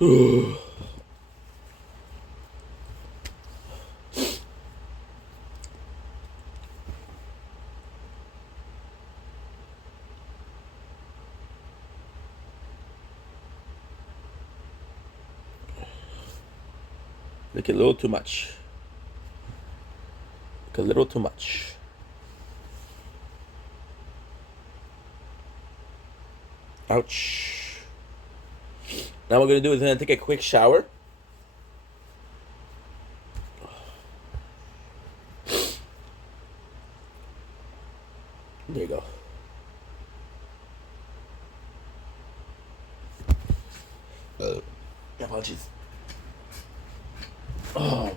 Look a little too much. Look a little too much. Ouch. Now what we're gonna do is take a quick shower. There you go. Apologies. Oh.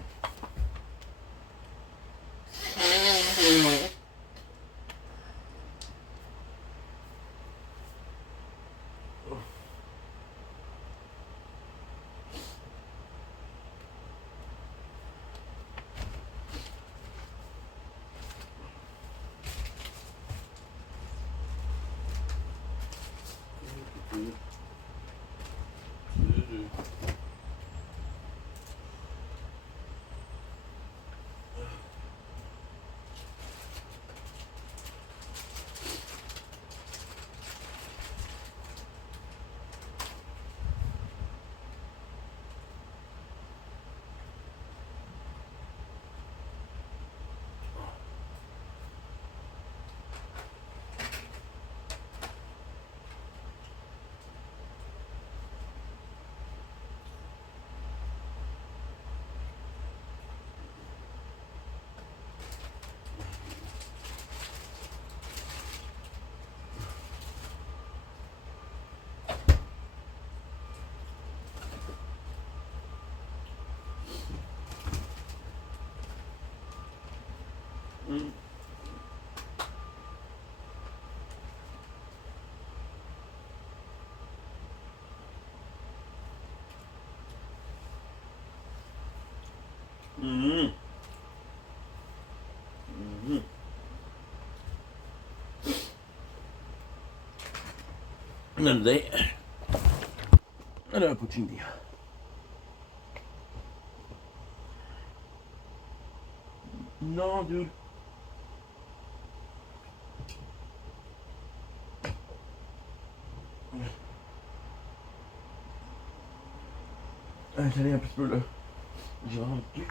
Another day. Another opportunity. No, dude. Allez, un petit peu là. J'ai vraiment le cul.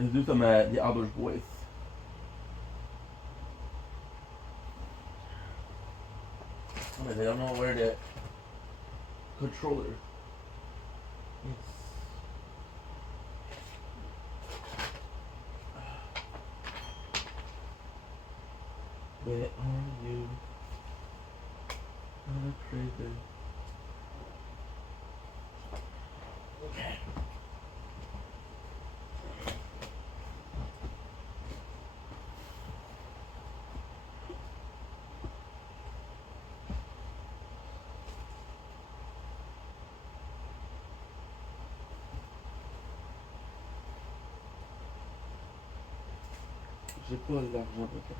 Let's do some the other voice. Oh, they don't know where the controller is. Where are you? Oh, crazy. Okay. J'ai pas l'argent pour ça.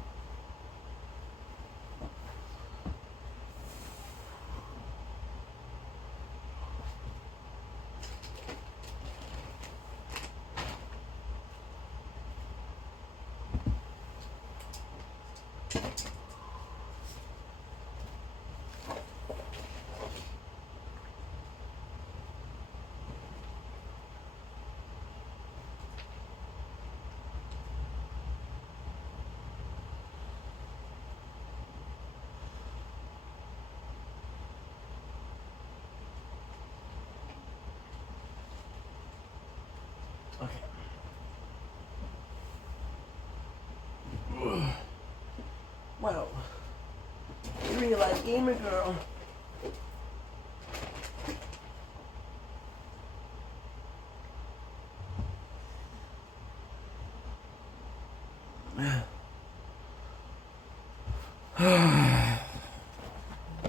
Okay. Wow. Real life gamer girl.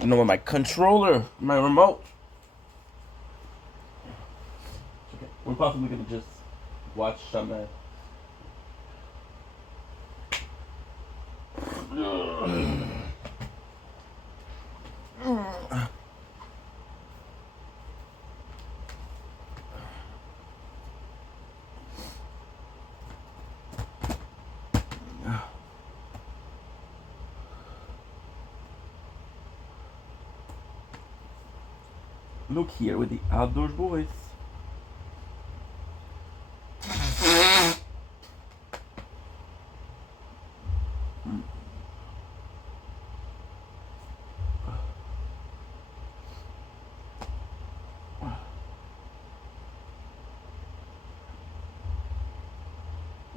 You know, with my controller, my remote. Okay. We're possibly gonna just watch some. Look here with the outdoors boys.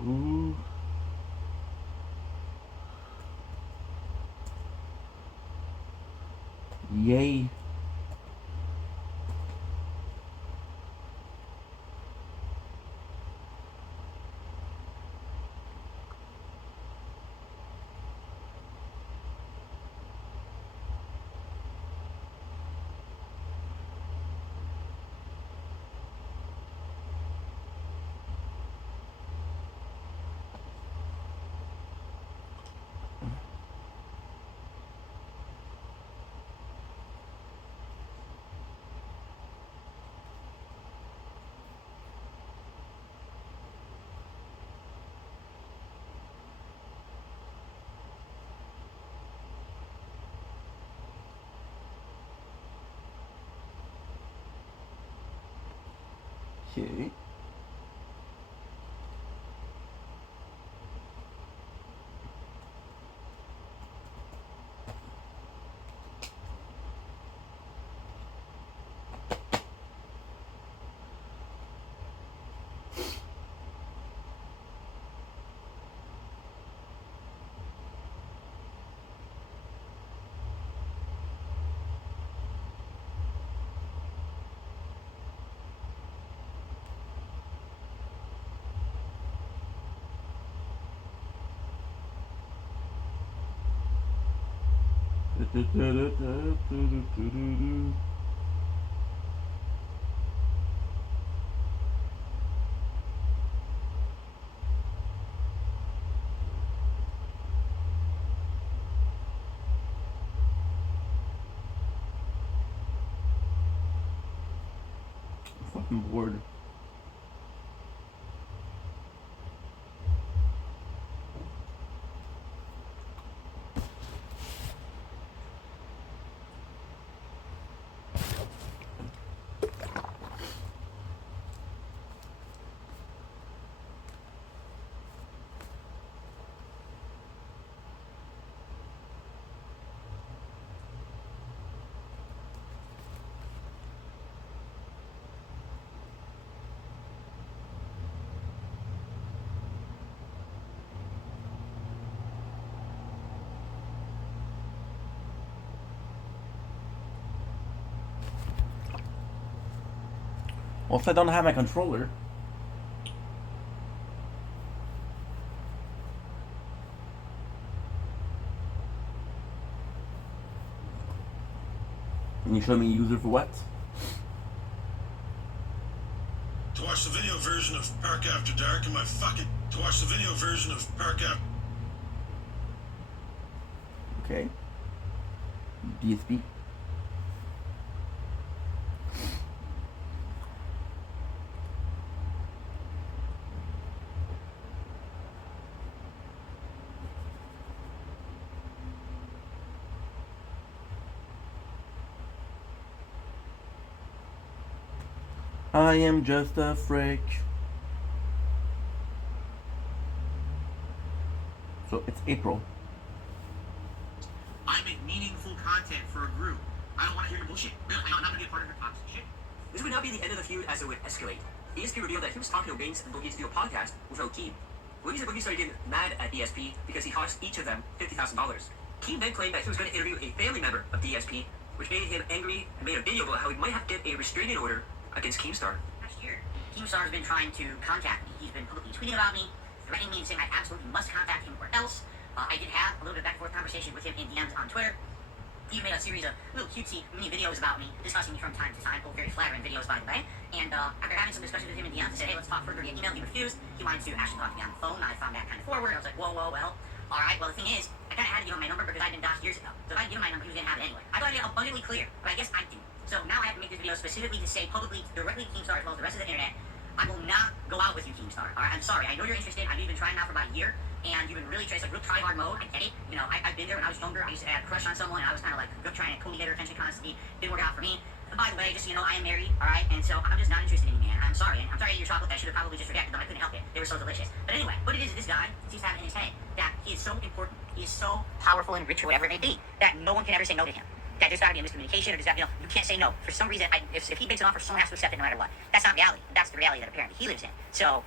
Ooh. Yay. Okay. I'm fucking bored. Well, if I don't have my controller. Can you show me a user for what? To watch the video version of Park After Dark and my fucking... To watch the video version of Park After... Okay. DSP. I am just a freak. So it's April. I make meaningful content for a group. I don't want to hear your bullshit. I'm not going to be a part of your toxic shit. This would not be the end of the feud as it would escalate. ESP revealed that he was talking to Wings and Boogie to do a podcast without Keem. Wings and Boogie started getting mad at ESP because he cost each of them $50,000. Keem then claimed that he was going to interview a family member of DSP, which made him angry and made a video about how he might have to get a restraining order against Keemstar. Last year, Keemstar has been trying to contact me. He's been publicly tweeting about me, threatening me and saying I absolutely must contact him or else. I did have a little bit of back and forth conversation with him in DMs on Twitter. He made a series of little cutesy mini videos about me, discussing me from time to time, both very flattering videos, by the way. And after having some discussions with him in DMs, he said, hey, let's talk further via email. He refused. He wanted to actually talk to me on the phone. I found that kind of forward. I was like, whoa, well, all right. Well, the thing is, I kind of had to give him my number because I'd been doxxed years ago. So if I didn't give him my number, he was going to have it anyway. I thought I made it abundantly clear, but I guess I didn't. So now I have to make this video specifically to say publicly, directly to Keemstar as well as the rest of the internet, I will not go out with you, Keemstar. All right, I'm sorry. I know you're interested. I've been trying now for about a year, and you've been really trying, like real try-hard mode. I get it. You know, I've been there when I was younger. I used to have a crush on someone, and I was kind of like trying to cool get her attention constantly. Didn't work out for me. But by the way, just so you know, I am married, all right? And so I'm just not interested in you, man. I'm sorry. I'm sorry I ate your chocolate. I should have probably just rejected them. I couldn't help it. They were so delicious. But anyway, what it is this guy seems to have in his head that he is so important, he is so powerful and rich or whatever it may be, that no one can ever say no to him. That there's got to be a miscommunication, or there's got to be, you can't say no. For some reason, if he makes an offer, someone has to accept it no matter what. That's not reality. That's the reality that apparently he lives in. So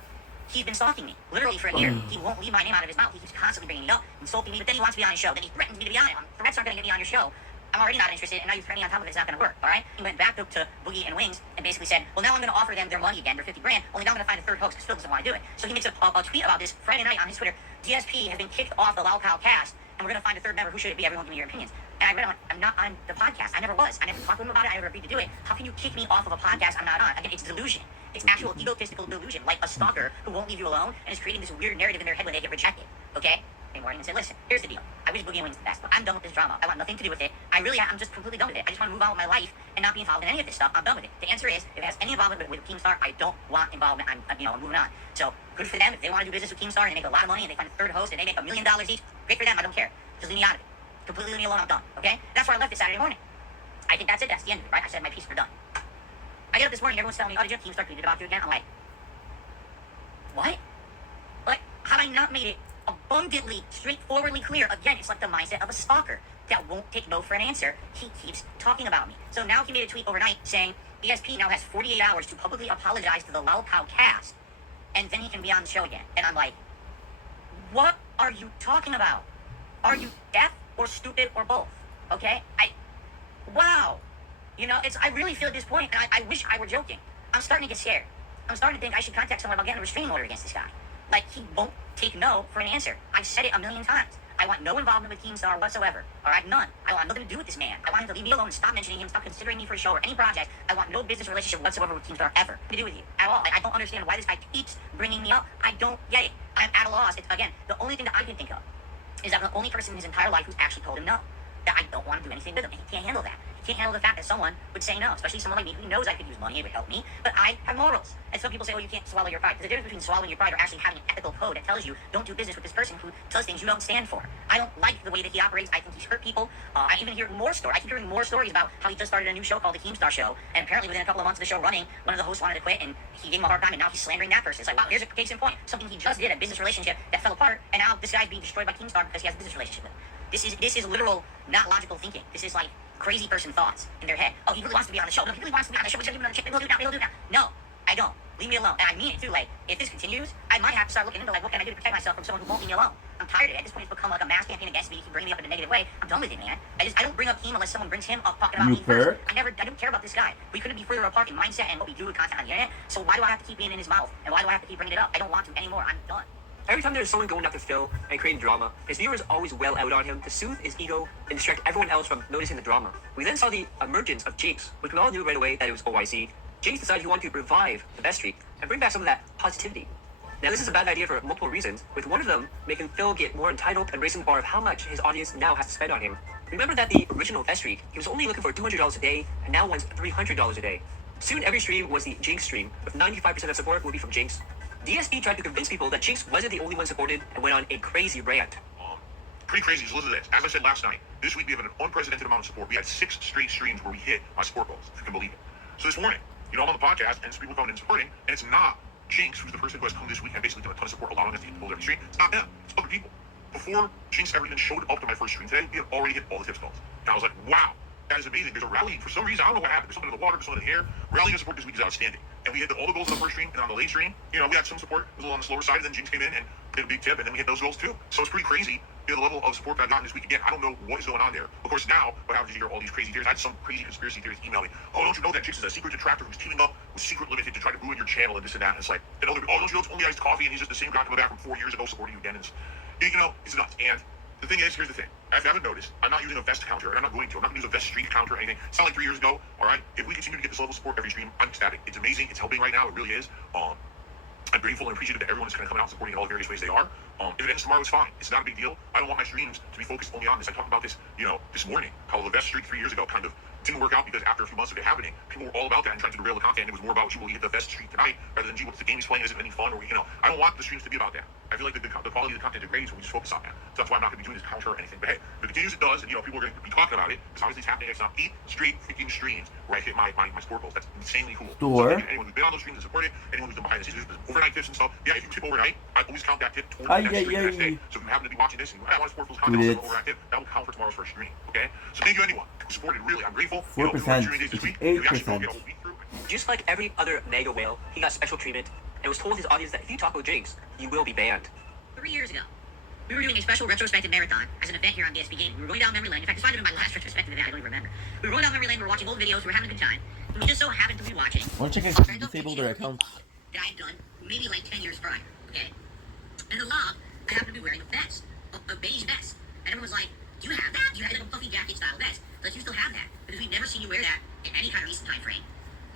he's been stalking me, literally for a year. He won't leave my name out of his mouth. He keeps constantly bringing me up, insulting me, but then he wants me on his show. Then he threatens me to be on it. Threats aren't going to get me on your show. I'm already not interested, and now you're threatening on top of it. It's not going to work, all right? He went back up to Boogie and Wings and basically said, well, now I'm going to offer them their money again, their $50 grand, only now I'm going to find a third host because Phil doesn't want to do it. So he makes a tweet about this Friday night on his Twitter. DSP has been kicked off the Loud Cow cast, and we're going to find a third member. Who should it be? Everyone give me your opinions. And I read it, I'm not on the podcast. I never was. I never talked to him about it. I never agreed to do it. How can you kick me off of a podcast I'm not on? Again, it's delusion. It's actual egotistical delusion, like a stalker who won't leave you alone and is creating this weird narrative in their head when they get rejected. Okay? Came morning and said, listen, here's the deal. I wish Boogie and Wings the best, but I'm done with this drama. I want nothing to do with it. I'm just completely done with it. I just want to move on with my life and not be involved in any of this stuff. I'm done with it. The answer is, if it has any involvement with Keemstar, I don't want involvement. I'm moving on. So, good for them. If they want to do business with Keemstar and they make a lot of money and they find a third host and they make $1 million each, great for them. I don't care. Just leave me out of it. Completely leave me alone. I'm done. Okay? That's where I left it Saturday morning. I think that's it. That's the end of it, right? I said my piece. We're done. I get up this morning. Everyone's telling me, oh, did Keemstar tweeted about you again? I'm like, what? Like, had I not made it abundantly, straightforwardly clear, again, it's like the mindset of a stalker that won't take no for an answer. He keeps talking about me. So now he made a tweet overnight saying ESP now has 48 hours to publicly apologize to the Loud Cow cast, and then he can be on the show again. And I'm like, what are you talking about? Are you deaf or stupid or both? Okay? Wow. You know, I really feel at this point, and I wish I were joking. I'm starting to get scared. I'm starting to think I should contact someone about getting a restraining order against this guy. Like, he won't take no for an answer. I've said it a million times. I want no involvement with Keemstar whatsoever. All right, none. I want nothing to do with this man. I want him to leave me alone, stop mentioning him, stop considering me for a show or any project. I want no business relationship whatsoever with Keemstar ever to do with you at all. I don't understand why this guy keeps bringing me up. I don't get it. I'm at a loss. Again, the only thing that I can think of is that I'm the only person in his entire life who's actually told him no. That I don't want to do anything with him. And he can't handle that. He can't handle the fact that someone would say no, especially someone like me who knows I could use money, it would help me, but I have morals. And some people say, oh, you can't swallow your pride. There's a difference between swallowing your pride or actually having an ethical code that tells you don't do business with this person who does things you don't stand for. I don't like the way that he operates. I think he's hurt people. I even hear more stories. I keep hearing more stories about how he just started a new show called The Keemstar Show, and apparently within a couple of months of the show running, one of the hosts wanted to quit, and he gave him a hard time, and now he's slandering that person. It's like, wow, here's a case in point. Something he just did, a business relationship that fell apart, and now this guy's being destroyed by Keemstar because he has a business relationship with him. This is literal, not logical thinking. This is like crazy person thoughts in their head. Oh, he really wants to be on the show. No, he really wants to be on the show. He's gonna give him another chip. He'll do it now. No, I don't. Leave me alone. And I mean it too. Like, if this continues, I might have to start looking into like, what can I do to protect myself from someone who won't leave me alone? I'm tired of it. At this point, it's become like a mass campaign against me. You keep bringing me up in a negative way. I'm done with it, man. I don't bring up Keem unless someone brings him up talking about me first. I don't care about this guy. We couldn't be further apart in mindset and what we do with content on the internet. So why do I have to keep being in his mouth? And why do I have to keep bringing it up? I don't want to anymore. I'm done. Every time there's someone going after Phil and creating drama, his viewers always wail out on him to soothe his ego and distract everyone else from noticing the drama. We then saw the emergence of Jinx, which we all knew right away that it was OYC. Jinx decided he wanted to revive the best streak and bring back some of that positivity. Now this is a bad idea for multiple reasons, with one of them making Phil get more entitled and raising the bar of how much his audience now has to spend on him. Remember that the original best streak, he was only looking for $200 a day and now wants $300 a day. Soon every stream was the Jinx stream, with 95% of support will be from Jinx. DSP tried to convince people that Jinx wasn't the only one supported and went on a crazy rant. Pretty crazy. Just listen to this. As I said last night, this week we have an unprecedented amount of support. We had 6 straight streams where we hit my support goals, if you can believe it. So this morning, I'm on the podcast and some people coming in supporting, and it's not Jinx who's the person who has come this week and basically done a ton of support, allowing us to hit the goals every stream. It's not them. It's other people. Before Jinx ever even showed up to my first stream today, we had already hit all the tips goals. And I was like, wow, that is amazing. There's a rallying. For some reason, I don't know what happened. There's something in the water, there's something in the air. Rallying support this week is outstanding. and we hit all the goals on the first stream, and on the late stream, we had some support. It was a little on the slower side, and then Jinx came in and did a big tip, and then we hit those goals too. So it's pretty crazy. The level of support that I've gotten this week. Again, I don't know what is going on there. Of course, now what happens is you hear all these crazy theories. I had some crazy conspiracy theories email me. Oh, don't you know that Jinx is a secret detractor who's teaming up with Secret Limited to try to ruin your channel and this and that? And it's like, oh, don't you know it's only iced coffee and he's just the same guy coming back from 4 years ago supporting you again? And it's nuts. And the thing is, here's the thing. If you haven't noticed, I'm not using a vest counter, and I'm not going to. I'm not going to use a vest streak counter or anything. It's not like 3 years ago, all right? If we continue to get this level of support every stream, I'm ecstatic. It's amazing. It's helping right now. It really is. I'm grateful and appreciative that everyone is kind of coming out and supporting in all the various ways they are. If it ends tomorrow, it's fine. It's not a big deal. I don't want my streams to be focused only on this. I talked about this, this morning, how the vest streak 3 years ago kind of didn't work out because after a few months of it happening, people were all about that and trying to derail the content. It was more about, gee, will you hit the vest streak tonight rather than, gee, what's the game he's playing? Is it any fun? Or, I don't want the streams to be about that. I feel like the quality of the content degrades when we just focus on that. So that's why I'm not going to be doing this counter or anything. But hey, if it continues, it does, and people are going to be talking about it, because obviously it's happening. It's not 8 straight freaking streams where I hit my sport goals. That's insanely cool. Store. So anyone who's been on those streams and supported, anyone who's been behind the scenes, there's overnight tips and stuff. Yeah, if you tip overnight, I always count that tip towards the next stream the next day. So if you happen to be watching this and I want to support those content, overnight tip, that will count for tomorrow's first stream. Okay? So thank you anyone who supported. Really, I'm grateful. 4%, This week, 8%. Just like every other mega whale, he got special treatment and was told his audience that if you talk about Jinx, you will be banned. 3 years ago, we were doing a special retrospective marathon as an event here on DSP Gaming. We were going down memory lane. In fact, this might have been my last retrospective event. I don't even remember. We were going down memory lane. We were watching old videos. We were having a good time. And we just so happened to be watching. Want to check if you disabled their accounts? That I had done maybe like 10 years prior. Okay. And the log, I happened to be wearing a vest, a beige vest, and everyone was like, "Do you have that? Do you have like a puffy jacket style vest? Like you still have that? Because we've never seen you wear that in any kind of recent time frame."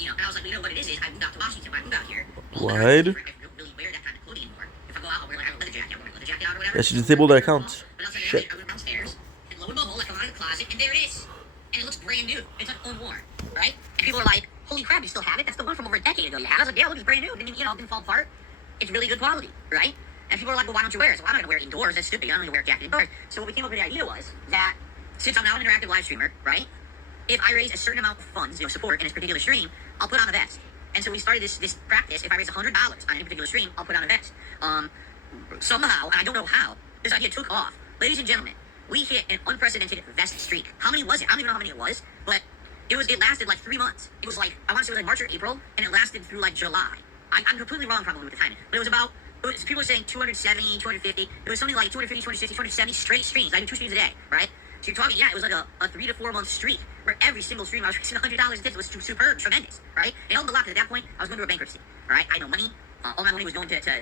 And I was like, what it is I moved out to Washington. When I moved out here, What? I don't really wear that kind of clothing anymore. If I go out, I'll wear like a leather jacket. I'll wear a leather jacket out or whatever. They should disable their accounts. But outside Shit. I went downstairs, and lo and behold, I come out of the closet, and there it is. And it looks brand new. It's like unworn, right? And people are like, "Holy crap, you still have it? That's the one from over a decade ago you have." I was like, "Yeah, look, it's brand new. It didn't fall apart. It's really good quality, right?" And people are like, "Well, why don't you wear it?" So I'm not gonna wear it indoors. That's stupid. I don't need to wear a jacket indoors. So what we came up with the idea was that since I'm now an interactive live streamer, right? If I raise a certain amount of funds, support in this particular stream, I'll put on a vest. And so we started this practice. If I raise $100 on any particular stream, I'll put on a vest. Somehow, and I don't know how, this idea took off. Ladies and gentlemen, we hit an unprecedented vest streak. How many was it? I don't even know how many it was, but it lasted like 3 months. It was like, I want to say it was like March or April, and it lasted through like July. I'm completely wrong probably with the timing, but people were saying 270, 250. It was something like 250, 260, 270 straight streams. I do 2 streams a day, right? So you're talking, it was like a 3 to 4 month streak where every single stream I was raising $100 in tips. It was superb, tremendous, right? It helped a lot because at that point I was going through a bankruptcy, all right? I had no money. All my money was going to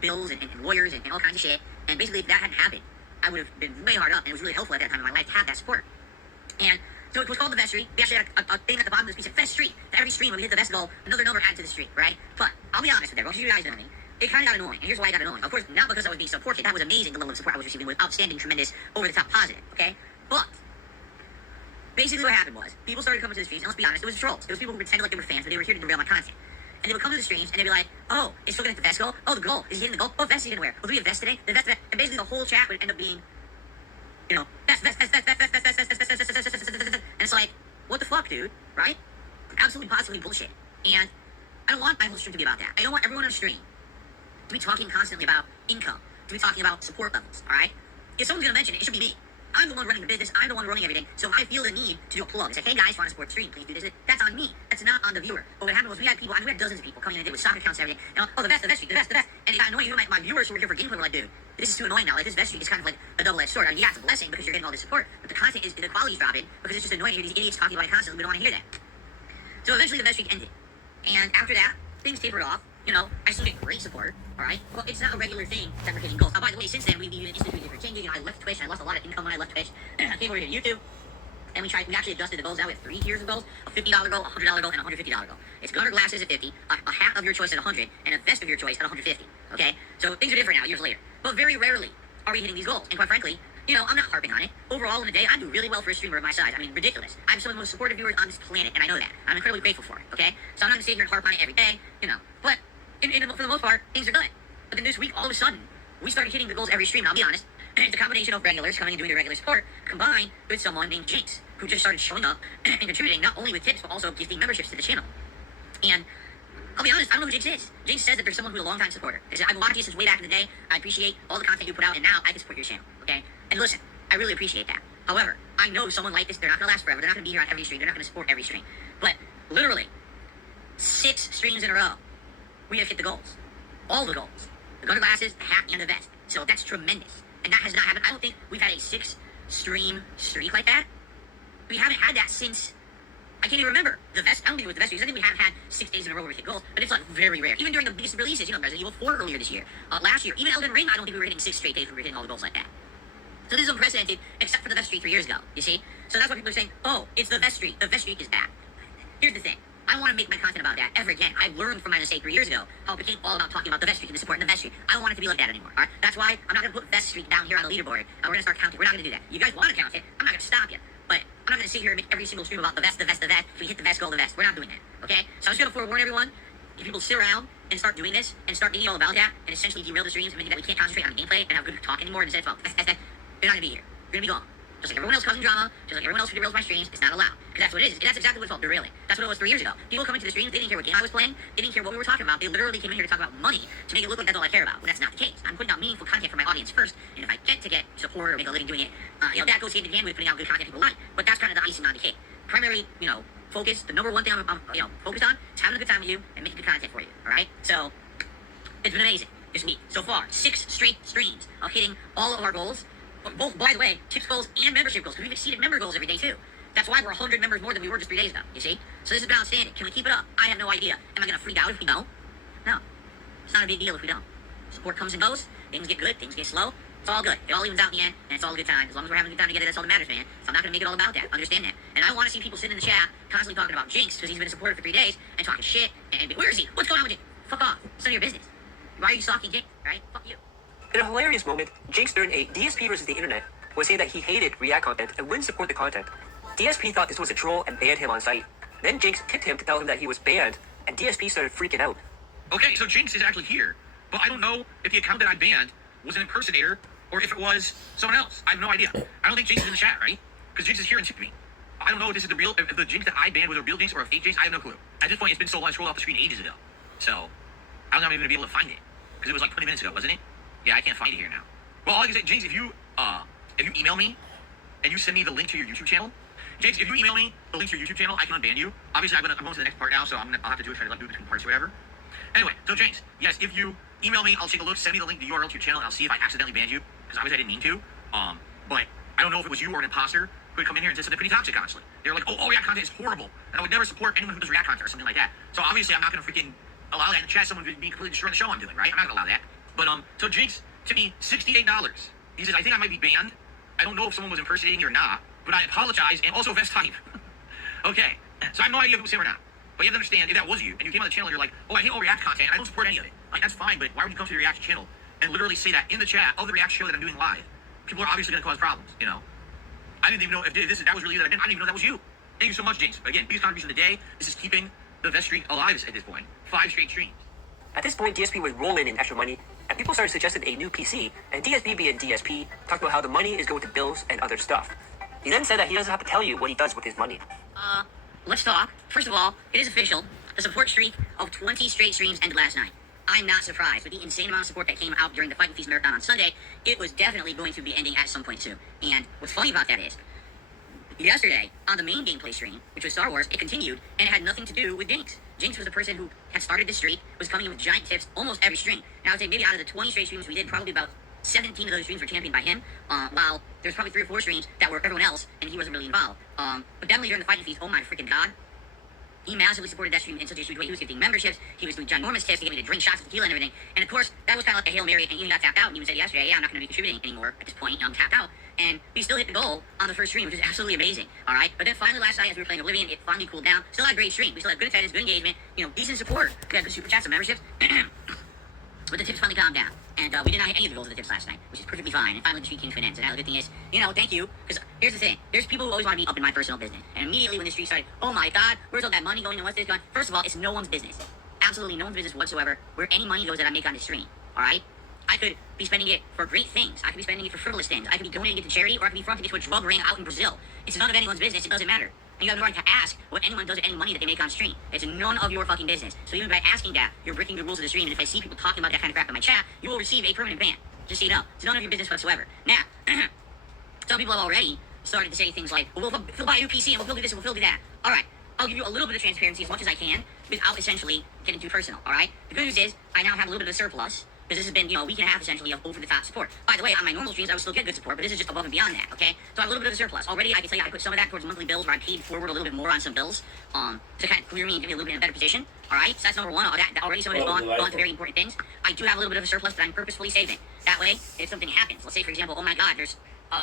bills and lawyers and all kinds of shit. And basically, if that hadn't happened, I would have been way hard up, and it was really helpful at that time in my life to have that support. And so it was called the vest streak. We actually had a thing at the bottom of this piece of vest streak. Every stream when we hit the vest goal, another number added to the streak, right? But I'll be honest with everyone, you guys know me. It kind of got annoying, and here's why it got annoying. Of course, not because I was being supported. That was amazing. The level of support I was receiving was outstanding, tremendous, over the top, positive. Okay, but basically what happened was people started coming to the streams, and let's be honest, it was trolls. It was people who pretended like they were fans, but they were here to derail my content. And they would come to the streams, and they'd be like, "Oh, is he looking at the vest goal? Oh, the goal. Is he hitting the goal? Oh, vest he didn't wear. Oh, do we have vest today? The vest. And basically the whole chat would end up being, vest. And it's like, what the fuck, dude? Right? Absolutely, positively bullshit. And I don't want my whole stream to be about that. I don't want everyone on the stream to be talking constantly about income, to be talking about support levels, all right? If someone's going to mention it, it should be me. I'm the one running the business. I'm the one running everything. So I feel the need to do a plug. It's like, "Hey guys, want to support the stream? Please do this." That's on me. That's not on the viewer. But what happened was we had people, we had dozens of people coming in and did with stock accounts and everything. Oh, the vest, the vest. And it got annoying. Even my viewers who were here for gameplay were like, "Dude, this is too annoying now. Like, this vest streak is kind of like a double-edged sword." I mean, yeah, it's a blessing because you're getting all this support, but the content the quality's dropping because it's just annoying to hear these idiots talking about it constantly. We don't want to hear that. So eventually the vest streak ended. And after that, things tapered off. I still get great support, all right? Well, it's not a regular thing that we're hitting goals. Now, by the way, since then, we've even instituted different changes. I left Twitch. I lost a lot of income when I left Twitch. I came over to YouTube, and we actually adjusted the goals. Now we have 3 tiers of goals: a $50 goal, a $100 goal, and a $150 goal. It's gunner glasses at 50, a hat of your choice at 100, and a vest of your choice at 150, okay? So things are different now, years later. But very rarely are we hitting these goals. And quite frankly, I'm not harping on it. Overall, in a day, I do really well for a streamer of my size. I mean, ridiculous. I'm some of the most supportive viewers on this planet, and I know that. I'm incredibly grateful for it, okay? So I'm not going to sit here and harp on it every day, But for the most part, things are good. But then this week, all of a sudden, we started hitting the goals every stream. And I'll be honest, it's a combination of regulars coming and doing their regular support, combined with someone named Jinx, who just started showing up and contributing not only with tips, but also gifting memberships to the channel. And I'll be honest, I don't know who Jinx is. Jinx says that there's someone who's a long-time supporter. They said, "I've watched you since way back in the day. I appreciate all the content you put out, and now I can support your channel," okay? And listen, I really appreciate that. However, I know someone like this, they're not going to last forever. They're not going to be here on every stream. They're not going to support every stream. But literally, 6 streams in a row, we have hit the goals. All the goals. The gunner glasses, the hat, and the vest. So that's tremendous. And that has not happened. I don't think we've had a 6-stream streak like that. We haven't had that since, I can't even remember. The vest, I don't think it was the vest streaks. I think we haven't had 6 days in a row where we hit goals, but it's like very rare. Even during the biggest releases, Resident Evil 4 earlier this year. Last year, even Elden Ring, I don't think we were hitting 6 straight days where we were hitting all the goals like that. So this is unprecedented, except for the vest streak 3 years ago, you see? So that's why people are saying, oh, it's the vest streak. The vest streak is back. Here's the thing. I want to make my content about that ever again. I learned from my mistake 3 years ago how it became all about talking about the vest streak and the support in the vest streak. I don't want it to be like that anymore, alright? That's why I'm not going to put vest streak down here on the leaderboard, and we're going to start counting. We're not going to do that. You guys want to count it, I'm not going to stop you. But I'm not going to sit here and make every single stream about the vest, the vest, the vest. If we hit the vest, goal, the vest. We're not doing that, okay? So I'm just going to forewarn everyone. If people sit around and start doing this, and start thinking all about that, and essentially derail the streams and make it that we can't concentrate on gameplay and have good talk anymore, and instead of, they're not going to be here. They're going to be gone. Just like everyone else causing drama, just like everyone else who derails my streams, it's not allowed. Because that's what it is. That's exactly what it's called, derailing. That's what it was 3 years ago. People coming to the streams, they didn't care what game I was playing, they didn't care what we were talking about. They literally came in here to talk about money to make it look like that's all I care about. Well, that's not the case. I'm putting out meaningful content for my audience first, and if I get support or make a living doing it, that goes hand in hand with putting out good content people like. But that's kind of the icing on the cake. Primary, focus, the number one thing I'm focused on is having a good time with you and making good content for you, alright? So, it's been amazing this week. So far, 6 straight streams of hitting all of our goals. Both, by the way, tips goals and membership goals, because we've exceeded member goals every day too. That's why we're 100 members more than we were just 3 days ago, you see? So this has been outstanding. Can we keep it up? I have no idea. Am I going to freak out if we don't? No. It's not a big deal if we don't. Support comes and goes. Things get good. Things get slow. It's all good. It all evens out in the end, and it's all a good time. As long as we're having a good time together, that's all that matters, man. So I'm not going to make it all about that. Understand that. And I want to see people sitting in the chat constantly talking about Jinx, because he's been a supporter for 3 days, and talking shit, and where is he? What's going on with Jinx? Fuck off. It's none of your business. Why are you stalking Jinx, right? Fuck you. In a hilarious moment, Jinx during a DSP versus the internet was saying that he hated React content and wouldn't support the content. DSP thought this was a troll and banned him on site. Then Jinx tipped him to tell him that he was banned, and DSP started freaking out. Okay, so Jinx is actually here, but I don't know if the account that I banned was an impersonator or if it was someone else. I have no idea. I don't think Jinx is in the chat, right? Because Jinx is here and tipped me. I don't know if this is if the Jinx that I banned was a real Jinx or a fake Jinx. I have no clue. At this point, it's been so long, I scrolled off the screen ages ago. So, I don't know if I'm even going to be able to find it. Because it was like 20 minutes ago, wasn't it? Yeah, I can't find it here now. Well, all I can say, Jinx, if you email me and you send me the link to your YouTube channel, Jinx, if you email me the link to your YouTube channel, I can unban you. Obviously, I'm going to the next part now, so I'll have to do it, try to do it between parts or whatever. Anyway, so Jinx, yes, if you email me, I'll take a look, send me the link to the URL to your channel, and I'll see if I accidentally banned you, because obviously I didn't mean to. But I don't know if it was you or an imposter who would come in here and say something pretty toxic, honestly. They were like, oh, React content is horrible, and I would never support anyone who does React content or something like that. So obviously, I'm not going to freaking allow that in the chat, someone being completely destroying the show I'm doing, right? I'm not going to allow that. But, so Jinx, to me, $68. He says, I think I might be banned. I don't know if someone was impersonating you or not, but I apologize, and also vest type. Okay, so I have no idea if it was him or not. But you have to understand, if that was you, and you came on the channel and you're like, oh, I hate all React content, and I don't support any of it. Like, that's fine, but why would you come to the Reaction channel and literally say that in the chat of the Reaction show that I'm doing live? People are obviously going to cause problems, I didn't even know if that was really you that I didn't even know that was you. Thank you so much, Jinx. Again, biggest contribution of the day. This is keeping the vest streak alive at this point. 5 straight streams. At this point, DSP was rolling in extra money, and people started suggesting a new PC, and DSP being DSP talked about how the money is going to bills and other stuff. He then said that he doesn't have to tell you what he does with his money. Let's talk. First of all, it is official. The support streak of 20 straight streams ended last night. I'm not surprised. With the insane amount of support that came out during the Fight and Feast Marathon on Sunday, it was definitely going to be ending at some point soon. And what's funny about that is, yesterday, on the main gameplay stream, which was Star Wars, it continued, and it had nothing to do with Jinx. Jinx was the person who had started this streak, was coming in with giant tips almost every stream. And I would say maybe out of the 20 straight streams we did, probably about 17 of those streams were championed by him, while there's probably 3 or 4 streams that were everyone else, and he wasn't really involved. But definitely during the Fight and Feast, oh my freaking god, he massively supported that stream in such a huge way. He was giving memberships, he was doing ginormous tips to get me to drink shots of tequila and everything. And of course, that was kind of like a Hail Mary, and he got tapped out, and he said yesterday, yeah, I'm not going to be contributing anymore at this point, I'm tapped out. And we still hit the goal on the first stream, which is absolutely amazing, alright? But then finally last night, as we were playing Oblivion, it finally cooled down. Still had a great stream. We still had good attendance, good engagement, decent support. We had good super chats and memberships. But the tips finally calmed down. And we did not hit any of the goals of the tips last night, which is perfectly fine. And finally the streak came to an end. So now the good thing is, thank you. Because here's the thing. There's people who always want to be up in my personal business. And immediately when the streak started, oh my god, where's all that money going and what's this going? First of all, it's no one's business. Absolutely no one's business whatsoever where any money goes that I make on this stream. Alright? I could be spending it for great things. I could be spending it for frivolous things. I could be donating it to charity, or I could be fronting it to a drug ring out in Brazil. It's none of anyone's business. It doesn't matter. And you have no right to ask what anyone does with any money that they make on stream. It's none of your fucking business. So even by asking that, you're breaking the rules of the stream. And if I see people talking about that kind of crap in my chat, you will receive a permanent ban. Just so you know. It's none of your business whatsoever. Now, some people have already started to say things like, well, we'll buy a new PC and we'll do this and we'll do that. Alright. I'll give you a little bit of transparency as much as I can without essentially getting too personal, all right? The good news is I now have a little bit of a surplus because this has been, a week and a half essentially of over-the-top support. By the way, on my normal streams, I would still get good support, but this is just above and beyond that, okay? So I have a little bit of a surplus. Already, I can tell you I put some of that towards monthly bills where I paid forward a little bit more on some bills to kind of clear me and give me a little bit in a better position, all right? So that's number one. That already some of it's gone to very important things. I do have a little bit of a surplus that I'm purposefully saving. That way, if something happens, let's say, for example, oh my God, there's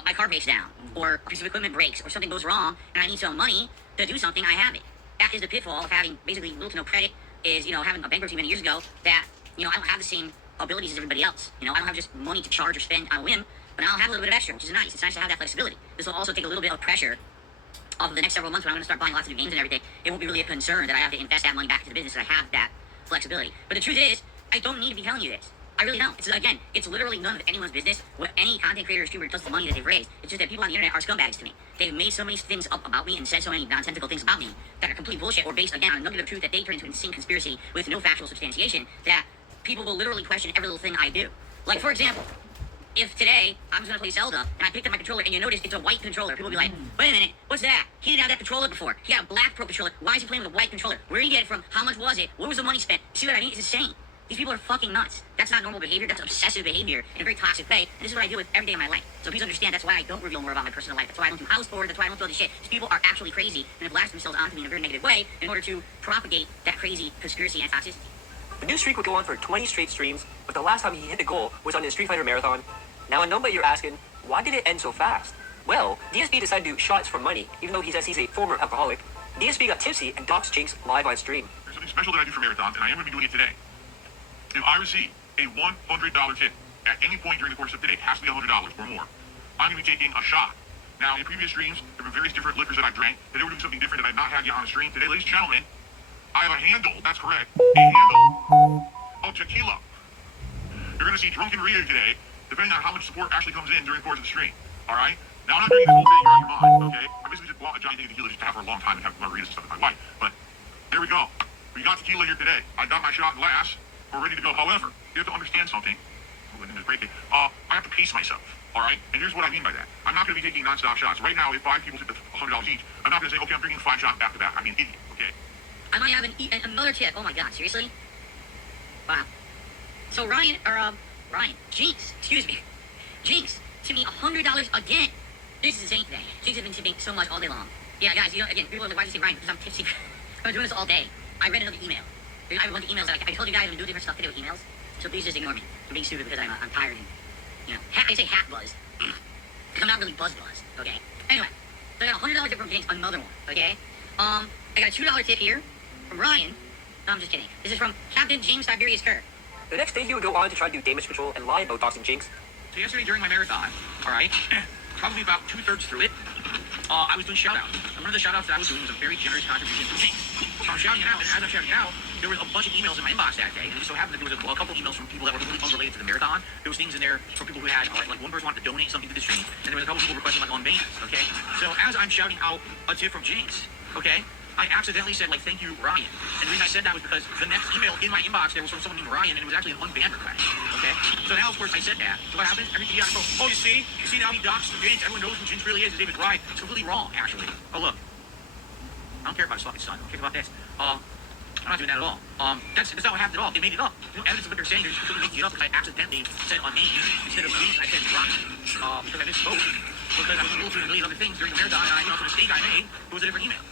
my car breaks down, or a piece of equipment breaks, or something goes wrong, and I need some money to do something, I have it. That is the pitfall of having basically little to no credit, is, having a bankruptcy many years ago, that, I don't have the same abilities as everybody else. I don't have just money to charge or spend on a whim, but I'll have a little bit of extra, which is nice. It's nice to have that flexibility. This will also take a little bit of pressure off of the next several months when I'm going to start buying lots of new games and everything. It won't be really a concern that I have to invest that money back into the business, that I have that flexibility. But the truth is, I don't need to be telling you this. I really don't. It's literally none of anyone's business what any content creator or streamer does with the money that they've raised. It's just that people on the internet are scumbags to me. They've made so many things up about me and said so many nonsensical things about me that are complete bullshit or based, again, on a nugget of truth that they turn into an insane conspiracy with no factual substantiation that people will literally question every little thing I do. Like, for example, if today I was going to play Zelda and I picked up my controller and you notice it's a white controller, people will be like, wait a minute, what's that? He didn't have that controller before. He had a black Pro controller. Why is he playing with a white controller? Where did he get it from? How much was it? What was the money spent? See what I mean? It's insane. These people are fucking nuts. That's not normal behavior. That's obsessive behavior in a very toxic way. And this is what I deal with every day of my life. So please understand that's why I don't reveal more about my personal life. That's why I don't do house tours. That's why I don't do all this shit. These people are actually crazy and have lashed themselves onto me in a very negative way in order to propagate that crazy conspiracy and toxicity. The new streak would go on for 20 straight streams, but the last time he hit the goal was on his Street Fighter Marathon. Now I know what you're asking, why did it end so fast? Well, DSP decided to do shots for money, even though he says he's a former alcoholic. DSP got tipsy and doxed Jinx live on stream. There's something special that I do for marathons, and I am going to be doing it today. If I receive a $100 tip at any point during the course of today, it has to be $100 or more, I'm going to be taking a shot. Now, in previous streams, there were various different liquors that I've drank. Today we're doing something different that I've not had yet on the stream. Today, ladies and gentlemen, I have a handle, that's correct, a handle of tequila. You're going to see Drunken Rita today, depending on how much support actually comes in during the course of the stream. All right? Now, I'm not drinking this whole thing, you're on your mind, okay? I basically just bought a giant thing of tequila just to have for a long time and have margaritas and stuff with my wife. But there we go. We got tequila here today. I got my shot glass. We're ready to go. However, you have to understand something. I have to pace myself. All right? And here's what I mean by that. I'm not going to be taking non-stop shots. Right now, if 5 people tip $100 each, I'm not going to say, okay, I'm drinking 5 shots back to back. I mean, idiot, okay? I might have another tip. Oh my God, seriously? Wow. So Jinx, Jinx tipped me $100 again. This is insane today. Jinx has been tipping so much all day long. Yeah, guys, again, people are like, why do you say Ryan? Because I'm tipsy. I've been doing this all day. I read another email. I have a bunch of emails that I told you guys I'm doing different stuff today with emails. So please just ignore me for being stupid because I'm tired and, I say hat buzz. I'm not really buzz, okay? Anyway, so I got $100 tip from Jinx, another one, okay? I got a $2 tip here from Ryan. No, I'm just kidding. This is from Captain James Tiberius Kerr. The next day he would go on to try to do damage control and lie about doxing Jinx. So yesterday during my marathon, alright, probably about 2/3 through it, I was doing shoutouts. And one of the shoutouts that I was doing was a very generous contribution to Jinx. So I'm shouting it out, and as I'm shouting it out, there was a bunch of emails in my inbox that day, and it just so happened that there was a couple emails from people that were completely unrelated to the marathon. There was things in there from people who had, like one person wanted to donate something to the stream, and there was a couple people requesting, like, on bands, okay? So as I'm shouting out a tip from Jinx, okay, I accidentally said, like, thank you, Ryan. And the reason I said that was because the next email in my inbox there was from someone named Ryan, and it was actually an unbanned request, okay? So now, of course, I said that. So what happens? Every video I go, oh, you see now he doxed Jinx. Everyone knows who Jinx really is. His name is Ryan. It's completely wrong, actually. Oh, look. I don't care about his fucking son. I don't care about this. I'm not doing that at all. That's not what happened at all. They made it up. There's no evidence of what they're saying. They're just completely making it up because I accidentally said on name instead of Jinx. I said Ryan. Because I misspoke. Because I was able to do a million other things during the marathon, and the mistake I made was a different email.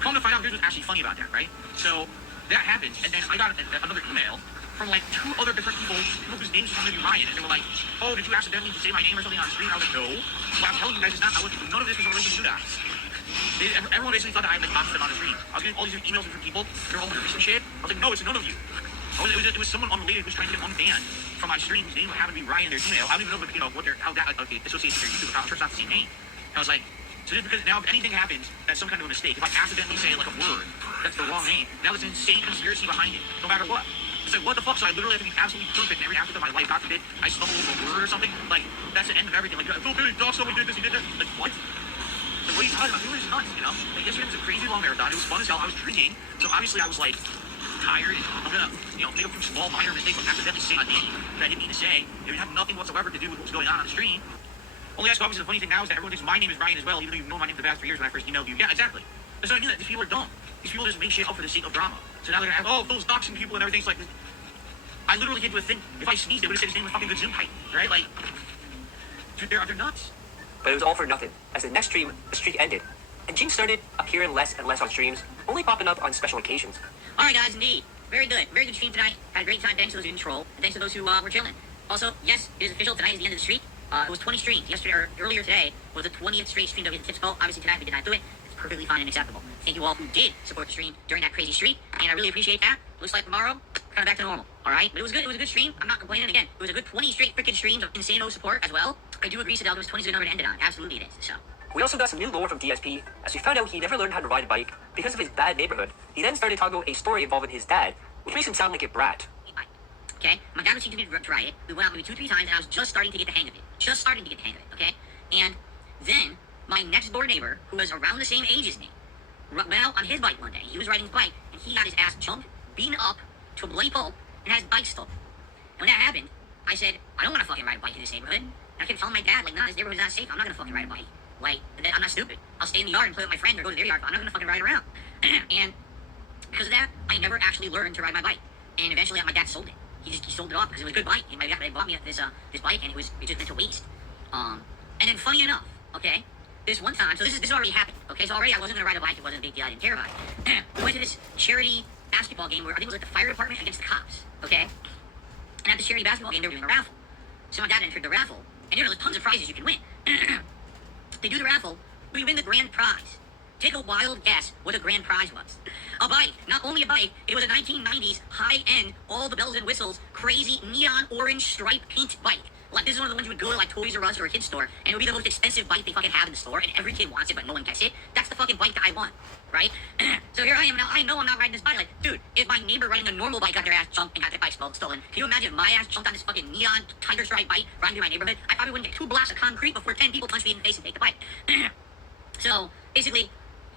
Come to find out, here's what's actually funny about that, right? So that happened, and then I got another email from like 2 other different people whose names were maybe Ryan, and they were like, oh, did you accidentally say my name or something on the screen? I was like, no. Well, I'm telling you guys, it's not. None of this was in relation to you guys. Everyone basically thought that I like doxed them on the stream. I was getting all these emails from people, they're all nervous and shit. I was like, no, it's none of you. It was someone unrelated who was trying to get unbanned from my stream whose name happened to be Ryan in their email. I don't even know, how that associates with their YouTube account. I'm sure it's not the same name. And I was like, so just because now if anything happens, that's some kind of a mistake. If I accidentally say like a word that's the wrong name, now there's an insane conspiracy behind it, no matter what. It's like, what the fuck? So I literally have to be absolutely perfect in every aspect of my life. God forbid, I stumble over a word or something. Like, that's the end of everything. Like, oh, Billy, dog, somebody did this, he did that. Like, what? Like, what are you talking about? People are just nuts, Like, yesterday was a crazy long marathon. It was fun as hell. I was drinking. So obviously I was like, tired. I'm gonna, make a few small minor mistakes. I'm accidentally saying a name that I didn't mean to say. It would have nothing whatsoever to do with what was going on the stream. Only that's obviously the funny thing now is that everyone thinks my name is Ryan as well, even though you've known my name for the past 3 years when I first emailed you. Yeah, exactly. That's what I mean. These people are dumb. These people just make shit up for the sake of drama. So now they're gonna have, oh, those doxing people and everything's like, I literally can't do a thing. If I sneezed, they would have said his name was fucking Good Zoom Titan, right? Like, dude, they're nuts. But it was all for nothing, as the next stream, the streak ended, and Jinx started appearing less and less on streams, only popping up on special occasions. Alright guys, indeed. Very good. Very good stream tonight. Had a great time. Thanks to those who didn't troll. And thanks to those who were chilling. Also, yes, it is official. Tonight is the end of the streak. It was 20 streams. Yesterday, or earlier today, was the 20th straight stream that we had tips call. Obviously tonight we did not do it. It's perfectly fine and acceptable. Thank you all who did support the stream during that crazy streak. And I really appreciate that. Looks like tomorrow, kind of back to normal. Alright? But it was good. It was a good stream. I'm not complaining again. It was a good 20 straight freaking streams of insano support as well. I do agree, Sadal, was 20 is a good number to end it on. Absolutely it is. So. We also got some new lore from DSP, as we found out he never learned how to ride a bike because of his bad neighborhood. He then started talking about a story involving his dad, which makes him sound like a brat. Okay? My dad was teaching me to try it. We went out maybe 2-3 times, and I was just starting to get the hang of it. Okay? And then, my next door neighbor, who was around the same age as me, went out on his bike one day. He was riding his bike, and he got his ass jumped, beaten up to a bloody pulp, and had his bike stolen. And when that happened, I said, I don't want to fucking ride a bike in this neighborhood. And I kept telling my dad, like, nah, this neighborhood's not safe. I'm not gonna fucking ride a bike. Like, I'm not stupid. I'll stay in the yard and play with my friend or go to their yard, but I'm not gonna fucking ride around. And because of that, I never actually learned to ride my bike. And eventually, my dad sold it. He sold it off because it was a good bike. And my dad bought me this bike, and it just went to waste. And then, funny enough, okay, this one time, so this already happened. Okay, so already I wasn't gonna ride a bike. It wasn't a big deal. I didn't care about it. We went to this charity basketball game where I think it was like the fire department against the cops. Okay, and at the charity basketball game, they were doing a raffle. So my dad entered the raffle, and there were tons of prizes you can win. They do the raffle, we win the grand prize. Take a wild guess what the grand prize was. A bike. Not only a bike, it was a 1990s high-end, all the bells and whistles, crazy neon orange stripe paint bike. Like, this is one of the ones you would go to, like, Toys R Us or a kid's store, and it would be the most expensive bike they fucking have in the store, and every kid wants it, but no one gets it. That's the fucking bike that I want, right? So here I am now. I know I'm not riding this bike. Like, dude, if my neighbor riding a normal bike got their ass jumped and got their bike stolen, can you imagine if my ass jumped on this fucking neon tiger stripe bike riding through my neighborhood? I probably wouldn't get 2 blasts of concrete before 10 people punch me in the face and take the bike. So, basically,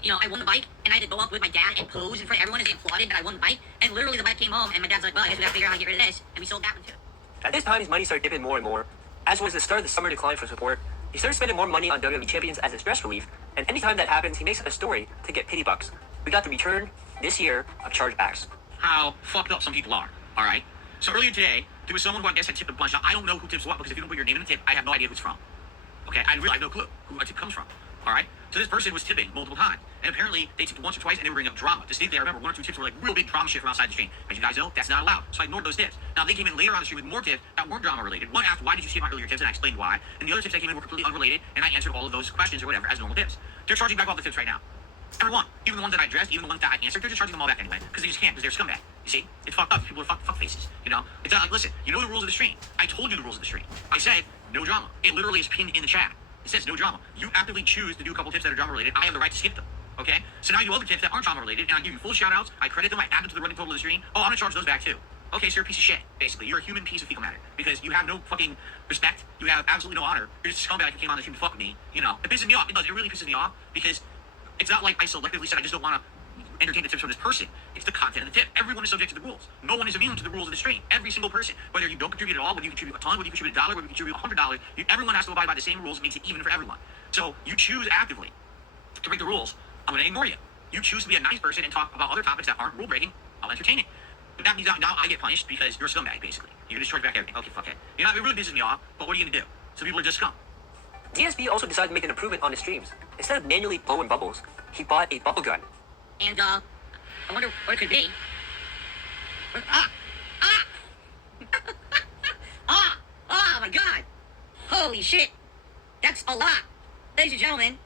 you know, I won the bike, and I had to go up with my dad and pose in front of everyone as they applauded that I won the bike, and literally the bike came home, and my dad's like, well, I guess we gotta figure out how to get rid of this, and we sold that one too. At this time, his money started dipping more and more. As was the start of the summer decline for support, he started spending more money on WWE champions as a stress relief, and anytime that happens, he makes a story to get pity bucks. We got the return, this year, of chargebacks. How fucked up some people are, alright? So earlier today, there was someone who I guess had tipped a bunch. Now, I don't know who tips what, because if you don't put your name in the tip, I have no idea who it's from. Okay? I really have no clue who a tip comes from, alright? So this person was tipping multiple times, and apparently they tipped once or twice, and they were bringing up drama. Distinctly, I remember 1 or 2 tips were like real big drama shit from outside the stream. As you guys know, that's not allowed. So I ignored those tips. Now they came in later on the stream with more tips that weren't drama related. One asked, why did you tip my earlier tips? And I explained why. And the other tips that came in were completely unrelated, and I answered all of those questions or whatever as normal tips. They're charging back all the tips right now. Every one. Even the ones that I addressed, even the ones that I answered, they're just charging them all back anyway. Because they just can't, because they're scumbag. You see? It's fucked up. People are fuck faces. You know? It's not like, listen, you know the rules of the stream. I told you the rules of the stream. I said, no drama. It literally is pinned in the chat. It says no drama. You actively choose to do a couple tips that are drama related. I have the right to skip them. Okay? So now you do other tips that aren't drama related, and I give you full shout outs. I credit them. I add them to the running total of the stream. Oh, I'm gonna charge those back too. Okay, so you're a piece of shit, basically. You're a human piece of fecal matter. Because you have no fucking respect. You have absolutely no honor. You're just a scumbag who came on the stream to fuck with me. You know? It pisses me off. It does. It really pisses me off because it's not like I selectively said I just don't want to entertain the tips from this person. It's the content of the tip. Everyone is subject to the rules. No one is immune to the rules of the stream. Every single person, whether you don't contribute at all, whether you contribute a ton, whether you contribute $1, whether you contribute $100, everyone has to abide by the same rules. It makes it even for everyone. So you choose actively to break the rules. I'm going to ignore you. You choose to be a nice person and talk about other topics that aren't rule breaking. I'll entertain it. But that means now I get punished because you're a scumbag, basically. You're going to charge back everything. Okay, fuck it. You know, it really pisses me off, but what are you going to do? Some people are just scum. DSP also decided to make an improvement on his streams. Instead of manually blowing bubbles, he bought a bubble gun. And, I wonder what it could be. Oh my god! Holy shit! That's a lot! Ladies and gentlemen,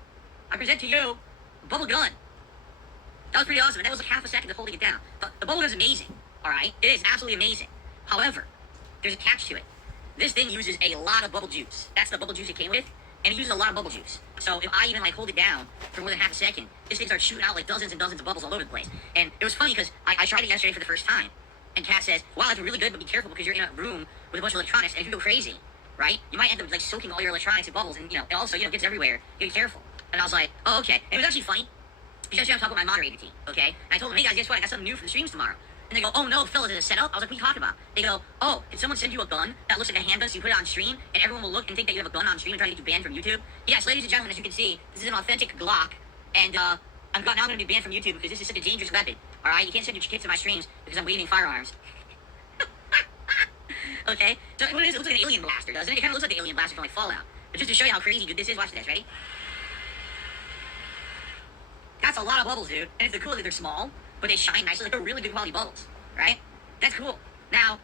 I present to you a bubble gun. That was pretty awesome, and that was like half a second of holding it down. But the bubble gun is amazing, alright? It is absolutely amazing. However, there's a catch to it. This thing uses a lot of bubble juice. That's the bubble juice it came with, and it uses a lot of bubble juice. So if I even like hold it down for more than half a second, this thing starts shooting out like dozens and dozens of bubbles all over the place. And it was funny because I tried it yesterday for the first time, and Kat says, wow, that's really good, but be careful because you're in a room with a bunch of electronics, and if you go crazy, right, you might end up like soaking all your electronics in bubbles, and you know, it also, you know, gets everywhere. You gotta be careful. And I was like, oh, okay. And it was actually funny because yesterday I was talking with my moderator team, okay? And I told them, hey guys, guess what? I got something new for the streams tomorrow. And they go, oh no, Phil, is it a setup? I was like, what are you talking about? They go, oh, did someone send you a gun that looks like a handgun so you put it on stream and everyone will look and think that you have a gun on stream and try to get you banned from YouTube? Yes, ladies and gentlemen, as you can see, this is an authentic Glock. And, now I'm going to be banned from YouTube because this is such a dangerous weapon. All right, you can't send your kids to my streams because I'm waving firearms. Okay, so what it is, it looks like an alien blaster, doesn't it? It kind of looks like the alien blaster from like Fallout. But just to show you how crazy good this is, watch this. Ready? That's a lot of bubbles, dude. And it's cool that they're small, but they shine nicely. Like they're really good quality bubbles, right? That's cool. Now,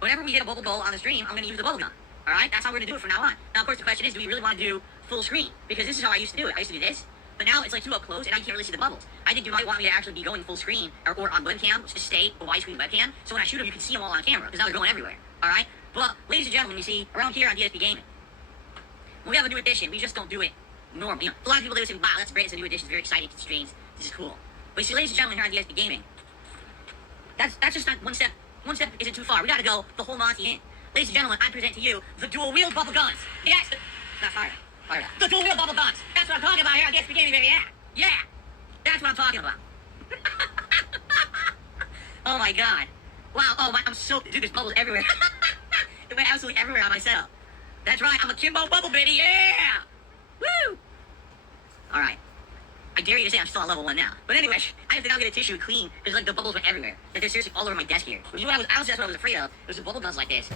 whenever we hit a bubble goal on the stream, I'm going to use the bubble gun. All right, that's how we're going to do it from now on. Now, of course, the question is, do we really want to do full screen? Because this is how I used to do it. I used to do this, but now it's like too up close, and I can't really see the bubbles. I think you might want me to actually be going full screen or on webcam, to stay a widescreen webcam, so when I shoot them, you can see them all on camera, because now they're going everywhere. All right? But, ladies and gentlemen, you see, around here on DSP Gaming, when we have a new edition, we just don't do it normally. A lot of people, they would say, wow, that's great, it's a new edition, it's very exciting to streams, this is cool. But you see, ladies and gentlemen, here on DSP Gaming, that's just not one step. One step isn't too far. We gotta go the whole Monty in. Ladies and gentlemen, I present to you the dual-wheel bubble guns. Yes, not fire. Fire. The dual-wheel bubble guns. That's what I'm talking about here on DSP Gaming, baby. Yeah. That's what I'm talking about. Oh my god. Wow. Oh my, I'm so, dude, there's bubbles everywhere. It went absolutely everywhere on my setup. That's right, I'm a Kimbo bubble, baby. Yeah. Woo. All right. I dare you to say I'm still on level 1 now. But anyway, I have to now get a tissue and clean because like the bubbles went everywhere. Like they're seriously all over my desk here. Which is what that's what I was afraid of. It was the bubble guns like this.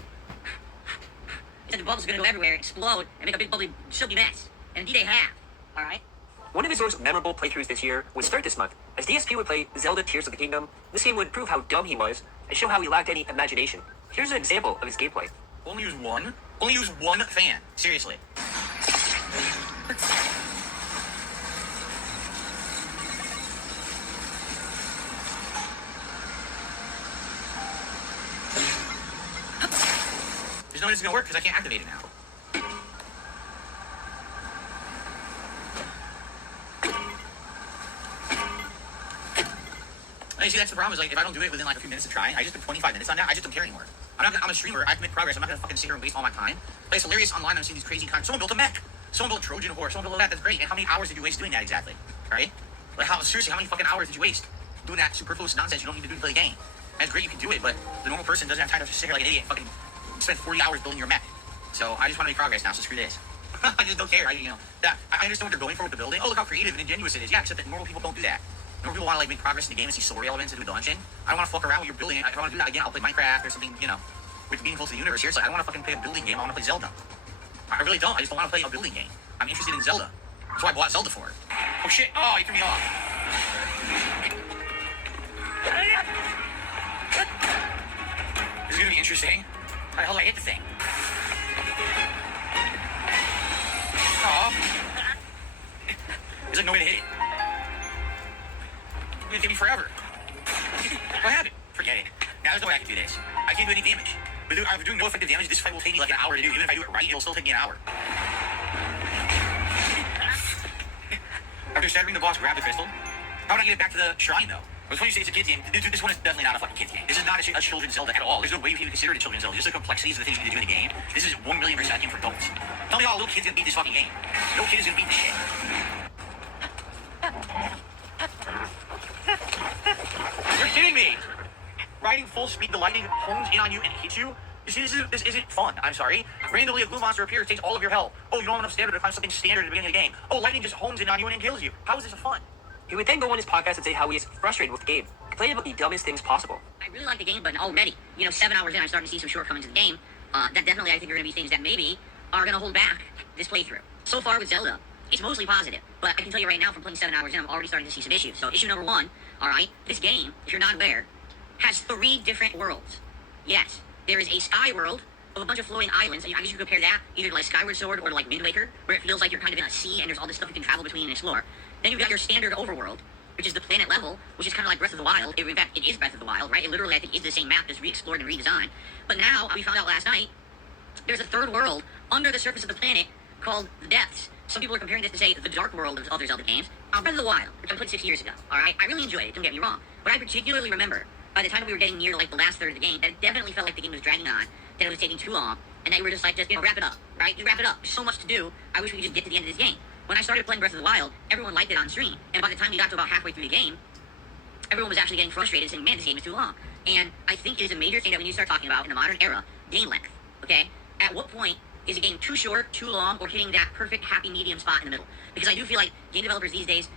Said the bubbles are gonna go everywhere, explode, and make a big bubbly silky mess. And indeed they have. Alright? One of his most memorable playthroughs this year would start this month, as DSP would play Zelda Tears of the Kingdom. This game would prove how dumb he was, and show how he lacked any imagination. Here's an example of his gameplay. Only use one? Only use one fan. Seriously. There's no way it's gonna work because I can't activate it now. And you see, that's the problem, is like, if I don't do it within like a few minutes of trying, I just put 25 minutes on that, I just don't care anymore. I'm a streamer, I have to make progress, I'm not gonna fucking sit here and waste all my time. But it's hilarious online, I'm seeing these crazy someone built a mech, someone built a Trojan horse, someone built that, that's great, and how many hours did you waste doing that exactly? Right? Like, seriously, how many fucking hours did you waste doing that superfluous nonsense you don't need to do to play the game? And it's great you can do it, but the normal person doesn't have time to sit here like an idiot and fucking spend 40 hours building your mech. So I just want to make progress now, so screw this. I just don't care, I understand what they're going for with the building. Oh, look how creative and ingenious it is. Yeah, except that normal people don't do that. Normal people want to like make progress in the game and see story elements and do a dungeon. I don't want to fuck around with your building. If I want to do that again, I'll play Minecraft or something, with meaningful to the universe. Seriously, I don't want to fucking play a building game. I want to play Zelda. I really don't. I just don't want to play a building game. I'm interested in Zelda. That's what I bought Zelda for. Oh shit! Oh, you threw me off. This is gonna be interesting. How the hell do I hit the thing? Oh. There's like no way to hit it. It's gonna take me forever. What happened? Forget it. Now there's no way I can do this. I can't do any damage. But I'm doing no effective damage. This fight will take me like an hour to do. Even if I do it right, it'll still take me an hour. After shattering the boss, grab the crystal. How would I get it back to the shrine, though? It was funny you say it's a kid's game. Dude, this one is definitely not a fucking kid's game. This is not a children's Zelda at all. There's no way you can even consider it a children's Zelda. Just the complexities of the things you need to do in the game. This is 1 million% game for adults. Tell me how a little kid's gonna beat this fucking game. No kid is gonna beat this shit. You're kidding me! Riding full speed, the lightning hones in on you and hits you? You see, this isn't fun. I'm sorry. Randomly, a blue monster appears, takes all of your health. Oh, you don't have enough stamina to climb something standard at the beginning of the game. Oh, lightning just hones in on you and kills you. How is this fun? He would then go on his podcast and say how he is frustrated with the game, complaining about the dumbest things possible. I really like the game, but already, 7 hours in, I'm starting to see some shortcomings in the game. That definitely, I think, are going to be things that maybe are going to hold back this playthrough. So far with Zelda, it's mostly positive, but I can tell you right now, from playing 7 hours in, I'm already starting to see some issues. So issue number 1, alright, this game, if you're not aware, has 3 different worlds. Yes, there is a sky world of a bunch of floating islands, and I guess you could compare that either to like Skyward Sword or to like Wind Waker, where it feels like you're kind of in a sea and there's all this stuff you can travel between and explore. Then you've got your standard overworld, which is the planet level, which is kind of like Breath of the Wild. In fact, it is Breath of the Wild, right? It literally, I think, is the same map, just re-explored and redesigned. But now, we found out last night, there's a third world under the surface of the planet called the Depths. Some people are comparing this to, say, the Dark World of other Zelda games. Breath of the Wild, which I played 6 years ago, alright? I really enjoyed it, don't get me wrong. But I particularly remember, by the time we were getting near, like, the last third of the game, that it definitely felt like the game was dragging on, that it was taking too long, and that we were just like, wrap it up, right? Just wrap it up. There's so much to do. I wish we could just get to the end of this game. When I started playing Breath of the Wild, everyone liked it on stream, and by the time we got to about halfway through the game, everyone was actually getting frustrated, saying, man, this game is too long. And I think it is a major thing that we need to start talking about in the modern era, game length, okay? At what point is a game too short, too long, or hitting that perfect happy medium spot in the middle? Because I do feel like game developers these days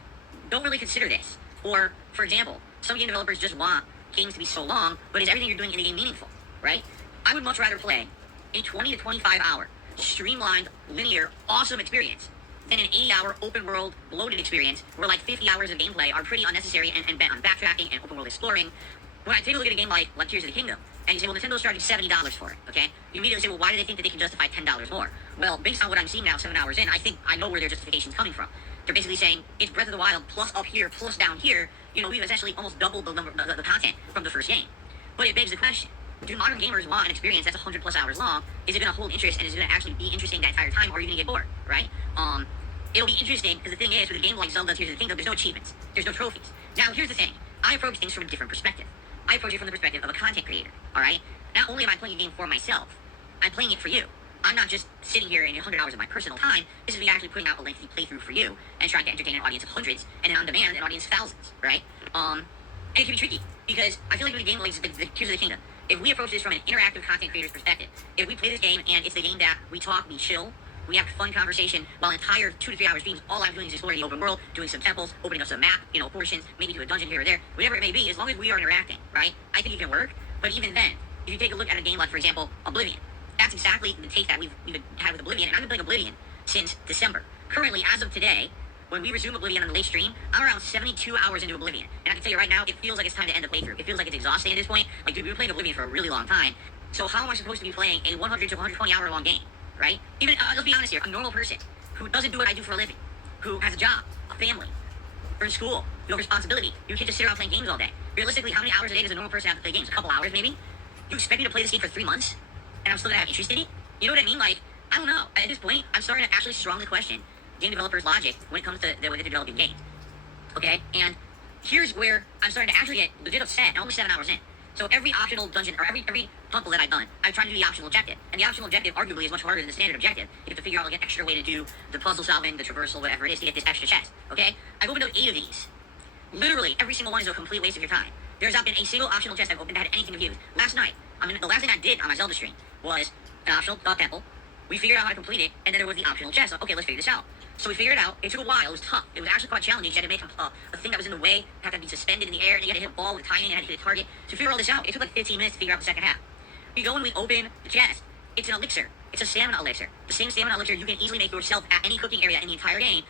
don't really consider this. Or, for example, some game developers just want games to be so long, but is everything you're doing in the game meaningful, right? I would much rather play a 20 to 25 hour, streamlined, linear, awesome experience than an 80-hour open-world, bloated experience where like 50 hours of gameplay are pretty unnecessary and bent on backtracking and open-world exploring. When I take a look at a game like Tears of the Kingdom, and you say, well, Nintendo's charging $70 for it, okay? You immediately say, well, why do they think that they can justify $10 more? Well, based on what I'm seeing now, 7 hours in, I know where their justification's coming from. They're basically saying, it's Breath of the Wild plus up here, plus down here. You know, we've essentially almost doubled the number, the content from the first game. But it begs the question, do modern gamers want an experience that's 100 plus hours long? Is it going to hold interest, and is it going to actually be interesting that entire time, or are you going to get bored, right? It'll be interesting, because the thing is, with a game like Zelda Tears of the Kingdom, there's no achievements. There's no trophies. Now, here's the thing. I approach things from a different perspective. I approach it from the perspective of a content creator, alright? Not only am I playing a game for myself, I'm playing it for you. I'm not just sitting here in 100 hours of my personal time. This is me actually putting out a lengthy playthrough for you and trying to entertain an audience of hundreds, and then on demand, an audience of thousands, right? And it can be tricky, because I feel like with a game like the Tears of the Kingdom, if we approach this from an interactive content creator's perspective, if we play this game and it's the game that we talk, we chill, we have fun conversation, while entire 2 to 3 hour streams, all I'm doing is exploring the open world, doing some temples, opening up some map, portions, maybe to a dungeon here or there, whatever it may be, as long as we are interacting, right? I think it can work. But even then, if you take a look at a game like, for example, Oblivion, that's exactly the take that we've had with Oblivion, and I've been playing Oblivion since December. Currently, as of today, when we resume Oblivion on the late stream, I'm around 72 hours into Oblivion. And I can tell you right now, it feels like it's time to end the playthrough. It feels like it's exhausting at this point. Like, dude, we were playing Oblivion for a really long time. So how am I supposed to be playing a 100 to 120 hour long game, right? Even, let's be honest here, a normal person who doesn't do what I do for a living, who has a job, a family, or in school, you have responsibility. You can't just sit around playing games all day. Realistically, how many hours a day does a normal person have to play games? A couple hours, maybe? You expect me to play this game for 3 months, and I'm still gonna have interest in it? You know what I mean? Like, I don't know. At this point, I'm starting to actually strongly question game developers' logic when it comes to the way they're developing games. Okay? And here's where I'm starting to actually get legit upset, and only 7 hours in. So every optional dungeon, or every puzzle that I've done, I've tried to do the optional objective. And the optional objective, arguably, is much harder than the standard objective. You have to figure out, like, an extra way to do the puzzle solving, the traversal, whatever it is, to get this extra chest. Okay? I've opened up 8 of these. Literally, every single one is a complete waste of your time. There's not been a single optional chest I've opened that had anything to use. Last night, the last thing I did on my Zelda stream was an optional temple. We figured out how to complete it, and then there was the optional chest. Okay, let's figure this out. So we figured it out. It took a while. It was tough. It was actually quite challenging. You had to make a thing that was in the way have to be suspended in the air, and you had to hit a ball with timing, and had to hit a target. To figure all this out, it took like 15 minutes to figure out the second half. We go and we open the chest. It's an elixir. It's a stamina elixir. The same stamina elixir you can easily make yourself at any cooking area in the entire game.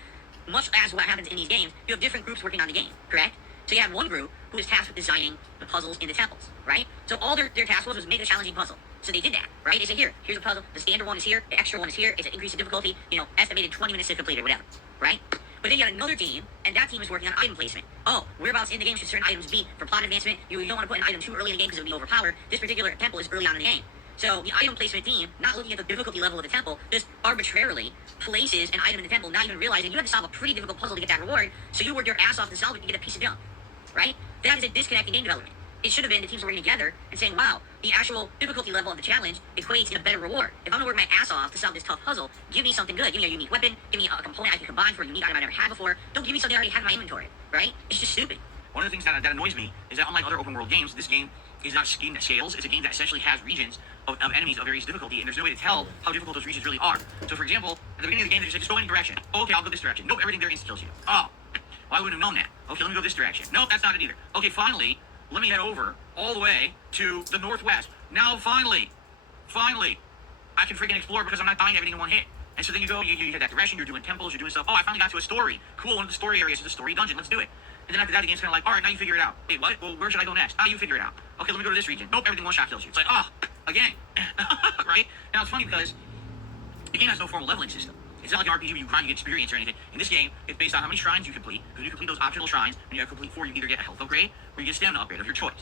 Much as what happens in these games, you have different groups working on the game, correct? So you have one group who is tasked with designing the puzzles in the temples, right? So all their task was make a challenging puzzle. So they did that, right? They said, here's a puzzle. The standard one is here. The extra one is here. It's an increase in difficulty. Estimated 20 minutes to complete or whatever, right? But then you got another team, and that team is working on item placement. Oh, whereabouts in the game should certain items be for plot advancement? You don't want to put an item too early in the game because it would be overpowered. This particular temple is early on in the game. So the item placement team, not looking at the difficulty level of the temple, just arbitrarily places an item in the temple, not even realizing you have to solve a pretty difficult puzzle to get that reward, so you work your ass off to solve it to get a piece of junk, right? That is a disconnect in game development. It should have been the teams working together and saying, wow, the actual difficulty level of the challenge equates in a better reward. If I'm going to work my ass off to solve this tough puzzle, give me something good. Give me a unique weapon. Give me a component I can combine for a unique item I never had before. Don't give me something I already had in my inventory, right? It's just stupid. One of the things that annoys me is that unlike other open world games, this game is not a game that scales. It's a game that essentially has regions of enemies of various difficulty, and there's no way to tell how difficult those regions really are. So for example, at the beginning of the game, they just say, just go any direction. Oh, okay, I'll go this direction. Nope, everything there insta-kills you. Oh, well, I wouldn't have known that. Okay, let me go this direction. Nope, that's not it either. Okay, finally, let me head over all the way to the northwest. Now, finally, I can freaking explore because I'm not dying everything in one hit. And so then you go, you head that direction, you're doing temples, you're doing stuff. Oh, I finally got to a story. Cool, one of the story areas is a story dungeon. Let's do it. And then after that, the game's kind of like, all right, now you figure it out. Wait, what? Well, where should I go next? You figure it out. Okay, let me go to this region. Nope, everything one-shot kills you. It's like, again. Right? Now, it's funny because the game has no formal leveling system. It's not like an RPG where you grind, you get experience or anything. In this game, it's based on how many shrines you complete. When you complete those optional shrines, when you have complete 4, you either get a health upgrade or you get a stamina upgrade of your choice.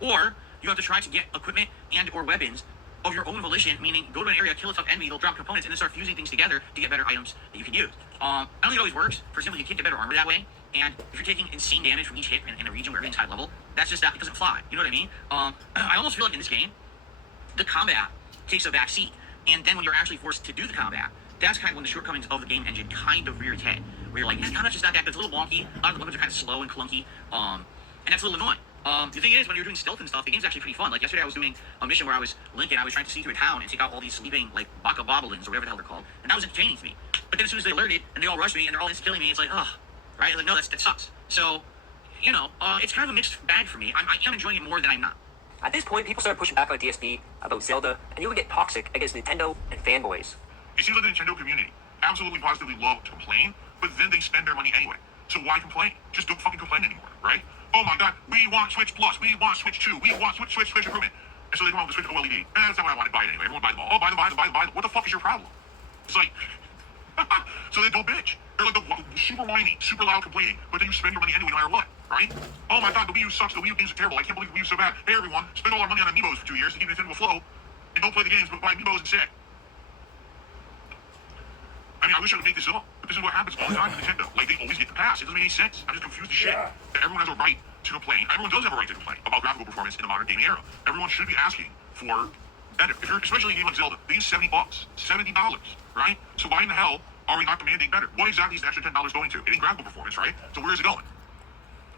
Or you have to try to get equipment and or weapons of your own volition, meaning go to an area, kill a tough enemy, they'll drop components, and then start fusing things together to get better items that you can use. I don't think it always works. For example, you can't get better armor that way. And if you're taking insane damage from each hit in a region where everything's high level, that's just that. It doesn't fly. You know what I mean? I almost feel like in this game, the combat takes a back seat. And then when you're actually forced to do the combat, that's kind of when the shortcomings of the game engine kind of rear its head. Where you're like, this combat's just not that good. It's a little wonky. A lot of the weapons are kind of slow and clunky. And that's a little annoying. The thing is, when you're doing stealth and stuff, the game's actually pretty fun. Like yesterday I was doing a mission where I was Lincoln, I was trying to sneak through a town and take out all these sleeping, like, baka bobolins or whatever the hell they're called. And that was entertaining to me. But then as soon as they alerted and they all rushed me and they're all killing me, it's like, right? Like, no, that sucks. So, you know, it's kind of a mixed bag for me. I am enjoying it more than I'm not. At this point, people started pushing back on DSP about Zelda, and you would get toxic against Nintendo and fanboys. It seems like the Nintendo community absolutely positively love to complain, but then they spend their money anyway. So why complain? Just don't fucking complain anymore, right? Oh my god, we want Switch Plus, we want Switch 2, we want Switch improvement. And so they come out with the Switch OLED. That's not what I wanted, buy it anyway. Everyone buy them all. Oh, buy them. What the fuck is your problem? It's like, so they don't bitch. They're like the super whiny, super loud complaining, but then you spend your money anyway no matter what, right? Oh my god, the Wii U sucks, the Wii U games are terrible, I can't believe the Wii U's so bad. Hey everyone, spend all our money on Amiibos for 2 years to keep Nintendo afloat, and don't play the games, but buy Amiibos instead. I mean, I wish I could make this up, but this is what happens all the time with Nintendo. Like, they always get the pass. It doesn't make any sense. I'm just confused as shit. That everyone has a right to complain. Everyone does have a right to complain about graphical performance in the modern gaming era. Everyone should be asking for better. If you're, especially a game like Zelda, they use $70, $70, right? So why in the hell are we not demanding better? What exactly is the extra $10 going to? It ain't graphical performance, right? So where is it going?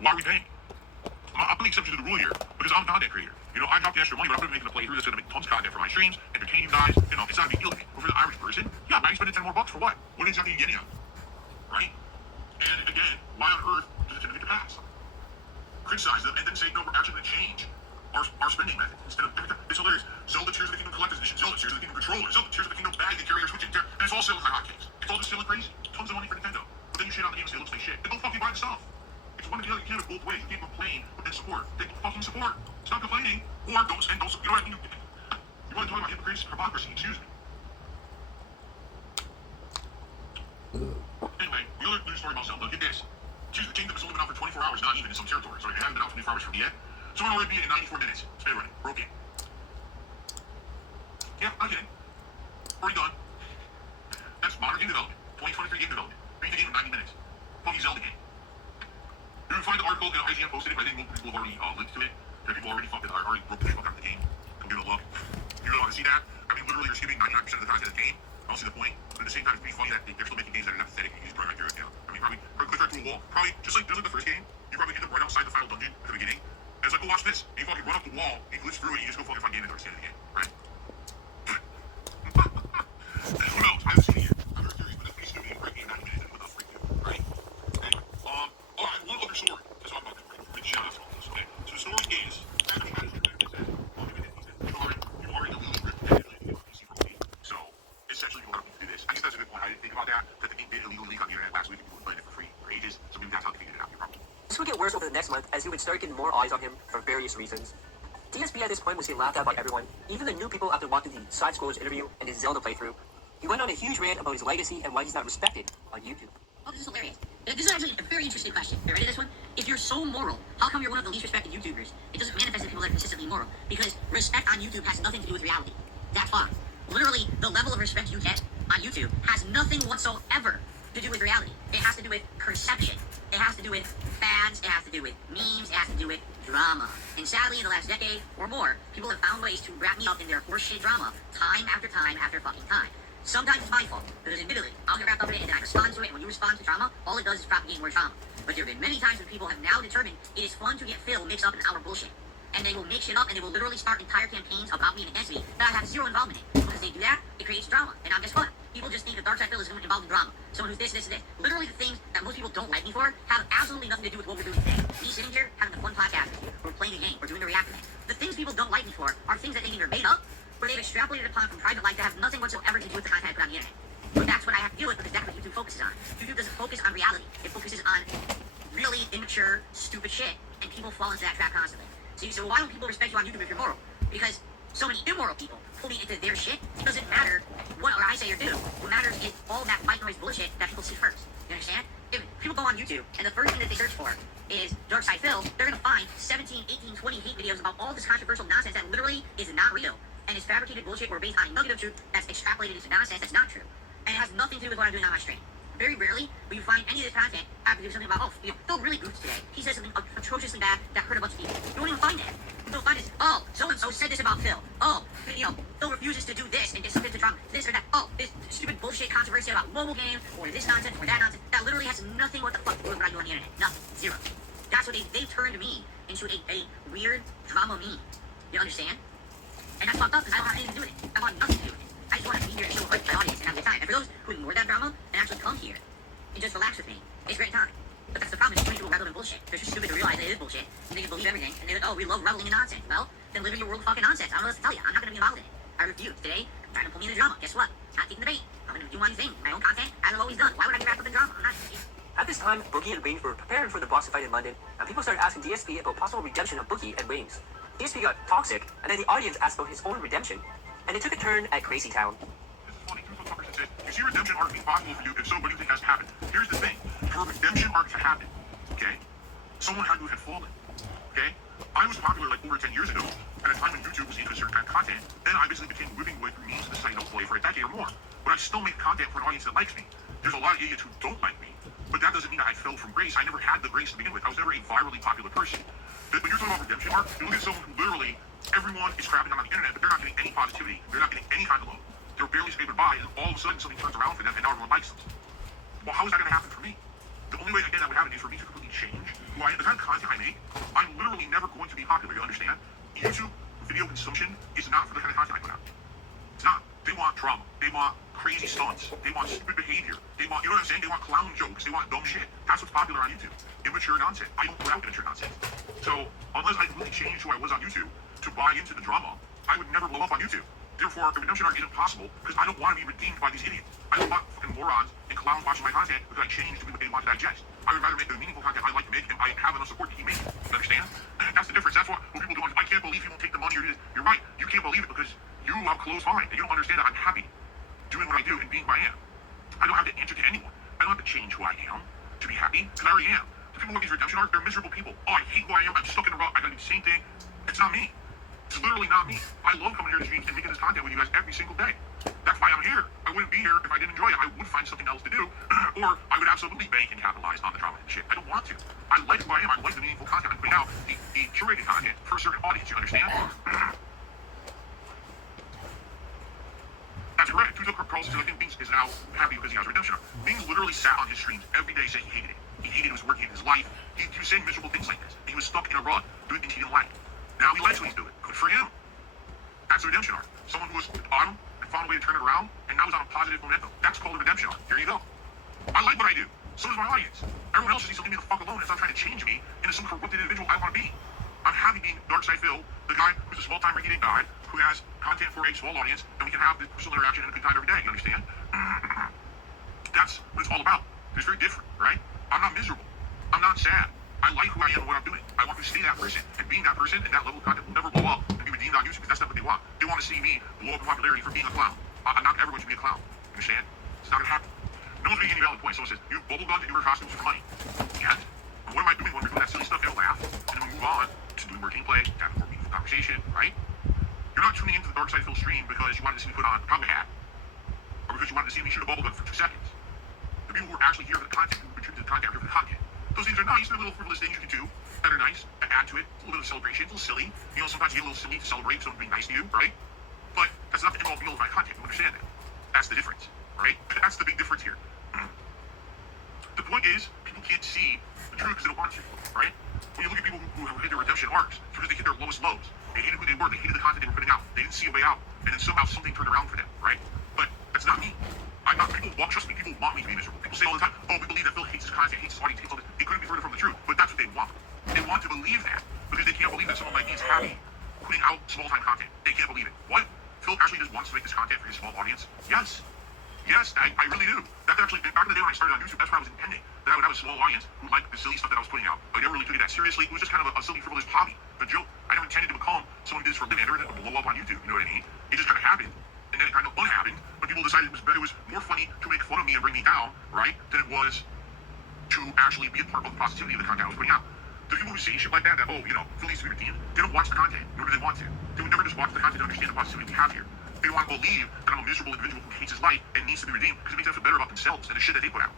Why are we paying? I'm putting exception to the rule here because I'm a content creator. You know, I dropped the extra money, but I'm going to be making a playthrough that's going to make tons of content for my streams, entertain you guys. You know, it's not a big deal to me. But for the average person, yeah, now you're spending $10 more for what? What exactly are you getting out of it? Right? And again, why on earth does it get the pass? Criticize them and then say, no, we're actually going to change our spending method. Instead of, it's hilarious. Zelda Tears of the Kingdom Collector's Edition, Zelda Tears of the Kingdom Controller, Zelda Tears of the Kingdom Bag that carry your Switch in there, and it's all selling like hotcakes. It's all just selling crazy. Tons of money for Nintendo. But then you shit on the game and say it looks like shit. Then don't fucking buy the stuff. It's one of the other, you can't have both ways. You can't complain but then support. They fucking support. Stop complaining. Or don't, you know what I mean? You want to talk about hypocrisy, excuse me. Anyway, the other news story about Zelda, get this. Tears of the Kingdom has only been out for 24 hours, not even in some territories. Right? It hasn't been out for 24 hours for me yet. So I'm already beat it in 94 minutes. Speedrunning. Broke it. Yeah, I get it. Already done. That's modern game development. 2023 game development. Beat the game in 90 minutes. Fucking Zelda game. You can find the article, and IGN posted it, but I think multiple people have already linked to it. There are people already already broke the fuck out of the game. Come give it a look. You really want to see that? I mean, literally, you're skipping 99% of the content of the game. I don't see the point. But at the same time, it's pretty funny that they're still making games that are not pathetic and you just run right through it now. I mean, probably click right through a wall. Probably, just like the first game, you probably end up right outside the final dungeon at the beginning. And it's like, oh, watch this. And you fucking run up the wall, you glitch through it, and you just go fucking find Ganondorf at the end of the game, right? Who knows? I haven't seen it yet. I'm very curious, but that's pretty stupid. Break me in 90 minutes and put that freak through, right? Anyway, oh, I have one other story to talk about this, right? Big shout out to all this, okay? So the story is, you already know PC for me. So, essentially, you want to do this. I guess that's a good point. I didn't think about that the game did illegally leak on the internet last week and people were playing it for free for ages. So maybe that's how they figured it out. You're probably. This would get worse over the next month as he would start getting more eyes on him for various reasons. DSP at this point was getting laughed at by everyone, even the new people after watching the Side Scrollers interview and his Zelda playthrough. He went on a huge rant about his legacy and why he's not respected on YouTube. Oh, this is hilarious. This is actually a very interesting question. You ready for this one? If you're so moral, how come you're one of the least respected YouTubers? It doesn't manifest in people that are consistently moral. Because respect on YouTube has nothing to do with reality. That's fine. Literally, the level of respect you get on YouTube has nothing whatsoever to do with reality. It has to do with perception. It has to do with fans. It has to do with memes. It has to do with drama. And sadly, in the last decade or more, people have found ways to wrap me up in their horseshit drama time after fucking time. Sometimes it's my fault, because admittedly, I'll get wrapped up in it and then I respond to it, and when you respond to drama, all it does is propagate more drama. But there have been many times when people have now determined it is fun to get Phil mixed up in our bullshit. And they will mix shit up, and they will literally start entire campaigns about me and against me that I have zero involvement in. Because they do that, it creates drama. And now guess what? People just think that Dark Side Phil is involved in drama. Someone who's this, and this. Literally the things that most people don't like me for have absolutely nothing to do with what we're doing today. Me sitting here, having a fun podcast, or playing a game, or doing a reaction thing. The things people don't like me for are things that they either made up, or they've extrapolated upon from private life that have nothing whatsoever to do with the content I put on the internet. But that's what I have to deal with because that's what YouTube focuses on. YouTube doesn't focus on reality. It focuses on really immature, stupid shit, and people fall into that trap constantly. So why don't people respect you on YouTube if you're moral? Because so many immoral people pull me into their shit. It doesn't matter what I say or do. What matters is all that white noise bullshit that people see first. You understand? If people go on YouTube and the first thing that they search for is Dark Side Phil, they're gonna find 17, 18, 20 hate videos about all this controversial nonsense that literally is not real. And it's fabricated bullshit or based on a nugget of truth that's extrapolated into nonsense that's not true. And it has nothing to do with what I'm doing on my stream. Very rarely will you find any of this content have to do something about, oh, Phil really goofed today. He said something atrociously bad that hurt a bunch of people. You won't even find that. You don't find this, oh, so-and-so said this about Phil. Oh, Phil refuses to do this and submit to drama, this or that. Oh, this stupid bullshit controversy about mobile games or this nonsense or that nonsense. That literally has nothing what the fuck to do with what I do on the internet. Nothing. Zero. That's what they turned me into a weird drama meme. You understand? And that's fucked up because I don't have anything to do with it. I want nothing to do with it. I just want to be here and chill with my audience and have a good time. And for those who ignore that drama and actually come here and just relax with me, it's a great time. everything, and they're like, oh, we love reveling in nonsense. Well, then live in your world of fucking nonsense. I don't know what else to tell you. I'm not going to be involved in it. I refuse. Today, I'm trying to pull me in the drama. Guess what? Not taking the bait. I'm going to do my own thing, my own content, as I've always done. Why would I be wrapped up in drama? I'm not. At this time, Boogie and Reigns were preparing for the Boston fight in London, and people started asking DSP about possible redemption of Boogie and Reigns. DSP got toxic, and then the audience asked about his own redemption, and it took a turn at Crazy Town. This is funny. Here's what Tucker said. You see redemption arc being possible for you? If so, what do you think has to happen? Here's the thing. For a redemption arc to happen, okay, someone had to have fallen. Okay? I was popular like over 10 years ago, at a time when YouTube was into a certain kind of content. Then I basically became whipping away through memes of the site hopefully for a decade or more. But I still make content for an audience that likes me. There's a lot of idiots who don't like me, but that doesn't mean that I fell from grace. I never had the grace to begin with. I was never a virally popular person. But when you're talking about redemption arc, you look at someone who literally, everyone is crapping on the internet, but they're not getting any positivity. They're not getting any kind of love. They're barely scraping by, and all of a sudden something turns around for them, and now everyone likes them. Well, how is that going to happen for me? The only way, again, that would happen is for me to completely change who I am. The kind of content I make, I'm literally never going to be popular, you understand? YouTube video consumption is not for the kind of content I put out. It's not. They want drama. They want crazy stunts. They want stupid behavior. They want, you know what I'm saying? They want clown jokes. They want dumb shit. That's what's popular on YouTube. Immature nonsense. I don't put out immature nonsense. So, unless I really changed who I was on YouTube to buy into the drama, I would never blow up on YouTube. Therefore, the redemption arc isn't possible because I don't want to be redeemed by these idiots. I don't want fucking morons and clowns watching my content because I changed to be what they want to digest. I would rather make the meaningful content I like to make and I have enough support to keep making. You understand? That's the difference. That's what people do. I can't believe he won't take the money or this. You're right. You can't believe it because you have a closed mind and you don't understand that I'm happy doing what I do and being who I am. I don't have to answer to anyone. I don't have to change who I am to be happy because I already am. The people who have these redemption arcs, they're miserable people. Oh, I hate who I am. I'm stuck in a rut. I gotta do the same thing. It's not me. It's literally not me. I love coming here to streams and making this content with you guys every single day. That's why I'm here. I wouldn't be here if I didn't enjoy it. I would find something else to do, or I would absolutely bank and capitalize on the drama and shit. I don't want to. I like who I am. I like the meaningful content I'm putting out, the curated content for a certain audience. You understand? That's correct. Tucker Carlson says I think Bings is now happy because he has redemption. Bings literally sat on his streams every day saying he hated it. He hated his work, he hated his life. He was saying miserable things like this. And he was stuck in a rut doing things he didn't like. Now he likes what he's doing. Good for him. That's a redemption arc. Someone who was at the bottom and found a way to turn it around and now is on a positive momentum. That's called a redemption arc. Here you go. I like what I do. So does my audience. Everyone else just needs to leave me the fuck alone and stop trying to change me into some corrupted individual I want to be. I'm happy being Darkside Phil, the guy who's a small-time rinky-dink guy who has content for a small audience, and we can have this personal interaction and a good time every day, you understand? That's what it's all about. It's very different, right? I'm not miserable. I'm not sad. I like who I am and what I'm doing. I want to stay that person, and being that person and that level of content will never blow up and be redeemed on YouTube because that's not what they want. They want to see me blow up in popularity for being a clown. I'm not ever going to be a clown. You understand? It's not going to happen. No one's making any valid point. Someone says, you bubble guns and you wear costumes for money. Yet, but what am I doing when we're doing that silly stuff? They'll laugh, and then we move on to doing more gameplay, to have a more meaningful conversation, right? You're not tuning into the Darkside Phil stream because you wanted to see me put on a cowboy hat, or because you wanted to see me shoot a bubble gun for 2 seconds. The people who are actually here for the content, who contribute to the content, are here for the content. Those things are nice. They're little frivolous things you can do that are nice, that add to it. A little bit of celebration, a little silly. You know, sometimes you get a little silly to celebrate someone being nice to you, right? But that's not the end all be all of my content. You understand that? That's the difference, right? That's the big difference here. The point is, people can't see the truth because they don't want to, right? When you look at people who hit their redemption arcs, it's because they hit their lowest lows. They hated who they were. They hated the content they were putting out. They didn't see a way out. And then somehow something turned around for them, right? But that's not me. I'm not. People want, trust me, people want me to be miserable. People say all the time, oh, we believe that Phil hates his content, hates his audience, hates all this. It couldn't be further from the truth. But that's what they want. They want to believe that because they can't believe that someone like me is happy putting out small-time content. They can't believe it. What? Phil actually just wants to make this content for his small audience? Yes. Yes, I really do. That's actually, back in the day when I started on YouTube, that's what I was intending. That I would have a small audience who liked the silly stuff that I was putting out. I never really took it that seriously. It was just kind of a silly, frivolous hobby, a joke. I never intended to become someone who did this for a living. I never intended to blow up on YouTube, you know what I mean? It just kind of happened. And then it kind of unhappened, but people decided it was more funny to make fun of me and bring me down, right, than it was to actually be a part of the positivity of the content I was putting out. The people who say shit like that, oh, you know, Phil needs to be redeemed, they don't watch the content, nor do they want to. They would never just watch the content to understand the positivity we have here. They want to believe that I'm a miserable individual who hates his life and needs to be redeemed because it makes them feel better about themselves and the shit that they put out.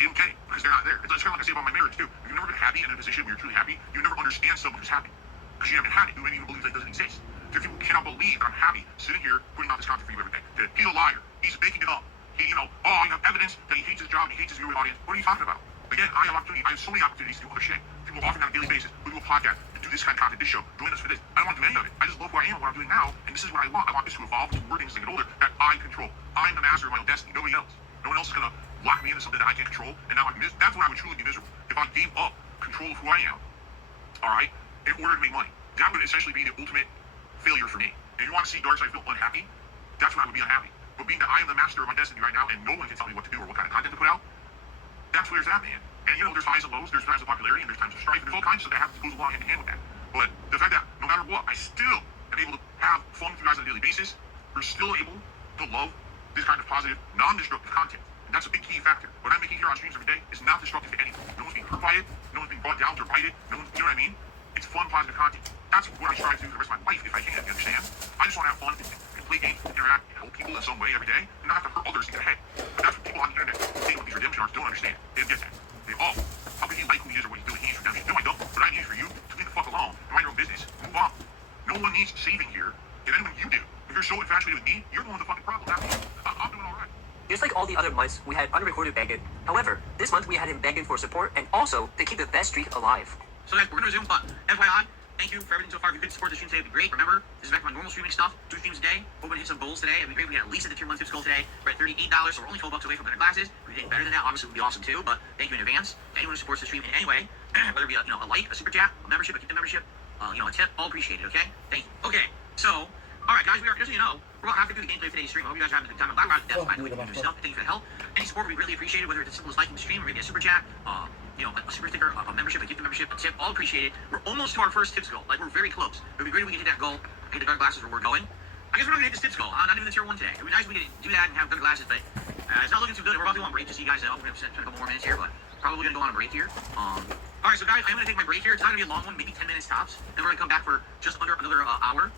They don't get it because they're not there. It's kind of like I say about my marriage too. If you've never been happy in a position where you're truly happy, you never understand someone who's happy because you haven't had it. You don't even believe that it doesn't exist. There are people who cannot believe that I'm happy sitting here putting out this content for you every day. That he's a liar. He's making it up. He, you know, oh, you have evidence that he hates his job, he hates his viewing audience. What are you talking about? Again, I have opportunity. I have so many opportunities to do other shit. People offer me on a daily basis. We do a podcast, and do this kind of content, this show, join us for this. I don't want to do any of it. I just love who I am, what I'm doing now, and this is what I want. I want this to evolve, to word things as I get older, that I control. I'm the master of my own destiny, nobody else. No one else is gonna lock me into something that I can't control, and now that's when I would truly be miserable. If I gave up control of who I am, alright, in order to make money. That would essentially be the ultimate failure for me. If you want to see Darkseid feel unhappy, that's when I would be unhappy. But being that I am the master of my destiny right now and no one can tell me what to do or what kind of content to put out, that's where it's at, man. And you know, there's highs and lows, there's times of popularity and there's times of strife, and there's all kinds of stuff that happens that goes along hand in hand with that. But the fact that no matter what, I still am able to have fun with you guys on a daily basis, we're still able to love this kind of positive, non-destructive content. And that's a big key factor. What I'm making here on streams every day is not destructive to anyone. No one's being hurt by it, no one's being brought down or bited, no one, you know what I mean? It's fun, positive content. That's what I strive to do for the rest of my life if I can, you understand? I just want to have fun and play games, interact, and help people in some way every day, and not have to hurt others to get ahead. But that's what people on the internet saying with these redemption arcs don't understand. They don't get that. They all, how can he like who he is or what he's doing? He needs redemption. No, I don't. What I need is for you to leave the fuck alone and mind your own business. Move on. No one needs saving here. If anyone, you do. If you're so infatuated with me, you're the one with the fucking problem, not me. I'm doing all right. Just like all the other months, we had unrecorded Bangin. However, this month we had him begging for support and also to keep the best streak alive. So guys, we're gonna resume, but FYI, thank you for everything so far. If you could support the stream today, it'd be great. Remember, this is back to my normal streaming stuff. 2 streams a day. Hoping to hit some goals today. It'd be great if we get at least at the tier 1 tips goal today. We're at $38, so we're only $12 away from better glasses. If we did better than that, obviously it would be awesome too. But thank you in advance to anyone who supports the stream in any way, whether it be a like, a super chat, a membership, a gift membership, a tip, all appreciated. Okay, thank you. Okay, so all right, guys, we are just so you know, we're gonna have to do the gameplay of today's stream. I hope you guys are having a good time. I'm glad we're out of depth. I know we can do stuff. Thank you for the help. Any support would be really appreciated, whether it's as simple as liking the stream or maybe a super chat, a super sticker, a membership, a gift membership, a tip, all appreciated. We're almost to our first tips goal. Like, we're very close. It would be great if we could hit that goal, get the dark glasses where we're going. I guess we're not gonna hit this tips goal. Not even the tier 1 today. It would be nice if we could do that and have better glasses, but it's not looking too good. We're about to go on break, just so you guys know. We're gonna spend a couple more minutes here, but probably gonna go on a break here. Alright, so guys, I'm gonna take my break here. It's not gonna be a long one, maybe 10 minutes tops. Then we're gonna come back for just under another hour.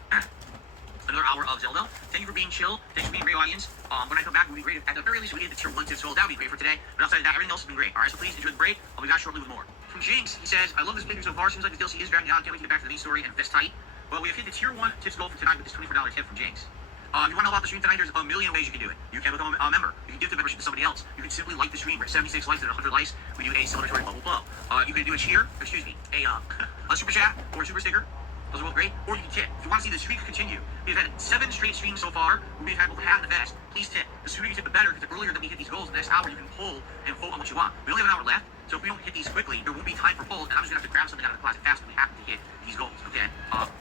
Another hour of Zelda. Thank you for being chill. Thanks for being a great audience. When I come back, it would be great if at the very least we get the tier 1 tips goal. That would be great for today. But outside of that, everything else has been great. Alright, so please enjoy the break. I'll be back shortly with more. From Jinx, he says, I love this playthrough so far. Seems like the DLC is dragging down. Can't wait to get back to the main story and fist tight. Well, we have hit the tier 1 tips goal for tonight with this $24 tip from Jinx. If you want to know about the stream tonight, there's a million ways you can do it. You can become a member. You can give the membership to somebody else. You can simply like the stream. We're at 76 likes and 100 likes. We do a celebratory bubble blow. You can do a cheer, a super chat or a super sticker. Those are both great. Or you can tip. If you want to see the streak continue, we've had 7 straight streams so far. We've had both the hat and the vest. Please tip. The sooner you tip, the better, because the earlier that we hit these goals, the next hour you can pull and vote on what you want. We only have an hour left, so if we don't hit these quickly, there won't be time for polls, and I'm just going to have to grab something out of the closet fast when we happen to hit these goals, okay?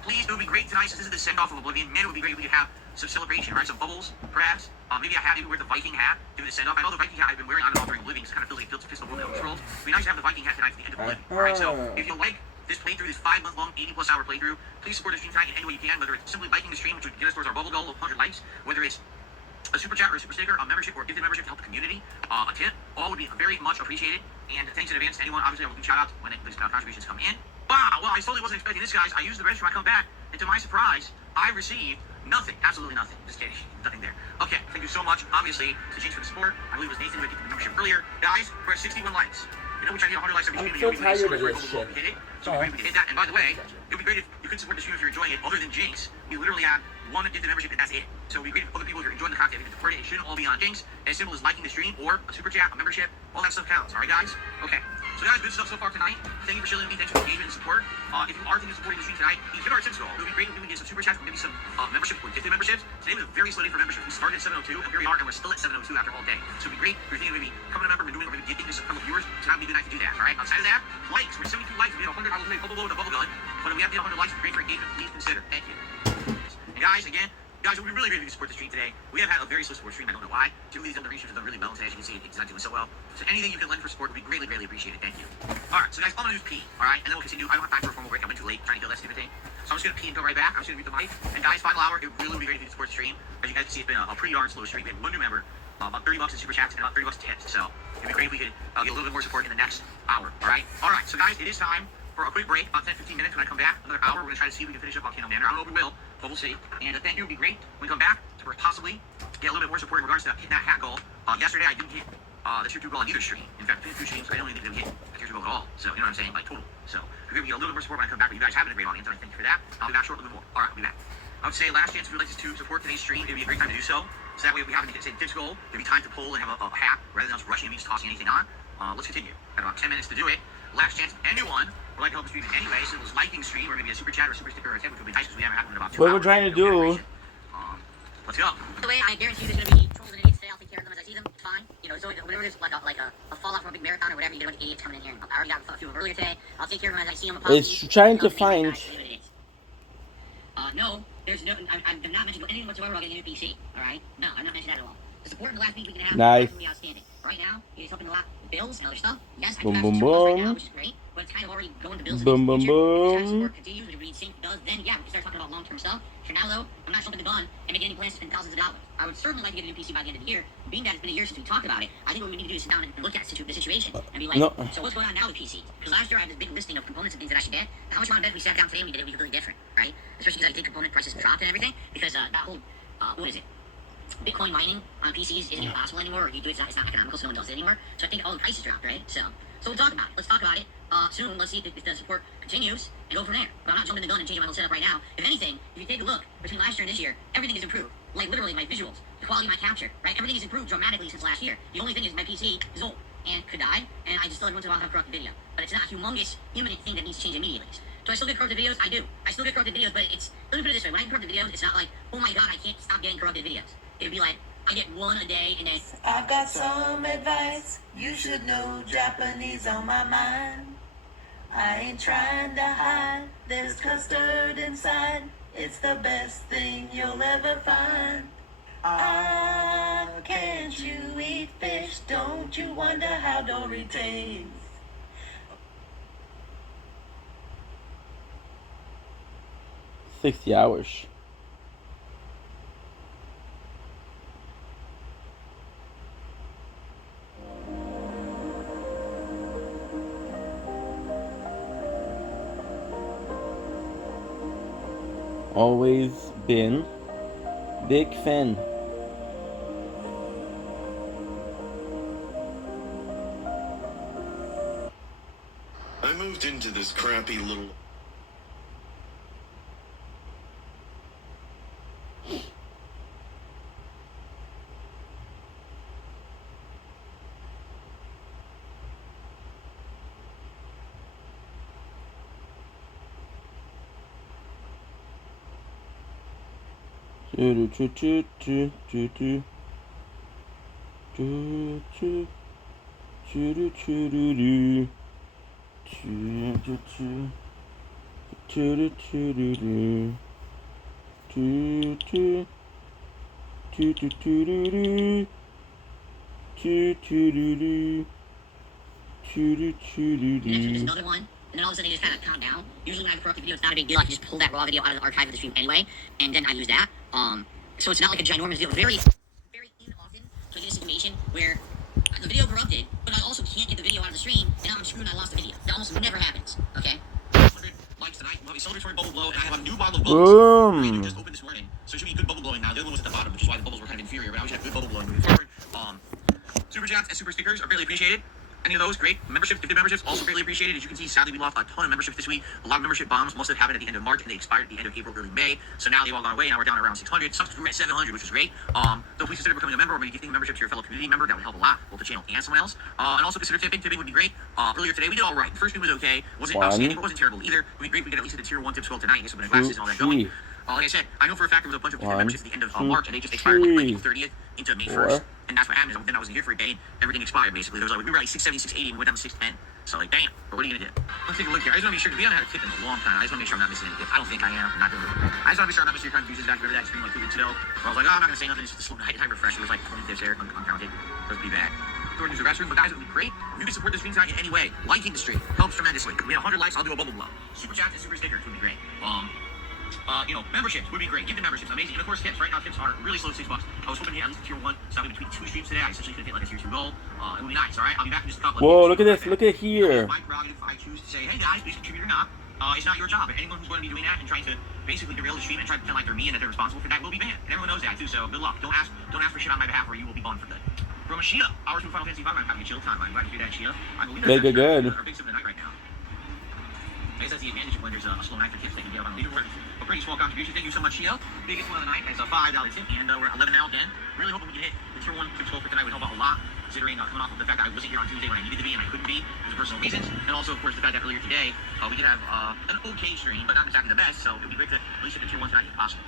Please, it would be great tonight, since this is the send-off of Oblivion. Man, it would be great if we could have some celebration, right? Some bubbles, perhaps. Maybe I have, maybe wear the Viking hat, do the send-off. I know the Viking hat I've been wearing on and off during Oblivion, because it kind of feels like it fits the world of this world. It'd be nice to have the Viking hat tonight for the end of Oblivion. Alright, so if you like this playthrough, this 5-month-long, 80+ hour playthrough, please support the stream tonight in any way you can, whether it's simply liking the stream, which would get us towards our bubble goal of 100 likes, whether it's a super chat or a super sticker, a membership or a gifted membership to help the community, a tip, all would be very much appreciated. And thanks in advance to anyone. Obviously, I will do shout outs when these contributions come in. Wow, well, I totally wasn't expecting this, guys. I used the register when I come back, and to my surprise, I received nothing. Absolutely nothing. Just kidding. Nothing there. Okay, thank you so much. Obviously, to change for the support. I believe it was Nathan who had the membership earlier. Guys, we're at 61 likes. You know, which I need 100 likes every stream. I'm so tired of this shit. So it'd be great if we could hit that. And by the way, it would be great if you could support the stream if you're enjoying it. Other than Jinx, we literally have one gifted membership, and that's it. So it'd be great if other people who are enjoying the content, if you can support it. It shouldn't all be on Jinx. As simple as liking the stream or a super chat, a membership, all that stuff counts. All right, guys? Okay. So guys, good stuff so far tonight. Thank you for chilling with me. Thanks for the engagement and support. If you are thinking of supporting the stream tonight, you hit our tips goal. It would be great if we get some super chats, maybe some membership or gifted memberships. Today was a very slow day for membership. We started at 7:02, and here we are, and we're still at 7:02 after all day. So it'd be great if you're thinking of maybe coming a member and doing or maybe gifting to some fellow viewers. Tonight would be a good night to do that. All right. Outside of that, likes. We're 72 likes. We hit 100. I will make bubble blow with a bubble gun. But if we have to hit 100 likes, it'd be great for engagement. Please consider. Thank you. And guys, again. Guys, it would be really great if you support the stream today. We have had a very slow support stream. I don't know why. Typically, these other research have done really well today. As you can see, it's not doing so well. So anything you can lend for support would be greatly, greatly appreciated. Thank you. All right, so guys, all I'm going to do is pee. All right, and then we'll continue. I don't have time for a formal break. I've been too late trying to kill that stupid thing. So I'm just going to pee and go right back. I'm just going to mute the mic. And guys, final hour, it really would be great if you support the stream. As you guys can see, it's been a pretty darn slow stream. We had one new member, about $30 in super chats, and about $30 in tips. So it'd be great if we could get a little bit more support in the next hour. All right. All right. So guys, it is time for a quick break, about 10-15 minutes. When I come back, another hour, we're going to try to see if we can finish up Volcano Manor. I don't know if we will, but we'll see. And thank you. It would be great when we come back to possibly get a little bit more support in regards to hitting that hat goal. Yesterday, I didn't hit the tier 2 goal on either stream. In fact, between 2 streams, I don't even think we hit a tier 2 goal at all. So, you know what I'm saying? Like, total. So, we're going to get a little bit more support when I come back. But you guys have been a great audience, and I thank you for that. I'll be back shortly with more. All right, I'll be back. I would say last chance if you'd like to support today's stream, it would be a great time to do so. So that way, if we haven't hit the tips goal, there'd be time to pull and have a hat rather than us rushing and tossing anything on. Let's continue. Got about 10 minutes to do it. Last chance if anyone would like to help the stream in any way, so it was liking stream or maybe a super chat or a super sticker or a tip, which would be nice because we haven't had one in about 2 hours. What we're trying to do. Let's go. By the way, I guarantee you there's going to be trolls and idiots today. I'll take care of them as I see them, it's fine. You know, so whenever there's like a fallout from a big marathon or whatever, you get a bunch of idiots coming in here. And I already got a few of them earlier today. I'll take care of them as I see them. It's trying to find. No, there's no. I'm not mentioning anything whatsoever about getting a new PC. All right, no, I'm not mentioning that at all. The support in the last week and a half Nice. is absolutely outstanding. Right now, it's helping a lot with bills and other stuff. Yes, I Boom, do have boom, some right now, boom. which is great, but it's kind of already going to bills. Boom, in the boom, future. If this kind of boom. support continues, which it sync does, then yeah, we can start talking about long-term stuff. For now, though, I'm not jumping the gun and making any plans to spend thousands of dollars. I would certainly like to get a new PC by the end of the year. Being that it's been a year since we talked about it, I think what we need to do is sit down and look at the situation and be like, No. so what's going on now with PCs? Because last year I had this big listing of components and things that I should get. How much you want to bet if we sat down today and we did it, we completely different, right? Especially because I think component prices dropped and everything. Because that whole, what is it? Bitcoin mining on PCs isn't even possible anymore, or you do it's not economical, so no one does it anymore. So I think all the prices dropped, right? So we'll talk about it. Let's talk about it soon. Let's see if the support continues and go from there. But I'm not jumping the gun and changing my whole setup right now. If anything, if you take a look between last year and this year, everything has improved. Like literally my visuals, the quality of my capture, right? Everything has improved dramatically since last year. The only thing is my PC is old and could die, and I just still every once in a while have corrupted video. But it's not a humongous, imminent thing that needs to change immediately. Do I still get corrupted videos? I do. I still get corrupted videos, but it's, let me put it this way, when I get corrupted videos, it's not like, oh my god, I can't stop getting corrupted videos. It'd be like, I get one a day, and then I've got some advice. You should know Japanese on my mind. I ain't trying to hide. There's custard inside. It's the best thing you'll ever find. Ah, can't you eat fish? Don't you wonder how Dory tastes? 60 hours. Always been big fan. I moved into this crappy little... there's another one, and then all of a sudden they just kind of calm down. Usually when I have a corrupted video, it's not a big deal. I can just pull that raw video out of the archive of the stream anyway, and then I use that. So it's not like a ginormous deal. Very often, so I get a situation where the video corrupted, but I also can't get the video out of the stream, and now I'm screwed and I lost the video. That almost never happens, okay? 100 likes tonight. We'll have a celebratory bubble blow, and I have a new bottle of bubbles. Boom. I just opened this morning, so it should be good bubble blowing now. The other one was at the bottom, which is why the bubbles were kind of inferior, but now we should have good bubble blowing moving forward. Super chats and super stickers are greatly appreciated. Any of those, great. Memberships, gifted memberships, also greatly appreciated. As you can see, sadly, we lost a ton of memberships this week. A lot of membership bombs. Most of it happened at the end of March, and they expired at the end of April, early May. So now they've all gone away. Now we're down around 600. Some we're at 700, which is great. So please consider becoming a member or maybe gifting membership to your fellow community member. That would help a lot, both the channel and someone else. And also consider tipping. Tipping would be great. Earlier today, we did all right. The first stream was okay. Wasn't outstanding, but wasn't terrible either. It would be great. We get at least hit the tier 1 tip scroll tonight. Get some glasses and all that going. Like I said, I know for a fact there was a bunch of different memberships at the end of March, and they just expired like April 30th into May 1st. And that's what happened. Then I wasn't here for a day, and everything expired basically. There was like, we were like 670, 680, and we went down to 610. So like, damn. But what are you gonna do? Let's take a look here. I just want to make sure, because we haven't had a tip in a long time. I just want to make sure I'm not missing any tip. I don't think I am. I'm not doing it. I just want to make sure I'm not missing your contributions back. Remember that stream like 2 weeks ago? Where I was like, oh, I'm not gonna say nothing. It's just a slow night refresh. It was like 20 tips there, uncounted. It was pretty bad. Go use the restroom, but guys, it would be great if you can support this stream tonight in any way. Liking the stream helps tremendously. We have 100 likes, I'll do a bubble blow. Super chats and super stickers would be great. Memberships would be great. Give the memberships, amazing. And of course, tips. Right now, tips are really slow at $6. I was hoping to hit at least tier 1, so between 2 streams today. I essentially could hit like a tier 2 goal. It would be nice, alright? I'll be back in just a couple of Whoa, minutes. look at this. Look at here. My prerogative if I choose to say, hey guys, please contribute or not. It's not your job. And anyone who's going to be doing that and trying to basically derail the stream and try to pretend like they're me and that they're responsible for that will be banned. And everyone knows that too, so good luck. Don't ask for shit on my behalf or you will be banned for good. From a Shia, hours from Final Fantasy V, I'm having a chill time. I'm glad to hear that, Shia. I believe that's Good. our big 7 of the night right now. I guess that's the advantage of when there's a slow night for kids. They can get on a leaderboard. A pretty small contribution. Thank you so much, Shio. Biggest one of the night is a $5 tip, and we're at 11 now again. Really hoping we can hit the tier 1 tier 12 for tonight. Would help out a lot, considering coming off of the fact that I wasn't here on Tuesday when I needed to be and I couldn't be because of personal reasons, and also of course the fact that earlier today we did have an okay stream, but not exactly the best. So it would be great to at least hit the tier 1 tonight if possible.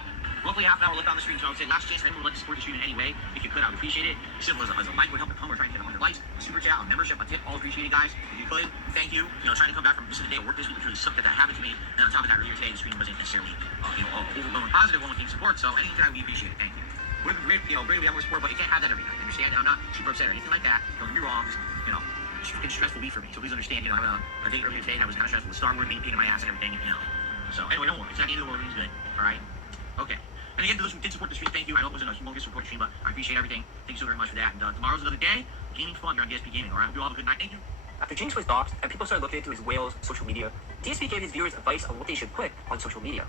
roughly half an hour left on the stream, so I would say last chance for anyone who would like to support the stream in any way. If you could, I would appreciate it. As simple as a like would help a ton. We're trying to get 100 likes, a super chat, a membership, a tip, all appreciate it, guys. If you could, thank you. You know, trying to come back from missing a day of work this week, which really sucked that happened to me. And on top of that, earlier today, the stream wasn't necessarily, overwhelming positive one with getting support. So anytime we appreciate it, thank you. Would have been great, great if we have more support, but you can't have that every night. You understand? And I'm not super upset or anything like that. Don't get me wrong. Just, it's a freaking stressful week for me. So please understand. Having a date earlier today, and I was kind of stressful with Star Wars being a pain in my ass and everything. So anyway, don't worry. It's not the end of the world. It's good. All right. Okay. And again, to those who did support the stream, thank you. I know it wasn't a humongous support stream, but I appreciate everything. Thank you so very much for that. And tomorrow's another day. Gaming fun here on DSP Gaming. All right. Hope you all have a good night. Thank you. After Jinx was doxxed and people started looking into his whale's social media, DSP gave his viewers advice on what they should put on social media.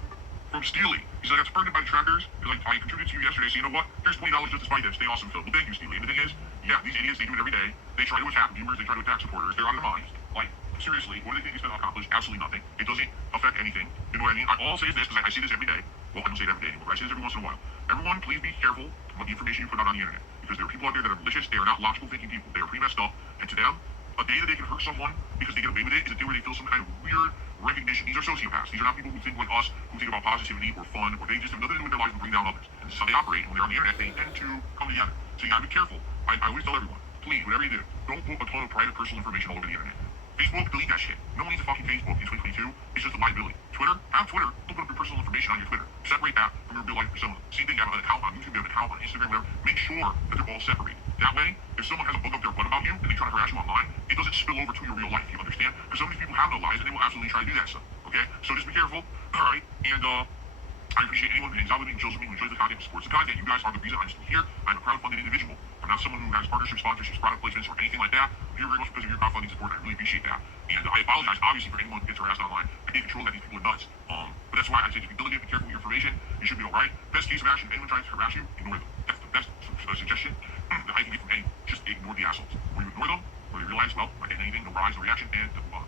From Steely. He's like, I got spurned by the trackers because I contributed to you yesterday, so you know what? Here's $20 just to spite that. Stay awesome, Phil. Well, thank you, Steely. And the thing is, yeah, these idiots, they do it every day. They try to attack viewers, they try to attack supporters. They're out of their minds. Like, seriously, what do they think he's going to accomplish? Absolutely nothing. It doesn't affect anything. You know what I mean? All I'll say is this, because I see this every day. Well, I don't say it every day anymore, but I see this every once in a while. Everyone, please be careful about the information you put out on the internet. Because there are people out there that are malicious. They are not logical thinking people. They are pretty messed up. And to them, a day that they can hurt someone because they get away with it is a day where they feel some kind of weird recognition. These are sociopaths. These are not people who think like us, who think about positivity or fun, or they just have nothing to do with their lives and bring down others. And this is how they operate. And when they're on the internet, they tend to come together. So you gotta be careful. I always tell everyone, please, whatever you do, don't put a ton of private personal information all over the internet. Facebook, delete that shit. No one needs a fucking Facebook in 2022. It's just a liability. Twitter, have Twitter. Don't put up your personal information on your Twitter. Separate that from your real life persona. Same thing, you have an account on YouTube, you have an account on Instagram, whatever. Make sure that they're all separated. That way, if someone has a book up their butt about you and they try to harass you online, it doesn't spill over to your real life, you understand? Because some of these people have no lives and they will absolutely try to do that stuff. Okay? So just be careful. Alright? And I appreciate anyone who hangs out with me and shows me, who enjoys the content and supports the content. You guys are the reason I'm still here. I'm a crowdfunded individual. I'm not someone who has partnerships, sponsorships, product placements, or anything like that. I'm here very much because of your crowdfunding support. I really appreciate that. And I apologize, obviously, for anyone who gets harassed online. I can't control that these people are nuts. But that's why I say just be diligent, be careful with your information. You should be alright. Best case of action, if anyone tries to harass you, ignore them. That's the best suggestion that I can get from any. Just ignore the assholes. Or you ignore them, or you realize, well, not getting anything, no rise, no reaction, and move on.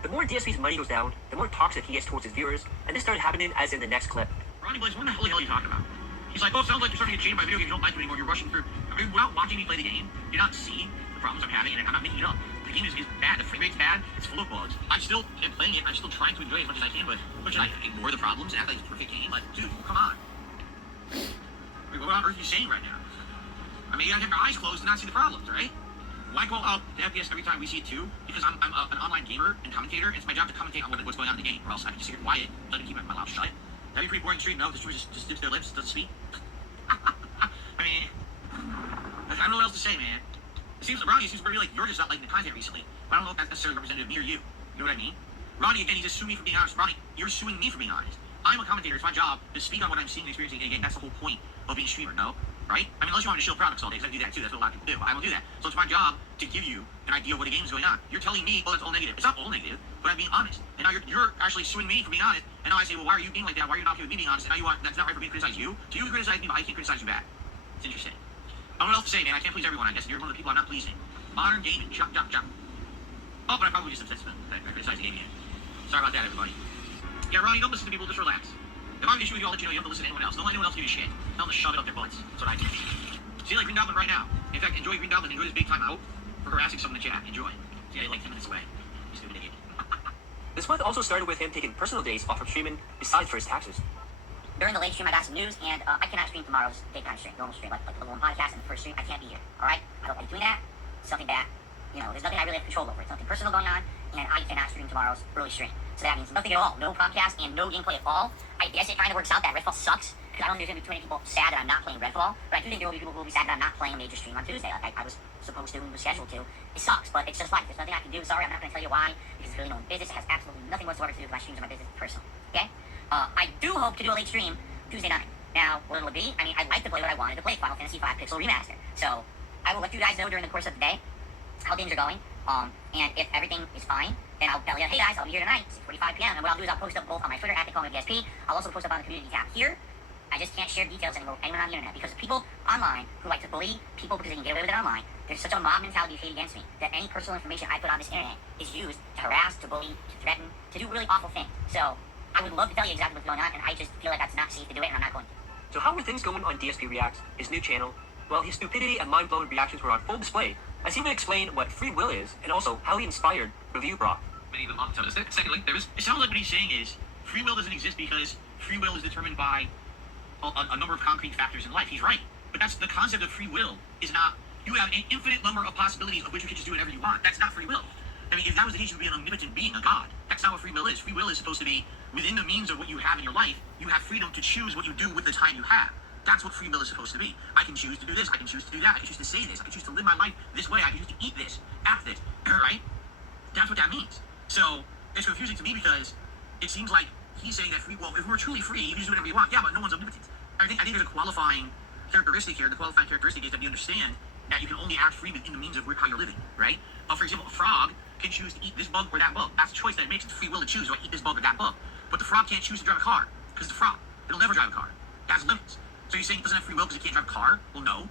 The more DSP's money goes down, the more toxic he gets towards his viewers, and this started happening as in the next clip. Ronnie Blaze, what the hell are you talking about? He's like, oh, sounds like you're starting to get chained by video games. You don't like it anymore. You're rushing through. I mean, without watching me play the game, you're not seeing the problems I'm having, and I'm not making it up. The game is bad. The frame rate's bad. It's full of bugs. I still am playing it. I'm still trying to enjoy it as much as I can, but should I ignore the problems and act like it's a perfect game? Like, dude, come on. Like, what on earth are you saying right now? I mean, you gotta have your eyes closed and not see the problems, right? Why go out to FPS every time we see it too? Because I'm an online gamer and commentator. It's my job to commentate on what's going on in the game, or else I can just sit here quiet, let it keep my mouth shut. That'd be pretty boring stream. No, the streamer just dips their lips, doesn't speak. I mean, I don't know what else to say, man. It seems Ronnie seems pretty like you're just not liking the content recently. But I don't know if that's necessarily representative of me or you. You know what I mean? Ronnie, again, he's just suing me for being honest. Ronnie, you're suing me for being honest. I'm a commentator. It's my job to speak on what I'm seeing and experiencing. And again, that's the whole point of being a streamer, no? Right? I mean, unless you want me to show products all day, because I do that too. That's what a lot of people do. I don't do that. So it's my job to give you an idea of what a game is going on. You're telling me, well, that's all negative. It's not all negative, but I'm being honest. And now you're actually suing me for being honest. And now I say, well, why are you being like that? Why are you not okay with me being honest? And now you want, that's not right for me to criticize you. So you can criticize me, but I can't criticize you back. It's interesting. I don't know what else to say, man. I can't please everyone, I guess. You're one of the people I'm not pleasing. Modern gaming. Chop, chop, chop. Oh, but I probably just upset that I criticize the game again. Sorry about that, everybody. Yeah, Ronnie, don't listen to people. Just relax. If I'm an issue with you, I'll let you know. You don't have to listen to anyone else. Don't let anyone else give you shit. Tell them to shove it up their butts. That's what I do. See, like Green Goblin right now. In fact, enjoy Green Goblin. Enjoy this big time out for harassing someone in the chat. Enjoy. See, I like 10 minutes away. You stupid idiot. This month also started with him taking personal days off from streaming besides for his taxes. During the late stream, I got some news, and I cannot stream tomorrow's daytime stream, normal stream, like the Level 1 podcast and the first stream. I can't be here, alright? I don't like doing that. It's something that, there's nothing I really have control over. It's something personal going on, and I cannot stream tomorrow's early stream. So that means nothing at all. No podcast and no gameplay at all. I guess it kind of works out that Redfall sucks, because I don't think there's going to be too many people sad that I'm not playing Redfall, but I do think there will be people who will be sad that I'm not playing a major stream on Tuesday, like I was supposed to and was scheduled to. It sucks, but it's just life. There's nothing I can do. Sorry, I'm not going to tell you why, because it's really no one's business. It has absolutely nothing whatsoever to do with my streams or my business personal, okay? I do hope to do a late stream Tuesday night. Now, what it'll be, I mean, I'd like to play what I wanted to play, Final Fantasy V Pixel Remaster. So, I will let you guys know during the course of the day how things are going, and if everything is fine, then I'll tell you, hey guys, I'll be here tonight, 6:45 p.m., and what I'll do is I'll post up both on my Twitter at TheColemanDSP. I'll also post up on the community tab here. I just can't share details anymore with anyone on the internet, because of people online who like to bully people because they can get away with it online. There's such a mob mentality of hate against me that any personal information I put on this internet is used to harass, to bully, to threaten, to do really awful things. So, I would love to tell you exactly what's going on, and I just feel like that's not safe to do it, and I'm not going to. So how were things going on DSP Reacts, his new channel? Well, his stupidity and mind-blowing reactions were on full display, as he would explain what free will is, and also how he inspired Review Brock. Many of them optimistic. Secondly, it sounds like what he's saying is free will doesn't exist because free will is determined by a number of concrete factors in life. He's right. But that's the concept of free will is not, you have an infinite number of possibilities of which you can just do whatever you want. That's not free will. I mean, if that was the case, you would be an omnipotent being, a god. That's not what free will is. Free will is supposed to be within the means of what you have in your life. You have freedom to choose what you do with the time you have. That's what free will is supposed to be. I can choose to do this. I can choose to do that. I can choose to say this. I can choose to live my life this way. I can choose to eat this, act this, right? That's what that means. So it's confusing to me because it seems like he's saying that free will, if we're truly free, you can just do whatever you want. Yeah, but no one's omnipotent. I think there's a qualifying characteristic here. The qualifying characteristic is that you understand that you can only act free within the means of how you're living, right? For example, a frog can choose to eat this bug or that bug. That's a choice that it makes. It's free will to choose, do I eat this bug or that bug? But the frog can't choose to drive a car because it's a frog. It'll never drive a car. It has limits. So you're saying it doesn't have free will because it can't drive a car? Well, no.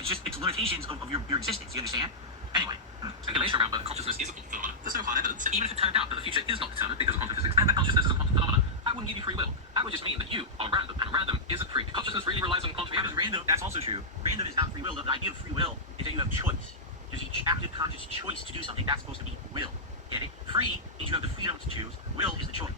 It's limitations of your existence. You understand? Anyway. Speculation around whether consciousness is a quantum phenomenon. There's no hard evidence that even if it turned out that the future is not determined because of quantum physics and that consciousness is a quantum phenomenon, that wouldn't give you free will. That would just mean that you are random, and random isn't free. Consciousness really relies on quantum Because physics. random, that's also true. Random is not free will. The idea of free will is that you have choice. There's each active conscious choice to do something. That's supposed to be will. Get it? Free means you have the freedom to choose. Will is the choice.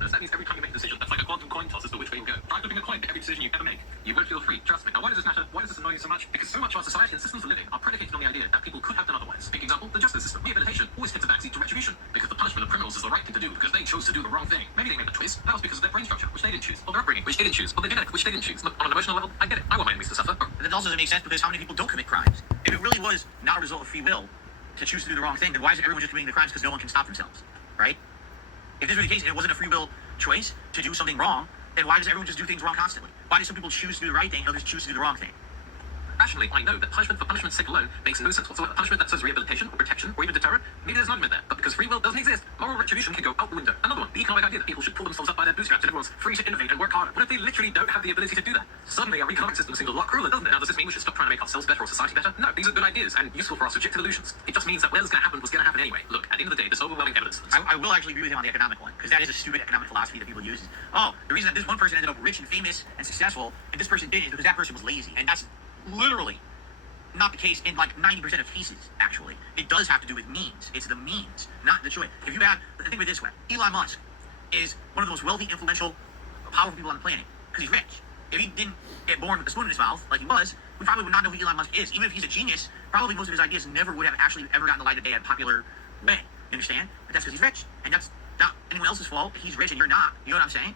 That means every time you make a decision, that's like a quantum coin toss as to which way you'll go. Try flipping a coin to every decision you ever make. You won't feel free. Trust me. Now, why does this matter? Why does this annoy you so much? Because so much of our society and systems of living are predicated on the idea that people could have done otherwise. Big example, the justice system. Rehabilitation always takes a backseat to retribution because the punishment of criminals is the right thing to do because they chose to do the wrong thing. Maybe they made the choice. That was because of their brain structure, which they didn't choose. Or their upbringing, which they didn't choose. Or their genetic, which they didn't choose. Look, on an emotional level, I get it. I want my enemies to suffer. But that also doesn't make sense because how many people don't commit crimes? If it really was not a result of free will to choose to do the wrong thing, then why is everyone just committing the crimes because no one can stop themselves, right? If this were the case and it wasn't a free will choice to do something wrong, then why does everyone just do things wrong constantly? Why do some people choose to do the right thing and others choose to do the wrong thing? Rationally, I know that punishment for punishment's sake alone makes no sense whatsoever. Punishment that serves rehabilitation or protection or even deterrent, maybe there's an argument there. But because free will doesn't exist, moral retribution can go out the window. Another one, the economic idea that people should pull themselves up by their bootstraps and everyone's free to innovate and work harder. What if they literally don't have the ability to do that? Suddenly our economic system seems a lot crueler, doesn't it? Now, does this mean we should stop trying to make ourselves better or society better? No, these are good ideas and useful for our subjective illusions. It just means that whatever's going to happen was going to happen anyway. Look, at the end of the day, there's overwhelming evidence. I will actually agree with him on the economic one, because that is a stupid economic philosophy that people use. Oh, the reason that this one person ended up rich and famous and successful, and this person didn't, is because that person was lazy. And that's literally not the case in like 90% of cases, actually. It does have to do with means. It's the means, not the choice. If you have, think of it this way, Elon Musk is one of the most wealthy, influential, powerful people on the planet, because he's rich. If he didn't get born with a spoon in his mouth, like he was, we probably would not know who Elon Musk is. Even if he's a genius, probably most of his ideas never would have actually ever gotten the light of day in a popular way. You understand? But that's because he's rich. And that's not anyone else's fault. He's rich and you're not. You know what I'm saying?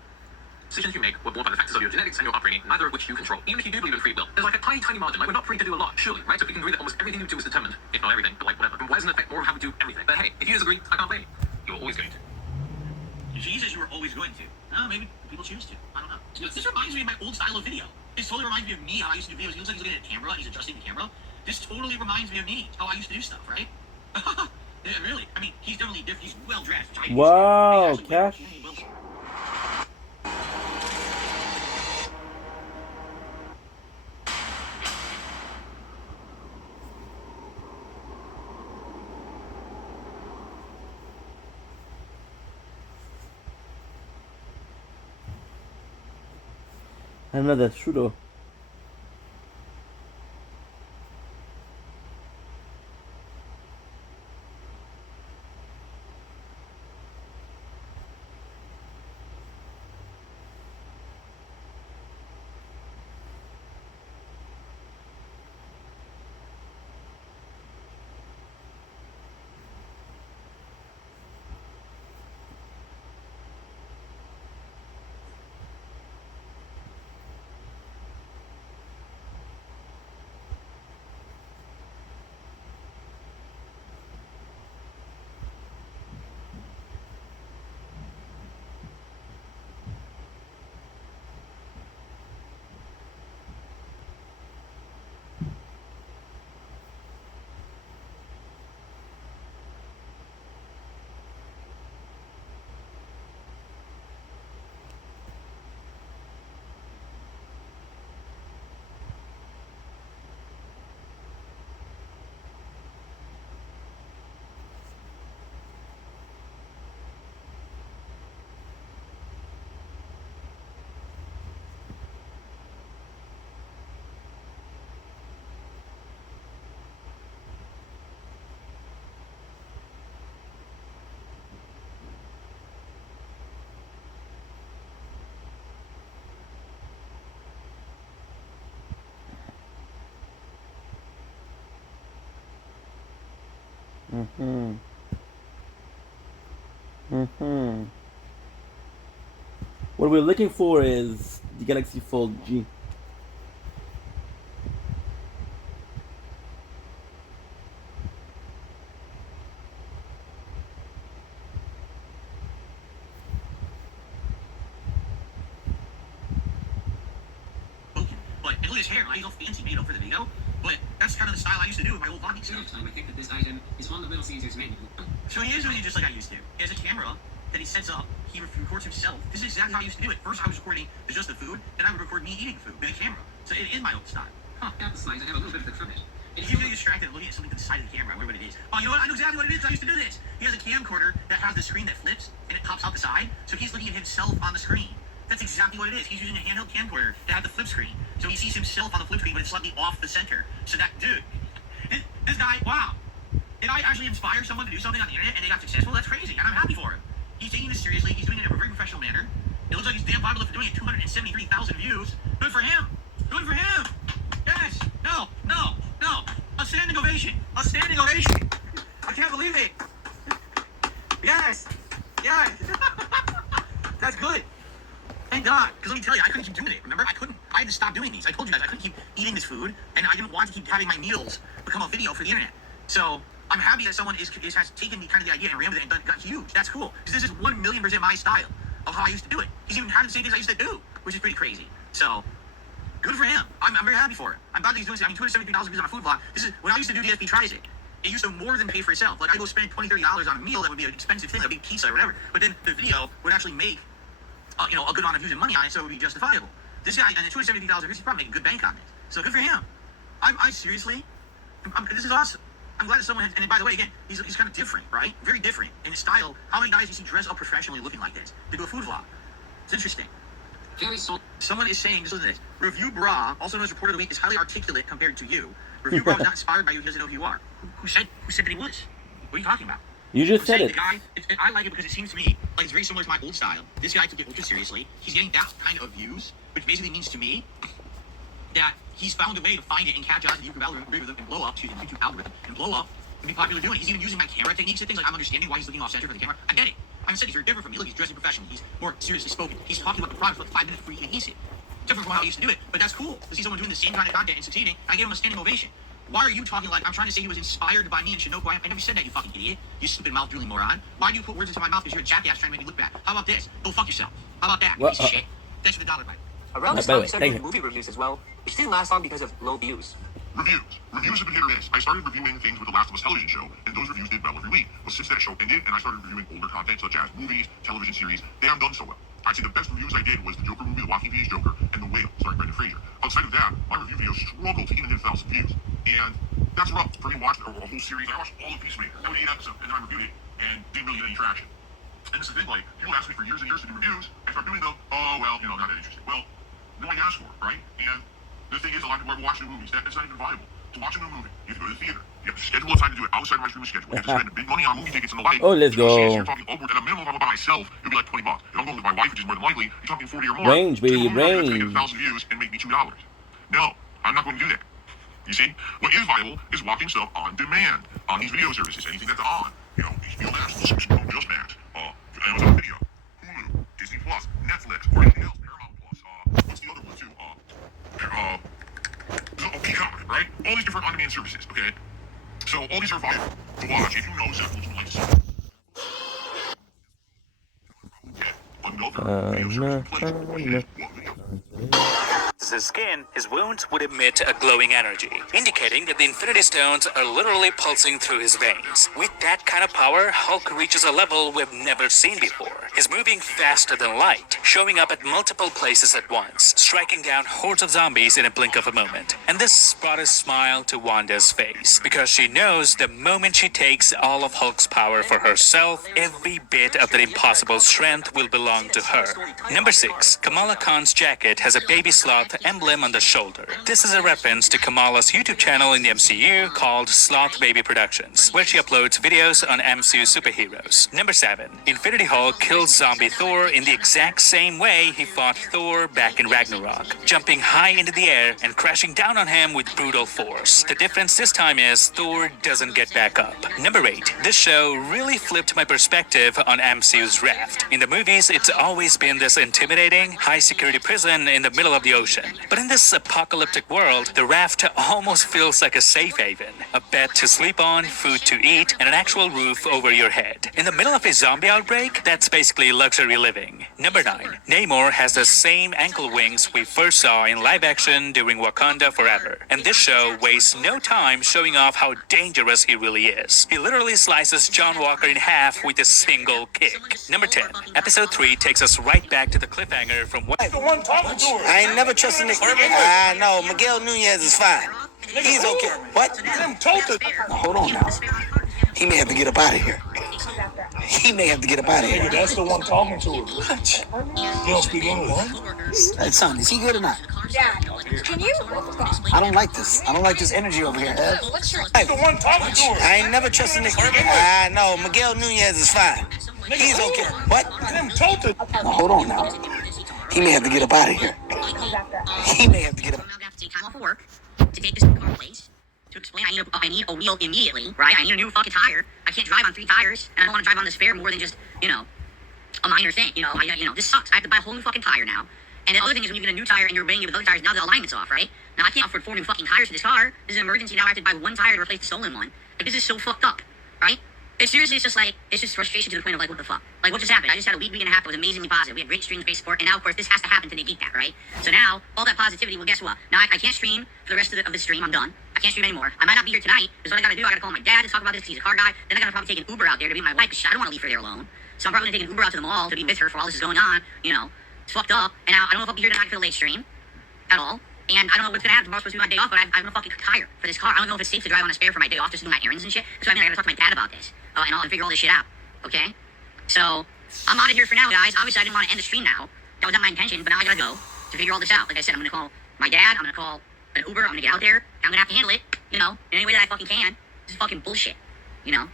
Decisions you make were born by the factors of your genetics and your upbringing, neither of which you control. Even if you do believe in free will, there's like a tiny, tiny margin. Like, we're not free to do a lot, surely, right? So if we can agree that almost everything you do is determined, if not everything, but like whatever, then why doesn't it affect more of how we do everything? But hey, if you disagree, I can't blame you. You're always going to. He says you were always going to. No, maybe people choose to. I don't know. This reminds me of my old style of video. This totally reminds me of me, how I used to do videos. He looks like he's looking at a camera and he's adjusting the camera. This totally reminds me of me, how I used to do stuff, right? Yeah, really. I mean, he's definitely different. He's well dressed. Wow, Cash. I know that's true though. What we're looking for is the Galaxy Fold G. But and look at his hair, right? He's all fancy made up for the video. But that's kind of the style I used to do with my old vlogging stuff. I think that this item is on the Little Caesars menu. So he is doing it just like I used to. He has a camera that he sets up. He records himself. This is exactly how I used to do it. First, I was recording just the food, then I would record me eating food with a camera. So it is my old style. Huh, got the slides. I have a little bit of the cribbage. If you get distracted looking at something to the side of the camera, I wonder what it is. Oh, you know what? I know exactly what it is. I used to do this. He has a camcorder that has the screen that flips and it pops out the side. So he's looking at himself on the screen. That's exactly what it is. He's using a handheld camcorder that has the flip screen. So he sees himself on the flip screen, but it's slightly off the center. So that, dude, this guy, wow. If I actually inspire someone to do something on the internet and they got successful, that's crazy. And I'm happy for him. He's taking this seriously. He's doing it in a very professional manner. It looks like he's damn popular for doing it. 273,000 views. Good for him. Good for him. Yes. No. A standing ovation. A standing ovation. I can't believe it. Yes. That's good. Thank God. Because let me tell you, I couldn't keep doing it. Remember? I had to stop doing these. I told you guys I couldn't keep eating this food, and I didn't want to keep having my meals become a video for the internet. So I'm happy that someone has taken the idea and ran with it and got huge. That's cool. Because this is 1,000,000% my style of how I used to do it. He's even having the same things I used to do, which is pretty crazy. So good for him. I'm very happy for it. I'm glad that he's doing this. I mean, 273,000 views on a food vlog. This is when I used to do DSP Tries It. It used to more than pay for itself. Like I go spend $20, $30 on a meal that would be an expensive thing, a big pizza or whatever. But then the video would actually make a good amount of views and money on it, so it would be justifiable. This guy, and the 270,000 views, he's probably making good bank on it. So good for him. I seriously, this is awesome. I'm glad that someone has, and by the way, again, he's kind of different, right? Very different in his style. How many guys do you see dress up professionally looking like this to do a food vlog? It's interesting. Someone is saying, listen to this. Review Bra, also known as Reporter of the Week, is highly articulate compared to you. Review Bra was not inspired by you. He doesn't know who you are. Who said that he was? What are you talking about? You just said it. The guy, I like it because it seems to me like it's very similar to my old style. This guy took it ultra seriously. He's getting that kind of views, which basically means to me that he's found a way to find it and catch on to the YouTube algorithm and blow up, the YouTube algorithm, and blow up and be popular doing it. He's even using my camera techniques and things. Like I'm understanding why he's looking off center for the camera. I get it. I'm saying he's very different from me. Look, he's dressing professionally. He's more seriously spoken. He's talking about the product for like 5 minutes before he can eat it. Different from how I used to do it, but that's cool. To see someone doing the same kind of content and succeeding, I give him a standing ovation. Why are you talking like I'm trying to say he was inspired by me and should know who I am? I never said that, you fucking idiot. You stupid mouth drooling moron. Why do you put words into my mouth because you're a jackass trying to make me look bad? How about this? Go fuck yourself. How about that, piece of shit? Thanks for the $1 bite. Around this by time, the we way, started thank doing movie reviews as well, which didn't last long because of low views. Reviews have been hit or miss. I started reviewing things with the Last of Us television show, and those reviews did well every week. But since that show ended, and I started reviewing older content such as movies, television series, they haven't done so well. I'd say the best reviews I did was the Joker movie, The Joaquin Phoenix Joker, and The Whale, starring Brendan Fraser. Outside of that, my review videos struggled to even hit 1,000 views. And that's rough for me to watch a whole series. I watched all of Peacemaker. I only 8 episodes, and then I reviewed it, and didn't really get any traction. And this is the thing, like, people ask me for years and years to do reviews. I start doing them, not that interesting. Well, nobody asked for it, right? And the thing is, a lot of people are watching movies. That's not even viable. To watch a new movie, you have to go to the theater. You have to schedule a time to do it outside of my streaming schedule. You have to spend big money on movie tickets and the like. Oh, let's go. You're talking upwards. At a minimum, if I'm by myself, it'll be like $20. If I'm going with my wife, which is more than likely, you're talking 40 or more. Range, baby, range. To get range. 1,000 views and make me $2. No, I'm not going to do that. You see, what is viable is watching stuff on demand on these video services. Anything that's on, HBO Max, Just Max, Amazon Video, Hulu, Disney Plus, Netflix, or anything else, Paramount Plus. What's the other one too? Peacock, right? All these different on-demand services. Okay, so all these are viable to watch if you know exactly what you like to see. Another video service in place. What video? His skin, his wounds would emit a glowing energy, indicating that the Infinity Stones are literally pulsing through his veins. With that kind of power, Hulk reaches a level we've never seen before. He's moving faster than light, showing up at multiple places at once, striking down hordes of zombies in a blink of a moment. And this brought a smile to Wanda's face, because she knows the moment she takes all of Hulk's power for herself, every bit of that impossible strength will belong to her. Number 6. Kamala Khan's jacket has a baby sloth emblem on the shoulder. This is a reference to Kamala's YouTube channel in the MCU called Sloth Baby Productions, where she uploads videos on MCU superheroes. Number 7. Infinity Hulk kills zombie Thor in the exact same way he fought Thor back in Ragnarok, jumping high into the air and crashing down on him with brutal force. The difference this time is Thor doesn't get back up. Number 8. This show really flipped my perspective on MCU's raft. In the movies, it's always been this intimidating, high-security prison in the middle of the ocean. But in this apocalyptic world, the raft almost feels like a safe haven. A bed to sleep on, food to eat, and an actual roof over your head. In the middle of a zombie outbreak, that's basically luxury living. Number 9. Namor has the same ankle wings we first saw in live action during Wakanda Forever. And this show wastes no time showing off how dangerous he really is. He literally slices John Walker in half with a single kick. Number 10. Episode 3 takes us right back to the cliffhanger from what... I ain't never trusted Nick. I know, Miguel Nunez is fine. He's okay. What? Now, hold on now. He may have to get up out of here. He may have to get up out of here. That's the one talking to her. What? You don't speak English? Hey, son, is he good or not? Dad, can you? I don't like this. I don't like this energy over here, Ed. That's the one talking to her. I ain't never trusted Nick. I know, Miguel Nunez is fine. He's okay. What? Now, hold on now. He may have to get up out of here. He may have to get up. I'm gonna have to take time off of work to take this car place to explain I need a wheel immediately, right? I need a new fucking tire. I can't drive on 3 tires, and I don't want to drive on the spare more than just, a minor thing. This sucks. I have to buy a whole new fucking tire now. And the other thing is when you get a new tire and you're banging it with other tires, now the alignment's off, right? Now I can't afford 4 new fucking tires for this car. This is an emergency. Now I have to buy 1 tire to replace the stolen one. Like, this is so fucked up, right? It's seriously, it's just frustration to the point of, like, what the fuck? Like, what just happened? I just had a week and a half that was amazingly positive. We had great streams-based support, and now, of course, this has to happen to negate that, right? So now, all that positivity, well, guess what? Now I can't stream for the rest of the stream. I'm done. I can't stream anymore. I might not be here tonight, because what I gotta do, I gotta call my dad to talk about this, because he's a car guy. Then I gotta probably take an Uber out there to be with my wife, because I don't want to leave her there alone. So I'm probably gonna take an Uber out to the mall to be with her for all this is going on, It's fucked up. And now, I don't know if I'll be here tonight for the late stream at all. And I don't know what's gonna happen. Tomorrow's supposed to be my day off, but I have no fucking tire for this car. I don't know if it's safe to drive on a spare for my day off just to do my errands and shit. So I gotta talk to my dad about this. And figure all this shit out. Okay? So, I'm out of here for now, guys. Obviously, I didn't want to end the stream now. That was not my intention, but now I gotta go to figure all this out. Like I said, I'm gonna call my dad. I'm gonna call an Uber. I'm gonna get out there. I'm gonna have to handle it, in any way that I fucking can. This is fucking bullshit, Now,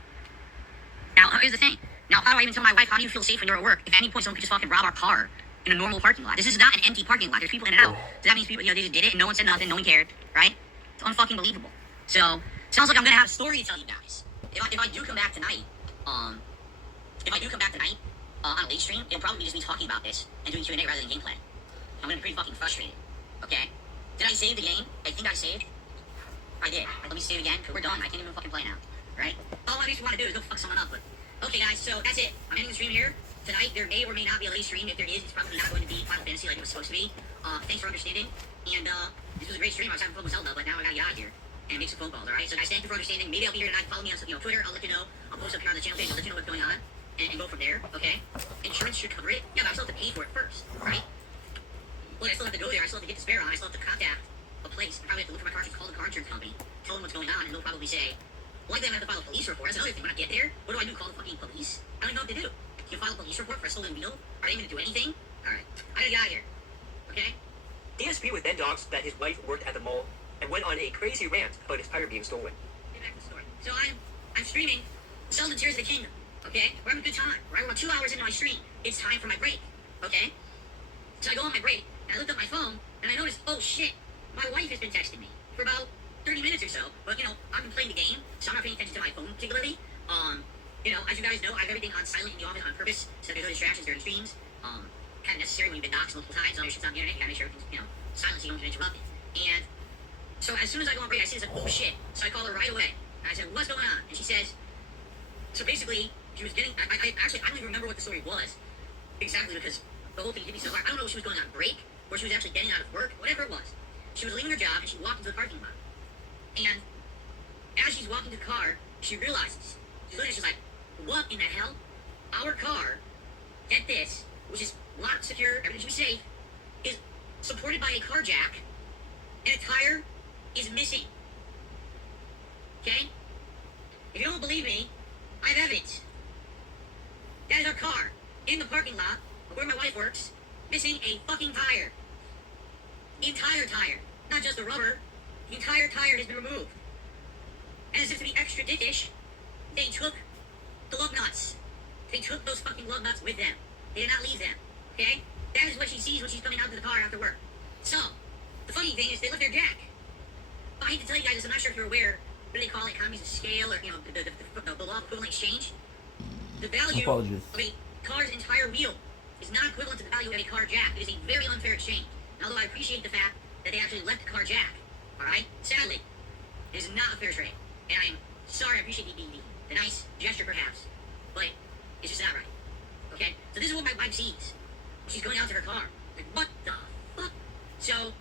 here's the thing. Now, how do I even tell my wife, how do you feel safe when you're at work? If at any point someone could just fucking rob our car in a normal parking lot. This is not an empty parking lot. There's people in and out. So that means people, they just did it and no one said nothing. No one cared, right? It's unfucking believable. So, sounds like I'm gonna have a story to tell you guys. If I do come back tonight, on a late stream, it'll probably be just me talking about this and doing Q&A rather than gameplay. I'm gonna be pretty fucking frustrated, okay? Did I save the game? I think I saved. I did. Let me save again, because we're done. I can't even fucking play now, right? All I just want to do is go fuck someone up, but... Okay, guys, so that's it. I'm ending the stream here. Tonight, there may or may not be a late stream. If there is, it's probably not going to be Final Fantasy like it was supposed to be. Thanks for understanding. And, this was a great stream. I was having fun with Zelda, but now I gotta get out of here and make some phone calls, alright? So, guys, thank you for understanding. Maybe I'll be here tonight. Follow me on Twitter. I'll let you know. I'll post up here on the channel page. I'll let you know what's going on. And go from there, okay? Insurance should cover it. Yeah, but I still have to pay for it first, right? Well, I still have to go there. I still have to get the spare on. I still have to contact a place. I probably have to look for my car insurance, call the car insurance company, tell them what's going on, and they'll probably say, well, I think I'm going to have to file a police report. That's another thing. When I get there, what do I do? Call the fucking police? I don't even know what to do. You file a police report for a stolen wheel? Are they going to do anything? Alright. I gotta get out of here. Okay? DSP was then doxed that his wife worked at the mall and went on a crazy rant about his tire being stolen. Get back to the story. So I'm streaming Zelda Tears of the Kingdom. Okay? We're having a good time. Right? We're about 2 hours into my stream. It's time for my break. Okay? So I go on my break, and I looked at my phone, and I noticed, oh shit, my wife has been texting me for about 30 minutes or so. But, I've been playing the game, so I'm not paying attention to my phone particularly. As you guys know, I have everything on silent in the office on purpose, so there's no distractions during streams. Kind of necessary when you've been doxxed multiple times, all your shit's on the internet, you gotta make sure everything's, silent so you don't get interrupted. And so as soon as I go on break, I see this, like, oh shit. So I call her right away, and I said, what's going on? And she says, so basically, she was getting, I don't even remember what the story was exactly, because the whole thing hit me so hard. I don't know if she was going on break, or she was actually getting out of work, whatever it was. She was leaving her job, and she walked into the parking lot. And as she's walking to the car, she realizes, she's like, what in the hell? Our car, get this, which is locked, secure, everything should be safe, is supported by a car jack, and a tire is missing. Okay? If you don't believe me, I have evidence. That is our car, in the parking lot, where my wife works, missing a fucking tire. The entire tire, not just the rubber, the entire tire has been removed. And as if to be extra dickish, they took the lug nuts. They took those fucking lug nuts with them. They did not leave them, okay? That is what she sees when she's coming out to the car after work. So, the funny thing is they left their jack. But I hate to tell you guys this, I'm not sure if you're aware, what do they call it, economies of scale, or, you know, the law of equivalent exchange? The value Apologies. of a car's entire wheel is not equivalent to the value of a car jack. It is a very unfair exchange. And although I appreciate the fact that they actually left the car jack, alright, sadly, it is not a fair trade. And I am sorry, I appreciate the nice gesture perhaps, but it's just not right. Okay? So this is what my wife sees. She's going out to her car. Like, what the fuck? So,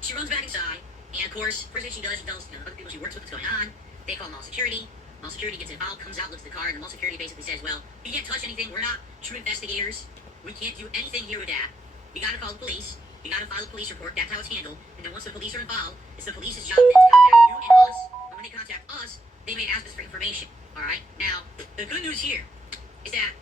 she runs back inside, and of course, first thing she does, she tells other people she works with what's going on. They call mall security. Mall security gets involved, comes out, looks at the car, and the mall security basically says, well, you can't touch anything. We're not true investigators. We can't do anything here with that. You gotta call the police. You gotta file a police report. That's how it's handled. And then once the police are involved, it's the police's job then to contact you and us. And when they contact us, they may ask us for information. Alright? Now, the good news here is that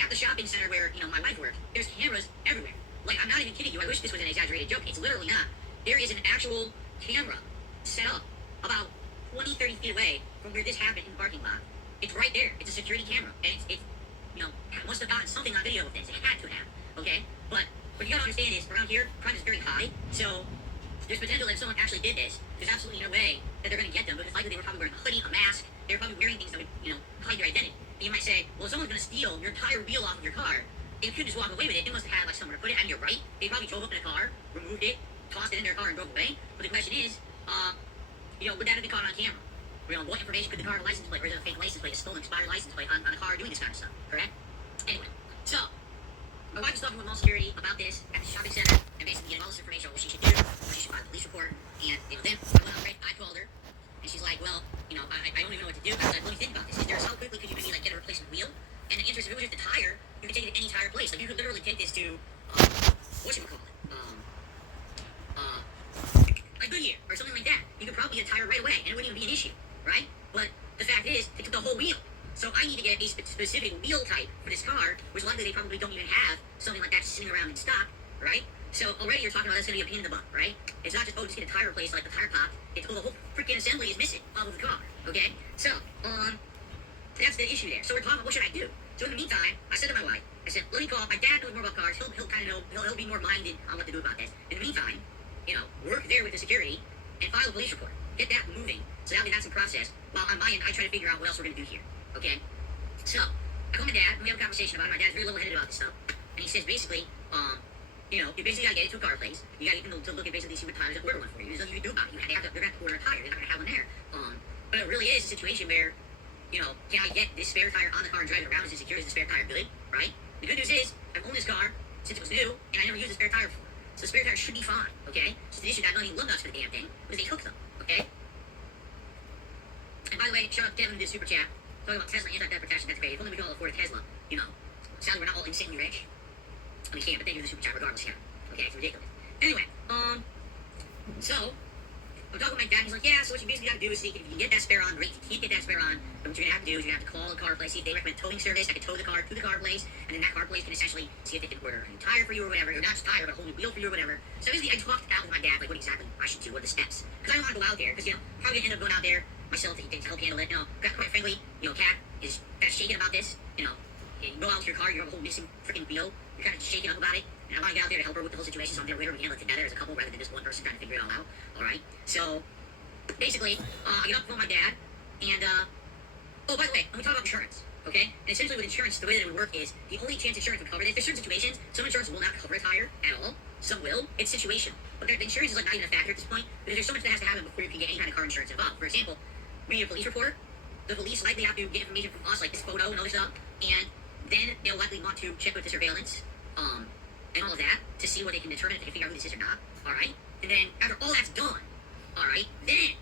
at the shopping center where, you know, my wife works, there's cameras everywhere. Like, I'm not even kidding you. I wish this was an exaggerated joke. It's literally not. There is an actual camera set up about 20, 30 feet away from where this happened in the parking lot. It's right there. It's a security camera. And it's you know, must have gotten something on video of this. It had to have. Okay? But what you gotta understand is, around here, crime is very high. So, there's potential that if someone actually did this, there's absolutely no way that they're gonna get them. Because likely they were probably wearing a hoodie, a mask. They were probably wearing things that would, you know, hide their identity. And you might say, well, if someone's gonna steal your entire wheel off of your car, they couldn't just walk away with it. They must have had, like, somewhere to put it. And you're right. They probably drove up in a car, removed it, tossed it in their car, and drove away. But the question is, you know, would that have been caught on camera? You know, what information could the car have a license plate, or is it a fake license plate, a stolen, expired license plate on a car doing this kind of stuff, correct? Anyway, so, my wife was talking with mall security about this at the shopping center, and basically getting all this information on what she should do, what she should file a police report, and, you know, then I called her, and she's like, well, you know, I don't even know what to do. I was like, let me think about this. How quickly could you maybe, like, get a replacement wheel? And the interest, if it was just a tire, you could take it to any tire place. Like, you could literally take this to, whatchamacallit? Like Goodyear, or something like that. You could probably get a tire right away, and it wouldn't even be an issue, right? But the fact is, they took the whole wheel. So I need to get a specific wheel type for this car, which likely they probably don't even have something like that sitting around in stock, right? So already you're talking about that's going to be a pain in the butt, right? It's not just, oh, just get a tire replaced like the tire pop. It's, oh, the whole freaking assembly is missing off of the car, okay? So, that's the issue there. So we're talking about what should I do? So in the meantime, I said to my wife, I said, let me call, my dad knows more about cars. He'll kind of know, he'll be more minded on what to do about this. In the meantime, you know, work there with the security and file a police report. Get that moving. So that way that's in process. While on my end, I try to figure out what else we're going to do here. Okay? So, I call my dad, and we have a conversation about it. My dad's very level-headed about this stuff. And he says, basically, you know, you basically got to get it to a car place. You got to get them to look at basically see what tires they'll order one for you. There's nothing you can do about it. They're going to have to order a tire. They're not going to have one there. But it really is a situation where, you know, can I get this spare tire on the car and drive it around? Is it secure? Is the spare tire good? Right? The good news is, I've owned this car since it was new, and I never used a spare tire before. So the spare tire should be fine, okay? So the issue that I don't need lug nuts for the damn thing, because they hook them, okay? And by the way, shout out to Kevin who did super chat, talking about Tesla anti-theft protection. That's great. If only we could all afford a Tesla, you know. Sadly, we're not all insanely rich. We can't, but thank you for the super chat regardless, yeah. Okay, it's ridiculous. Anyway, so, I'm talking with my dad, and he's like, yeah, so what you basically got to do is see if you can get that spare on, great. If you can't get that spare on, then what you're going to have to do is you're going to have to call a car place, see if they recommend towing service. I can tow the car to the car place, and then that car place can essentially see if they can order a new tire for you or whatever, or not just tire, but a whole new wheel for you or whatever. So basically, I talked out with my dad, like, what exactly I should do, what are the steps. Because I don't want to go out there, because, you know, probably going to end up going out there myself to help handle it. You know, quite frankly, you know, Kat is kind of shaken about this. You know, you go out to your car, you have a whole missing freaking wheel, you're kind of shaken up about it. And I want to get out there to help her with the whole situation, so I'm there with her. We handle it together as a couple rather than just one person trying to figure it all out. Alright? So, basically, I get off the phone with my dad, and, oh, by the way, let me talk about insurance, okay? And essentially with insurance, the way that it would work is, the only chance insurance would cover this, there's certain situations, some insurance will not cover a tire at all, some will, it's situational. But the insurance is like not even a factor at this point, because there's so much that has to happen before you can get any kind of car insurance involved. For example, we need a police report, the police likely have to get information from us, like this photo and all this stuff, and then they'll likely want to check with the surveillance, and all of that, to see what they can determine if they can figure out who this is or not, alright? And then, after all that's done, alright, then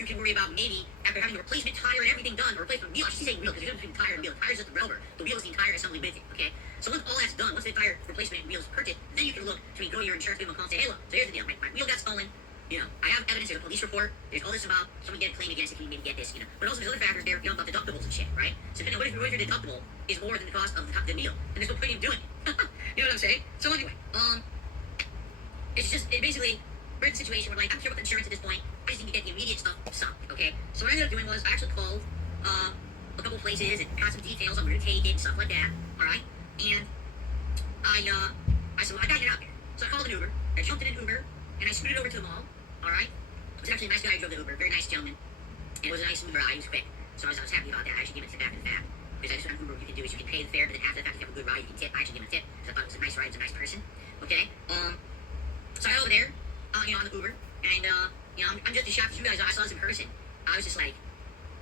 you can worry about maybe, after having a replacement tire and everything done, or replacement wheel, I should say wheel, because there's a difference between tire and wheel. The tire is just the rubber, the wheel is the entire assembly with it, okay? So once all that's done, once the tire replacement wheel is purchased, then you can look to go to your insurance, give them a call and say, hey look, so here's the deal, my wheel got stolen, you know, I have evidence, there's a police report, there's all this about someone get a claim against it, can you maybe get this, you know. But also there's other factors there, you know, about deductibles and shit, right? So what if your deductible is more than the cost of the wheel? Then there's no point in doing it. You know what I'm saying? So anyway, It's just, it basically, we're in a situation where, like, I'm sure with insurance at this point, I just need to get the immediate stuff sunk, okay? So what I ended up doing was, I actually called, a couple places and got some details on where to take it and stuff like that, alright? And I said, well, I gotta get out there. So I called an Uber, I jumped in an Uber, and I scooted over to the mall, alright? It was actually a nice guy who drove the Uber, very nice gentleman. And it was a nice smooth ride, he was quick. So I was happy about that. I actually gave it to back in the fact. Because I just found Uber, what you can do is you can pay the fare, but then after the fact, if you have a good ride, you can tip. I actually gave him a tip, because I thought it was a nice ride, it was a nice person. Okay? So I got over there, on the Uber, and, I'm just as shocked as you guys are. I saw this in person. I was just like,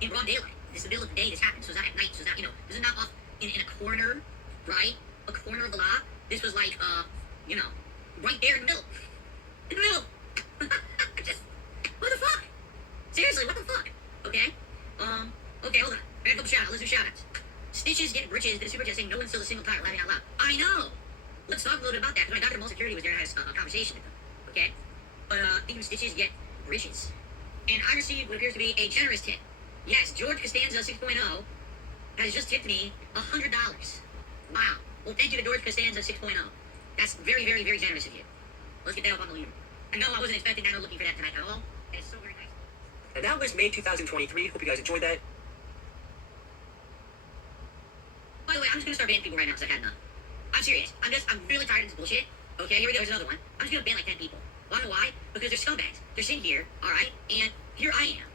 in broad daylight. This is the middle of the day this happened, so it's not at night, so it's not, this is not off in a corner, right? A corner of the lot. This was like, right there in the middle. In the middle. Just, what the fuck? Seriously, what the fuck? Okay? Okay, hold on. I got a couple shout-outs. Let's do shout-outs. Stitches get britches. The super chat saying no one steals a single tire, laughing out loud. I know! Let's talk a little bit about that, because when I got to mall security was there and I had a conversation with them. Okay? But, thinking Stitches get britches. And I received what appears to be a generous tip. Yes, George Costanza 6.0 has just tipped me $100. Wow. Well, thank you to George Costanza 6.0. That's very, very, very generous of you. Let's get that up on the leader. I know I wasn't expecting that or looking for that tonight at all. And it's so very nice. And that was May 2023. Hope you guys enjoyed that. By the way, I'm just gonna start banning people right now because I had enough. I'm serious. I'm really tired of this bullshit. Okay, here we go. Here's another one. I'm just gonna ban like 10 people. Wanna know why? Because they're scumbags. They're sitting here, alright? And here I am,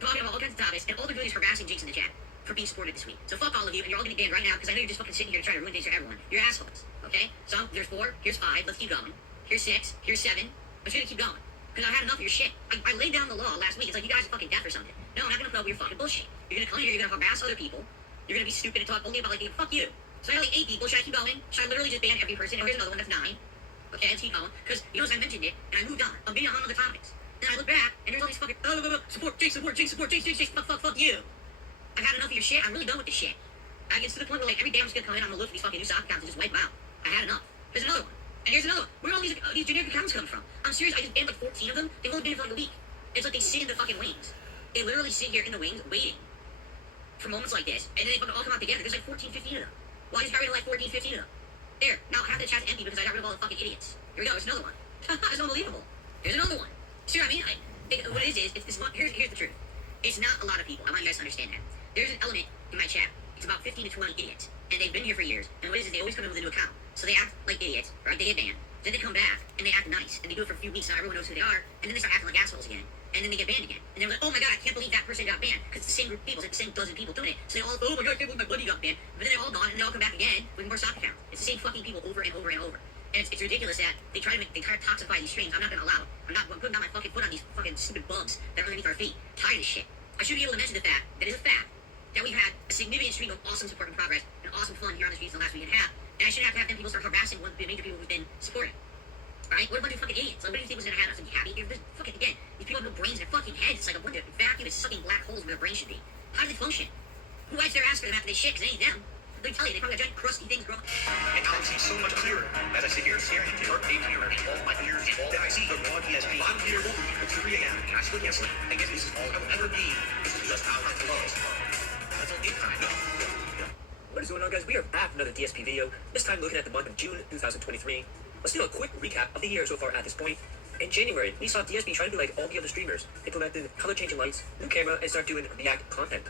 talking about all kinds of topics, and all they're doing is harassing Jinx in the chat for being supported this week. So fuck all of you, and you're all getting banned right now because I know you're just fucking sitting here trying to ruin things for everyone. You're assholes. Okay? So there's 4, here's 5, let's keep going. Here's 6, here's 7. I'm just gonna keep going. Because I've had enough of your shit. I laid down the law last week. It's like you guys are fucking deaf or something. No, I'm not gonna put up with your fucking bullshit. You're gonna come here, you're gonna harass other people. You're gonna be stupid and talk only about like, fuck you. So I got like 8 people. Should I keep going? Should I literally just ban every person? Oh, here's another one. That's 9. Okay, let's keep going. Because, I mentioned it, and I moved on. I'm being on other topics. Then I look back, and there's all these fucking, support, Jinx, fuck you. I've had enough of your shit. I'm really done with this shit. I get to the point where, like, every damn one's gonna come in, I'm gonna look for these fucking new sock accounts and just wipe them out. I had enough. There's another one. And here's another one. Where are all these generic accounts coming from? I'm serious, I just banned like 14 of them. They've only been for like a week. It's like they sit in the fucking wings. They literally sit here in the wings, waiting for moments like this, and then they fucking all come out together. There's like 14, 15 of them. Well, I just got rid of like 14, 15 of them. There. Now half the chat's empty because I got rid of all the fucking idiots. Here we go. There's another one. It's unbelievable. Here's another one. See what I mean? What it is it's this one. Here's the truth. It's not a lot of people. I want you guys to understand that. There's an element in my chat. It's about 15 to 20 idiots, and they've been here for years. And what it is they always come in with a new account. So they act like idiots, right? They get banned. Then they come back and they act nice, and they do it for a few weeks. Now everyone knows who they are, and then they start acting like assholes again. And then they get banned again. And they're like, oh my god, I can't believe that person got banned. Because it's the same group of people, it's like the same dozen people doing it. So they all, oh my god, I can't believe my buddy got banned. But then they're all gone, and they all come back again with more stock accounts. It's the same fucking people over and over and over. And it's ridiculous that they try to toxify these streams. I'm not gonna allow it. I'm putting down my fucking foot on these fucking stupid bugs that are underneath our feet. Tired of this shit. I should be able to mention the fact that it is a fact that we've had a significant stream of awesome support and progress and awesome fun here on the streets in the last week and a half. And I shouldn't have to have them people start harassing one of the major people who've been supporting. Right? What a bunch of fucking idiots. Like, what do you think was gonna have us to be happy? There's fucking, again, these people have no brains in their fucking heads. It's like a bunch of vacuum sucking black holes where their brains should be. How do they function? Who wipes their ass for them after they shit? Because it ain't them. Let me tell you, they probably got giant crusty things growing. And I see so much clearer as I sit here staring into your page mirror and all my ears and all that I see the raw DSP. I'm here at 3 a.m. and I still can't sleep. I guess this is all I will ever be. This is just how I close. That's all it time. No. What is going on, guys? We are back with another DSP video. This time looking at the month of June 2023. Let's do a quick recap of the year so far at this point. In January, we saw DSP try to be like all the other streamers, implementing color changing lights, new camera, and start doing React content.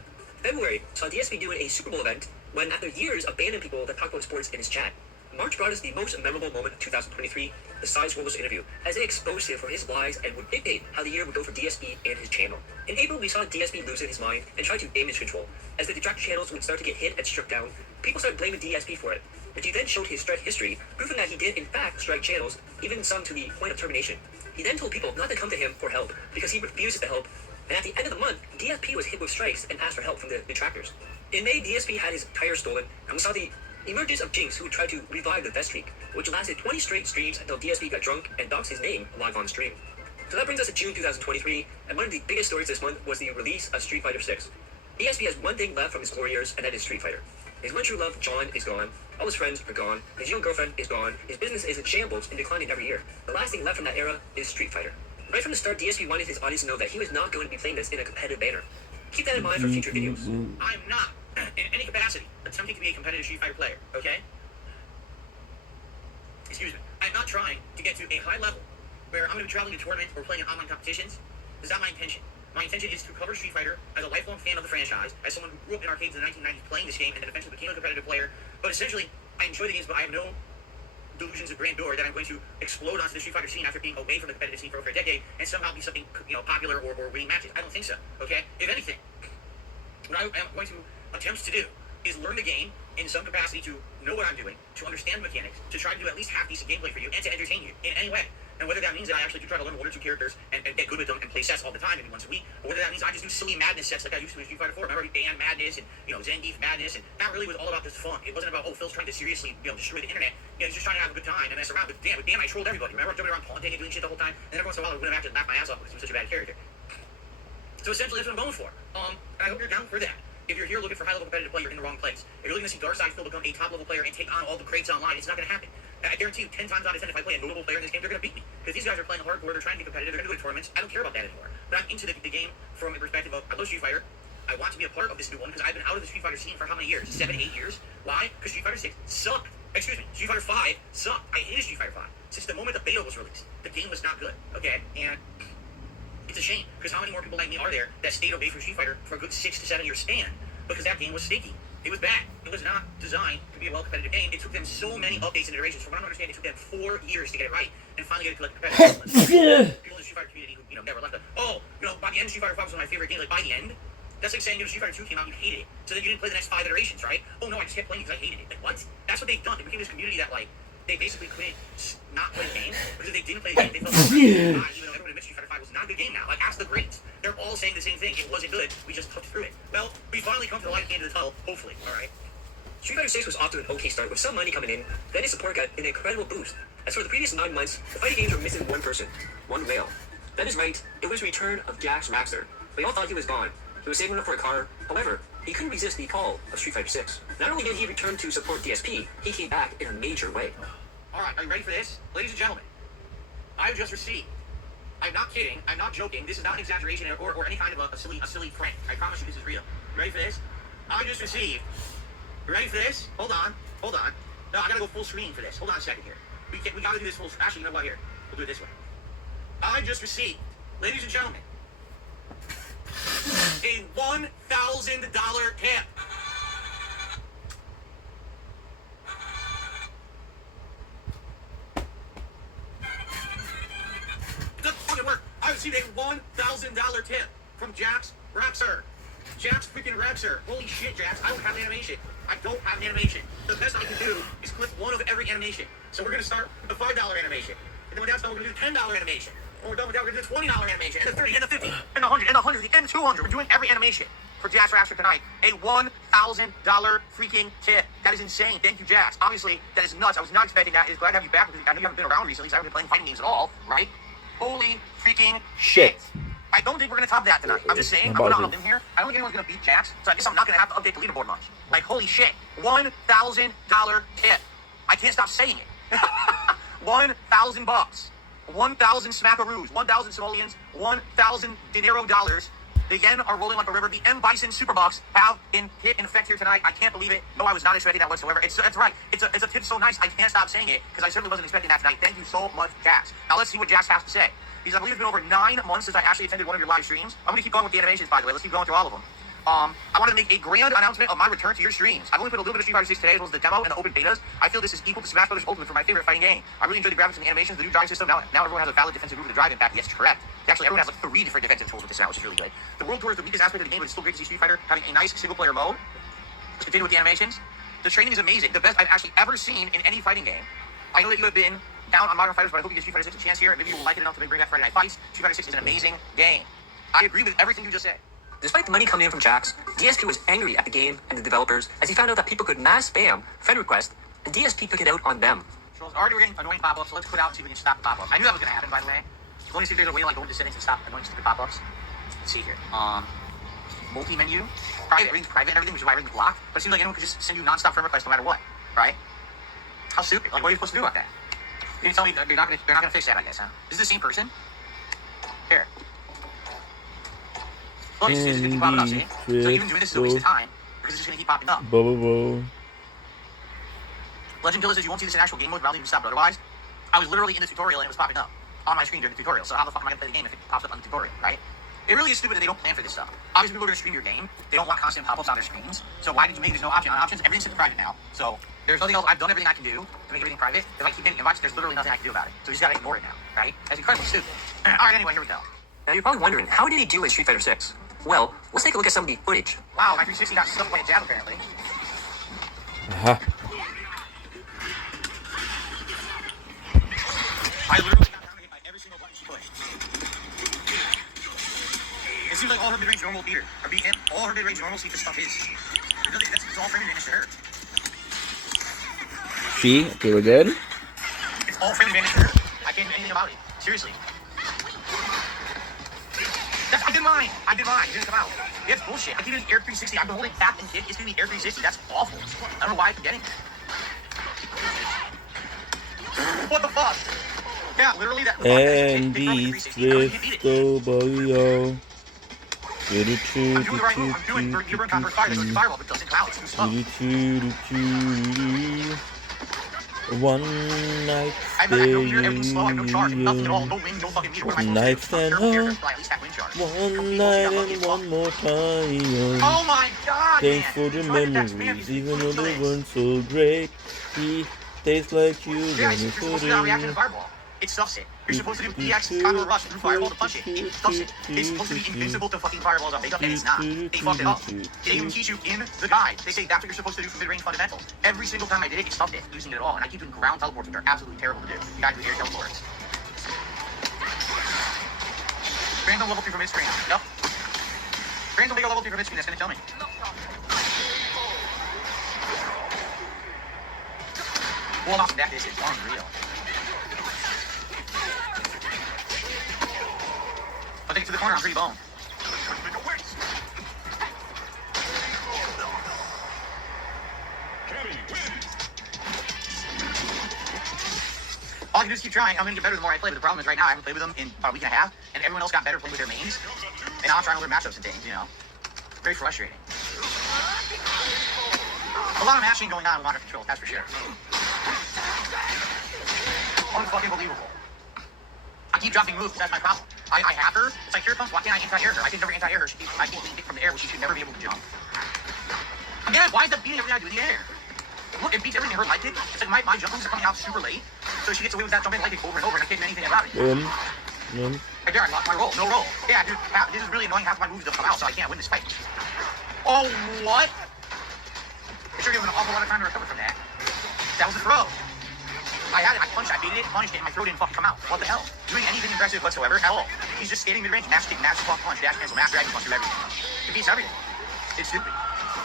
February saw DSP doing a Super Bowl event when, after years of banning people that talk about sports in his chat, March brought us the most memorable moment of 2023, the Size Rollers interview, as they exposed him for his lies and would dictate how the year would go for DSP and his channel. In April, we saw DSP losing his mind and try to damage control. As the detractor channels would start to get hit and struck down, people started blaming DSP for it. But he then showed his strike history, proving that he did in fact strike channels, even some to the point of termination. He then told people not to come to him for help, because he refuses to help, and at the end of the month, DSP was hit with strikes and asked for help from the detractors. In May, DSP had his tires stolen, and we saw the emergence of Jinx, who tried to revive the Vest streak, which lasted 20 straight streams until DSP got drunk and doxed his name live on stream. So that brings us to June 2023, and one of the biggest stories this month was the release of Street Fighter 6. DSP has one thing left from his glory years, and that is Street Fighter. His one true love, John, is gone. All his friends are gone. His young girlfriend is gone. His business is in shambles and declining every year. The last thing left from that era is Street Fighter. Right from the start, DSP wanted his audience to know that he was not going to be playing this in a competitive manner. Keep that in mind for future videos. I'm not, in any capacity, attempting to be a competitive Street Fighter player, okay? Excuse me. I'm not trying to get to a high level where I'm going to be traveling to tournaments or playing in online competitions. That's not my intention. My intention is to cover Street Fighter as a lifelong fan of the franchise, as someone who grew up in arcades in the 1990s playing this game and then eventually became a competitive player. But essentially, I enjoy the games, but I have no delusions of grandeur that I'm going to explode onto the Street Fighter scene after being away from the competitive scene for over a decade and somehow be something, popular or winning matches. I don't think so, okay? If anything, what I am going to attempt to do is learn the game in some capacity, to know what I'm doing, to understand the mechanics, to try to do at least half-decent gameplay for you, and to entertain you in any way. And whether that means that I actually do try to learn one or two characters and get good with them and play sets all the time, maybe once a week, or whether that means I just do silly madness sets like I used to in Street Fighter 4. Remember Dan Madness and, Zangief Madness, and that really was all about this fun. It wasn't about, Phil's trying to seriously, destroy the internet. He's just trying to have a good time and mess around. With Dan, I trolled everybody. Remember, I was jumping around taunting and doing shit the whole time, and every once in a while I would win a match and laugh my ass off because he was such a bad character. So essentially, that's what I'm going for. And I hope you're down for that. If you're here looking for high-level competitive play, you're in the wrong place. If you're looking to see Darkseid Phil become a top-level player and take on all the crates online, it's not going to happen. I guarantee you, 10 times out of 10, if I play a notable player in this game, they're going to beat me. Because these guys are playing hardcore, they're trying to be competitive, they're going to go to tournaments. I don't care about that anymore. But I'm into the game from a perspective of, I love Street Fighter. I want to be a part of this new one because I've been out of the Street Fighter scene for how many years? 7, 8 years? Why? Because Street Fighter 6 sucked. Street Fighter 5 sucked. I hated Street Fighter 5. Since the moment the beta was released, the game was not good. Okay? And it's a shame, because how many more people like me are there that stayed away from Street Fighter for a good 6 to 7 year span? Because that game was stinky. It was bad. It was not designed to be a well-competitive game. It took them so many updates and iterations. From what I understand, it took them 4 years to get it right and finally get it to competitive. People in the Street Fighter community who, never left by the end, Street Fighter 5 was one of my favorite games. Like, by the end, that's like saying, Street Fighter 2 came out, you hated it. So then you didn't play the next 5 iterations, right? Oh, no, I just kept playing because I hated it. Like, what? That's what they've done. They became this community that, they basically couldn't not play the game because they didn't play the game. They felt even though everyone admits Street Fighter 5 was not a good game now. Ask the greats. They're all saying the same thing. It wasn't good. We just took through it. Well, we finally come to the light at the end of the tunnel, hopefully, alright? Street Fighter 6 was off to an okay start with some money coming in, then its support got an incredible boost. As for the previous 9 months, the fighting games were missing one person, one whale. That is right, it was the return of Jax Raxter. We all thought he was gone. He was saving up for a car. However, he couldn't resist the call of Street Fighter 6. Not only did he return to support DSP, he came back in a major way. Alright, are you ready for this? Ladies and gentlemen, I've just received. I'm not kidding, I'm not joking, this is not an exaggeration or any kind of a silly prank. I promise you this is real. You ready for this? I just received. You ready for this? Hold on. No, I gotta go full screen for this. Hold on a second here. We gotta do this full screen. Actually, you know what, here. We'll do it this way. I just received, ladies and gentlemen, a $1,000 tip. It doesn't fucking work. I received a $1,000 tip from Jax Raxer. Jax freaking Raxer. Holy shit, Jax. I don't have an animation. I don't have an animation. The best I can do is clip one of every animation. So we're going to start with the $5 animation. And then when that's done, we're going to do $10 animation. When we're done with that, we're going to do $20 animation. And the $30, and the $50, and the $100, and the $100, and the $200. We're doing every animation for Jax Raxer tonight. A $1,000 freaking tip. That is insane. Thank you, Jax. Obviously, that is nuts. I was not expecting that. It's glad to have you back because I know you haven't been around recently, so I haven't been playing fighting games at all, right? Holy freaking shit. I don't think we're going to top that tonight. I'm just saying, I'm going out on a limb here. I don't think anyone's going to beat Jax, so I guess I'm not going to have to update the leaderboard much. Holy shit. $1,000 tip. I can't stop saying it. $1,000. 1,000 smackaroos. 1,000 simoleons. 1,000 dinero dollars. The yen are rolling like a river. The M. Bison Superbox have been hit in effect here tonight. I can't believe it. No, I was not expecting that whatsoever. That's right. It's a tip so nice, I can't stop saying it, because I certainly wasn't expecting that tonight. Thank you so much, Jax. Now let's see what Jax has to say. Because I believe it's been over 9 months since I actually attended one of your live streams. I'm going to keep going with the animations, by the way. Let's keep going through all of them. I wanted to make a grand announcement of my return to your streams. I've only put a little bit of Street Fighter 6 today, as well as the demo and the open betas. I feel this is equal to Smash Bros. Ultimate for my favorite fighting game. I really enjoy the graphics and the animations, the new driving system. Now everyone has a valid defensive move with the drive impact. Yes, correct. Actually, everyone has 3 different defensive tools with this now, which is really good. The World Tour is the weakest aspect of the game, but it's still great to see Street Fighter having a nice single-player mode. Let's continue with the animations. The training is amazing. The best I've actually ever seen in any fighting game. I know that you have been down on Modern Fighters, but I hope you give Street Fighter 6 a chance here. Maybe you will like it enough to bring back Friday Night Fights. Street Fighter 6 is an amazing game. I agree with everything you just said. Despite the money coming in from Jax, DSP was angry at the game and the developers as he found out that people could mass spam friend requests, and DSP took it out on them. Trolls, already we're getting annoying pop-ups, so let's quit out and see if we can stop the pop-ups. I knew that was going to happen, by the way. Let me see if there's a way to go into settings and stop annoying stupid pop-ups. Let's see here. Multi-menu. Private, everything's private and everything, which is why everything's blocked. But it seems like anyone could just send you non-stop friend requests no matter what, right? How stupid. What are you supposed to do about that? You tell me they're not gonna fix that, I guess, huh? Is this the same person? Here. Look, it's gonna keep popping up, see? So even doing this is a waste of time, because it's just gonna keep popping up. Legend Killer says you won't see this in actual game mode, rather you can stop it otherwise. I was literally in the tutorial and it was popping up. on my screen during the tutorial. So how the fuck am I gonna play the game if it pops up on the tutorial, right? It really is stupid that they don't plan for this stuff. Obviously, people are gonna stream your game. They don't want constant pop-ups on their screens. So why did you make there's no option on options? Everything's in private now. So there's nothing else. I've done everything I can do to make everything private. If I keep getting invites, there's literally nothing I can do about it. So you just gotta ignore it now, right? That's incredibly stupid. All right, anyway, here we go. Now you're probably wondering, how did he do in Street Fighter 6? Well, let's take a look at some of the footage. Wow, my 360 got stuck by a jab apparently. Uh-huh. I literally got down hit by every single button she pushed. It seems like all her mid-range normal beat her. Or beat him. All her mid-range normal seems to stuff his. It's all friendly advantage to her. See? Okay, we're good. It's all friendly advantage to her. I can't do anything about it. Seriously. I did mine. It didn't come out. It's bullshit. I keep using Air 360. I've been holding tap and kick. It's giving me Air 360. That's awful. I don't know why I keep getting it. What the fuck? Yeah, literally that. And beats with Dobio. I'm doing the right move. I'm doing the burn conquer fire. There's a fireball, but it doesn't come out. It's too slow. One night I have no meter, everything's slow, I have no charge, nothing at all, no wind, no fucking meter. What am I supposed to do? One night and one more time. Oh my god, thanks for the memories, even though they weren't so great. He tastes like you when you put it. It stuffs it. You're supposed to do EX, Condor Rush, through Fireball to punch it. It stuffs it. It's supposed to be invincible to fucking Fireballs on makeup, and it's not. They fucked it up. They even teach you in the guide. They say that's what you're supposed to do for mid-range fundamentals. Every single time I did it, it stuffed it, using it at all. And I keep doing ground teleports, which are absolutely terrible to do. You gotta do air teleports. Random level 3 for mid-screen. Yep. Random level 3 for mid-screen, that's gonna tell me. Well, not that this is unreal. I'll take it to the corner, I'm pretty bone. All I can do is keep trying. I'm gonna get better the more I play, but the problem is right now I haven't played with them in about a week and a half, and everyone else got better playing with their mains. And now I'm trying to learn matchups and things, you know. Very frustrating. A lot of mashing going on with Wander Control, that's for sure. Unfucking believable. I keep dropping moves, that's my problem. I have her, it's like here comes, why can't I anti-air her? I can never anti-air her, I can't lean from the air, which she should never be able to jump. Again, why is that beating everything I do in the air? Look, it beats everything her light kick. It's like my jump moves are coming out super late, so she gets away with that jumping light kick over and over, and I can't do anything about it. Right there, I lost my roll, no roll. Yeah, dude, this is really annoying, half my moves don't come out, so I can't win this fight. Oh, what? It sure gave me an awful lot of time to recover from that. That was a throw. I had it, I punched, I baited it, punished it, and my throw didn't fucking come out. What the hell? Doing anything aggressive whatsoever at all. He's just standing mid-range, mash kick, mash fuck punch, dash cancel, mash dragon punch, do everything. It beats everything. It's stupid.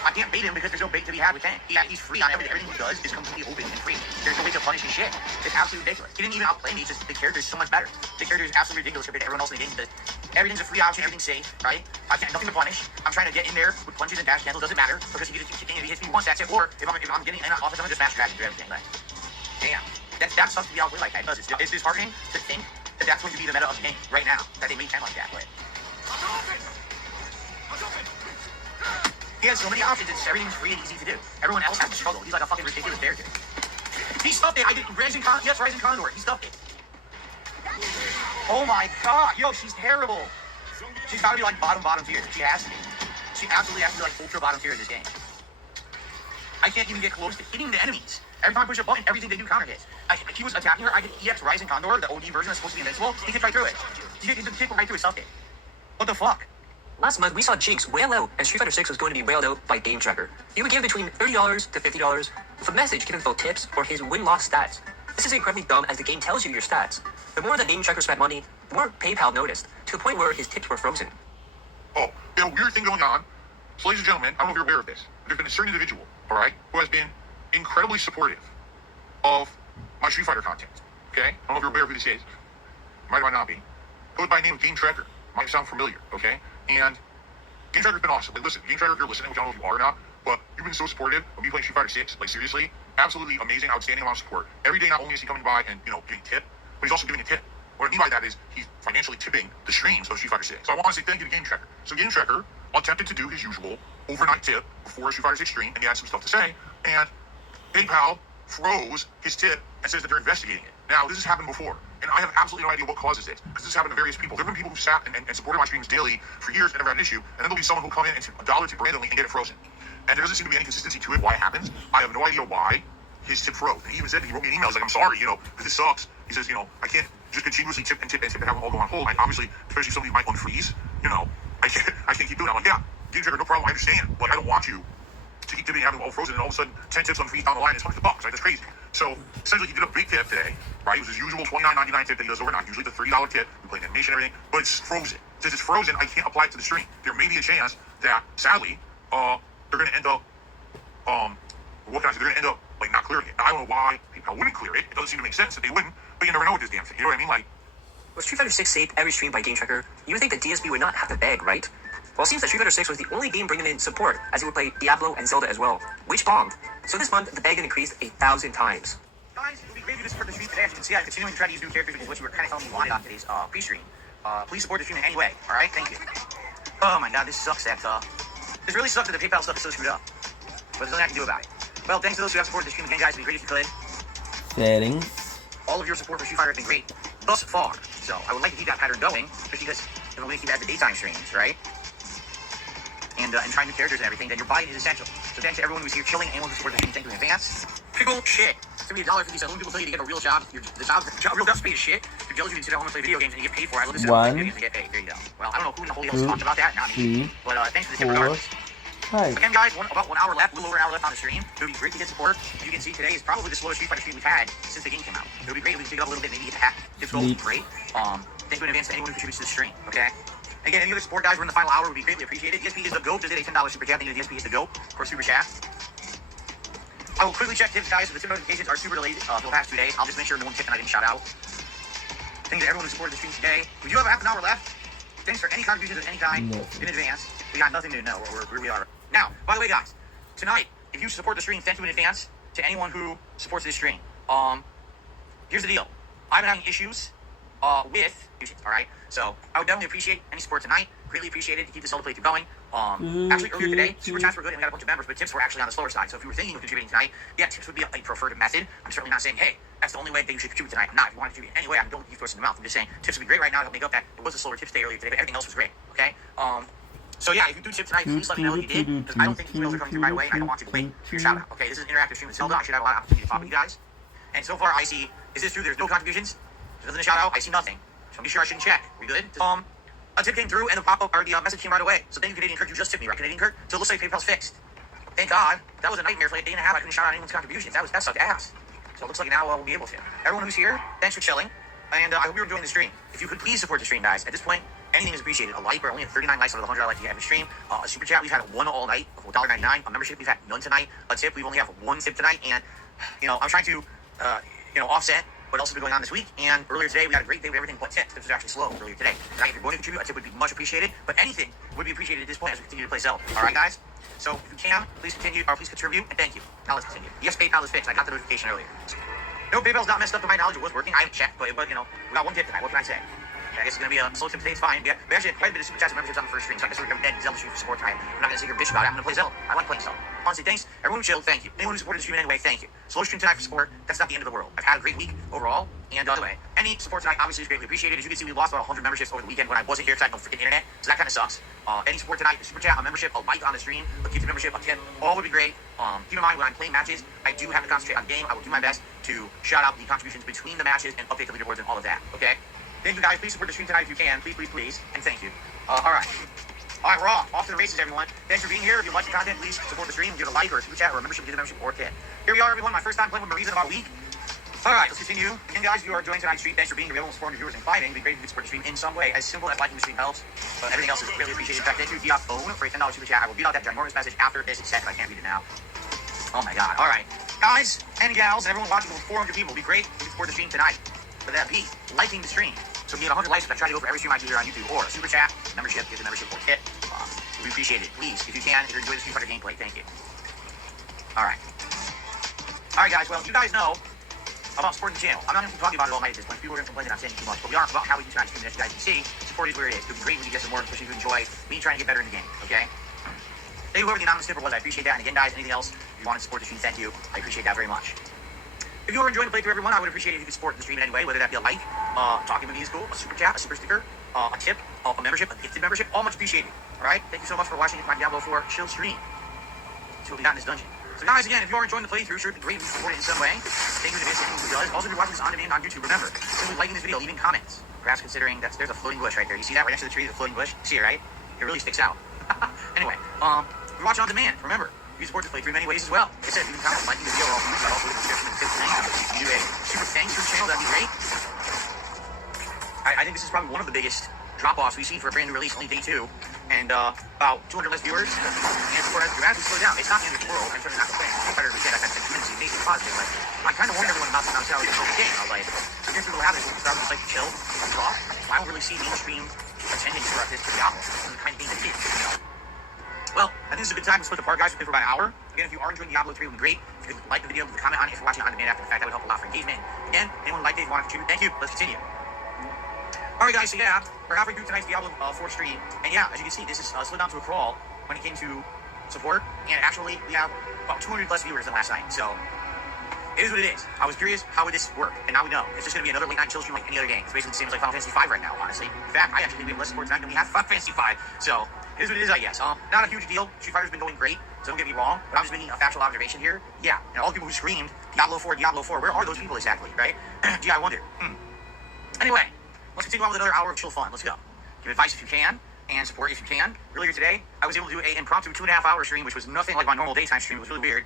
I can't bait him because there's no bait to be had with Tank. He's free on everything. Everything he does is completely open and free. There's no way to punish his shit. It's absolutely ridiculous. He didn't even outplay me, it's just the character is so much better. The character is absolutely ridiculous compared to everyone else in the game because everything's a free option, everything's safe, right? I can't nothing to punish. I'm trying to get in there with punches and dash cancels, doesn't matter, because he just keeps kicking, if he hits me once, that's it. Or if I'm getting in offense, I'm gonna just mash dragon do everything. Like, damn. That's stuff to be outplayed like that. It's disheartening to think that that's going to be the meta of the game right now, that they made 10 like that, but he has so many options, everything's free and easy to do. Everyone else has to struggle. He's like a fucking ridiculous character. He stuffed it. I did Rising Condor. Yes, Rising Condor. He stuffed it. Oh my god. Yo, she's terrible. She's gotta be like bottom tier. She has to be. She absolutely has to be like ultra bottom tier in this game. I can't even get close to hitting the enemies. Every time I push a button, everything they do counter hits. He was attacking her. I did EX Rising Condor, the OG version that's supposed to be invincible. He hit right through it. He hit right through his stuff it. What the fuck? Last month, we saw Jinx wail out, and Street Fighter 6 was going to be wailed out by Game Tracker. He would give between $30 to $50 with a message giving both tips or his win-loss stats. This is incredibly dumb as the game tells you your stats. The more that Game Tracker spent money, the more PayPal noticed, to the point where his tips were frozen. Oh, there's a weird thing going on. So, ladies and gentlemen, I don't know if you're aware of this. There's been a certain individual, all right, who has been incredibly supportive of my Street Fighter content. Okay? I don't know if you're aware of who this is. Might or might not be. Goes by the name of Game Tracker. Might sound familiar, okay? And Game Tracker's been awesome. Like, listen, Game Tracker, if you're listening, which I don't know if you are or not, but you've been so supportive of me playing Street Fighter 6. Like, seriously, absolutely amazing, outstanding amount of support. Every day, not only is he coming by and, giving a tip, but he's also giving a tip. What I mean by that is he's financially tipping the streams of Street Fighter 6. So I want to say thank you to Game Tracker. So Game Tracker attempted to do his usual overnight tip before a Street Fighter 6 stream, and he had some stuff to say, and PayPal froze his tip and says that they're investigating it. Now, this has happened before. And I have absolutely no idea what causes it, because this has happened to various people. There have been people who sat and supported my streams daily for years and never had an issue, and then there'll be someone who'll come in and tip $1 tip randomly and get it frozen. And there doesn't seem to be any consistency to it, why it happens. I have no idea why his tip froze. And he even said, he wrote me an email, he's like, I'm sorry, because this sucks. He says, I can't just continuously tip and have them all go on hold. Obviously, especially if somebody might unfreeze, I can't keep doing it. I'm like, yeah, Game Tracker, no problem, I understand, but I don't want you to keep tipping and have them all frozen, and all of a sudden, 10 tips unfreeze down the line, it's $100, right? That's crazy. So, essentially, he did a big tip today, right? It was his usual $29.99 tip that he does overnight, usually the $30 tip, we play animation and everything, but it's frozen. Since it's frozen, I can't apply it to the stream. There may be a chance that, sadly, they're going to end up, what can I say, they're going to end up, not clearing it. Now, I don't know why PayPal wouldn't clear it. It doesn't seem to make sense that they wouldn't, but you never know with this damn thing. You know what I mean? Was Street Fighter 6 saved every stream by Game Tracker, you would think that DSP would not have to beg, right? Well, it seems that Street Fighter 6 was the only game bringing in support, as it would play Diablo and Zelda as well, which bombed. So this month, the bag increased 1,000 times. Guys, it would be great if you just support the stream today. As you can see, I'm continuing to try to use new characters, which is what you were kind of telling me you wanted on today's pre-stream. Please support the stream in any way, alright? Thank you. Oh my god, this sucks that, this really sucks that the PayPal stuff is so screwed up. But there's nothing I can do about it. Well, thanks to those who have supported the stream again, guys. It'd be great if you could. Settings. All of your support for Street Fighter has been great thus far. So I would like to keep that pattern going, especially because if I'm going to keep it as the daytime streams, right? And trying new characters and everything, then your body is essential. So thanks to everyone who's here chilling, anyone who supported the stream, thank you in advance. Pickle shit. It's gonna be $1.50. When people tell you to get a real job, real job's paid as shit. If you're jealous, you can sit at home and play video games and you get paid for it. I love to sit at home and play video games and get paid. There you go. Well, I don't know who in the holy hell talked about that, not me. But thanks for the tip regardless. Again, guys, about 1 hour left, a little over an hour left on the stream. It would be great to get support. As you can see, today is probably the slowest Street Fighter stream we've had since the game came out. It would be great if we could pick it up a little bit, maybe get the hack. Tips goal would be great. Thank you in advance to anyone who contributes to the stream, okay? Again, any other support, guys, we're in the final hour, would be greatly appreciated. DSP is the GOAT, just did a $10 super chat. Thank you to DSP is the GOAT for super chat. I will quickly check tips, guys, so the tip notifications are super delayed for the past 2 days. I'll just make sure no one tipped and I didn't shout out. Thank you to everyone who supported the stream today. We do have half an hour left. Thanks for any contributions of any kind in advance. We got nothing to know where we are. Now, by the way, guys, tonight, if you support the stream, thank you in advance to anyone who supports this stream. Here's the deal. I've been having issues with, alright? So, I would definitely appreciate any support tonight. Greatly appreciated to keep this all the playthrough going. Actually, earlier today, super chats were good and we got a bunch of members, but tips were actually on the slower side. So if you were thinking of contributing tonight, yeah, tips would be a preferred method. I'm certainly not saying, hey, that's the only way that you should contribute tonight. I'm not. If you want to contribute anyway, I don't give you in the mouth. I'm just saying tips would be great right now to help make up that it was a slower tips day earlier today, but everything else was great. Okay? So yeah, if you do tip tonight, please let me know what you did, because I don't think emails are coming through right away, and I don't want to wait for your shout out. Okay, this is an interactive stream with Zelda. I should have a lot of opportunity to talk with you guys. And so far, I see, is this true? There's no contributions? There's nothing to shout out? I see nothing. So I'm be sure I shouldn't check. We good? A tip came through and the pop-up or the message came right away. So thank you, Canadian Kurt. You just tipped me, right, Canadian Kurt? So it looks like PayPal's fixed. Thank God. That was a nightmare for like a day and a half. I couldn't shout out anyone's contributions. That sucked ass. So it looks like now we'll be able to. Everyone who's here, thanks for chilling. And I hope you're enjoying the stream. If you could please support the stream, guys. At this point, anything is appreciated. A like, we're only at 39 likes out of the 100 I like to get every stream. A super chat, we've had one all night of $1.99. A membership, we've had none tonight. A tip, we've only have one tip tonight. And, I'm trying to, offset what else has been going on this week. And earlier today, we had a great day with everything but tips. Tips was actually slow earlier today. Tonight, if you're going to contribute, a tip would be much appreciated. But anything would be appreciated at this point as we continue to play Zelda. All right, guys? So if you can, please contribute, and thank you. Now let's continue. Yes, PayPal is fixed. I got the notification earlier. No, PayPal's not messed up to my knowledge. It was working. I haven't checked, but we got one tip tonight. What can I say? I guess it's going to be a slow tip today. It's fine. We actually had quite a bit of super chats and memberships on the first stream, so I guess we're going to dead Zelda stream for support tonight. I'm not going to sit here and bitch about it. I'm going to play Zelda. I like playing Zelda. Honestly, thanks. Everyone who chilled, thank you. Anyone who supported the stream anyway, thank you. Slow stream tonight for support. That's not the end of the world. I've had a great week overall. And by the way, any support tonight obviously is greatly appreciated. As you can see, we lost about 100 memberships over the weekend when I wasn't here because I had no freaking internet. So that kind of sucks. Any support tonight, a super chat, a membership, a like on the stream, a gift membership, a tip, all would be great. Keep in mind, when I'm playing matches, I do have to concentrate on the game. I will do my best to shout out the contributions between the matches and update the leaderboards and all of that. Okay? Thank you guys. Please support the stream tonight if you can. Please, please, please. And thank you. Alright, we're off. Off to the races, everyone. Thanks for being here. If you like the content, please support the stream. Give a like or a super chat or a membership, give a membership or a tip. Here we are, everyone. My first time playing with Marisa in about a week. Alright, let's continue. Again, guys, if you are joining tonight's stream, thanks for being here. We have almost 400 viewers and fighting. It'd be great if you could support the stream in some way. As simple as liking the stream helps. But everything else is really appreciated. In fact, thank you, Diop Own, for a $10 super chat. I will read out that ginormous message after this is set, but I can't read it now. Oh my god. Alright. Guys and gals and everyone watching, over 400 people. It'd be great if you support the stream tonight. But that be liking the stream. So if you get 100 likes, I try to go for every stream I do here on YouTube, or a super chat, membership, give a membership or kit. We appreciate it. Please, if you can, if you're enjoying the Street Fighter gameplay, thank you. Alright, guys, well, you guys know about supporting the channel. I'm not going to keep talking about it all night at this point. People are going to complain that I'm saying too much, but we are about how we do tonight's stream. As you guys can see, support is where it is. It would be great when you get some more, especially if you enjoy me trying to get better in the game, okay? Thank you, whoever the anonymous tipper was. I appreciate that. And again, guys, anything else, if you want to support the stream, thank you. I appreciate that very much. If you are enjoying the playthrough, everyone, I would appreciate it if you could support the stream in any way, whether that be a like, talking with me is cool, a super chat, a super sticker, a tip, a membership, a gifted membership, all much appreciated. All right? Thank you so much for watching my Diablo 4 chill stream. See what we got in this dungeon. So guys, again, if you are enjoying the playthrough, sure, it'd be great if you support it in some way. Thank you to anyone who does. Also, if you're watching this on demand on YouTube, remember, simply liking this video, leaving comments. Perhaps considering that there's a floating bush right there. You see that right next to the tree, there's a floating bush? You see it, right? It really sticks out. Anyway, if you're watching on demand, remember, you support this playthrough in many ways as well. Like I said, you can comment, liking the video, or also in the description and tips link. You can do a super thanks to the channel, that'd be great. I think this is probably one of the biggest drop-offs we've seen for a brand new release, only day 2. And about 200 less viewers. And before I dramatically slow down, it's not the end of the world. I'm certainly not complaining. I'm better again. I've had tremendously amazing positive. Like, I kind of warned everyone about this when I was telling the game. I was like, I'm hearing people have this when start with like chill, talk. I don't really see mainstream attendance throughout this Diablo. This is the kind of game that it is, you know. Well, I think this is a good time to split the part, guys. We've been for about an hour. Again, if you are enjoying Diablo 3, it would be great. If you could like the video, leave a comment on it. If you're watching it on demand after the fact, that would help a lot for engagement. Again, anyone who liked it, if you want to contribute, thank you. Let's continue. Alright guys, so yeah, we're halfway through tonight's Diablo 4 stream, and yeah, as you can see, this is slid down to a crawl when it came to support, and actually, we have about 200 less viewers than last night, so it is what it is. I was curious, how would this work? And now we know. It's just going to be another late night chill stream like any other game. It's basically the same as like Final Fantasy V right now, honestly. In fact, I actually think we have less support tonight than we have Final Fantasy V, so it is what it is, I guess. Not a huge deal. Street Fighter's been going great, so don't get me wrong, but I'm just making a factual observation here. Yeah, and all the people who screamed, Diablo 4, where are those people exactly, right? Gee, I wonder. Anyway. Let's continue on with another hour of chill fun. Let's go. Give advice if you can, and support if you can. Earlier today, I was able to do an impromptu 2.5-hour stream, which was nothing like my normal daytime stream. It was really weird.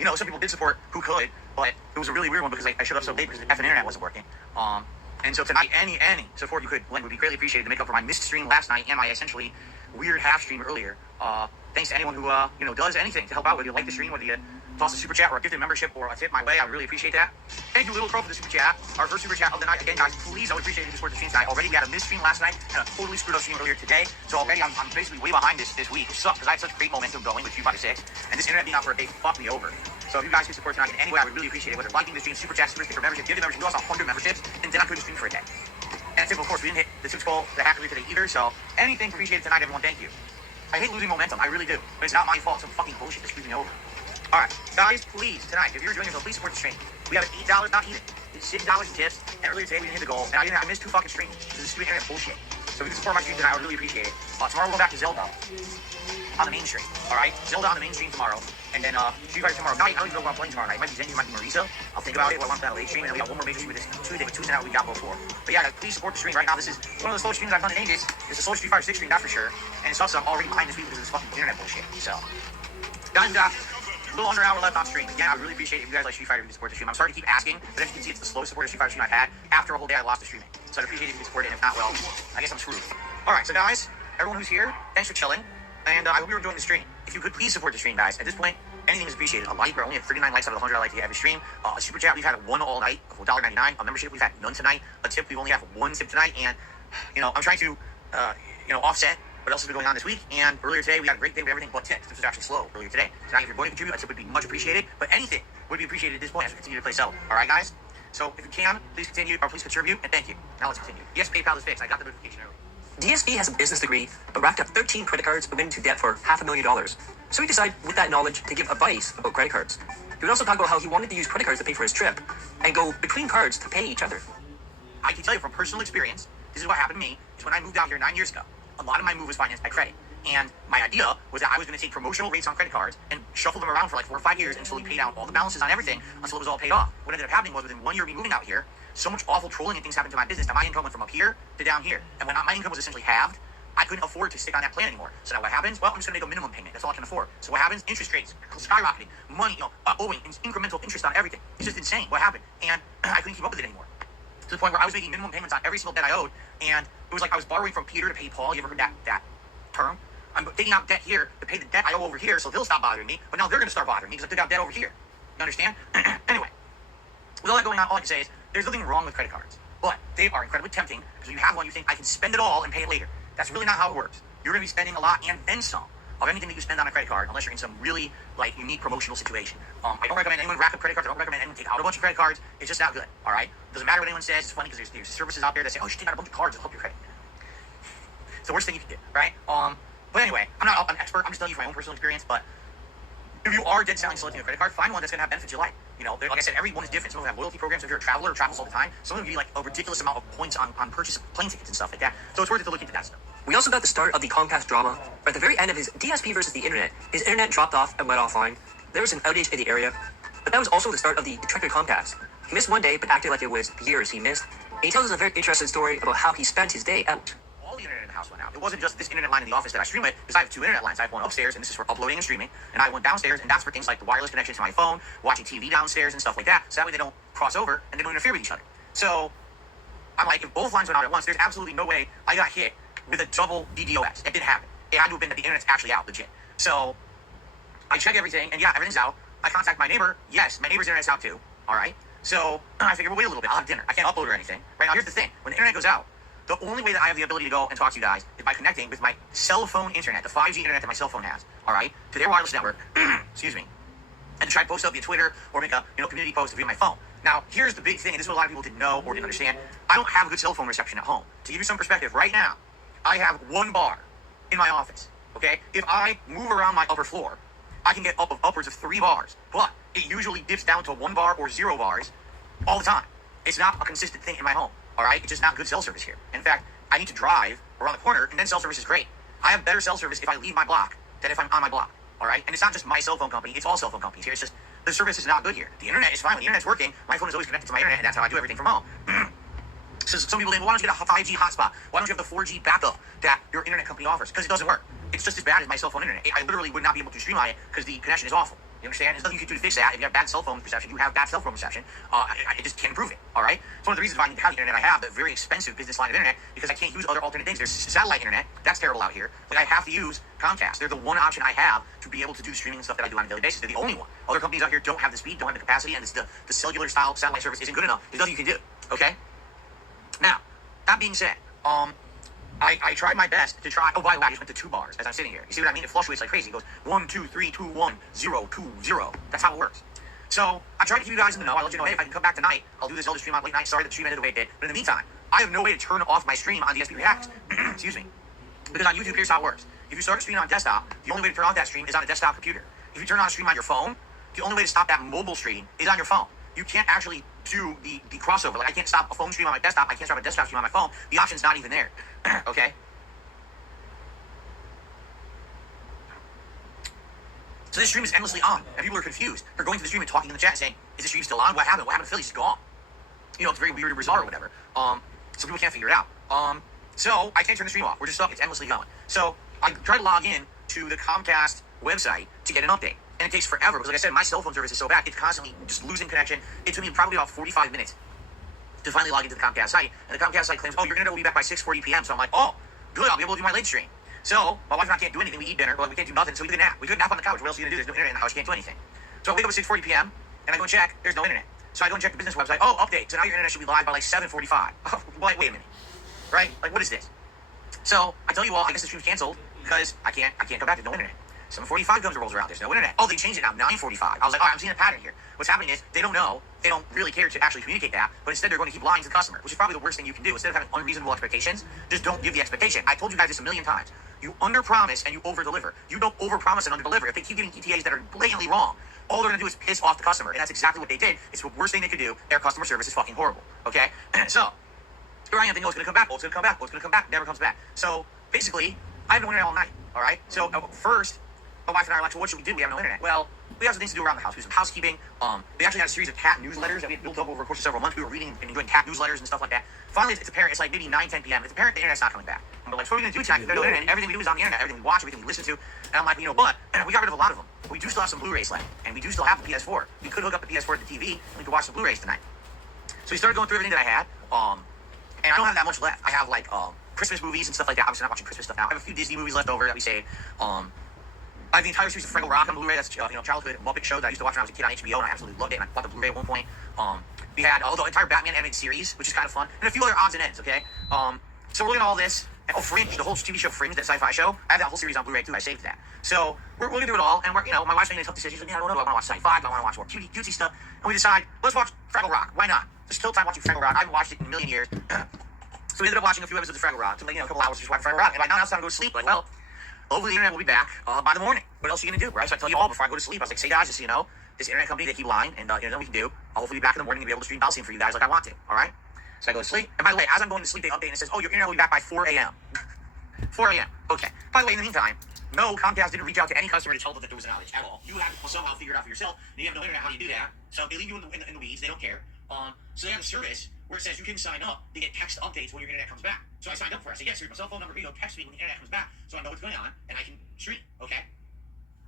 You know, some people did support who could, but it was a really weird one because I showed up so late because the effing internet wasn't working. And so tonight, any support you could lend would be greatly appreciated to make up for my missed stream last night and my essentially weird half stream earlier. Thanks to anyone who you know, does anything to help out, whether you like the stream, whether you toss a super chat or a gifted membership or a tip my way. I really appreciate that. Thank you, Little Crow, for the super chat. Our first super chat of the night. Again, guys, please, I would appreciate it if you support the stream tonight. Already, we had a missed stream last night and a totally screwed up stream earlier today. So already, I'm basically way behind this week, which sucks because I had such great momentum going with 256, and this internet being out for a day fucked me over. So if you guys can support tonight in any way, I would really appreciate it. Whether liking the stream, super chat, super sticker, membership, gifted membership, we lost 100 memberships, and then I couldn't stream for a day. And simple, of course, we didn't hit the 6 goal, the hacker today either. So anything appreciated tonight, everyone. Thank you. I hate losing momentum, I really do. But it's not my fault. Some fucking bullshit that screws me over. Alright, guys, please, tonight, if you're enjoying yourself, please support the stream. We have $8, not even. It's $6 in tips, and earlier today we didn't hit the goal, and I missed 2 fucking streams. This is stupid internet bullshit. So if you can support my stream tonight, I would really appreciate it. Tomorrow we'll go back to Zelda on the main stream, alright? Zelda on the main stream tomorrow, and then Street Fighter tomorrow night. I don't even know what I'm playing tomorrow night. It might be Zenyu, it might be Marisa. I'll think about it while I'm on that late stream, and then we got one more major stream with this Tuesday, but Tuesday night we got Diablo 4. But yeah, guys, please support the stream. Right now, this is one of the slowest streams I've done in ages. It's the slowest Street Fighter 6 stream, that's for sure. And it's also, I'm already behind this week because of this fucking internet bullshit. So, guys, we got a little under an hour left on stream. Again, I would really appreciate it if you guys like Street Fighter to support the stream. I'm starting to keep asking, but as you can see, it's the slowest supported Street Fighter stream I've had. After a whole day, I lost the streaming. So I'd appreciate it if you can support it, and if not, well, I guess I'm screwed. Alright, so guys, everyone who's here, thanks for chilling. And I hope you're enjoying the stream. If you could please support the stream, guys. At this point, anything is appreciated. A like, we're only at 39 likes out of the 100 I like to get every stream. A super chat, we've had 1 all night of $1.99. A membership, we've had none tonight. A tip, we only have 1 tip tonight. And, you know, I'm trying to, you know, offset what else has been going on this week. And earlier today, we had a great day with everything but tips. This was actually slow earlier today. Tonight, if you're going to contribute, a tip would be much appreciated. But anything would be appreciated at this point as we continue to play Zelda. All right, guys? So if you can, please continue, or please contribute, and thank you. Now let's continue. Yes, PayPal is fixed. I got the notification earlier. DSP has a business degree, but racked up 13 credit cards and went into debt for $500,000. So he decided, with that knowledge, to give advice about credit cards. He would also talk about how he wanted to use credit cards to pay for his trip, and go between cards to pay each other. I can tell you from personal experience, this is what happened to me, is when I moved out here 9 years ago. A lot of my move was financed by credit. And my idea was that I was going to take promotional rates on credit cards and shuffle them around for like 4 or 5 years until we paid out all the balances on everything until it was all paid off. What ended up happening was within 1 year of me moving out here, so much awful trolling and things happened to my business that my income went from up here to down here. And when my income was essentially halved, I couldn't afford to stick on that plan anymore. So now what happens? Well, I'm just going to make a minimum payment. That's all I can afford. So what happens? Interest rates skyrocketing, money, you know, owing, incremental interest on everything. It's just insane what happened. And I couldn't keep up with it anymore. To the point where I was making minimum payments on every single debt I owed. And it was like I was borrowing from Peter to pay Paul. You ever heard that term? I'm taking out debt here to pay the debt I owe over here, so they'll stop bothering me. But now they're going to start bothering me because I took out debt over here. You understand? Anyway, with all that going on, all I can say is there's nothing wrong with credit cards. But they are incredibly tempting because when you have one, you think, I can spend it all and pay it later. That's really not how it works. You're going to be spending a lot and then some of anything that you spend on a credit card unless you're in some really, like, unique promotional situation. I don't recommend anyone rack up credit cards. I don't recommend anyone take out a bunch of credit cards. It's just not good, all right? Doesn't matter what anyone says. It's funny because there's services out there that say, oh, you should take out a bunch of cards to help your credit. It's the worst thing you can do, right? But anyway, I'm not an expert. I'm just telling you from my own personal experience. But if you are dead selling selecting a credit card, find one that's going to have benefits you like. You know, like I said, every one is different. Some of them have loyalty programs if you're a traveler or travels all the time. Some of them give you like a ridiculous amount of points on purchase of plane tickets and stuff like that. So it's worth it to look into that stuff. We also got the start of the Comcast drama. At the very end of his DSP versus the internet, his internet dropped off and went offline. There was an outage in the area, but that was also the start of the Trek Comcast. He missed one day, but acted like it was years he missed. And he tells us a very interesting story about how he spent his day out. All the internet in the house went out. It wasn't just this internet line in the office that I stream with, because I have 2 internet lines. I have one upstairs, and this is for uploading and streaming, and I have one downstairs, and that's for things like the wireless connection to my phone, watching TV downstairs and stuff like that, so that way they don't cross over and they don't interfere with each other. So I'm like, if both lines went out at once, there's absolutely no way I got hit with a double DDoS. It didn't happen. It had to have been that the internet's actually out, legit. So I check everything, and yeah, everything's out. I contact my neighbor. Yes, my neighbor's internet's out too. All right. So I figure we'll wait a little bit. I'll have dinner. I can't upload or anything. Right now, here's the thing: when the internet goes out, the only way that I have the ability to go and talk to you guys is by connecting with my cell phone internet, the 5G internet that my cell phone has. All right, to their wireless network. Excuse me. And to try to post up via Twitter or make a community post via my phone. Now, here's the big thing, and this is what a lot of people didn't know or didn't understand. I don't have a good cell phone reception at home. To give you some perspective, right now, I have 1 bar in my office. Okay, if I move around my upper floor, I can get upwards of 3 bars, but it usually dips down to 1 bar or 0 bars all the time. It's not a consistent thing in my home, all right? It's just not good cell service here. In fact, I need to drive around the corner, and then cell service is great. I have better cell service if I leave my block than if I'm on my block, all right? And it's not just my cell phone company, it's all cell phone companies here. It's just the service is not good here. The internet is fine. When the internet's working, my phone is always connected to my internet, and that's how I do everything from home. So some people think, well, why don't you get a 5G hotspot? Why don't you have the 4G backup that your internet company offers? Because it doesn't work. It's just as bad as my cell phone internet. I literally would not be able to stream on it because the connection is awful. You understand? There's nothing you can do to fix that. If you have bad cell phone reception, you have bad cell phone reception. I just can't improve it, all right? It's one of the reasons why I need to have the internet I have, the very expensive business line of internet, because I can't use other alternate things. There's satellite internet. That's terrible out here. But I have to use Comcast. They're the one option I have to be able to do streaming and stuff that I do on a daily basis. They're the only one. Other companies out here don't have the speed, don't have the capacity, and the cellular style satellite service isn't good enough. There's nothing you can do, okay? Now, that being said, I tried my best to try. Oh, by the way, I just went to 2 bars as I'm sitting here. You see what I mean? It fluctuates like crazy. It goes 1, 2, 3, 2, 1, 0, 2, 0. That's how it works. So I tried to keep you guys in the know. I let you know, hey, if I can come back tonight, I'll do this other stream on late night. Sorry that the stream ended the way it did. But in the meantime, I have no way to turn off my stream on DSP Reacts. Excuse me. Because on YouTube, here's how it works. If you start a stream on desktop, the only way to turn off that stream is on a desktop computer. If you turn on a stream on your phone, the only way to stop that mobile stream is on your phone. You can't actually do the crossover. Like, I can't stop a phone stream on my desktop. I can't stop a desktop stream on my phone. The option's not even there. Okay? So this stream is endlessly on, and people are confused. They're going to the stream and talking in the chat saying, is the stream still on? What happened? What happened to Philly? He's gone. You know, it's very weird or bizarre or whatever. So people can't figure it out. So I can't turn the stream off. We're just stuck. It's endlessly going. So I try to log in to the Comcast website to get an update. And it takes forever because, like I said, my cell phone service is so bad. It's constantly just losing connection. It took me probably about 45 minutes to finally log into the Comcast site. And the Comcast site claims, oh, your internet will be back by 6:40 p.m. So I'm like, oh, good. I'll be able to do my late stream. So my wife and I can't do anything. We eat dinner, but we can't do nothing. So we took a nap. We took a nap on the couch. What else are you going to do? There's no internet in the house. You can't do anything. So I wake up at 6:40 p.m. and I go and check. There's no internet. So I go and check the business website. Oh, update. So now your internet should be live by like 7:45. Oh, wait a minute. Right? Like, what is this? So I tell you all, I guess the stream's canceled because I can't come back. There's no internet. 7:45 comes and rolls around. There's no internet. Oh, they changed it now. 9:45. I was like, oh, I'm seeing a pattern here. What's happening is they don't know. They don't really care to actually communicate that, but instead they're going to keep lying to the customer, which is probably the worst thing you can do. Instead of having unreasonable expectations, just don't give the expectation. I told you guys this a million times. You under-promise and you over-deliver. You don't over-promise and under-deliver. If they keep giving ETAs that are blatantly wrong, all they're going to do is piss off the customer, and that's exactly what they did. It's the worst thing they could do. Their customer service is fucking horrible, okay? So here I am thinking, oh, it's going to come back. Oh, it's going to come back. Oh, it's going to come back. Never comes back. So basically, I have no internet all night, all right? So first, my wife and I are like, so what should we do? We have no internet. Well, we have some things to do around the house. We do some housekeeping. We actually had a series of cat newsletters that we had built up over the course of several months. We were reading and enjoying cat newsletters and stuff like that. Finally, it's apparent. It's like maybe 9, 10 p.m. It's apparent the internet's not coming back. And we're like, so what are we going to do tonight? There's no internet. Everything we do is on the internet. Everything we watch, everything we listen to. And I'm like, but we got rid of a lot of them. But we do still have some Blu-rays left. And we do still have the PS4. We could hook up the PS4 to the TV and we could watch some Blu-rays tonight. So we started going through everything that I had. And I don't have that much left. I have like Christmas movies and stuff like that. Obviously, I'm not watching Christmas stuff now. I have a few Disney movies left over that we saved. I have the entire series of Fraggle Rock on Blu-ray. That's childhood Muppet show that I used to watch when I was a kid on HBO, and I absolutely loved it. And I bought the Blu-ray at one point. We had the entire Batman animated series, which is kind of fun, and a few other odds and ends. Okay, so we're looking at all this. And, Fringe, the whole TV show Fringe, that sci-fi show. I have that whole series on Blu-ray too. I saved that. So we're looking through it all, and my wife's making a tough decision. She's like, I don't know. Do I want to watch sci-fi? Do I want to watch more cutesy stuff? And we decide, let's watch Fraggle Rock. Why not? Just kill time watching Fraggle Rock. I haven't watched it in a million years. So we ended up watching a few episodes of Fraggle Rock. So a couple hours just watching Fraggle Rock. And by now it's time to go to sleep. Like, well, hopefully the internet will be back by the morning. What else are you gonna do, right? So I tell you all before I go to sleep. I was like, say guys, just so you know, this internet company, they keep lying, and you know what we can do. I'll hopefully be back in the morning and be able to stream Dhalsim for you guys like I want to. All right. So I go to sleep. And by the way, as I'm going to sleep, they update and it says, oh, your internet will be back by 4 a.m. 4 a.m. Okay. By the way, in the meantime, no, Comcast didn't reach out to any customer to tell them that there was an outage at all. You have to somehow figure it out for yourself. And you have no internet. How do you do that? So they leave you in the weeds. They don't care. So they have a service where it says you can sign up to get text updates when your internet comes back. So I signed up for it. I said, yes, here's my cell phone number. Text me when the internet comes back so I know what's going on and I can stream. Okay.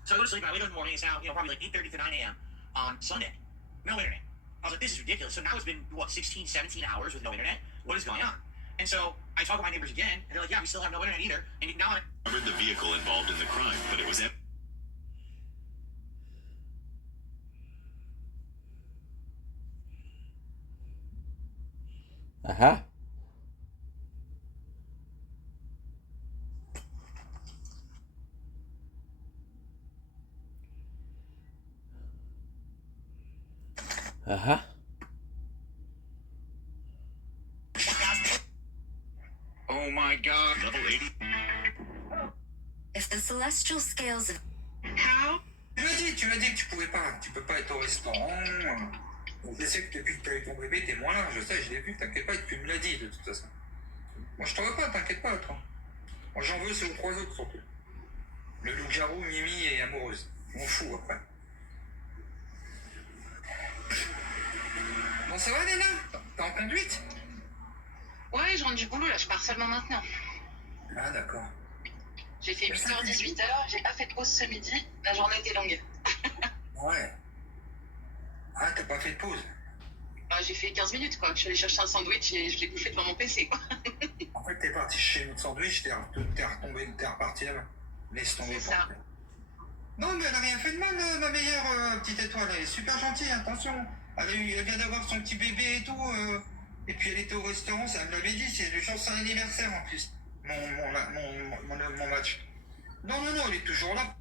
So I go to sleep. I wake up in the morning. It's now probably like 8:30 to 9 a.m. on Sunday. No internet. I was like, this is ridiculous. So now it's been, 16, 17 hours with no internet? What is going on? And so I talk with my neighbors again, and they're like, yeah, we still have no internet either. And now I Covered the vehicle involved in the crime, but it was Aha. Aha. Oh my god. level 80. If the celestial scales of How? Tu m'as dit que tu peux pas être au restaurant. Je sais que depuis que tu as eu ton bébé, t'es moins là. Je sais, je l'ai vu, t'inquiète pas, tu me l'as dit de toute façon. Moi, je t'en veux pas, t'inquiète pas, toi. Moi, j'en veux, c'est aux 3 autres surtout. Le loup-garou, Mimi et Amoureuse. Je m'en fous après. Bon, ça va, Léna? T'es en conduite? Ouais, je rentre du boulot, là, je pars seulement maintenant. Ah, d'accord. J'ai fait 8h, 18h, j'ai pas fait de pause ce midi, la journée était longue. Ouais. Ah, t'as pas fait de pause? J'ai fait 15 minutes, quoi. Je suis allée chercher un sandwich et je l'ai bouffé devant mon PC, quoi. En fait, t'es parti chez notre sandwich, t'es reparti là-bas. Laisse tomber. C'est ça. Non, mais elle a rien fait de mal, ma meilleure petite étoile. Elle est super gentille, attention. Elle vient d'avoir son petit bébé et tout. Et puis elle était au restaurant, ça me l'avait dit, c'est le jour de son anniversaire en plus. Mon match. Non, elle est toujours là.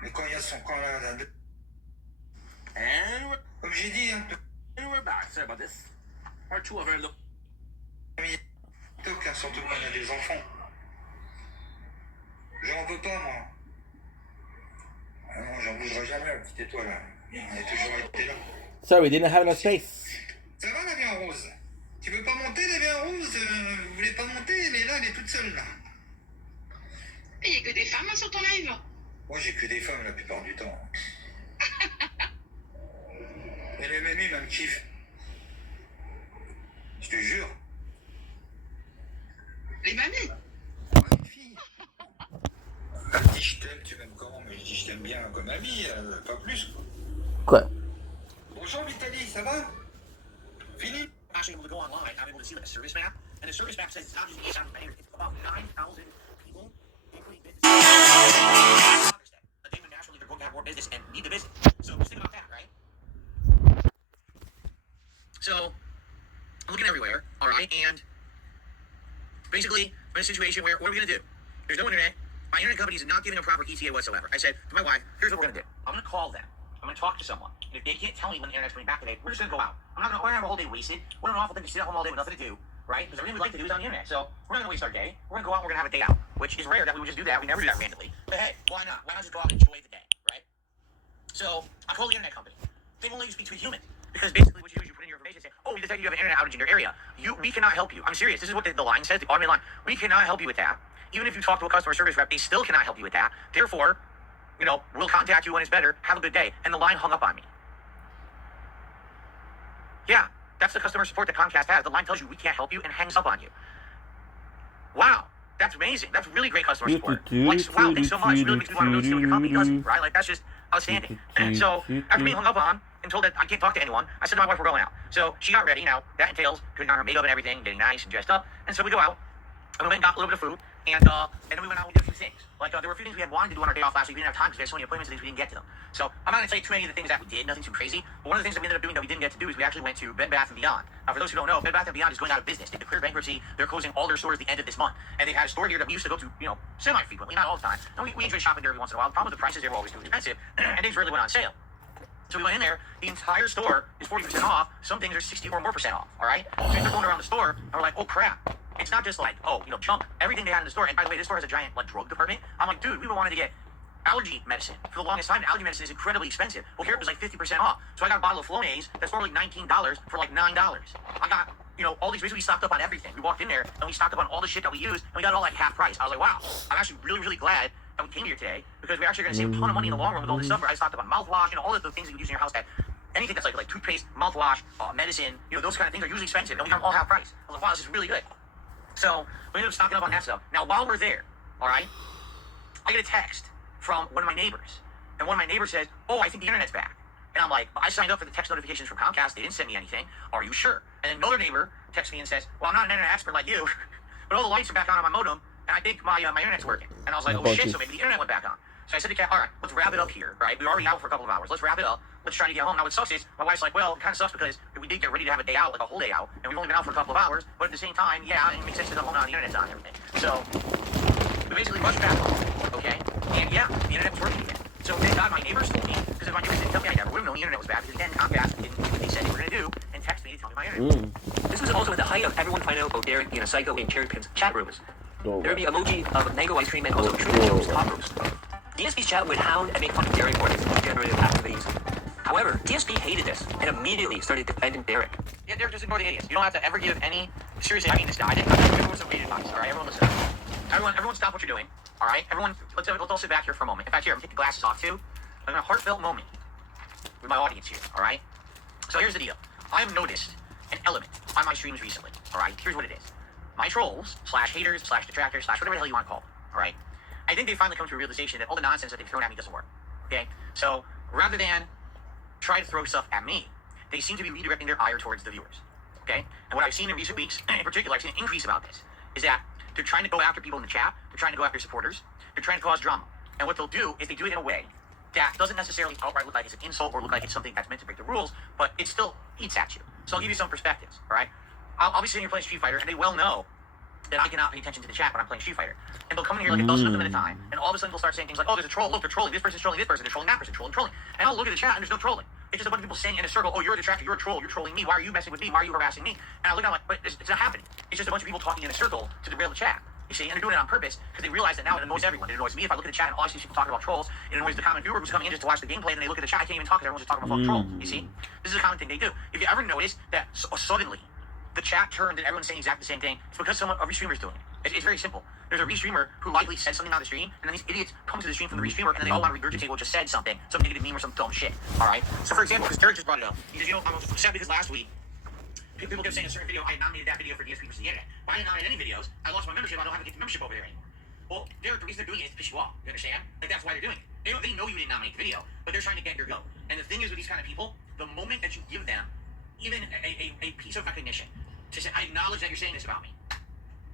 Mais quand il y a son... Comme j'ai dit, hein. We're back. Sorry about this. Part 2 of our look. Surtout quand il y a des enfants. J'en veux pas, moi. Ah non, j'en voudrais jamais, la petite étoile. Là. Elle a toujours été là. Sorry, we didn't have enough space. Ça va, la vie en rose? Tu veux pas monter, la vie en rose? Vous voulez pas monter, mais là, elle est toute seule, là. Il y a que des femmes, hein, sur ton live? Moi, j'ai que des femmes la plupart du temps. Et les mamies, elle me kiffe. Je te jure. Les mamies? Ouais, une fille. Elle dit je t'aime, tu m'aimes comment? Mais je dis je t'aime bien comme amie, pas plus. Quoi? Bonjour Vitaly, ça va? Fini? actually able to go online. I'm able to see like a service map, and the service map says it's not using 8,000 players. It's about 9,000 people, including business. That they would naturally they're going to have more business and need the business. So just think about that, right? So I'm looking everywhere, all right, and basically I'm in a situation where what are we gonna do? There's no internet. My internet company is not giving a proper ETA whatsoever. I said to my wife, here's what we're gonna do. I'm gonna call them. I'm gonna talk to someone. And if they can't tell me when the internet's coming back today, we're just gonna go out. We're not gonna have a whole day wasted. What an awful thing to sit at home all day with nothing to do, right? Because everything we like to do is on the internet. So we're not gonna waste our day. We're gonna go out and we're gonna have a day out. Which is rare that we would just do that. We never do that randomly. But hey, why not? Why not just go out and enjoy the day, right? So I call the internet company. They won't let you speak to a human. Because basically what you do is you put in your information and say, oh, we detect you have an internet outage in your area. We cannot help you. I'm serious. This is what the line says, the automated line. We cannot help you with that. Even if you talk to a customer service rep, they still cannot help you with that. Therefore, we'll contact you when it's better. Have a good day. And the line hung up on me. Yeah, that's the customer support that Comcast has. The line tells you we can't help you and hangs up on you. Wow, that's amazing. That's really great customer support. Like, wow, thanks so much. Really makes me want to really see what your company does, right? Like, that's just outstanding. So, after being hung up on and told that I can't talk to anyone, I said to my wife, we're going out. So, she got ready. Now, that entails putting on her makeup and everything, getting nice and dressed up. And so we go out, and we went and got a little bit of food, and then we went out and did a few things. Like, there were a few things we had wanted to do on our day off last week. We didn't have time because we had so many appointments and things we didn't get to them. So, I'm not going to say too many of the things that we did, nothing too crazy. But one of the things that we ended up doing that we didn't get to do is we actually went to Bed Bath & Beyond. Now, for those who don't know, Bed Bath & Beyond is going out of business. They declared bankruptcy. They're closing all their stores at the end of this month. And they had a store here that we used to go to, semi-frequently, not all the time. And we enjoy shopping there every once in a while. The problem with the prices, they were always too expensive, and things really went on sale. So we went in there, the entire store is 40% off. Some things are 60 or more % off, all right? So we started going around the store, and we're like, oh crap, it's not just like, oh, junk. Everything they had in the store, and by the way, this store has a giant, drug department. I'm like, dude, we wanted to get allergy medicine. For the longest time, allergy medicine is incredibly expensive. Well, here it was 50% off. So I got a bottle of Flonase that's normally $19 for $9. I got, all these, basically stocked up on everything. We walked in there and we stocked up on all the shit that we use, and we got it all at half price. I was like, wow, I'm actually really, really glad that we came here today, because we're actually going to save a ton of money in the long run with all this stuff. I stocked up on mouthwash, all of the things that you use in your house, that anything that's like toothpaste, mouthwash, medicine, those kind of things are usually expensive, and we got them all half price. I was like, wow, this is really good. So we ended up stocking up on that stuff. Now, while we're there, all right, I get a text from one of my neighbors, and one of my neighbors says, oh, I think the internet's back. And I'm like, I signed up for the text notifications from Comcast. They didn't send me anything. Are you sure? And then another neighbor texts me and says, well, I'm not an internet expert like you, but all the lights are back on my modem, and I think my internet's working. And I was like, oh shit, so maybe the internet went back on. So I said to Kat, all right, let's wrap it up here, right? We were already out for a couple of hours. Let's wrap it up. Let's try to get home. Now, what sucks is, my wife's like, well, it kind of sucks because we did get ready to have a day out, a whole day out, and we've only been out for a couple of hours, but at the same time, yeah, it makes sense to come home now, the internet's on and everything. So we basically rushed back home, okay? And yeah, the internet was working again. So thank God my neighbors told me, because if my neighbors didn't tell me, I never would have known the internet was bad, because then Comcast didn't do what they said they were going to do, and text me to tell me my internet. This was also at the height of everyone finding out about Derek being a psycho in Cherry Pim's chat rooms. There would be emoji of mango ice cream and also Trader Joe's pot roast. DSP's chat would hound and make fun of Derek for his degenerative activities. However, DSP hated this and immediately started defending Derek. Yeah, Derek, just ignore the idiots. You don't have to ever give any, seriously, I mean this guy, I think everyone's a weighted advice, all right? Everyone listen up. Everyone stop what you're doing, all right? Everyone, let's all sit back here for a moment. In fact, here, I'm going to take the glasses off too. I'm in a heartfelt moment with my audience here, all right? So here's the deal. I have noticed an element on my streams recently, all right? Here's what it is. My trolls, /haters, /detractors, / whatever the hell you want to call them, all right? I think they finally come to a realization that all the nonsense that they've thrown at me doesn't work, okay? So rather than try to throw stuff at me, they seem to be redirecting their ire towards the viewers, okay? And what I've seen in recent weeks, in particular, I've seen an increase about this, is that they're trying to go after people in the chat, they're trying to go after supporters, they're trying to cause drama. And what they'll do is they do it in a way that doesn't necessarily outright look like it's an insult or look like it's something that's meant to break the rules, but it still eats at you. So I'll give you some perspectives, all right? I'll be sitting here playing Street Fighter, and they well know that I cannot pay attention to the chat when I'm playing Street Fighter. And they'll come in here like a dozen of them at a time, and all of a sudden they'll start saying things like, oh, there's a troll, look, they're trolling, this person's trolling this person, they're trolling that person, trolling. And I'll look at the chat, and there's no trolling. It's just a bunch of people saying in a circle, oh, you're a detractor, you're a troll, you're trolling me, why are you messing with me, why are you harassing me? And I look at it like, but it's not happening. It's just a bunch of people talking in a circle to derail the chat. You see, and they're doing it on purpose because they realize that now it annoys everyone. It annoys me if I look at the chat and all I see is people talking about trolls. It annoys the common viewer who's coming in just to watch the gameplay, and they look at the chat. I can't even talk because everyone's just talking about fucking trolls. You see, this is a common thing they do. If you ever notice that suddenly the chat turned and everyone's saying exactly the same thing, it's because a restreamer's doing it. It's very simple. There's a restreamer who likely said something on the stream, and then these idiots come to the stream from the restreamer, and then they all want to regurgitate what just said something, some negative meme or some dumb shit. All right. So for example, because Derek just brought it up, he says, I'm upset because last week people kept saying a certain video, I nominated that video for DSP versus the internet. But I didn't nominate any videos. I lost my membership. I don't have to get the membership over there anymore. Well, Derek, the reason they're doing it is to piss you off. You understand? Like, that's why they're doing it. They know you didn't nominate the video, but they're trying to get your go. And the thing is with these kind of people, the moment that you give them even a piece of recognition to say, I acknowledge that you're saying this about me,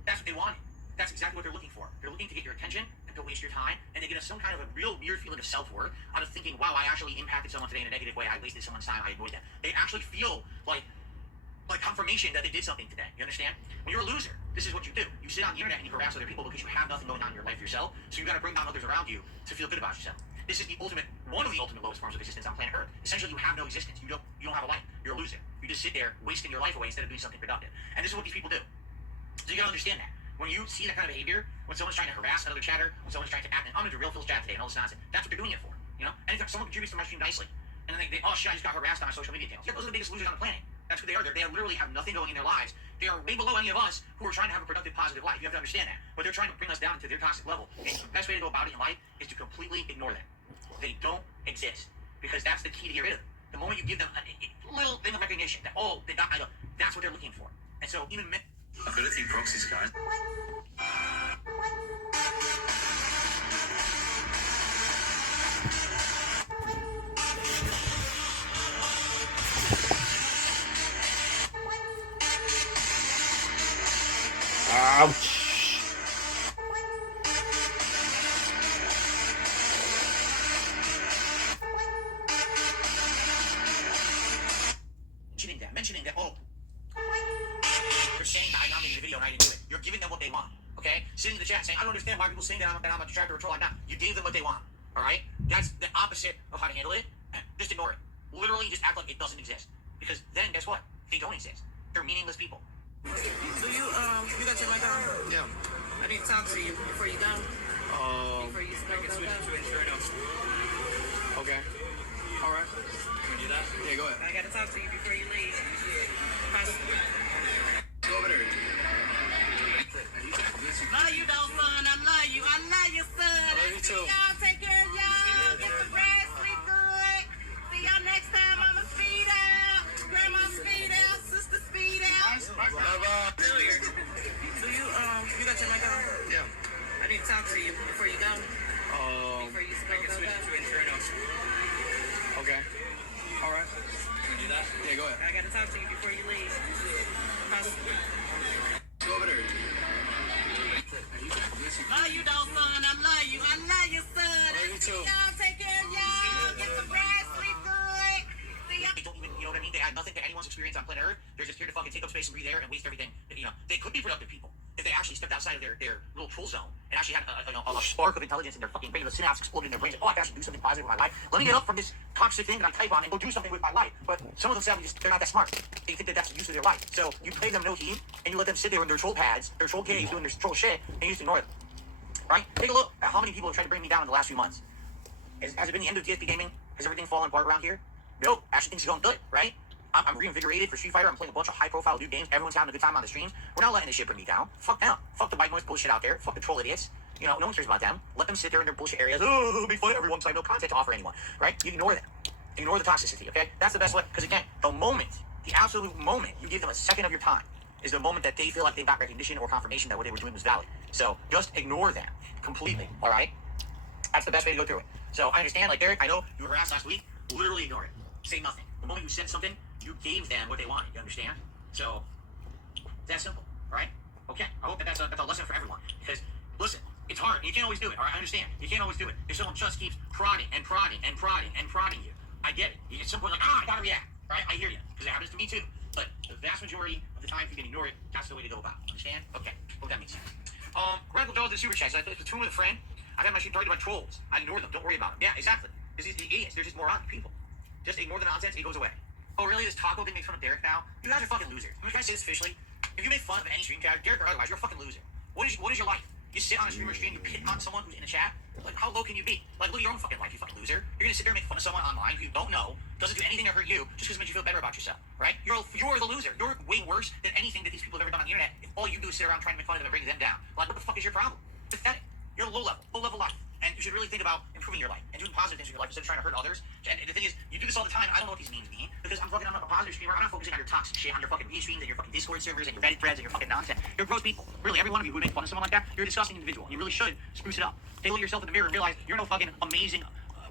that's what they wanted. That's exactly what they're looking for. They're looking to get your attention and to waste your time, and they get us some kind of a real weird feeling of self-worth out of thinking, wow, I actually impacted someone today in a negative way. I wasted someone's time. I avoided them. They actually feel like confirmation that they did something today. You understand? When you're a loser, this is what you do. You sit on the internet and you harass other people because you have nothing going on in your life yourself, so you got to bring down others around you to feel good about yourself. This is one of the ultimate lowest forms of existence on planet Earth. Essentially, you have no existence. You don't have a life. You're a loser. You just sit there wasting your life away instead of doing something productive. And this is what these people do. So you got to understand that. When you see that kind of behavior, when someone's trying to harass another chatter, when someone's trying to act, I'm into Real Phil's chat today and all this nonsense, that's what they're doing it for. You know? Anytime someone contributes to my stream nicely, and then they oh shit, I just got harassed on my social media channels. Yeah, those are the biggest losers on the planet. That's who they are. They literally have nothing going in their lives. They are way below any of us who are trying to have a productive, positive life. You have to understand that. But they're trying to bring us down to their toxic level. And the best way to go about it in life is to completely ignore them. They don't exist. Because that's the key to get rid of them. The moment you give them a little thing of recognition that, oh, they got my love, that's what they're looking for. And so even ability proxies, guys. Ouch. Mentioning that, oh, they're saying that I nominated the video and I didn't do it. You're giving them what they want, okay? Sitting in the chat saying, I don't understand why people saying that I'm a detractor or troll. I'm not. You gave them what they want, all right? That's the opposite of how to handle it. Just ignore it. Literally just act like it doesn't exist. Because then, guess what? They don't exist. They're meaningless people. So you got your mic on? Yeah. I need to talk to you before you go. Before you go. Okay. All right. Can we do that? Yeah, go ahead. I gotta talk to you before you leave. Go over there. Love you though, son. I love you. I love you, son. I love you too. Y'all take care of y'all. Get the rest. Sleep good. See y'all next time. I'ma speed out. Grandma speed out. Sister speed out. Bye-bye. So you got your mic on? Yeah. I need to talk to you before you go. Before you go. Okay. All right. Can we do that? Yeah, go ahead. I gotta talk to you before you leave. Go over there. Love you though, son. I love you. I love you, son. I love you too. Y'all take care of y'all. Get the rest. Sleep good. See y'all. They don't even, you know what I mean? They add nothing to anyone's experience on planet Earth. They're just here to fucking take up space and breathe air and waste everything. You know, they could be productive people if they actually stepped outside of their little troll zone and actually had a spark of intelligence in their fucking brain. The synapse exploded in their brains. Oh, I can actually do something positive with my life. Let me get up from this toxic thing that I type on and go do something with my life. But some of them sadly they're not that smart. They think that that's the use of their life. So you pay them no heed and you let them sit there in their troll pads, their troll caves, doing their troll shit, and you just ignore them. Right? Take a look at how many people have tried to bring me down in the last few months. Has it been the end of DSP gaming? Has everything fallen apart around here? Nope. Actually, things are going good, right? I'm reinvigorated for Street Fighter. I'm playing a bunch of high-profile dude games. Everyone's having a good time on the streams. We're not letting this shit bring me down. Fuck them. Fuck the bite noise bullshit out there. Fuck the troll idiots. You know, no one cares about them. Let them sit there in their bullshit areas. Oh, it'll be fun to everyone because I have no content to offer anyone. Right? You ignore them. Ignore the toxicity, okay? That's the best way. Because again, the absolute moment you give them a second of your time is the moment that they feel like they got recognition or confirmation that what they were doing was valid. So just ignore them completely, all right? That's the best way to go through it. So I understand, like Derek, I know you were harassed last week. Literally ignore it. Say nothing. The moment you said something, you gave them what they wanted. You understand? So that's simple, all right? Okay. I hope that's a lesson for everyone. Because listen, it's hard. You can't always do it. All right, I understand. You can't always do it. If someone just keeps prodding and prodding and prodding and prodding you, I get it. At some point, like, I gotta react. Right? I hear you. Because it happens to me too. But the vast majority of the time, if you can ignore it, that's the way to go about it. Understand? Okay. Hope that makes sense. Radical Jones in Super Chat. If it's a tune with a friend, I've had my shit targeted by trolls. I ignore them. Don't worry about them. Yeah, exactly. This is the idiots. They're just moronic people. Just ignore the nonsense. It goes away. Oh, really? This taco thing makes fun of Derek now? You guys are fucking losers. I'm just gonna say this officially. If you make fun of any stream character, Derek or otherwise, you're a fucking loser. What is your life? You sit on a streamer stream, you pick on someone who's in a chat? Like, how low can you be? Like, look at your own fucking life, you fucking loser. You're gonna sit there and make fun of someone online who you don't know, doesn't do anything to hurt you, just because it makes you feel better about yourself, right? You're the loser. You're way worse than anything that these people have ever done on the internet if all you do is sit around trying to make fun of them and bring them down. Like, what the fuck is your problem? Pathetic. You're low level life. And you should really think about improving your life and doing positive things in your life instead of trying to hurt others. And the thing is, you do this all the time. I don't know what these means mean because I'm a positive streamer. I'm not focusing on your toxic shit, on your fucking streams and your fucking Discord servers and your Reddit threads and your fucking nonsense. You're gross people. Really, every one of you who make fun of someone like that, you're a disgusting individual. You really should spruce it up. Take a look at yourself in the mirror and realize you're no fucking amazing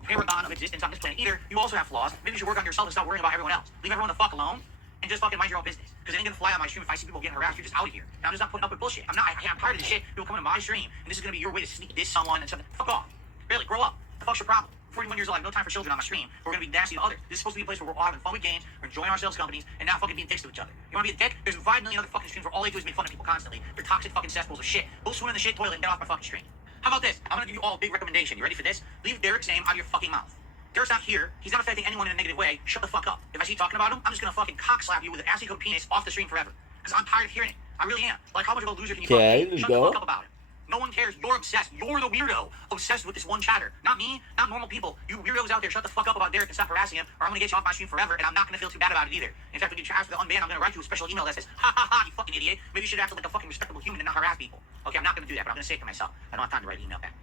paragon of existence on this planet either. You also have flaws. Maybe you should work on yourself and stop worrying about everyone else. Leave everyone the fuck alone and just fucking mind your own business. Because it ain't gonna fly on my stream if I see people getting harassed. You're just out of here. Now I'm just not putting up with bullshit. I'm tired of this shit. People coming to my stream and this is gonna be your way to sneak diss someone and something. Fuck off. Really, grow up. The fuck's your problem? 41 years old, I have no time for children on my stream. We're gonna be nasty to others. This is supposed to be a place where we're all having fun with games, we're enjoying ourselves companies, and not fucking being dicks to each other. You wanna be a dick? There's 5 million other fucking streams where all they do is make fun of people constantly. They're toxic fucking cesspools of shit. Go swim in the shit toilet and get off my fucking stream. How about this? I'm gonna give you all a big recommendation. You ready for this? Leave Derek's name out of your fucking mouth. Derek's not here. He's not affecting anyone in a negative way. Shut the fuck up. If I see you talking about him, I'm just gonna fucking cock slap you with an assy coat penis off the stream forever. Because I'm tired of hearing it. I really am. Like, how much of a loser can you Okay, fucking be? Shut go. the fuck up about it. No one cares. You're obsessed. You're the weirdo obsessed with this one chatter. Not me, not normal people. You weirdos out there, shut the fuck up about Derek and stop harassing him, or I'm gonna get you off my stream forever, and I'm not gonna feel too bad about it either. In fact, when you ask for the unban, I'm gonna write you a special email that says, ha ha ha, you fucking idiot. Maybe you should act like a fucking respectable human and not harass people. Okay, I'm not gonna do that, but I'm gonna say it to myself. I don't have time to write an email back.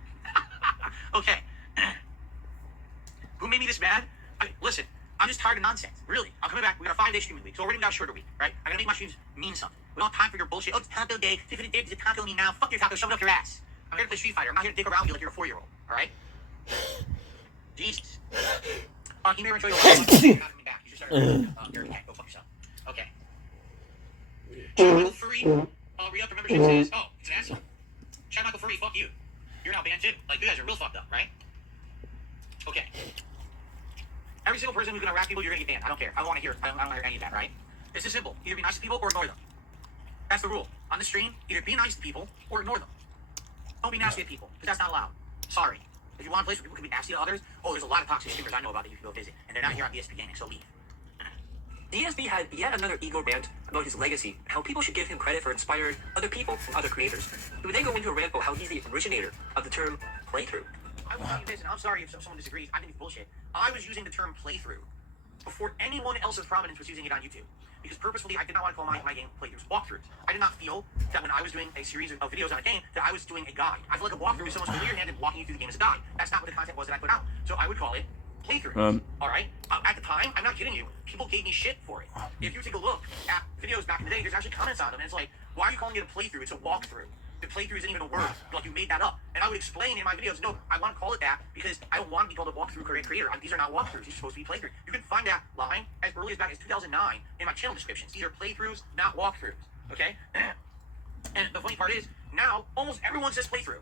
Okay. Who made me this mad? Listen, I'm just tired of nonsense. Really. I'm coming back. We got a 5-day streaming week, so we're already got a shorter week, right? I gotta make my streams mean something. We don't have time for your bullshit. Oh, it's taco day. Tiffany Diggs is taco me now. Fuck your taco. Shove it up your ass. I'm here to play Street Fighter. I'm not here to dick around you like you're a 4-year-old. All right? Jesus. You may enjoy your life. Back. You should start. Go fuck yourself. Okay. Chad Michael Furry. Re-up membership says, oh, it's an asshole. Chad Michael Furry, fuck you. You're now banned too. Like, you guys are real fucked up, right? Okay. Every single person who's gonna harass people, you're gonna get banned. I don't care. I don't want to hear. I don't want to hear any of that, right? This is simple. Either be nice to people or ignore them. That's the rule. On the stream, either be nice to people or ignore them. Don't be nasty to people, because that's not allowed. Sorry. If you want a place where people can be nasty to others, oh, there's a lot of toxic streamers I know about that you can go visit, and they're not here on DSP Gaming, so leave. DSP had yet another ego rant about his legacy, how people should give him credit for inspiring other people and other creators. He would then go into a rant about how he's the originator of the term playthrough. I will tell you this, and I'm sorry if someone disagrees. I think it's bullshit. I was using the term playthrough before anyone else's prominence was using it on YouTube. Because purposefully, I did not want to call my game playthroughs walkthroughs. I did not feel that when I was doing a series of videos on a game, that I was doing a guide. I feel like a walkthrough is someone's holding your hand and walking you through the game as a guide. That's not what the content was that I put out. So I would call it playthrough. Alright? At the time, I'm not kidding you, people gave me shit for it. If you take a look at videos back in the day, there's actually comments on them, and it's like, why are you calling it a playthrough? It's a walkthrough. The playthrough isn't even a word. Like, you made that up. And I would explain in my videos, no, I want to call it that because I don't want to be called a walkthrough creator. These are not walkthroughs. These are supposed to be playthroughs. You can find that line as early as back as 2009 in my channel descriptions. These are playthroughs, not walkthroughs. Okay? And the funny part is, now, almost everyone says playthrough.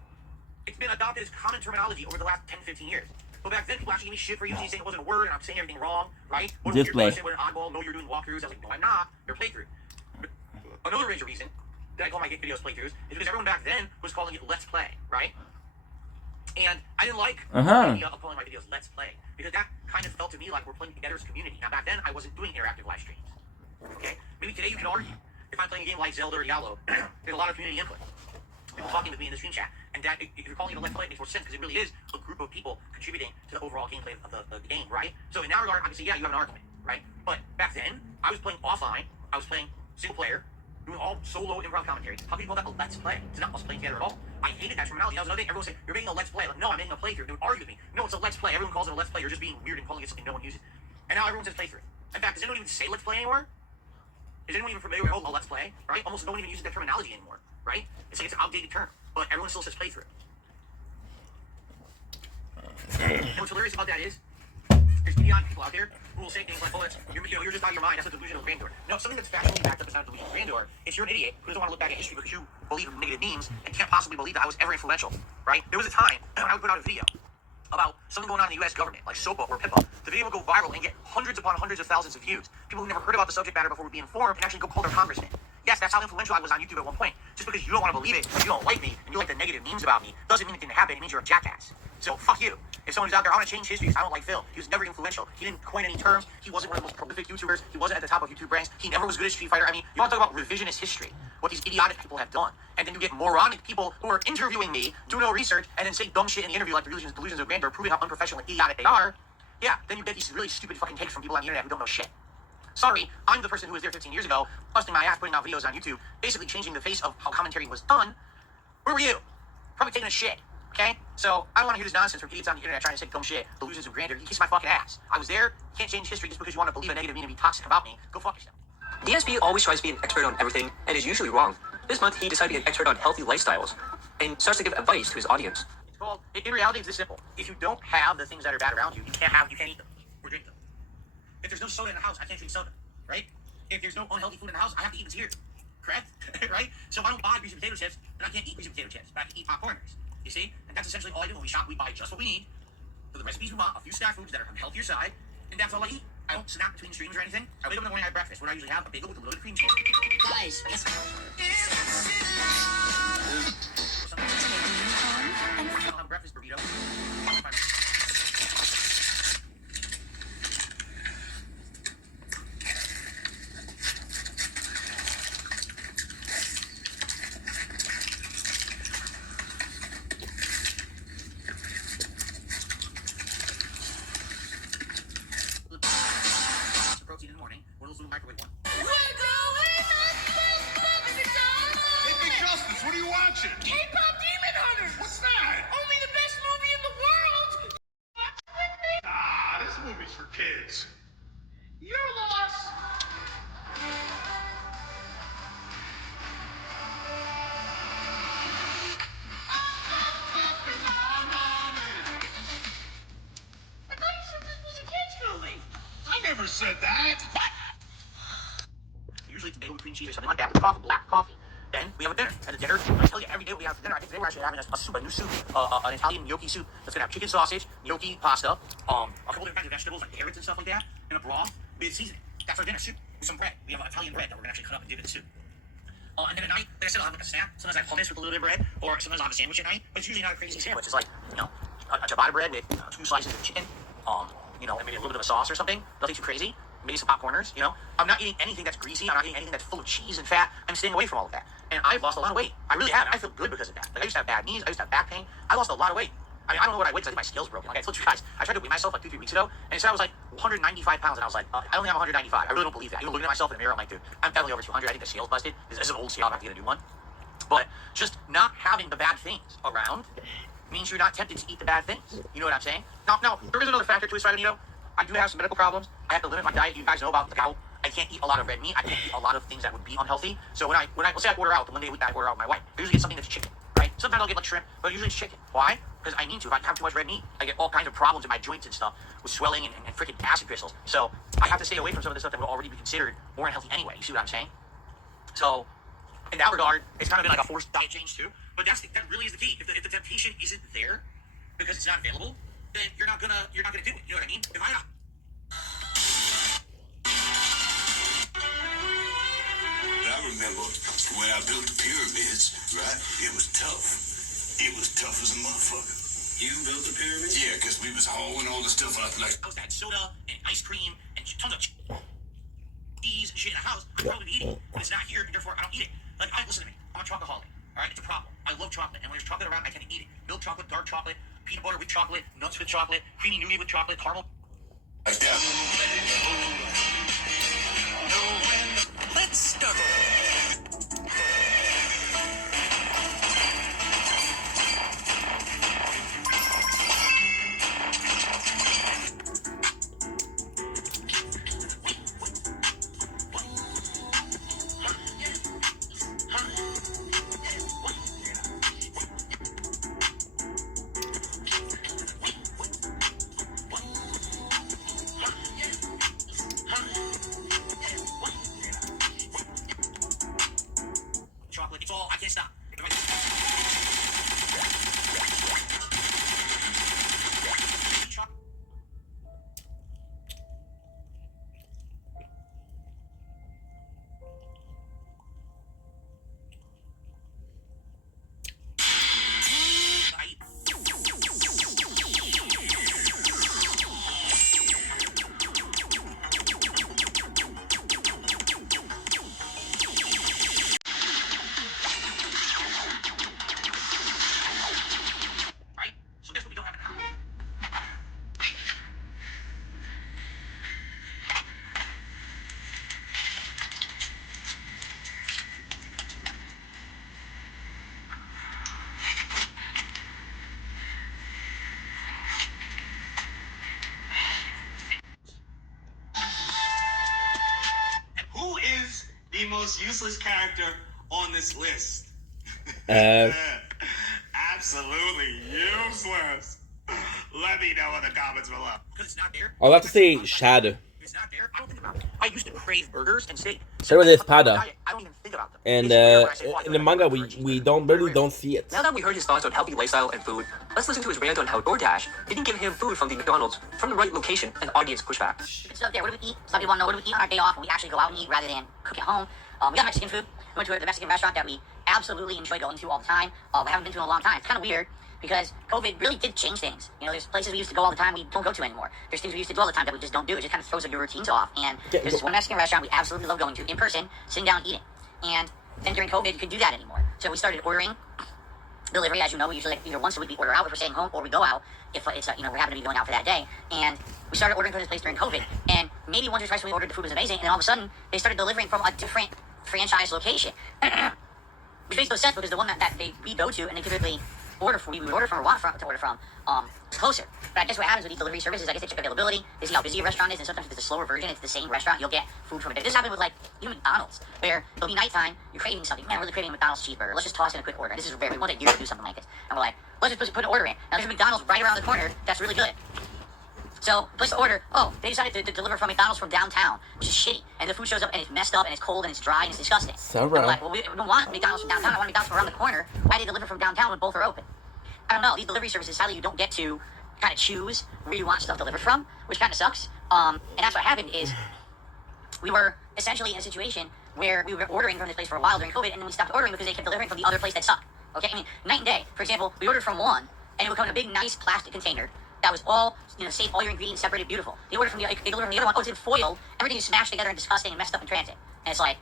It's been adopted as common terminology over the last 10, 15 years. But back then, people actually gave me shit for using it, saying it wasn't a word, and I'm saying everything wrong, right? What a weird person, what an oddball, no, you're doing walkthroughs. I was like, no, I'm not. They're playthrough. But another major reason that I call my videos playthroughs is because everyone back then was calling it Let's Play, right? And I didn't like the idea of calling my videos Let's Play because that kind of felt to me like we're playing together as a community. Now, back then, I wasn't doing interactive live streams, okay? Maybe today you can argue. If I'm playing a game like Zelda or Diablo, there's a lot of community input. People talking with me in the stream chat. And that, if you're calling it a Let's Play, it makes more sense because it really is a group of people contributing to the overall gameplay of the game, right? So in that regard, obviously, yeah, you have an argument, right? But back then, I was playing offline. I was playing single player, doing all solo improv commentary. How can you call that a Let's Play? It's not us playing together at all. I hated that terminology. That was another thing. Everyone said, you're making a Let's Play. Like, no, I'm making a playthrough. They would argue with me. No, it's a Let's Play. Everyone calls it a Let's Play. You're just being weird and calling it something no one uses. And now everyone says playthrough. In fact, does anyone even say Let's Play anymore? Is anyone even familiar with, oh, Let's Play, right? Almost no one even uses that terminology anymore, right? It's like it's an outdated term, but everyone still says playthrough. And what's hilarious about that is, there's idiotic people out there who will say things like, oh, you're just out of your mind, that's a delusion of grandeur. No, something that's factually backed up is not a delusion of grandeur. If you're an idiot who doesn't want to look back at history because you believe in negative memes and can't possibly believe that I was ever influential, right? There was a time when I would put out a video about something going on in the U.S. government, like SOPA or PIPA. The video would go viral and get hundreds upon hundreds of thousands of views. People who never heard about the subject matter before would be informed and actually go call their congressman. Yes, that's how influential I was on YouTube at one point. Just because you don't want to believe it, or you don't like me, and you like the negative memes about me, doesn't mean it didn't happen. It means you're a jackass. So fuck you. If someone who's out there, I want to change history because I don't like Phil. He was never influential. He didn't coin any terms. He wasn't one of the most prolific YouTubers. He wasn't at the top of YouTube ranks. He never was good at Street Fighter. I mean, you want to talk about revisionist history, what these idiotic people have done. And then you get moronic people who are interviewing me, do no research, and then say dumb shit in the interview like delusions of grandeur, proving how unprofessional and idiotic they are. Yeah, then you get these really stupid fucking takes from people on the internet who don't know shit. Sorry, I'm the person who was there 15 years ago, busting my ass, putting out videos on YouTube, basically changing the face of how commentary was done. Where were you? Probably taking a shit, okay? So, I don't want to hear this nonsense from idiots on the internet trying to say dumb shit, delusions of grandeur. You kiss my fucking ass. I was there, you can't change history just because you want to believe a negative meme and be toxic about me. Go fuck yourself. DSP always tries to be an expert on everything, and is usually wrong. This month, he decided to be an expert on healthy lifestyles, and starts to give advice to his audience. It's called, in reality, it's this simple. If you don't have the things that are bad around you, you can't eat them or drink them. If there's no soda in the house, I can't drink soda, right? If there's no unhealthy food in the house, I have to eat what's here, correct? Right? So if I don't buy greasy potato chips, then I can't eat greasy potato chips, but I can eat popcorners, you see? And that's essentially all I do when we shop. We buy just what we need, for the recipes we want, a few snack foods that are on the healthier side, and that's all I eat. I don't snack between streams or anything. I wake up in the morning, I have breakfast. What do I usually have? A bagel with a little bit of cream cheese. Guys, guess what? I'll have a breakfast burrito. Protein in the morning. One of those little microwave ones. Hey, Big Justice, what are you watching? K-pop Demon Hunters! What's that? Only the best movie in the world! Ah, this movie's for kids. Your loss! I thought you said this was a kids movie. I never said that. Usually it's bagel with cream cheese or something like that. Coffee, black coffee. Then we have a dinner. And the dinner, I tell you, every day we have for dinner. I think today we're actually having a soup, a new soup, an Italian gnocchi soup that's gonna have chicken sausage, gnocchi pasta, a couple different kinds of vegetables like carrots and stuff like that, and a broth with seasoning. That's our dinner soup with some bread. We have Italian bread that we're gonna actually cut up and dip in the soup. And then at night, like I said, I'll have like a snack. Sometimes I have hummus with a little bit of bread, or sometimes I'll have a sandwich at night. But it's usually not a crazy sandwich. It's like, a ciabatta bread with 2 slices of chicken, and maybe a little bit of a sauce or something. Nothing too crazy. maybe some popcorners, you know. I'm not eating anything that's greasy. I'm not eating anything that's full of cheese and fat. I'm staying away from all of that. And I've lost a lot of weight. I really have. And I feel good because of that. Like, I used to have bad knees. I used to have back pain. I lost a lot of weight. I mean, I don't know what I weighed because I think my scale's broken. Like I told you guys, I tried to weigh myself like 2-3 weeks ago, and it said I was like 195 pounds, and I was like, I only have 195. I really don't believe that. Even looking at myself in the mirror, I'm like, dude, I'm definitely over 200. I think the scale's busted. This is an old scale. I'm not going to get a new one. But just not having the bad things around means you're not tempted to eat the bad things. You know what I'm saying? Now there is another factor to this, Dragonito. I do have some medical problems. I have to limit my diet. You guys know about the gout. I can't eat a lot of red meat. I can't eat a lot of things that would be unhealthy. So when I let's say I order out the one day a week that I order out with my wife, I usually get something that's chicken, right? Sometimes I'll get like shrimp, but usually it's chicken. Why? Because I need to. If I have too much red meat, I get all kinds of problems in my joints and stuff with swelling and freaking acid crystals. So I have to stay away from some of the stuff that would already be considered more unhealthy anyway. You see what I'm saying? So in that regard, it's kind of been like a forced diet change too. But that really is the key. If the temptation isn't there because it's not available, then you're not gonna do it. You know what I mean? If I remember when I built the pyramids, right? It was tough. It was tough as a motherfucker. You built the pyramids? Yeah, because we was hauling all the stuff out like... I was had soda and ice cream and tons of cheese and shit in the house. I'd probably be eating it, but it's not here, and therefore I don't eat it. Like, listen to me. I'm a chocoholic. All right? It's a problem. I love chocolate, and when there's chocolate around, I tend to eat it. Milk chocolate, dark chocolate, peanut butter with chocolate, nuts with chocolate, creamy nougat with chocolate, caramel. Like that. Let's start. Chocolate, it's all, I can't stop. Who is the most useless character on this list? Absolutely useless. Let me know in the comments below. Because it's not there. I'll have to say Shadow. It's not there. I don't think about it. I used to crave burgers and steak. Same with Espada. I don't even think about them. And in the manga, we barely don't see it. Now that we heard his thoughts on healthy lifestyle and food, let's listen to his rant on how DoorDash didn't give him food from the McDonald's from the right location and audience pushback. It's up there. What do we eat? Some people want to know what do we eat on our day off when we actually go out and eat rather than cook at home. We got Mexican food. We went to the Mexican restaurant that we absolutely enjoy going to all the time. We haven't been to in a long time. It's kind of weird because COVID really did change things. You know, there's places we used to go all the time we don't go to anymore. There's things we used to do all the time that we just don't do. It just kind of throws your routines off. And there's this one Mexican restaurant we absolutely love going to in person, sitting down eating. And then during COVID, you could do that anymore. So we started ordering delivery. As you know, we usually either once a week we order out if we're staying home, or we go out if it's we're happen to be going out for that day. And we started ordering from this place during COVID. And maybe once or twice when we ordered, the food was amazing. And then all of a sudden, they started delivering from a different franchise location. Which makes no sense because the one that we go to and they typically order from, we would order from or want to order from, is closer. But I guess what happens with these delivery services, I guess they check availability, they see how busy a restaurant is, and sometimes if it's a slower version, it's the same restaurant, you'll get food from it. This happened with even McDonald's, where it'll be nighttime, you're craving something, man, we're really craving a McDonald's cheeseburger, let's just toss in a quick order. And this is rare, we want a year to do something like this. And we're like, let's just put an order in. Now there's a McDonald's right around the corner that's really good. So, place the order. Oh, they decided to deliver from McDonald's from downtown, which is shitty. And the food shows up and it's messed up and it's cold and it's dry and it's disgusting. So we're like, well, we don't want McDonald's from downtown. I want McDonald's from around the corner. Why do they deliver from downtown when both are open? I don't know. These delivery services, sadly, you don't get to kind of choose where you want stuff delivered from, which kind of sucks. And that's what happened is we were essentially in a situation where we were ordering from this place for a while during COVID, and then we stopped ordering because they kept delivering from the other place that sucked. Okay? I mean, night and day. For example, we ordered from one, and it would come in a big, nice plastic container that was all, safe, all your ingredients separated, beautiful. They ordered from the other one, oh, it's in foil, everything is smashed together and disgusting and messed up in transit. And it's like,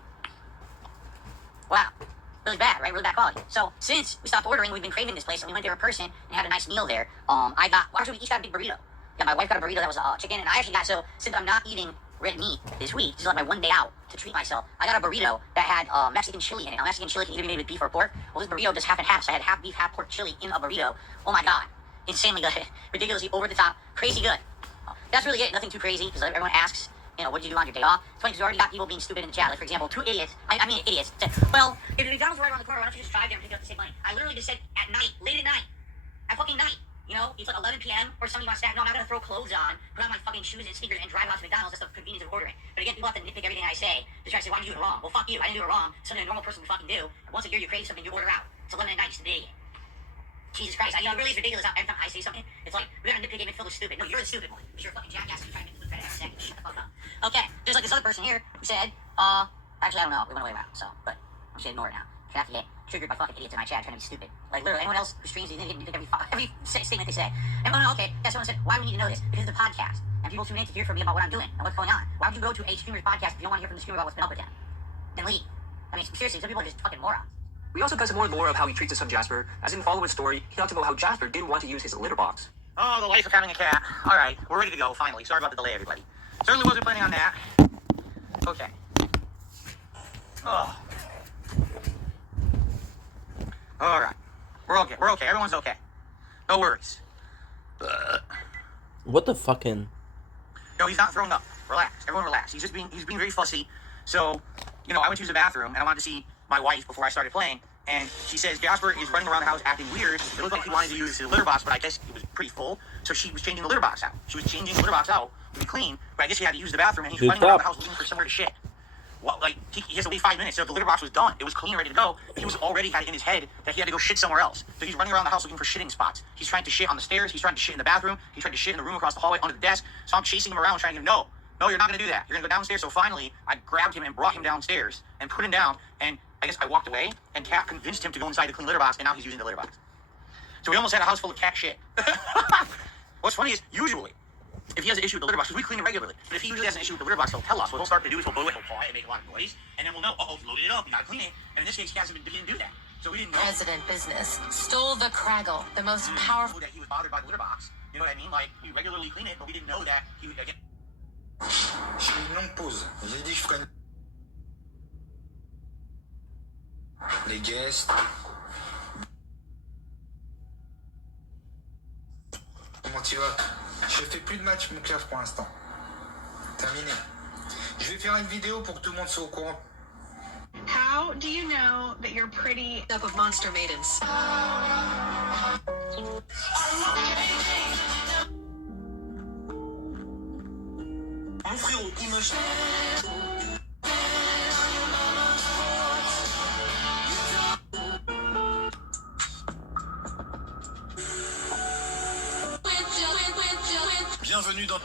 wow, really bad, right? Really bad quality. So since we stopped ordering, we've been craving this place, and we went there in person and had a nice meal there. We each got a big burrito. Yeah, my wife got a burrito that was chicken, and I actually got, so since I'm not eating red meat this week, this is like my one day out to treat myself, I got a burrito that had Mexican chili in it. Now, Mexican chili can either be made with beef or pork. Well, this burrito just half and half, so I had half beef, half pork chili in a burrito. Oh my god, insanely good, ridiculously over the top, crazy good. That's really it, nothing too crazy, because everyone asks, what did you do on your day off? It's funny because we already got people being stupid in the chat. Like, for example, two idiots, idiots, said, well, if the McDonald's right around the corner, why don't you just drive there and pick it up to save money? I literally just said, at night, late at night, at fucking night. It's like 11 p.m. or somebody wants to no, I'm not going to throw clothes on, put on my fucking shoes and sneakers and drive out to McDonald's. That's the convenience of ordering. But again, people have to nitpick everything I say to try to say, why did you do it wrong? Well, fuck you. I didn't do it wrong. Something a normal person would fucking do. Once a year you crave something, you order out. It's 11 at night, just a day. Jesus Christ. It really is ridiculous how every time I say something, it's like, we got to nitpick even Phil is stupid. No, you're the stupid one. Because you're a fucking jackass and you're trying to make me look better every second. Shut the fuck up. Okay, there's like this other person here who said, actually, I don't know. We went away around, so, but I'm just ignore it now. I have to get triggered by fucking idiots in my chat trying to be stupid. Like, literally, anyone else who streams, they didn't get every statement they say. And okay, yeah, someone said, why do we need to know this? Because it's a podcast. And people tune in to hear from me about what I'm doing and what's going on. Why would you go to a streamer's podcast if you don't want to hear from the streamer about what's been up with them? Then leave. I mean, seriously, some people are just fucking morons. We also got some more lore of how he treats his son Jasper. As in following his story, he talks about how Jasper didn't want to use his litter box. Oh, the life of having a cat. Alright, we're ready to go, finally. Sorry about the delay, everybody. Certainly wasn't planning on that. Okay. Oh. Alright. We're okay. We're okay. Everyone's okay. No worries. What the fucking? No, he's not throwing up. Relax. Everyone relax. He's being very fussy. So, I went to use the bathroom and I wanted to see my wife before I started playing. And she says Jasper is running around the house acting weird. It looked like he wanted to use his litter box, but I guess it was pretty full. So she was changing the litter box out. She was changing the litter box out to be clean, but I guess he had to use the bathroom and he's running around the house looking for somewhere to shit. Well, like, he has to wait 5 minutes. So the litter box was done. It was clean, ready to go. He was already had it in his head that he had to go shit somewhere else. So he's running around the house looking for shitting spots. He's trying to shit on the stairs. He's trying to shit in the bathroom. He tried to shit in the room across the hallway under the desk. So I'm chasing him around trying to get him, no, you're not going to do that. You're going to go downstairs. So finally, I grabbed him and brought him downstairs and put him down. And I guess I walked away, and Kat convinced him to go inside the clean litter box, and now he's using the litter box. So we almost had a house full of cat shit. What's funny is, usually, if he has an issue with the litter box, because we clean it regularly, but if he usually has an issue with the litter box, he'll tell us. What he'll start to do is he'll blow it, he'll paw it, make a lot of noise, and then we'll know, he loaded it up, you gotta clean it. And in this case, he didn't do that. So we didn't know. President Business stole the Craggle, the most powerful. That he was bothered by the litter box. You know what I mean? Like, we regularly clean it, but we didn't know that he would, again. Je fais une longue pause. J'ai dit que je ferais les guests. Comment tu vas? Je fais plus de match mon classe pour l'instant. Terminé. Je vais faire une vidéo pour que tout le monde soit au courant. How do you know that you're pretty up of monster maidens? Mon frérot, imagine. Bienvenue dans...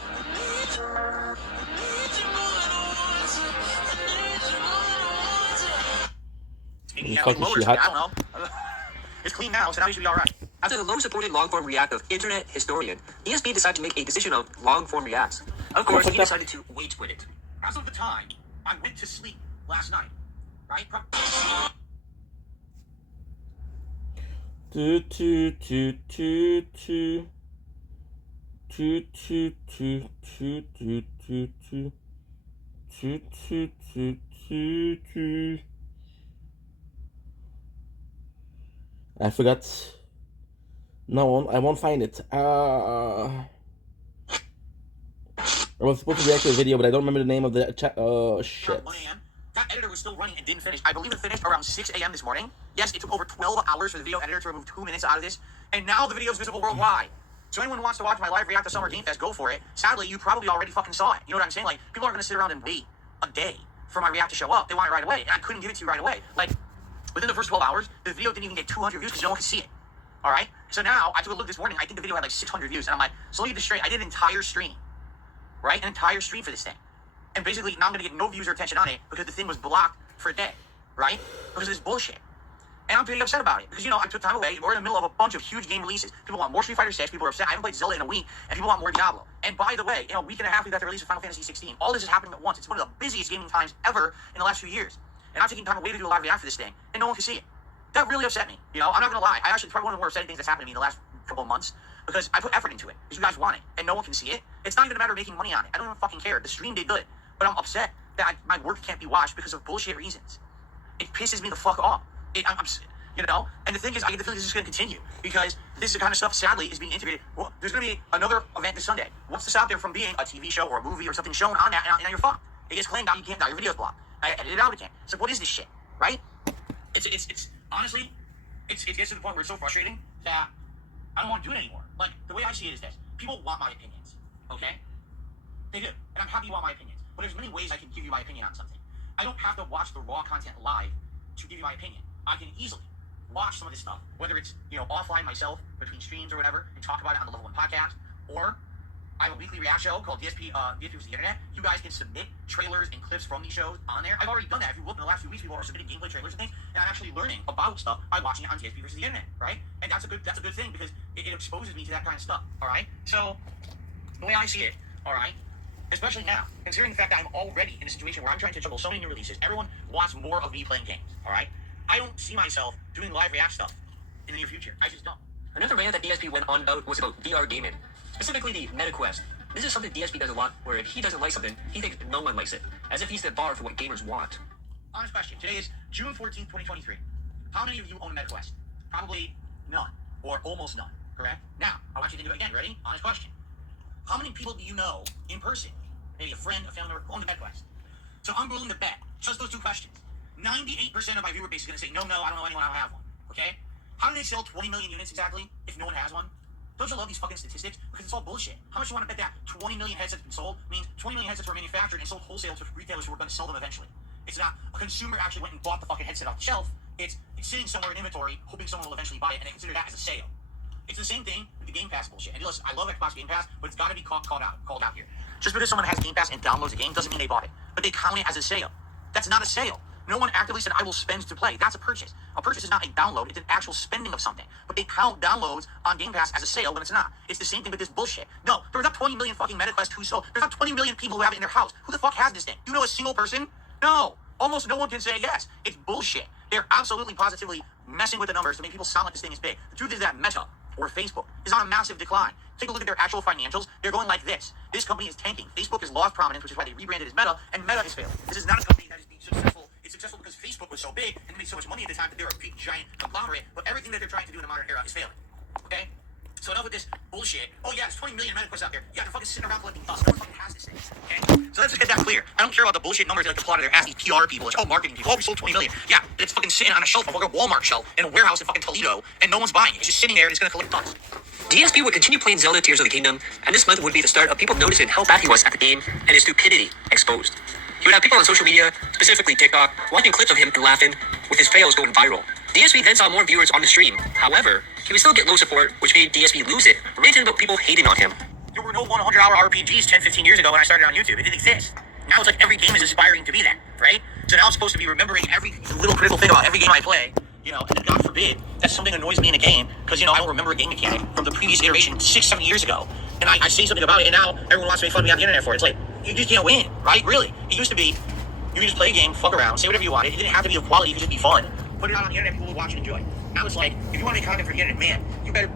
I don't know. It's clean now, so now you should be alright. After the long-supported long-form react of internet historian, ESP decided to make a decision of long-form reacts. Of course, he decided to wait with it. As of the time, I went to sleep last night, right? I forgot. No, I won't find it. I was supposed to react to a video, but I don't remember the name of the chat. Shit. 1 a.m. That editor was still running and didn't finish. I believe it finished around 6 a.m. this morning. Yes, it took over 12 hours for the video editor to remove 2 minutes out of this, and now the video is visible worldwide. So anyone who wants to watch my live react to Summer Game Fest, go for it. Sadly, you probably already fucking saw it. You know what I'm saying? Like, people aren't going to sit around and wait a day for my react to show up. They want it right away, and I couldn't give it to you right away. Like, within the first 12 hours, the video didn't even get 200 views because no one could see it. All right? So now, I took a look this morning. I think the video had like 600 views, and I'm like, so let me get this straight. I did an entire stream, right? An entire stream for this thing. And basically, now I'm going to get no views or attention on it because the thing was blocked for a day, right? Because of this bullshit. And I'm pretty upset about it because, I took time away. We're in the middle of a bunch of huge game releases. People want more Street Fighter 6. People are upset. I haven't played Zelda in a week, and people want more Diablo. And by the way, a week and a half we got the release of Final Fantasy 16. All this is happening at once. It's one of the busiest gaming times ever in the last few years. And I'm taking time away to do a live react for this thing, and no one can see it. That really upset me. I'm not going to lie. I actually probably one of the more upsetting things that's happened to me in the last couple of months because I put effort into it because you guys want it, and no one can see it. It's not even a matter of making money on it. I don't even fucking care. The stream did good, but I'm upset that my work can't be watched because of bullshit reasons. It pisses me the fuck off. And the thing is, I get the feeling this is going to continue because this is the kind of stuff, sadly, is being integrated. Well, there's going to be another event this Sunday. What's to stop there from being a TV show or a movie or something shown on that, and now you're fucked. It gets claimed out, you can't die, your video's blocked. I edit it out again. It's like, what is this shit, right? It's honestly, it gets to the point where it's so frustrating that I don't want to do it anymore. Like, the way I see it is this. People want my opinions, okay? They do, and I'm happy you want my opinions. But there's many ways I can give you my opinion on something. I don't have to watch the raw content live to give you my opinion. I can easily watch some of this stuff, whether it's, offline myself between streams or whatever, and talk about it on the Level 1 podcast, or I have a weekly react show called DSP vs. the Internet. You guys can submit trailers and clips from these shows on there. I've already done that. If you look in the last few weeks, people are submitting gameplay trailers and things, and I'm actually learning about stuff by watching it on DSP vs. the Internet, right? And that's a good thing because it exposes me to that kind of stuff, all right? So, the way I see it, all right, especially now, considering the fact that I'm already in a situation where I'm trying to juggle so many new releases, everyone wants more of me playing games, all right? I don't see myself doing live react stuff in the near future. I just don't. Another rant that DSP went on about was about VR gaming, specifically the MetaQuest. This is something DSP does a lot, where if he doesn't like something, he thinks no one likes it, as if he's the bar for what gamers want. Honest question. Today is June 14th, 2023. How many of you own a MetaQuest? Probably none, or almost none, correct? Now, I want you to think of it again. Ready? Honest question. How many people do you know in person, maybe a friend, a family member, who own a MetaQuest? So I'm willing to bet, just those two questions, 98% of my viewer base is going to say, no, I don't know anyone, I don't have one, okay? How do they sell 20 million units exactly if no one has one? Don't you love these fucking statistics? Because it's all bullshit. How much do you want to bet that 20 million headsets been sold means 20 million headsets were manufactured and sold wholesale to retailers who are going to sell them eventually? It's not a consumer actually went and bought the fucking headset off the shelf. It's sitting somewhere in inventory, hoping someone will eventually buy it, and they consider that as a sale. It's the same thing with the Game Pass bullshit. And listen, I love Xbox Game Pass, but it's got to be called out here. Just because someone has Game Pass and downloads a game doesn't mean they bought it. But they count it as a sale. That's not a sale. No one actively said, I will spend to play. That's a purchase. A purchase is not a download. It's an actual spending of something. But they count downloads on Game Pass as a sale when it's not. It's the same thing with this bullshit. No, there's not 20 million fucking MetaQuest who sold. There's not 20 million people who have it in their house. Who the fuck has this thing? Do you know a single person? No. Almost no one can say yes. It's bullshit. They're absolutely positively messing with the numbers to make people sound like this thing is big. The truth is that Meta or Facebook is on a massive decline. Take a look at their actual financials. They're going like this. This company is tanking. Facebook has lost prominence, which is why they rebranded as Meta, and Meta is failing. This is not a company that is being successful. It's successful because Facebook was so big and made so much money at the time that they're a big, giant conglomerate, but everything that they're trying to do in the modern era is failing. Okay? So enough with this bullshit. Oh yeah, there's 20 million MetaQuests out there. Yeah, they're fucking sitting around collecting dust. No one fucking has this thing. Okay? So let's just get that clear. I don't care about the bullshit numbers that like to plot of their ass, these PR people, like, marketing people. Oh, we sold 20 million. Yeah, it's fucking sitting on a shelf, a fucking Walmart shelf, in a warehouse in fucking Toledo, and no one's buying it. It's just sitting there and it's gonna collect dust. DSP would continue playing Zelda Tears of the Kingdom, and this month would be the start of people noticing how bad he was at the game and his stupidity exposed. He would have people on social media, specifically TikTok, watching clips of him and laughing, with his fails going viral. DSP then saw more viewers on the stream. However, he would still get low support, which made DSP lose it, ranting about people hating on him. There were no 100-hour RPGs 10, 15 years ago when I started on YouTube. It didn't exist. Now it's like every game is aspiring to be that, right? So now I'm supposed to be remembering every little critical thing about every game I play, and then God forbid that something annoys me in a game because, I don't remember a game mechanic from the previous iteration 6-7 years ago, and I say something about it, and now everyone wants to make fun of me on the internet for it. It's like, you just can't win, right? Really. It used to be, you could just play a game, fuck around, say whatever you wanted. It didn't have to be of quality, it could just be fun. Put it out on the internet, people would watch and enjoy. Now it's like, if you want to make content for the internet, man, you better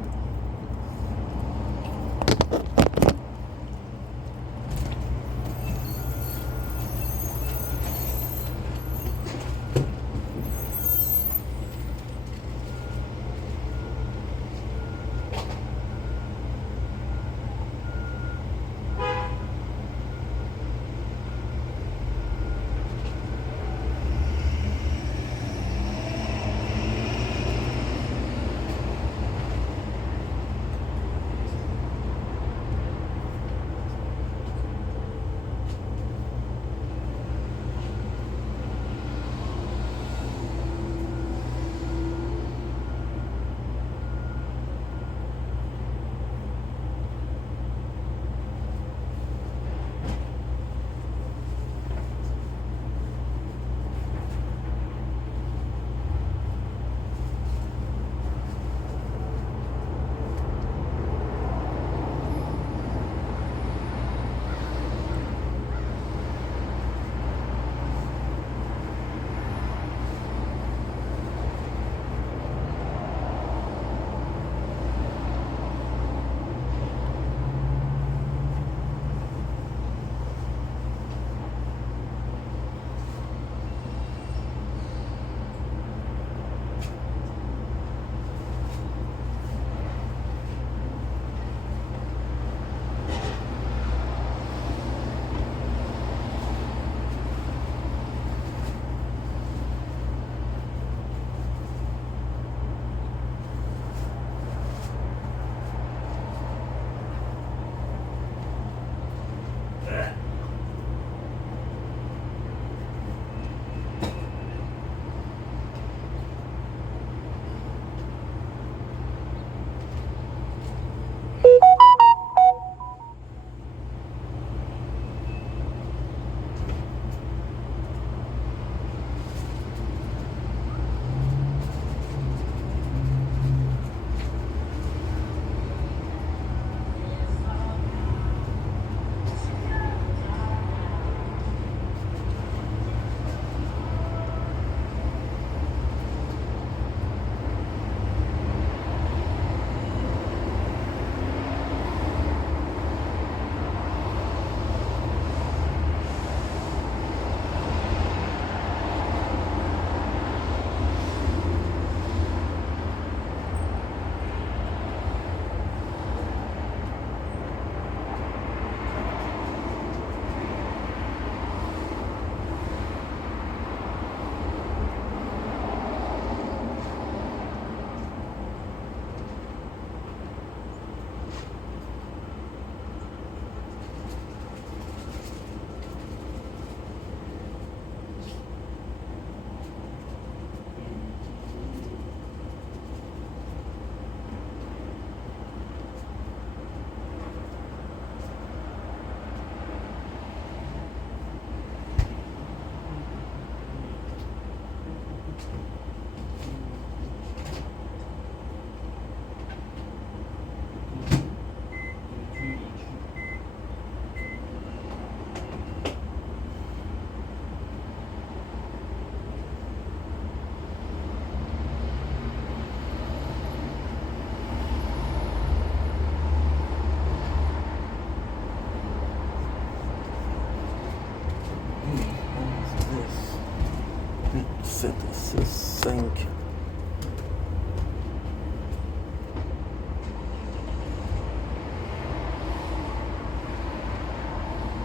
think.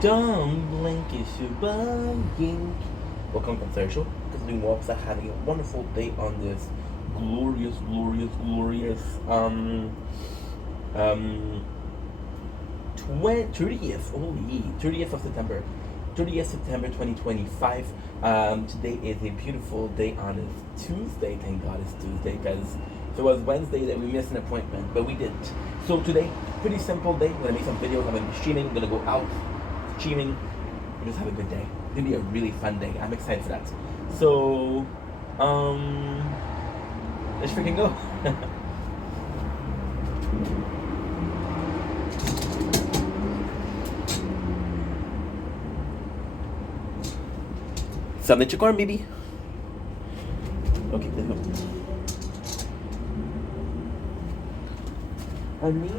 Don't blink, it's your bugging. Welcome to the show. Considering Walks are having a wonderful day on this glorious 30th of September. 30th September 2025. Today is a beautiful day on this Tuesday. Thank God it's Tuesday, because if it was Wednesday that we missed an appointment, but we didn't. So today, pretty simple day. I'm gonna make some videos. I'm gonna be streaming. I'm gonna go out streaming. We just have a good day. It's gonna be a really fun day. I'm excited for that. So, let's freaking go. Something to corn, baby. Okay, let's go. I need you.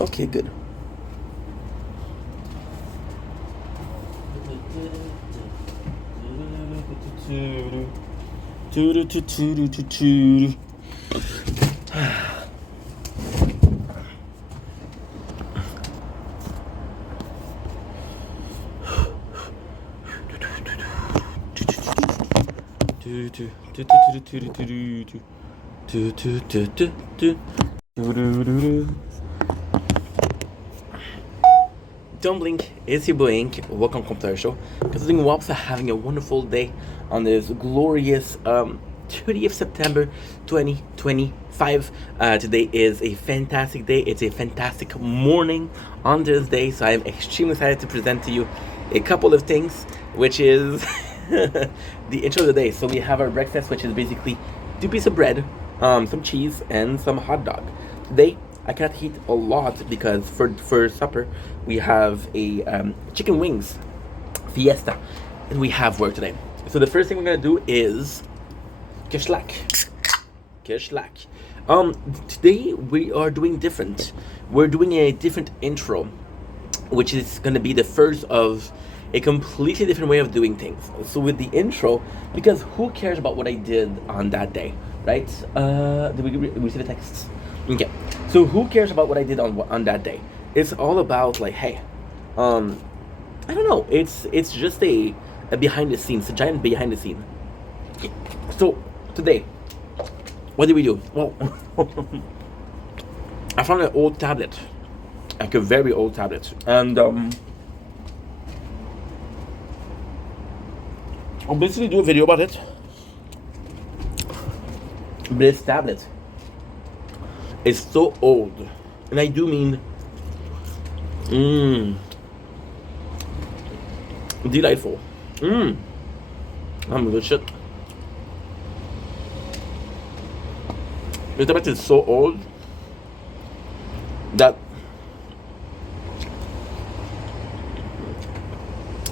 Okay, good. Don't blink, it's your boy Ink. Welcome to the show. Considering Wops are having a wonderful day on this glorious 30th September 2025. Today is a fantastic day. It's a fantastic morning on this day, so I am extremely excited to present to you a couple of things, which is the intro of the day. So we have our breakfast, which is basically 2 pieces of bread, some cheese, and some hot dog. Today I cannot eat a lot because for supper we have a chicken wings fiesta, and we have work today. So the first thing we're gonna do is kishlak. Today we are doing different. We're doing a different intro, which is gonna be the first of a completely different way of doing things. So with the intro, because who cares about what I did on that day, right? Did we receive a text? Okay, so who cares about what I did on that day? It's all about like, hey, I don't know. It's just a behind the scenes, a giant behind the scene. So today, what did we do? Well, I found an old tablet, like a very old tablet, and I'll basically do a video about it. This tablet is so old, and I do mean delightful. I'm good shit. This tablet is so old that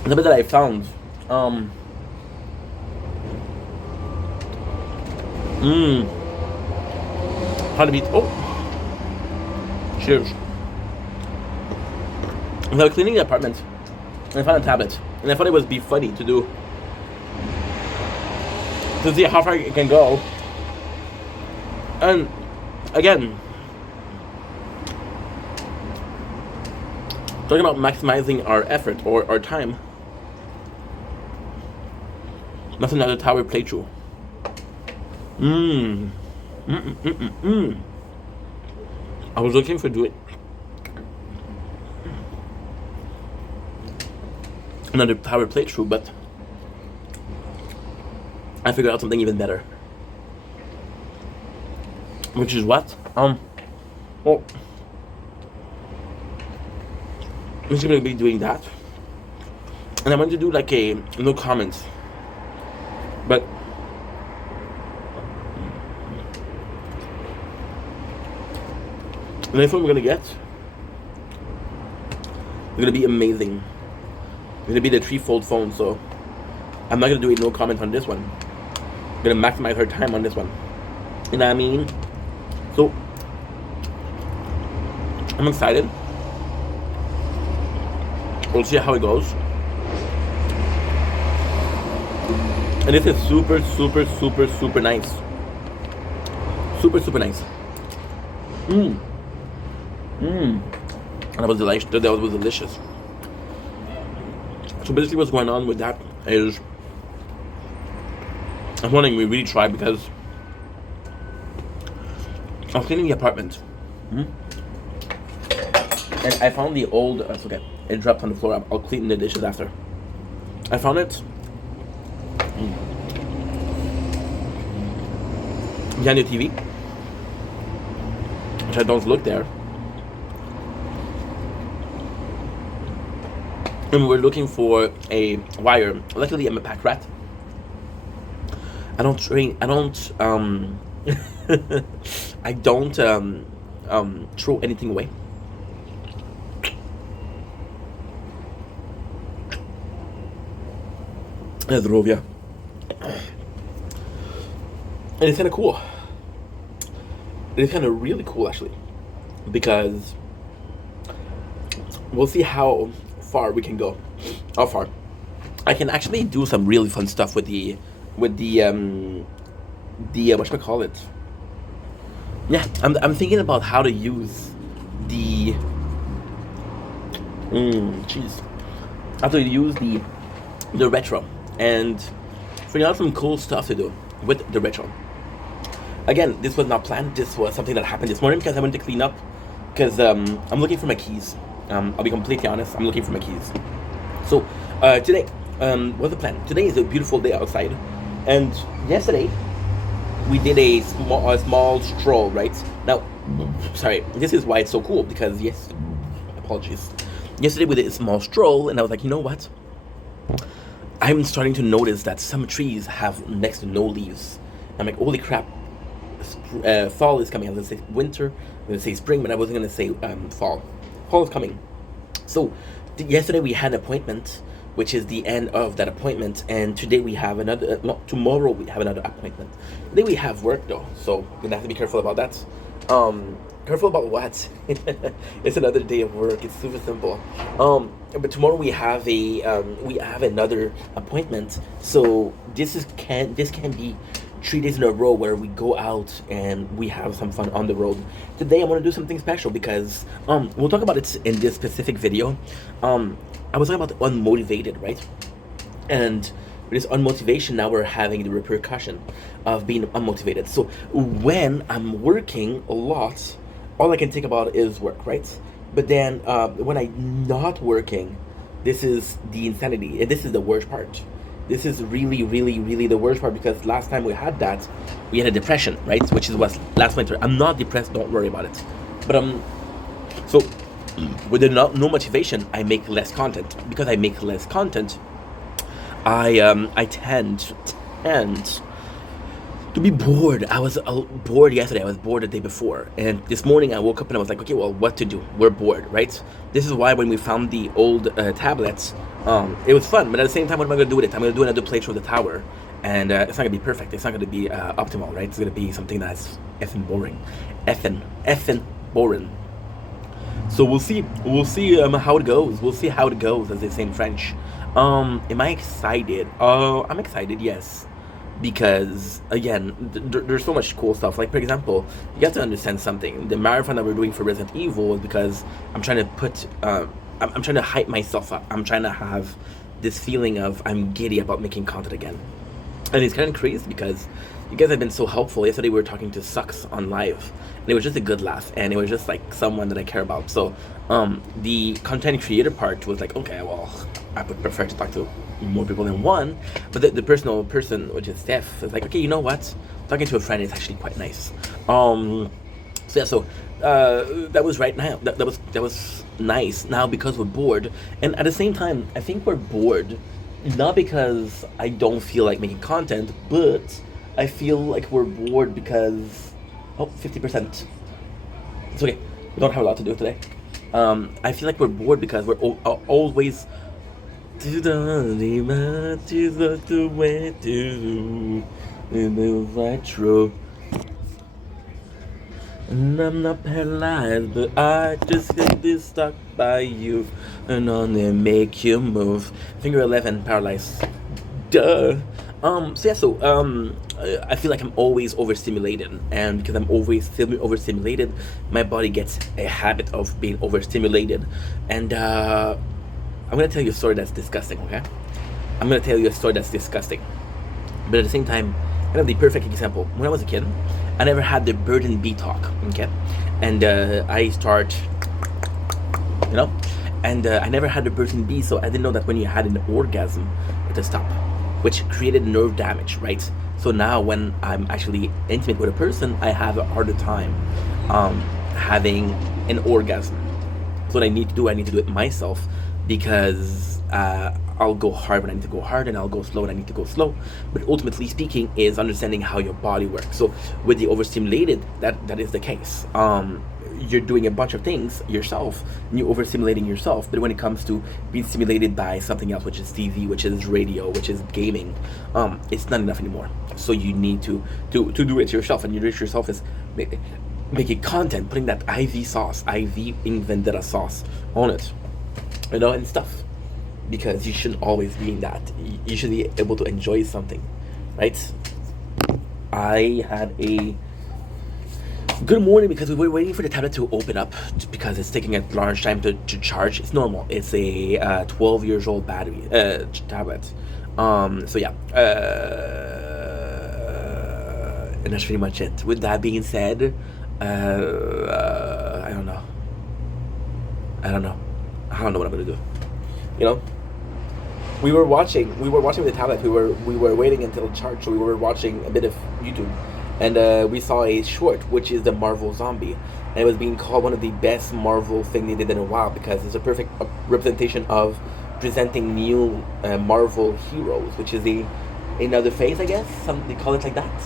the tablet that I found how to beat cheers. I was cleaning the apartment and I found a tablet, and I thought it would be funny to do, to see how far it can go. And again, talking about maximizing our effort or our time. That's another tower playthrough. I was looking for doing another power playthrough, but I figured out something even better. Which is what? Well, I'm just gonna be doing that. And I'm going to do like a no comments. But the next one we're gonna get is gonna be amazing. It's gonna be the 3-fold phone, so I'm not gonna do no comment on this one. I'm gonna maximize her time on this one. You know what I mean? So I'm excited. We'll see how it goes. And this is super, super, super, super nice. Super, super nice. And that was delicious. That was delicious. So basically what's going on with that is I'm wondering we really try because I was cleaning the apartment. And I found the old, that's okay, it dropped on the floor. I'll clean the dishes after. I found it behind the TV, which I don't look there. And we're looking for a wire. Luckily, I'm a pack rat. I don't throw anything away. Zdrowia. And it's kind of cool. It's kind of really cool, actually, because we'll see how far we can go. How far I can actually do some really fun stuff with the whatchamacallit. Yeah, I'm thinking about how to use the how to use the retro and figure out some cool stuff to do with the retro. Again, this was not planned. This was something that happened this morning because I went to clean up because I'm looking for my keys. I'll be completely honest, I'm looking for my keys. So today, what's the plan? Today is a beautiful day outside, and yesterday we did a small stroll. Right now, sorry, this is why it's so cool because apologies. Yesterday we did a small stroll, and I was like, you know what? I'm starting to notice that some trees have next to no leaves. I'm like, holy crap! Fall is coming. I was gonna say winter. I'm gonna say spring, but I wasn't gonna say fall. Fall is coming. So yesterday we had an appointment, which is the end of that appointment, and today we have another. No, tomorrow we have another appointment. Today we have work though, so we're gonna have to be careful about that. Careful about what? It's another day of work. It's super simple. But tomorrow we have another appointment. So this can be 3 days in a row where we go out and we have some fun on the road. Today I want to do something special because we'll talk about it in this specific video. I was talking about unmotivated, right? And with this unmotivation, now we're having the repercussion of being unmotivated. So when I'm working a lot, all I can think about is work, right? But then when I'm not working, this is the insanity, and this is the worst part. This is really, really, really the worst part because last time we had that, we had a depression, right? Which is what last winter. I'm not depressed, don't worry about it. But so with no motivation, I make less content. Because I make less content, I tend to be bored. I was bored yesterday. I was bored the day before. And this morning I woke up and I was like, okay, well, what to do? We're bored, right? This is why when we found the old tablets, it was fun. But at the same time, what am I going to do with it? I'm going to do another playthrough of the tower. And it's not going to be perfect. It's not going to be optimal, right? It's going to be something that's effing boring. Effing boring. So we'll see how it goes. We'll see how it goes, as they say in French. Am I excited? I'm excited, yes. Because again, there's so much cool stuff. Like, for example, you have to understand something. The marathon that we're doing for Resident Evil is because I'm trying to put I'm trying to hype myself up. I'm trying to have this feeling of I'm giddy about making content again. And it's kind of crazy because you guys have been so helpful. Yesterday we were talking to Sucks on live, and it was just a good laugh, and it was just like someone that I care about. So the content creator part was like, okay, well, I would prefer to talk to more people than one. But the personal person, which is Steph, is like, okay, you know what? Talking to a friend is actually quite nice. So that was right now. That was nice. Now because we're bored, and at the same time, I think we're bored not because I don't feel like making content, but I feel like we're bored because 50%. It's okay. don't have a lot to do today. I feel like we're bored because we're always to the way to move right through. And I'm not paralyzed, but I just get this stuck by you and only make you move. Finger 11, paralyzed. Duh. I feel like I'm always overstimulated, and because I'm always overstimulated, my body gets a habit of being overstimulated. And I'm gonna tell you a story that's disgusting, okay? I'm gonna tell you a story that's disgusting, but at the same time, I have the perfect example. When I was a kid, I never had the bird and bee talk, okay? And I start, you know, and I never had the bird and bee, so I didn't know that when you had an orgasm, it would stop, which created nerve damage, right? So now when I'm actually intimate with a person, I have a harder time having an orgasm. So what I need to do it myself, because I'll go hard when I need to go hard, and I'll go slow when I need to go slow. But ultimately speaking is understanding how your body works. So with the overstimulated, that is the case. You're doing a bunch of things yourself, and you're overstimulating yourself. But when it comes to being stimulated by something else, which is TV, which is radio, which is gaming, it's not enough anymore. So you need to do it yourself, and you do it yourself is making content, putting that IV sauce, IV in vendetta sauce on it, you know, and stuff. Because you shouldn't always be in that. You should be able to enjoy something, right? I had a good morning because we were waiting for the tablet to open up because it's taking a large time to charge. It's normal. It's a 12 years old battery tablet. So yeah. And that's pretty much it. With that being said, I don't know. I don't know what I'm gonna do. You know, we were watching with the tablet. We were waiting until it charged, so we were watching a bit of YouTube, and we saw a short, which is the Marvel Zombie, and it was being called one of the best Marvel thing they did in a while because it's a perfect representation of presenting new Marvel heroes, which is another phase, I guess. They call it like that.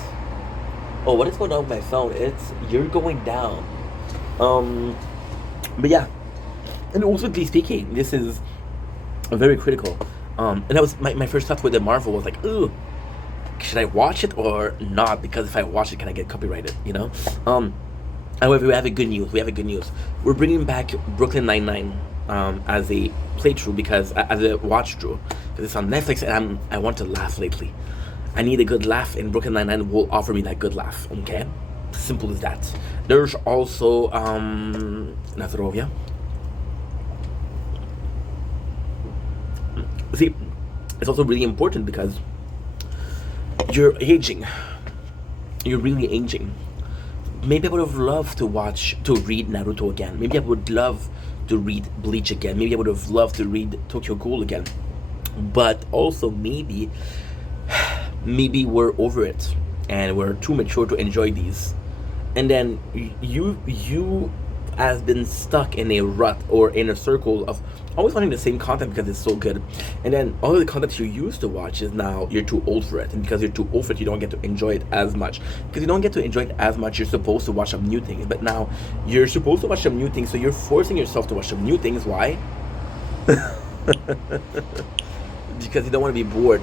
Oh, what is going on with my phone? You're going down. But yeah, and ultimately speaking, this is very critical. And that was my first thought with the Marvel was like, ooh, should I watch it or not? Because if I watch it, can I get copyrighted? You know. However, we have a good news. We're bringing back Brooklyn Nine-Nine as a playthrough, because as a watch through, because it's on Netflix, and I want to laugh lately. I need a good laugh, and Brooklyn Nine-Nine will offer me that good laugh. Okay, simple as that. There's also Nazarovia. See, it's also really important because you're aging. You're really aging. Maybe I would have loved to read Naruto again. Maybe I would love to read Bleach again. Maybe I would have loved to read Tokyo Ghoul again. But also maybe we're over it and we're too mature to enjoy these. And then you have been stuck in a rut or in a circle of always wanting the same content because it's so good, and then all of the content you used to watch is now you're too old for it, and because you're too old for it, you don't get to enjoy it as much. Because you don't get to enjoy it as much, you're supposed to watch some new things, but now you're supposed to watch some new things, so you're forcing yourself to watch some new things. Why? Because you don't want to be bored.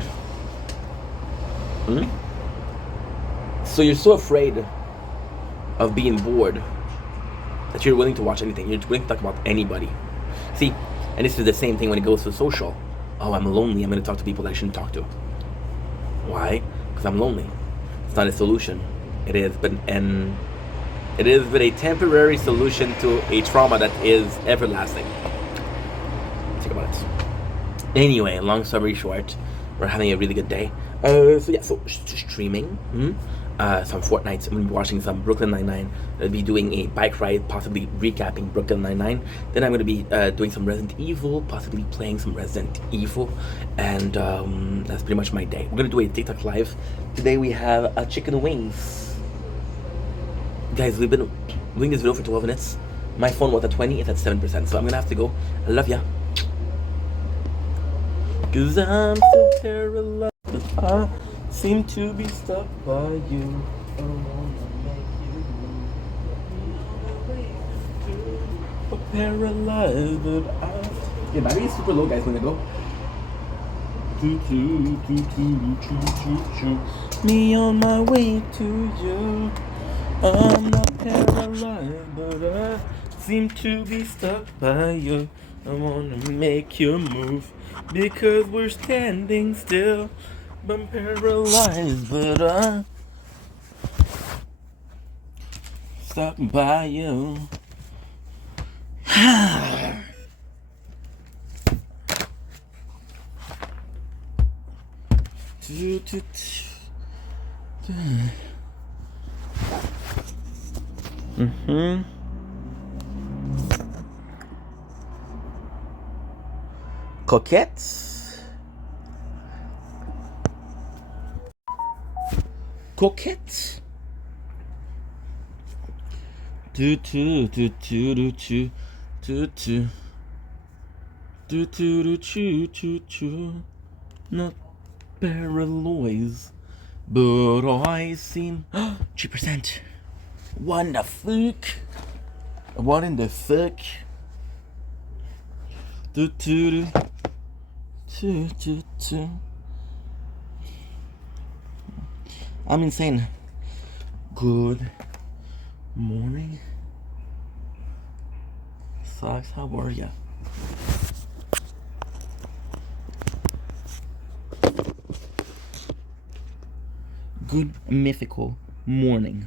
So you're so afraid of being bored that you're willing to watch anything. You're willing to talk about anybody. See, and this is the same thing when it goes to social. Oh, I'm lonely. I'm going to talk to people that I shouldn't talk to. Why? Because I'm lonely. It's not a solution. It is, but a temporary solution to a trauma that is everlasting. Think about it. Anyway, long story short, we're having a really good day. So streaming. Some Fortnite. I'm going to be watching some Brooklyn Nine-Nine. I'll be doing a bike ride, possibly recapping Brooklyn Nine-Nine. Then I'm going to be doing some Resident Evil, possibly playing some Resident Evil. And that's pretty much my day. We're going to do a TikTok live. Today we have chicken wings. Guys, we've been doing this video for 12 minutes. My phone was at 20, it's at 7%. So I'm going to have to go. I love ya. Cause I'm so paralyzed. I seem to be stuck by you. I wanna make you move. paralyzed, but yeah, battery is super low, guys, when I go. Me on my way to you. I'm not paralyzed, but I seem to be stuck by you. I wanna make you move because we're standing still. I'm paralyzed, but I'm stuck by you. Coquette. Coquette. Do do do do do do do do do do do do do. Not paralyzed, but I seem 3%. What the fuck? What in the fuck? Do do do do do do. I'm insane. Good morning. Socks, how are ya? Good mythical morning.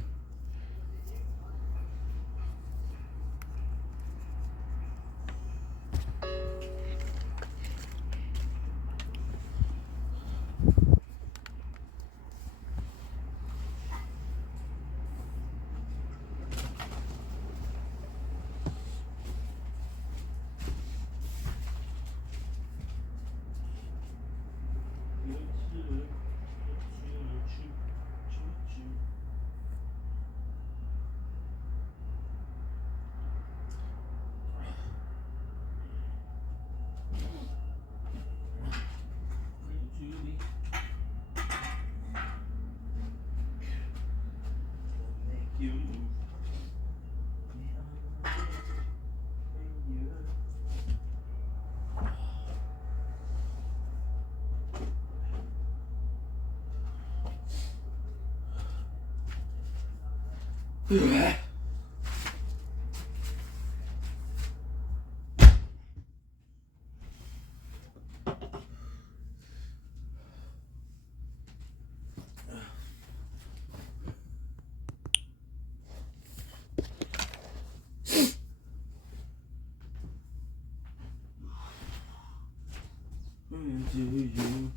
Do you?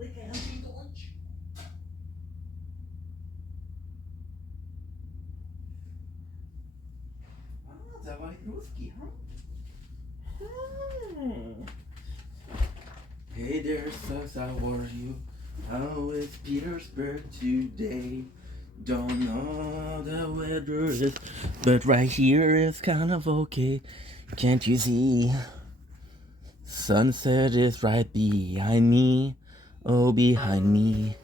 Lekker hunting torch. Ah, dat was Ruski, huh? Hey there, sus, how are you? How is Petersburg today? Don't know the weather is, but right here is kind of okay. Can't you see? Sunset is right behind me. Oh, behind me.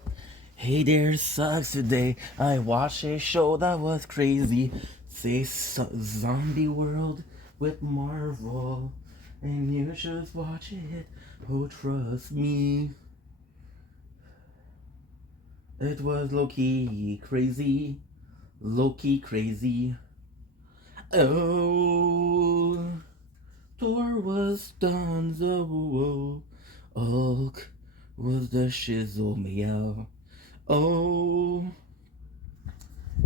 Hey there, sucks today. I watched a show that was crazy. Say Zombie World with Marvel. And you should watch it. Oh, trust me. It was low-key crazy. Low-key crazy. Oh, Thor was Donzo. Hulk was the shizzle meow. Oh,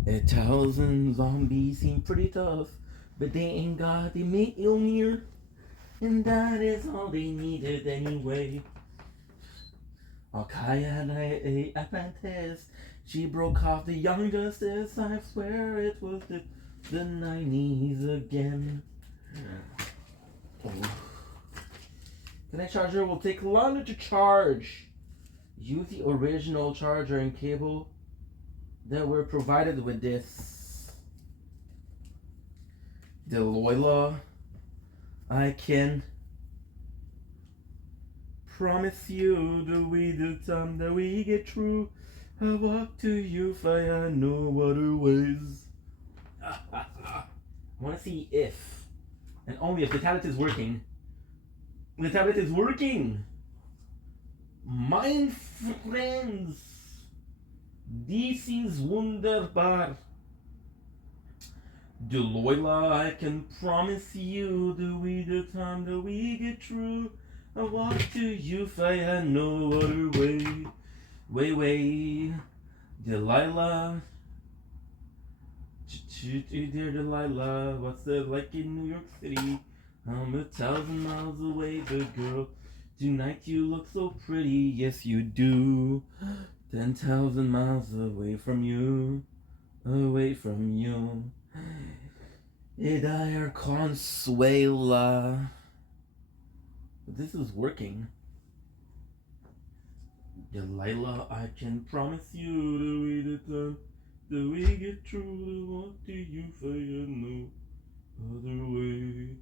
1,000 zombies seem pretty tough, but they ain't got the Mjolnir, and that is all they needed anyway. Alkaya had a Atlantis. She broke off the Young Justice. I swear it was the 90s again. Oh. Connect charger will take longer to charge. Use the original charger and cable that were provided with this. Delilah, I can promise you the time that we get through, I'll walk to you if I had no other ways. I want to see if, and only if, the tablet is working. The tablet is working! Mein friends, this is wunderbar. Delilah, I can promise you the time that we get through, I walk to you if I had no other way. Way. Delilah. Dear Delilah, what's it like in New York City? I'm 1,000 miles away, but girl, tonight you look so pretty. Yes, you do. 10,000 miles away from you. Away from you. Edair Consuela. This is working. Delilah, I can promise you the time that we get through the walk to you if I had no other way.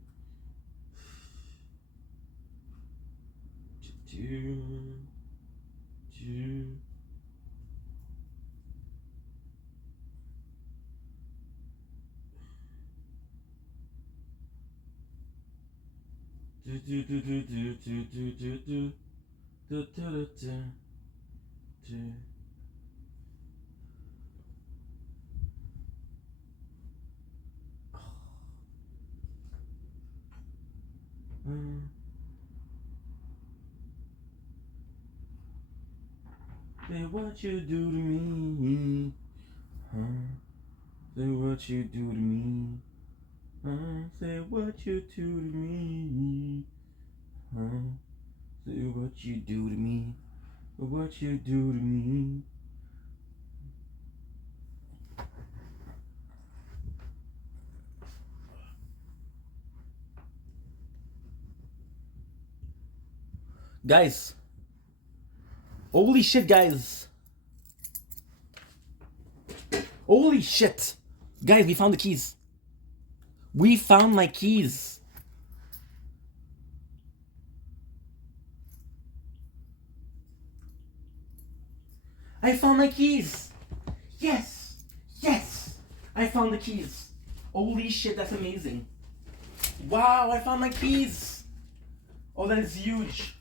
Say what you do to me, huh? Say what you do to me, huh? Say what you do to me, huh? Say what you do to me, what you do to me. Guys, holy shit, guys. Holy shit. Guys, we found the keys. We found my keys. I found my keys. Yes. I found the keys. Holy shit, that's amazing. Wow, I found my keys. Oh, that is huge.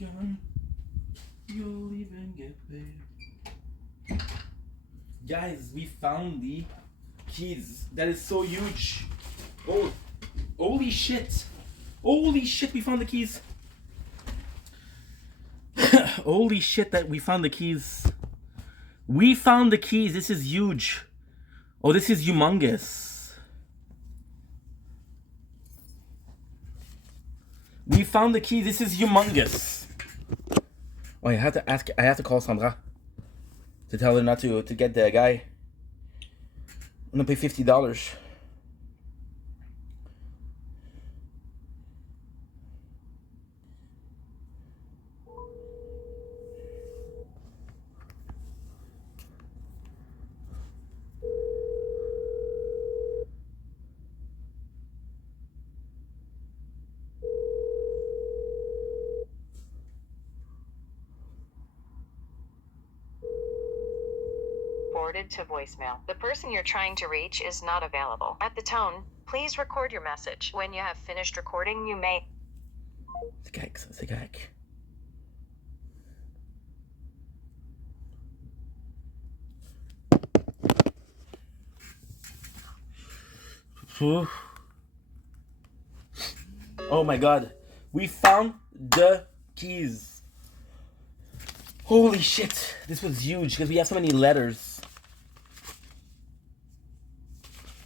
gun, you'll even get paid. Guys, we found the keys. That is so huge. Oh, holy shit. Holy shit, we found the keys. Holy shit that we found the keys. We found the keys. This is huge. Oh, this is humongous. We found the keys. This is humongous. Oh, I have to call Sandra to tell her not to get the guy. I'm gonna pay $50. Forwarded to voicemail. The person you're trying to reach is not available. At the tone, please record your message. When you have finished recording, you may... Zigak. Oh my god. We found the keys. Holy shit. This was huge because we have so many letters.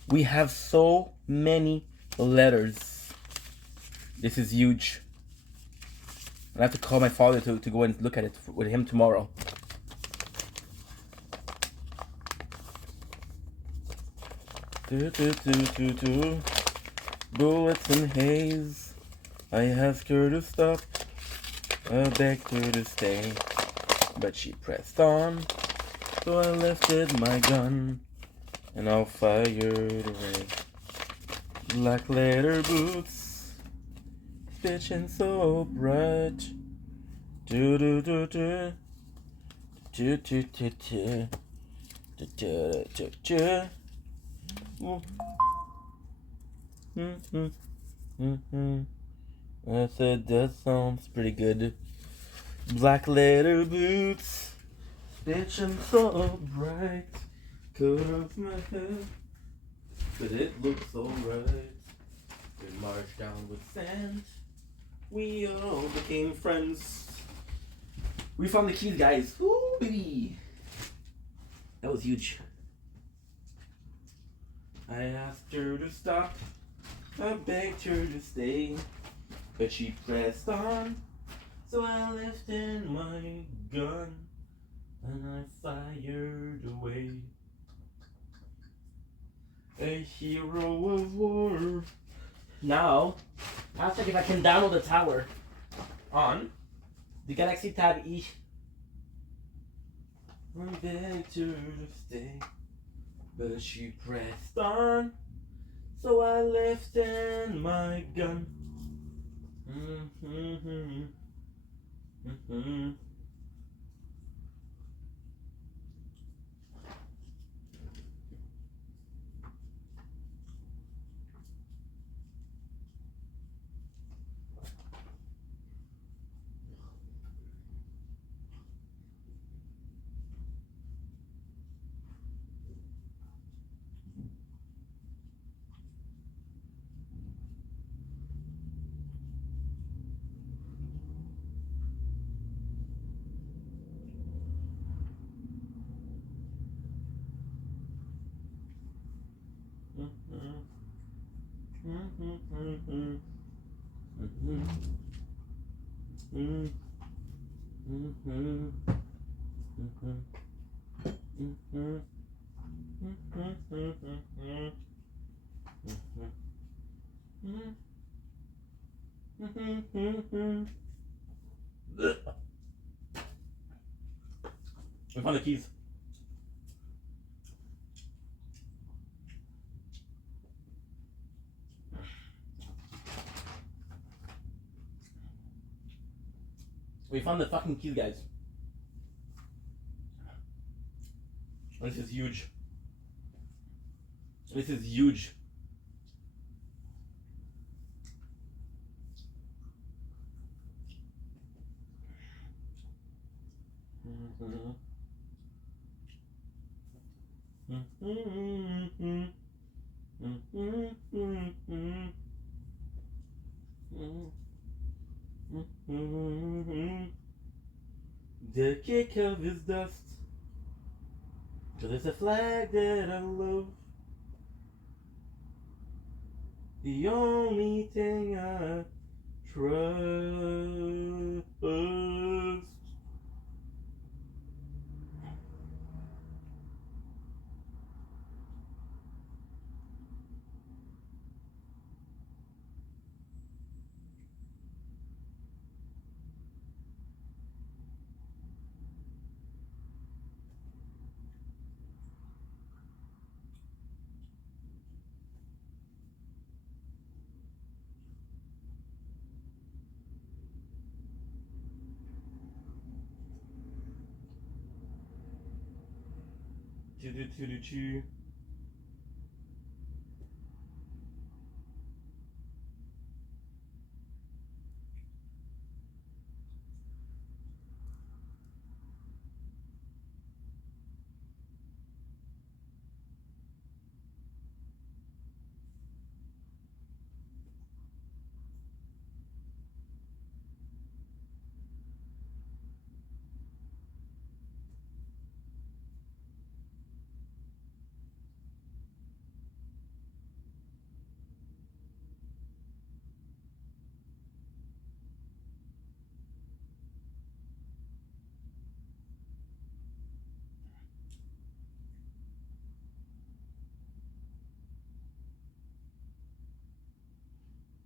We have so many letters. This is huge. I have to call my father to go and look at it with him tomorrow. Bullets and haze. I asked her to stop. I begged her to stay. But she pressed on. So I lifted my gun. And I fired away. Black leather boots. Bitchin' so bright. Do do do do. Do do do do. Do do do do. I said that sounds pretty good. Black leather boots, bitchin' so bright. Cut off my head, but it looks alright. We marched down with sand. We all became friends. We found the keys, guys. Ooh, baby. That was huge. I asked her to stop. I begged her to stay. But she pressed on. So I lifted my gun. And I fired away. A hero of war. Now, I'll check if I can download the tower on the Galaxy Tab E. I begged her to stay. But she pressed on, so I lifted my gun. We found the keys. We found the fucking keys, guys. This is huge. This is huge. The kick of his dust, 'cause it's a flag that I love. The only thing I trust. Choo.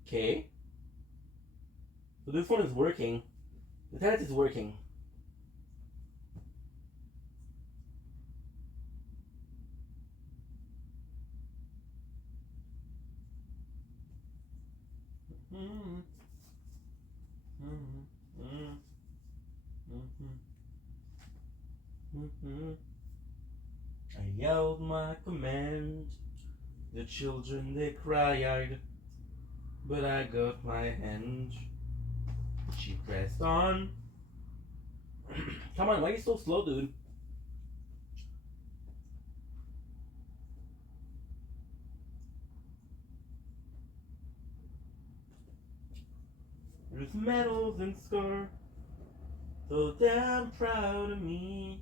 Okay. So this one is working. The test is working. I yelled my command. The children they cried, but I got my hand. She pressed on. Come on, why are you so slow, dude? There's medals and scars, so damn proud of me.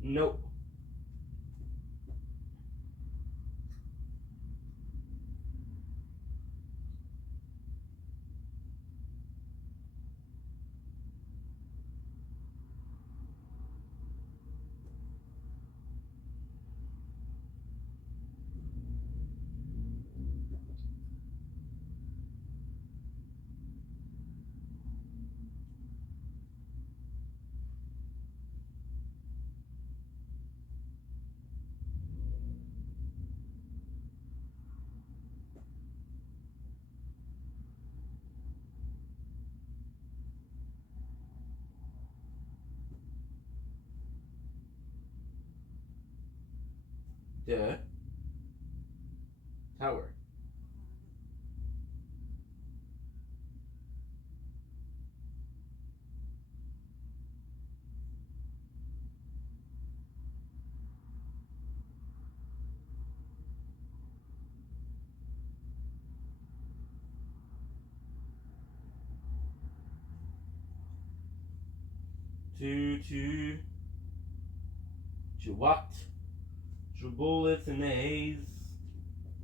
Nope. The tower. To walked through bullets in the haze.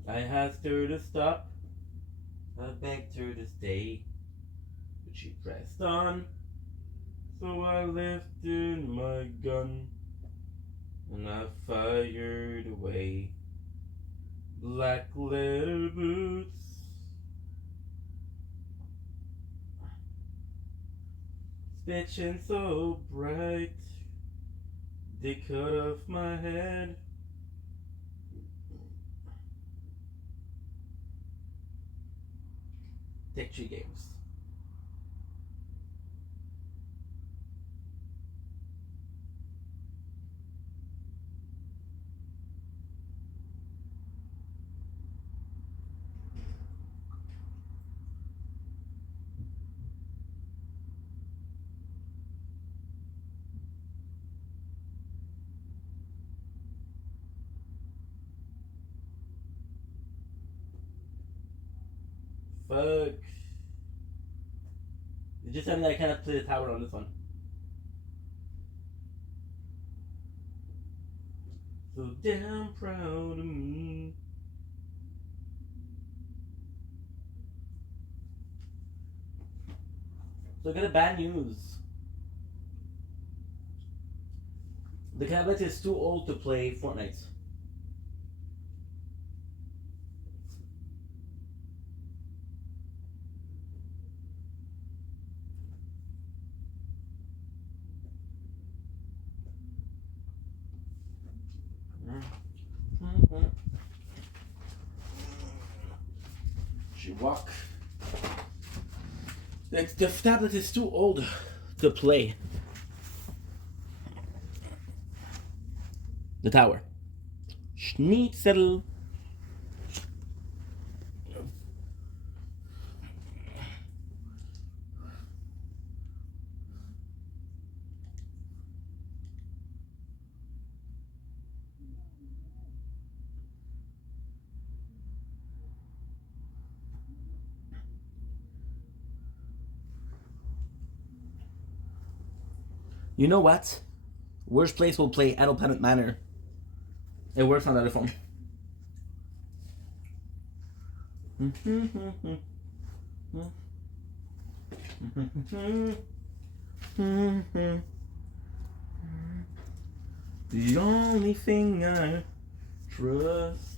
I asked her to stop. I begged her to stay, but she pressed on. So I lifted my gun and I fired away. Black leather boots. Bitchin' so bright, they cut off my head. Tech Tree Games. Fuck. You just tell me that I cannot play the tower on this one. So damn proud of me. So I got a bad news. The cabinet is too old to play Fortnite. She walk. The tablet is too old to play. The tower. Schnitzel. You know what? Worst Place will play Adult Planet Manor. It works on the other phone. The only thing I trust.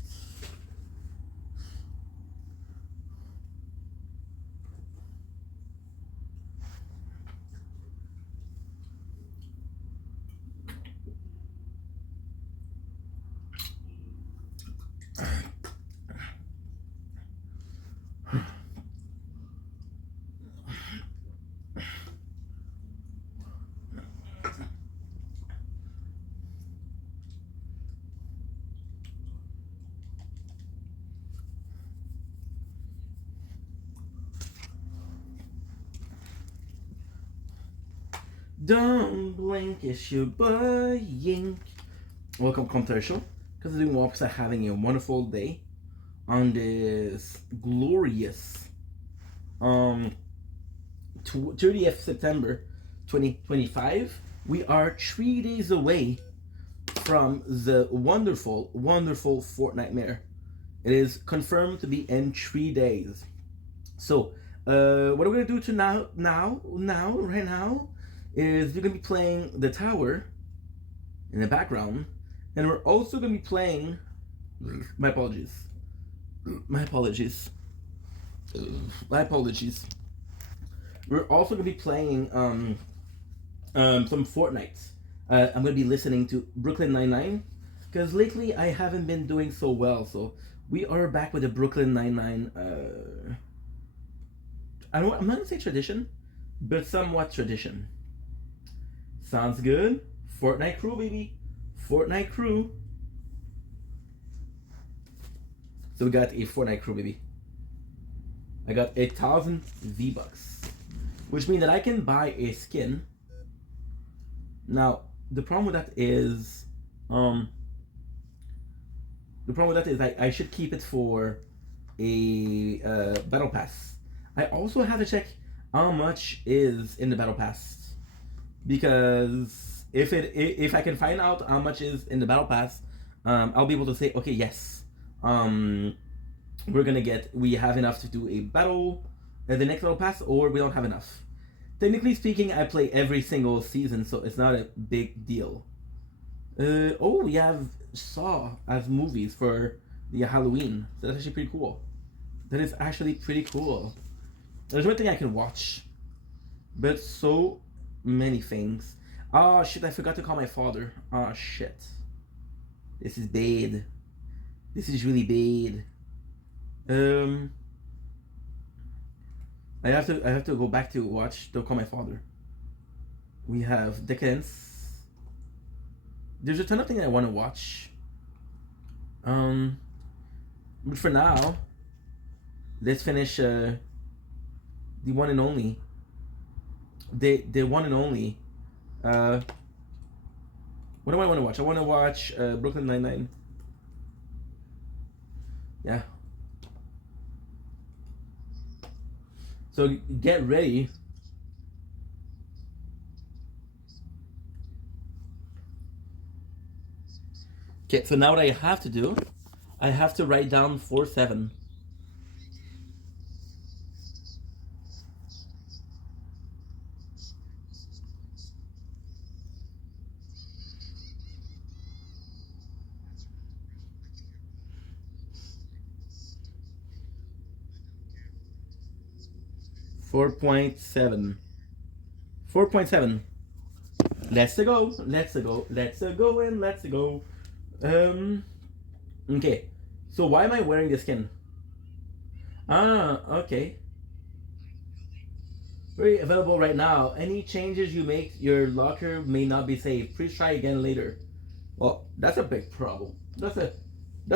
Don't blink, it's your boy Yink. Welcome, commercial. Because the doing walks are having a wonderful day on this glorious 30th September 2025. We are 3 days away from the wonderful Fortnitemares. It is confirmed to be in 3 days. So what we're gonna do right now is we're gonna be playing the tower in the background, and we're also gonna be playing. My apologies. We're also gonna be playing some Fortnite. I'm gonna be listening to Brooklyn Nine-Nine because lately I haven't been doing so well. So we are back with the Brooklyn Nine-Nine. I'm not gonna say tradition, but somewhat tradition. Sounds good. Fortnite crew, baby. Fortnite crew. So we got a Fortnite crew, baby. I got 1,000 V-Bucks, which means that I can buy a skin. Now, the problem with that is, I should keep it for a battle pass. I also have to check how much is in the battle pass. Because if I can find out how much is in the battle pass, I'll be able to say, okay, yes, we have enough to do a battle at the next battle pass, or we don't have enough. Technically speaking, I play every single season, so it's not a big deal. Oh, we have Saw as movies for the Halloween. So that's actually pretty cool. That is actually pretty cool. There's one thing I can watch, but so many things. Oh shit! I forgot to call my father. Oh shit! This is bad. This is really bad. I have to go back to watch to call my father. We have Decadence. There's a ton of things I want to watch. But for now, let's finish the one and only. The one and only. What do I want to watch? I want to watch Brooklyn Nine-Nine. Yeah. So get ready. Okay, so now what I have to do, I have to write down 4-7. .7. 4.7. Let's go. Let's go. Let's go and let's go. Okay. So why am I wearing this skin? Ah, okay. Very available right now. Any changes you make, your locker may not be saved. Please try again later. Well, that's a big problem. That's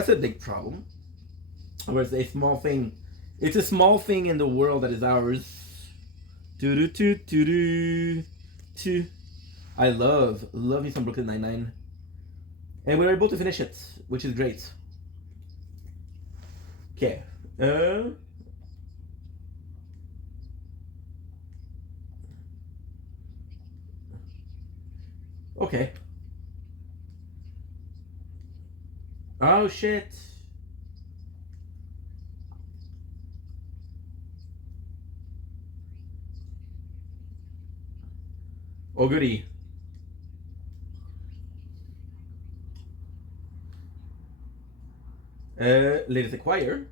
a big problem. Or it's a small thing. It's a small thing in the world that is ours. I love me some Brooklyn Nine-Nine. And we were able to finish it, which is great. Okay. Okay. Oh shit. Oh goody. Ladies acquire.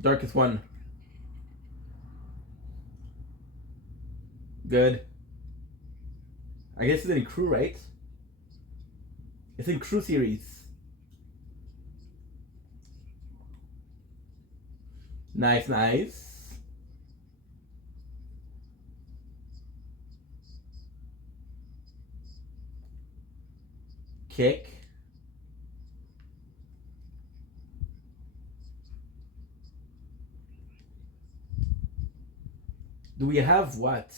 Darkest one. Good. I guess it's in crew, right? It's in crew series. Nice, nice. Kick. Do we have what?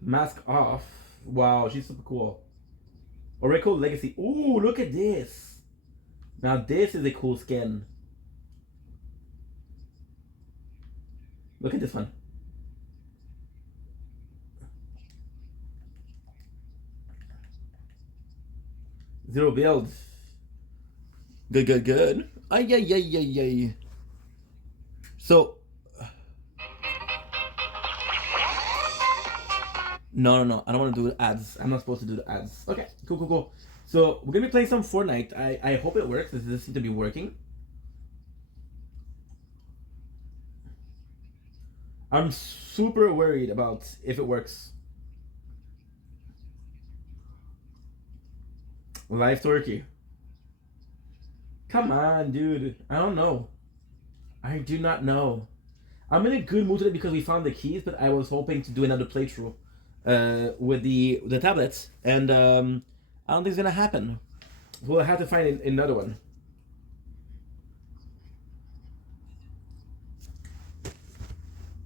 Mask off. Wow, she's super cool. Oracle Legacy. Ooh, look at this. Now this is a cool skin. Look at this one. Zero build. Good, good, good. Ay, ay, ay, ay, ay. So. No. I don't want to do the ads. I'm not supposed to do the ads. Okay, cool. So we're gonna be playing some Fortnite. I hope it works. This seems to be working. I'm super worried about if it works. Live Turkey. Come on, dude. I don't know. I do not know. I'm in a good mood today because we found the keys, but I was hoping to do another playthrough with the tablets, and I don't think it's gonna happen. We'll have to find another one.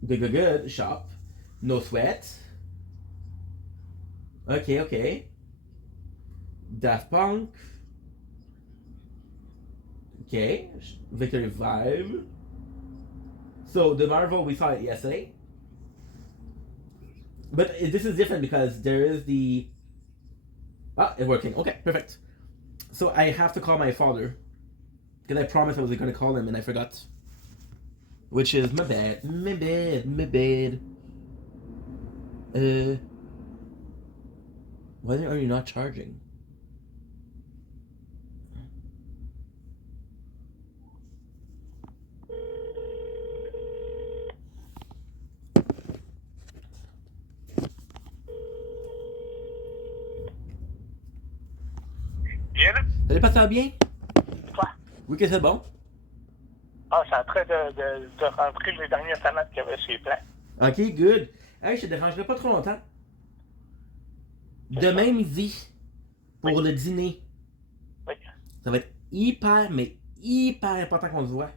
Good. Shop. No sweat. Okay. Daft Punk. Okay. Victory Vibe. So the Marvel, we saw it yesterday. But this is different because there is the... Ah, it's working. Okay, perfect. So I have to call my father. Because I promised I was going to call him and I forgot. Which is my bad. Why are you not charging? Bien? Salut, pas ça bien? Quoi? Oui, que c'est bon? Ah, je suis en train de rentrer les dernières salades qu'il y avait chez Plein. Ok, good. Hey, je te dérangerai pas trop longtemps. Demain midi, pour le dîner. Oui. Ça va être hyper, mais hyper important qu'on se voit.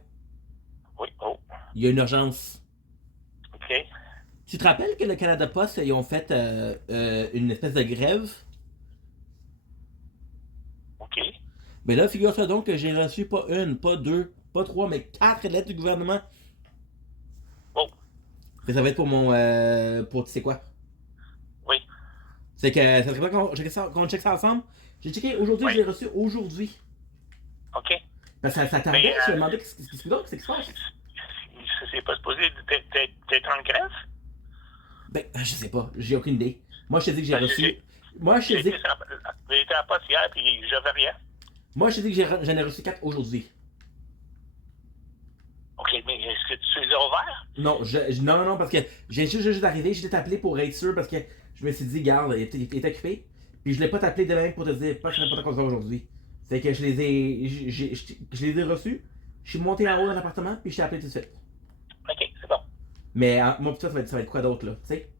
Oui, oh. Il y a une urgence. OK. Tu te rappelles que le Canada Post, ils ont fait une espèce de grève? OK. Mais là, figure-toi donc que j'ai reçu pas une, pas deux, pas trois, mais 4 lettres du gouvernement. Oh. Et ça va être pour mon... pour tu sais quoi? Oui. C'est que ça serait pas qu'on check ça ensemble. J'ai checké aujourd'hui, je l'ai reçu aujourd'hui. OK. Parce que ça tardait, je me demandais qu'est-ce qui se passe. C'est pas supposé d'être en grève? Ben, je sais pas, j'ai aucune idée. Moi, je te dis que j'ai reçu... Moi, je te dis... J'ai été à la poste hier, puis j'avais rien. Moi, je te dis que j'en ai reçu 4 aujourd'hui. OK, mais est-ce que tu les as ouverts? Non, non, parce que j'ai juste d'arriver, je t'ai t'appelé pour être sûr, parce que je me suis dit, garde, il est occupé. Puis je voulais pas t'appeler demain pour te dire, pas que je n'ai pas de quoi aujourd'hui. C'est que je les ai reçus, je suis monté en haut dans l'appartement, puis je t'ai appelé tout de suite. OK, c'est bon. Mais moi, pis toi, ça va être quoi d'autre, là, tu sais?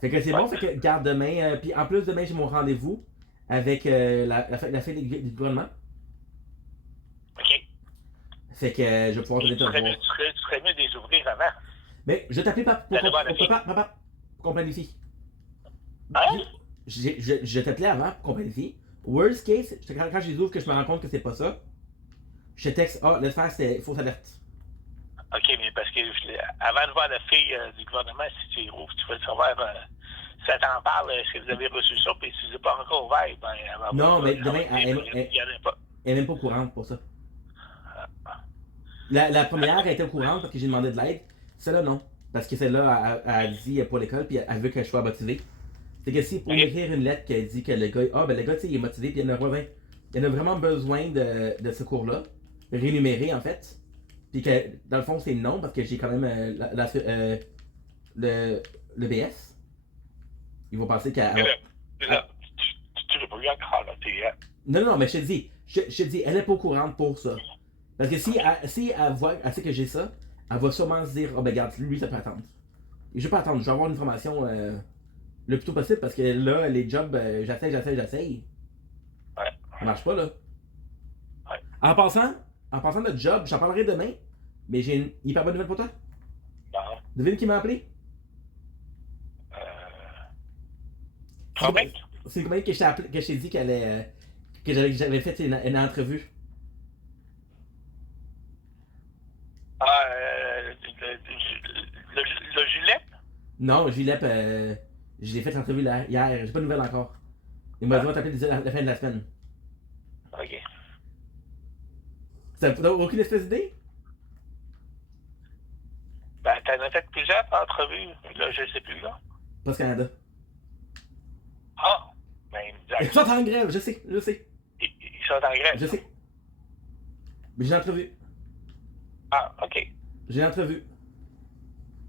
Fait que c'est bon, fait que, garde demain, puis en plus, demain, j'ai mon rendez-vous avec la fille du gouvernement. OK. Fait que je vais pouvoir te dire. Tu serais mieux de les ouvrir avant. Mais je vais t'appeler pour qu'on planifie. Hein? Je t'appelais avant pour qu'on planifie. Worst case, quand je les ouvre que je me rends compte que c'est pas ça, je te texte, laisse faire, c'est fausse alerte. OK, mais parce que avant de voir la fille du gouvernement, si tu les rouvres, tu vas savoir si ça t'en parle, est-ce que vous avez reçu ça, puis si vous n'êtes pas encore ouvert, ben... Non, mais demain, elle est même pas au courant pour ça. La première, elle était au courant parce que j'ai demandé de l'aide. Celle-là, non. Parce que celle-là, elle a dit pour l'école, puis elle veut que je sois motivé. C'est que si pour écrire une lettre qui dit que le gars, le gars, tu sais, il est motivé, puis il en a vraiment besoin de ce cours-là, rémunéré en fait. Puis que dans le fond, c'est non, parce que j'ai quand même le BS. Ils vont penser qu'elle. Tu l'as pas eu encore, là, Non, mais je te dis, elle est pas au courant pour ça. Parce que si elle voit, elle sait que j'ai ça, elle va sûrement se dire, regarde, lui, ça peut attendre. Et je vais pas attendre, je vais avoir une formation le plus tôt possible parce que là, les jobs, j'essaye. Ouais. Ça marche pas, là. Ouais. En passant de job, j'en parlerai demain, mais j'ai une hyper bonne nouvelle pour toi. Non. Devine qui m'a appelé? C'est combien que je t'ai appelé, que je t'ai dit que j'avais fait une entrevue. Le Gillette? Non, Gillette, je l'ai fait l'entrevue hier, j'ai pas de nouvelles encore. Il m'a dit on t'appeler la fin de la semaine. Ok. T'as aucune espèce d'idée? Ben, t'en as fait plusieurs entrevues, là, je sais plus, là. Post Canada. Ah! Ben, ils sont en grève, je sais. Ils sont en grève? Je sais. Mais j'ai l'entrevue. Ah, ok. J'ai l'entrevue.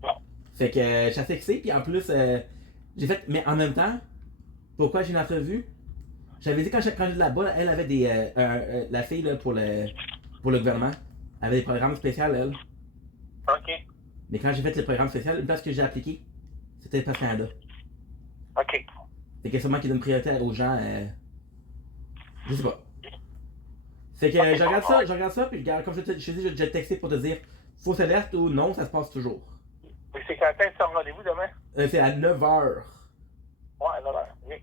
Bon. Fait que je suis assez excité, puis en plus, j'ai fait. Mais en même temps, pourquoi j'ai une entrevue? J'avais dit quand j'étais là-bas, elle avait des. La fille là, pour le gouvernement, elle avait des programmes spéciaux, elle. Ok. Mais quand j'ai fait le programme spécial, une place que j'ai appliqué, c'était Post Canada. Ok. Fait que sûrement qu'ils donnent priorité aux gens. Je sais pas. Fait que je regarde ça, puis comme je te dis, je vais te texter pour te dire fausse alerte ou non, ça se passe toujours. Mais c'est quand est-ce ton rendez-vous demain? C'est à 9h. Ouais, à 9h, oui.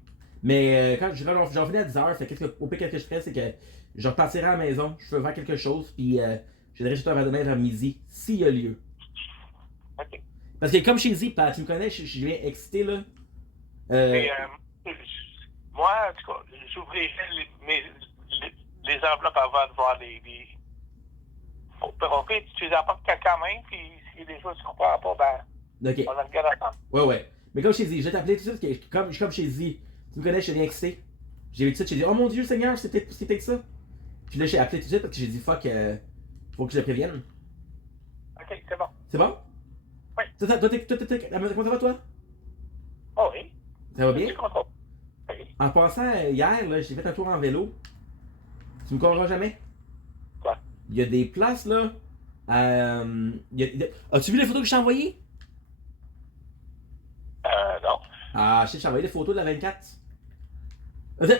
Mais quand je revenais à 10h, fait que au pire, qu'est-ce que je ferais, c'est que je repartirai à la maison, je ferai faire quelque chose, puis je viendrai chez toi demain vers midi, s'il y a lieu. Ok. Parce que comme je t'ai dit, Pat, tu me connais, je viens excité, là. Moi, en tout cas, j'ouvrirai les enveloppes avant de voir les OK, tu les apportes quand même, puis s'il y a des choses que tu comprends pas, ben, Ok. on en regarde ensemble. Ouais. Mais comme je t'ai dit, je vais t'appeler tout de suite, comme je t'ai dit, tu me connais, je suis bien excité. J'ai vu tout ça, j'ai dit, oh mon Dieu, Seigneur, c'est peut-être ça. Puis là, j'ai appelé tout de suite parce que j'ai dit, fuck, faut que je le prévienne. OK, c'est bon. C'est bon? Oui. Comment ça va, toi? Oh oui. Ça va bien? Je suis content. En passant, hier, là, j'ai fait un tour en vélo. Tu me croiras jamais? Quoi? Il y a des places, là. As-tu vu les photos que je t'ai envoyées? Non. Ah, je sais, je t'ai envoyé des photos de la 24.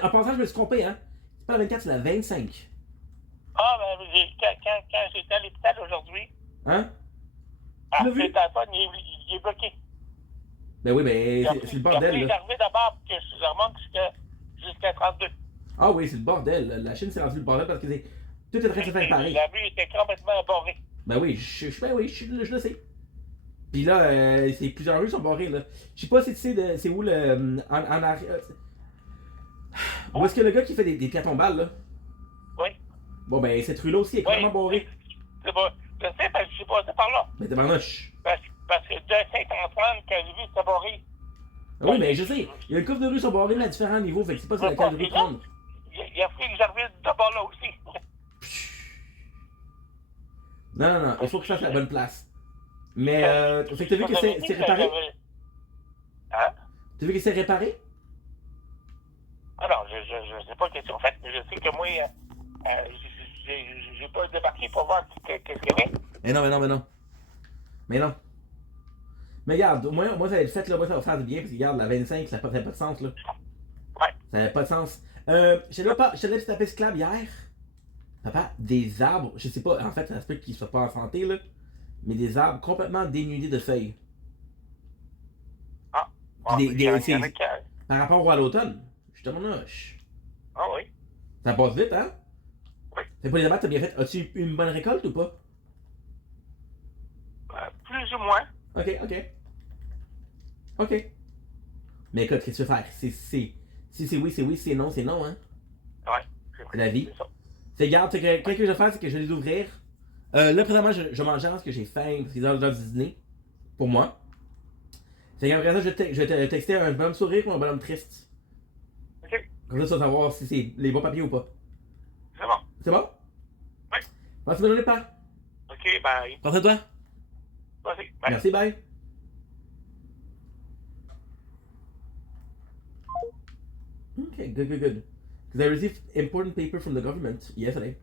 En passant, je me suis trompé, hein. C'est pas la 24, c'est la 25. Ah, ben, quand j'étais à l'hôpital aujourd'hui, Hein? le téléphone, il est bloqué. Ben oui, ben, c'est le bordel, Il est là. arrivé d'abord que je remonte jusqu'à 32. Ah oui, c'est le bordel. La Chine s'est rendue le bordel parce que tout est en train de se faire pareil. La rue était complètement barrée. Ben oui, je le sais. Puis là, c'est plusieurs rues sont barrées, là. Je sais pas si tu sais c'est où le. En arrière. Où est-ce que le gars qui fait des piatons balles, là? Oui. Bon, ben, cette rue-là aussi est complètement barrée. C'est bon. Je sais parce que je suis passé par là. Mais t'es marnoche. Parce que de Saint-Antoine, quand j'ai vu, c'était barré. Ah oui, mais je sais. Il y a une couple de rues sont barrées là, à différents niveaux, fait que c'est pas sur laquelle rue prendre. Il a pris une serviette d'abord là aussi. Non, il faut que je fasse la bonne place. Mais, fait que t'as vu que c'est réparé? Hein? T'as vu que c'est réparé? Ah non, je sais pas ce qu'ils ont fait, mais je sais que moi, j'ai pas débarqué pour voir qu'est-ce qu'il y avait. Mais non. Mais regarde, moi ça va être fait, là, moi ça va faire du bien, parce que regarde, la 25, ça n'a pas de sens, là. Ouais. Ça n'avait pas de sens. Je t'ai tapé ce club hier. Papa, des arbres, je sais pas, en fait, ça se peut qu'ils soient pas en santé, là, mais des arbres complètement dénudés de feuilles. Ah, par rapport à l'automne, je te moche. Ah oui. Ça passe vite, hein? Oui. Fait pour les abattre, t'as bien fait. As-tu eu une bonne récolte ou pas? Plus ou moins. Ok. Mais écoute, qu'est-ce que tu veux faire? Si c'est oui, c'est oui, si c'est non, c'est non, hein? Ouais. C'est la vie. C'est regarde, qu'est-ce que je vais faire, c'est que je vais les ouvrir. Là, présentement, je mange parce que j'ai faim, parce qu'il est l'heure du dîner. Pour moi. Fait qu'après ça, je vais te texter un bonhomme sourire ou un bonhomme triste. Ok. Comme ça, tu vas savoir si c'est les bons papiers ou pas. C'est bon. C'est bon? Oui. Passe une bonne journée, pas. Ok, bye. Pense à toi. Vas-y, bye. Merci, bye. Okay, good. Because I received important paper from the government yesterday.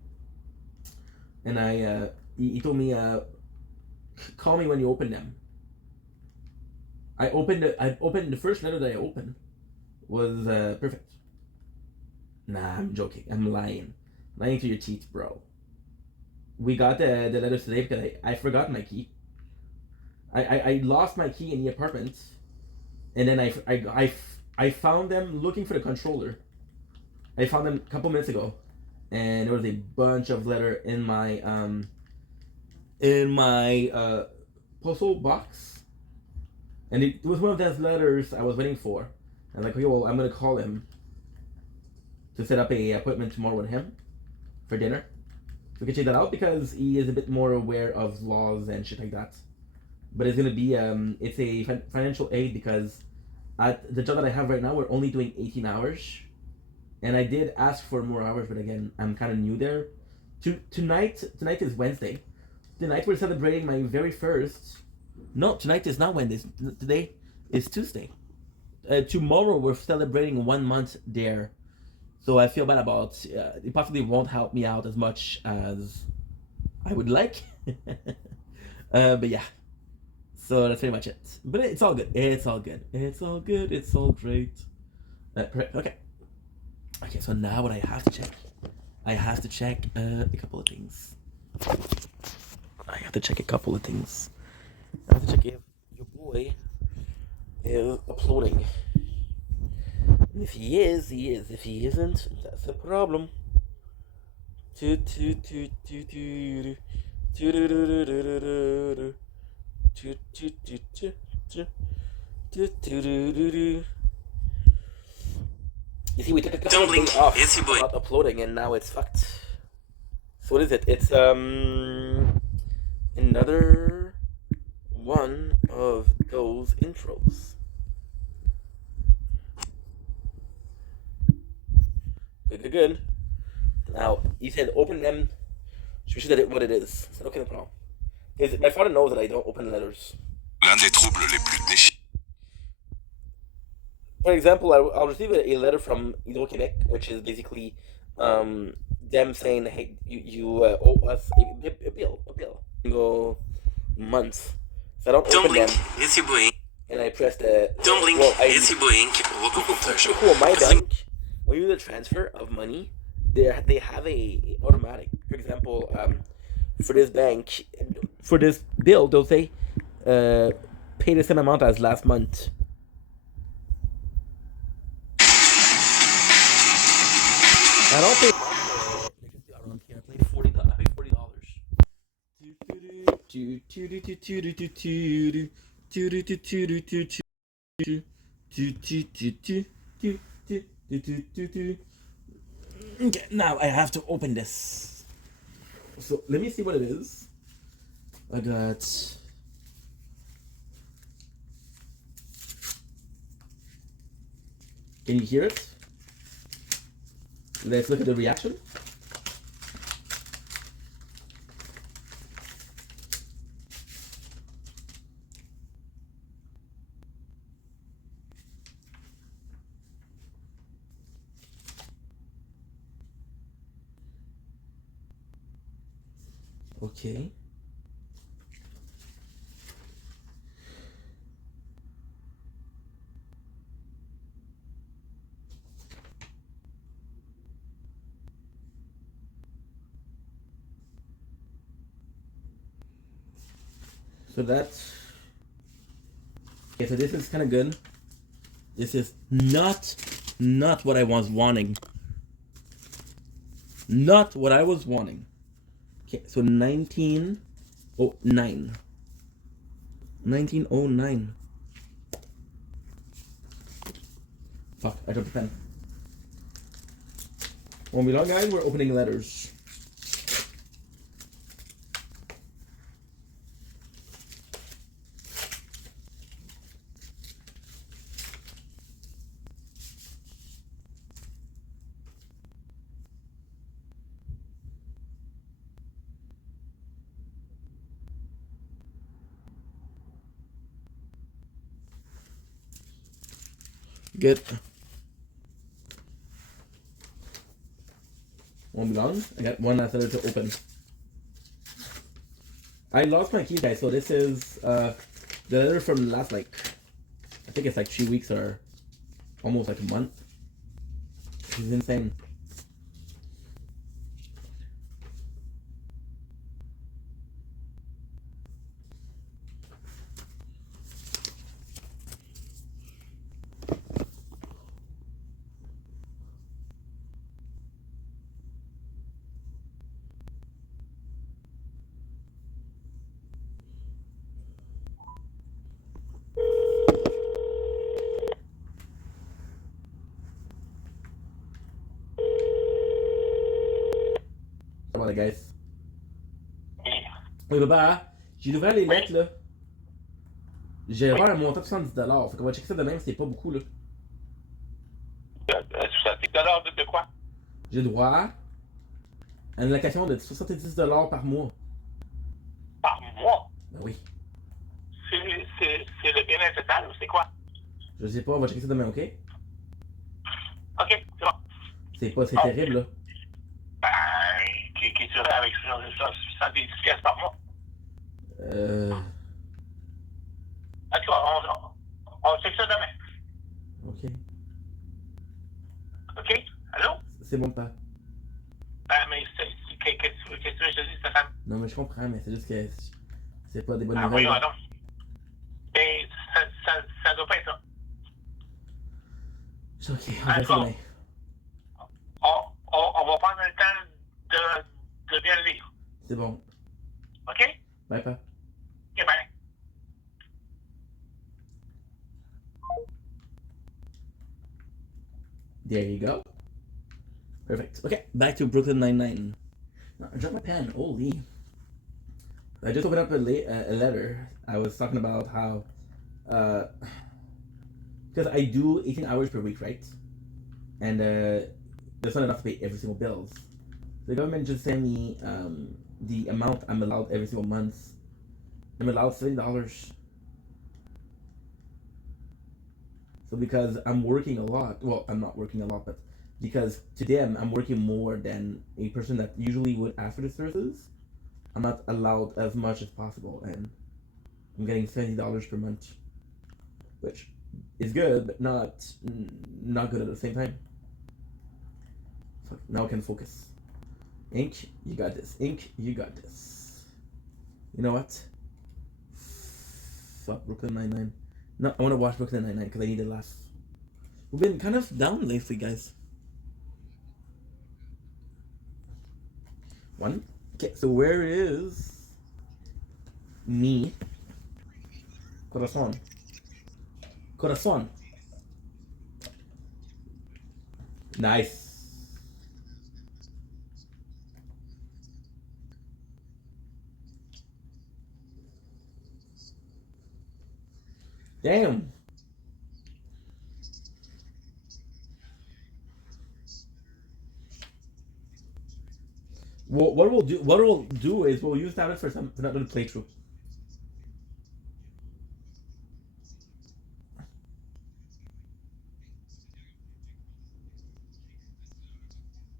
And he told me, call me when you open them. I opened the first letter that I opened was perfect. Nah, I'm joking. I'm lying. Lying to your teeth, bro. We got the letters today because I forgot my key. I lost my key in the apartment, and then I found them looking for the controller. I found them a couple minutes ago, and there was a bunch of letter in my postal box, and it was one of those letters I was waiting for. I was like, okay, well, I'm gonna call him to set up a appointment tomorrow with him for dinner. So we can check that out because he is a bit more aware of laws and shit like that. But it's gonna be it's a financial aid because at the job that I have right now, we're only doing 18 hours. And I did ask for more hours, but again, I'm kind of new there. Tonight is Wednesday. Tonight we're celebrating my very first... No, tonight is not Wednesday. Today is Tuesday. Tomorrow we're celebrating 1 month there. So I feel bad about... it possibly won't help me out as much as I would like. But yeah. So that's pretty much it. But it's all good. It's all good. It's all good. It's all great. Okay. Okay, so now what I have to check. I have to check a couple of things. I have to check if your boy is uploading. And if he is, he is. If he isn't, that's a problem. You see, we took a couple of days off without uploading, and now it's fucked. So what is it? It's another one of those intros. Good. Now, you said open them. Je suis sûr what it is. I said, okay, no problem. My father knows that I don't open letters. L'un des troubles les plus déchirants. For example, I'll receive a letter from Hydro-Québec, which is basically them saying, hey, you owe us a bill. Go months. So I don't open them. And I press the... Cool, my bank, when you do the transfer of money, they have a automatic. For example, for this bank, for this bill, they'll say, pay the same amount as last month. I don't pay. I don't care. I paid $40. Okay, now I have to open this. So let me see what it is. I got. Can you hear it? Let's look at the reaction. Okay. So that's okay. So this is kind of good. This is not what I was wanting. Not what I was wanting. Okay, so 1909. 1909. Fuck, I dropped the pen. Won't be long, guys. We're opening letters. Good. Won't be long. I got one last letter to open. I lost my keys, guys, so this is the letter from last, I think it's 3 weeks or almost a month. This is insane. Comment les guys? Oui, papa, j'ai ouvert les lettres là. J'ai ouvert un montant de 70$. Fait qu'on va checker ça demain, mais c'est pas beaucoup là. 70$ de quoi? J'ai droit à une allocation de 70$ par mois. Par mois? Ben oui. C'est le bien-être total ou c'est quoi? Je sais pas, on va checker ça demain, ok? Ok, c'est bon. C'est terrible là. Qui serait avec 70$ par mois? En tout cas, on check ça demain. Ok. Ok? Allô? C'est bon, pas. Mais qu'est-ce que tu veux que je te dise, Stéphane? Non, mais je comprends, mais c'est juste que c'est pas des bonnes Oui, nouvelles. non. Mais ça doit pas être ça. C'est ok, on va faire demain. On va prendre le temps de bien le lire. C'est bon. Ok? Bye, pas. Ok, bye. There you go. Perfect. Okay, back to Brooklyn Nine-Nine. I dropped my pen. Holy. I just opened up a letter. I was talking about how, because I do 18 hours per week, right? And there's not enough to pay every single bills. The government just sent me the amount I'm allowed every single month. I'm allowed $70. So because I'm working a lot, well, I'm not working a lot, but because today I'm working more than a person that usually would ask for the services, I'm not allowed as much as possible, and I'm getting $70 per month, which is good, but not good at the same time. Fuck, now I can focus. Ink, you got this. Ink, you got this. You know what? Fuck Brooklyn Nine-Nine. No, I want to watch Brooklyn Nine-Nine because I need to laugh. We've been kind of down lately, guys. One. Okay, so where is me? Corazon. Corazon. Nice. Damn. Well, what we'll do is we'll use tablets for another playthrough.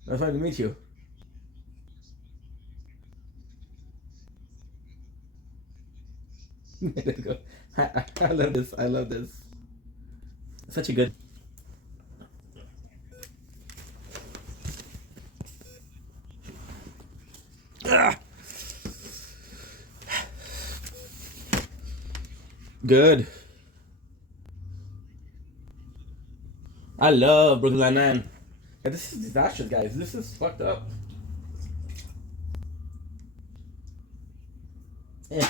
Nice to meet you. I love this. I love this. Such a good. Ah. Good. I love Brooklyn Nine-Nine. Yeah, this is disastrous, guys. This is fucked up. Yeah.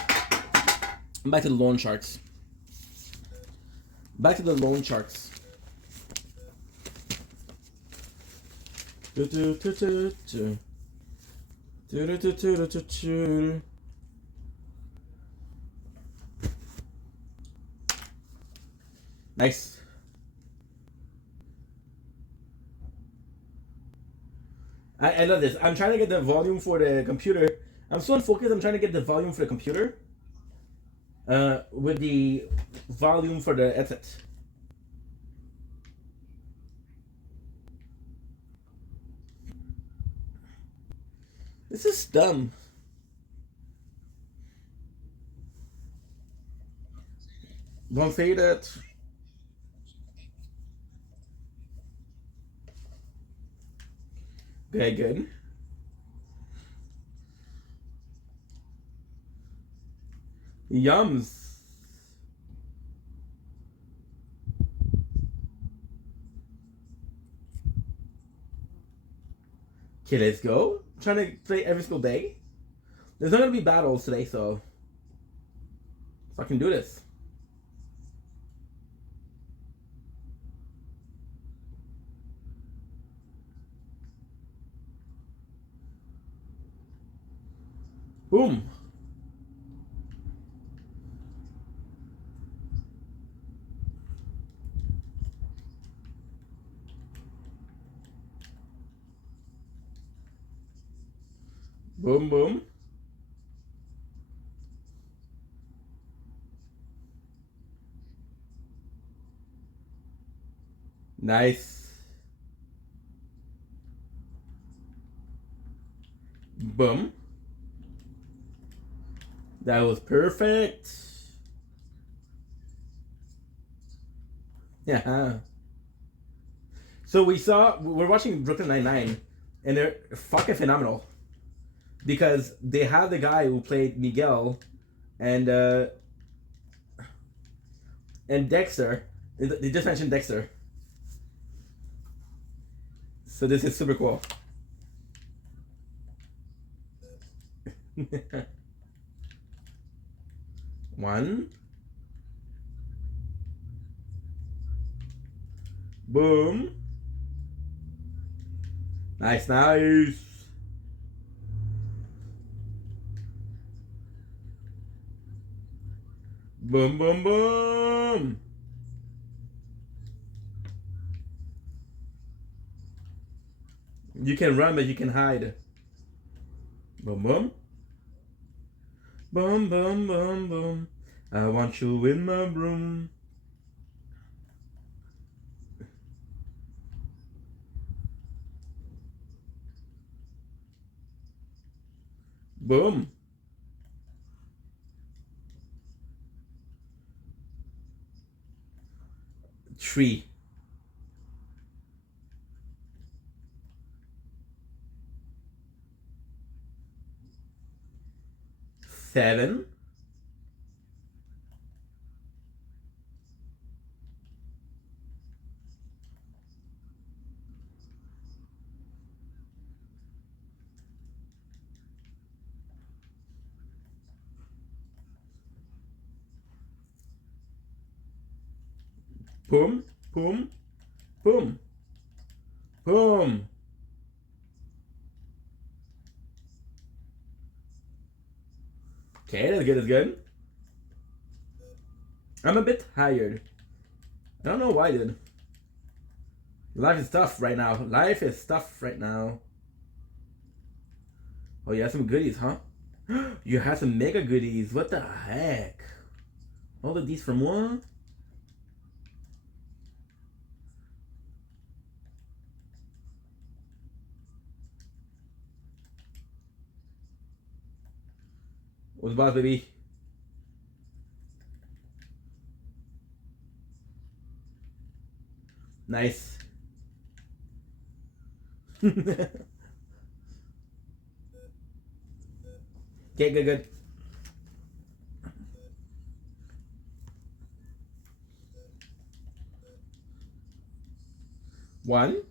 Back to the loan charts. Back to the loan charts. Nice. I love this. I'm trying to get the volume for the computer. I'm so unfocused. I'm trying to get the volume for the computer. With the volume for the headset. This is dumb. Don't say that. Okay, good. Yums. Okay, let's go. I'm trying to play every single day. There's not gonna be battles today, so I can do this. Boom. Boom, boom. Nice. Boom. That was perfect. Yeah. So we're watching Brooklyn Nine-Nine, and they're fucking phenomenal. Because they have the guy who played Miguel and Dexter. They just mentioned Dexter. So this is super cool. One. Boom. Nice, nice. Boom, boom, boom. You can run, but you can hide. Boom, boom. Boom, boom, boom, boom. I want you in my room. Boom. Tree. Seven. Boom, boom, boom, boom. Okay, that's good, that's good. I'm a bit tired. I don't know why, dude. Life is tough right now. Life is tough right now. Oh, you have some goodies, huh? You have some mega goodies. What the heck? All of these from one? What's boss, baby? Nice. Okay, good, good. One.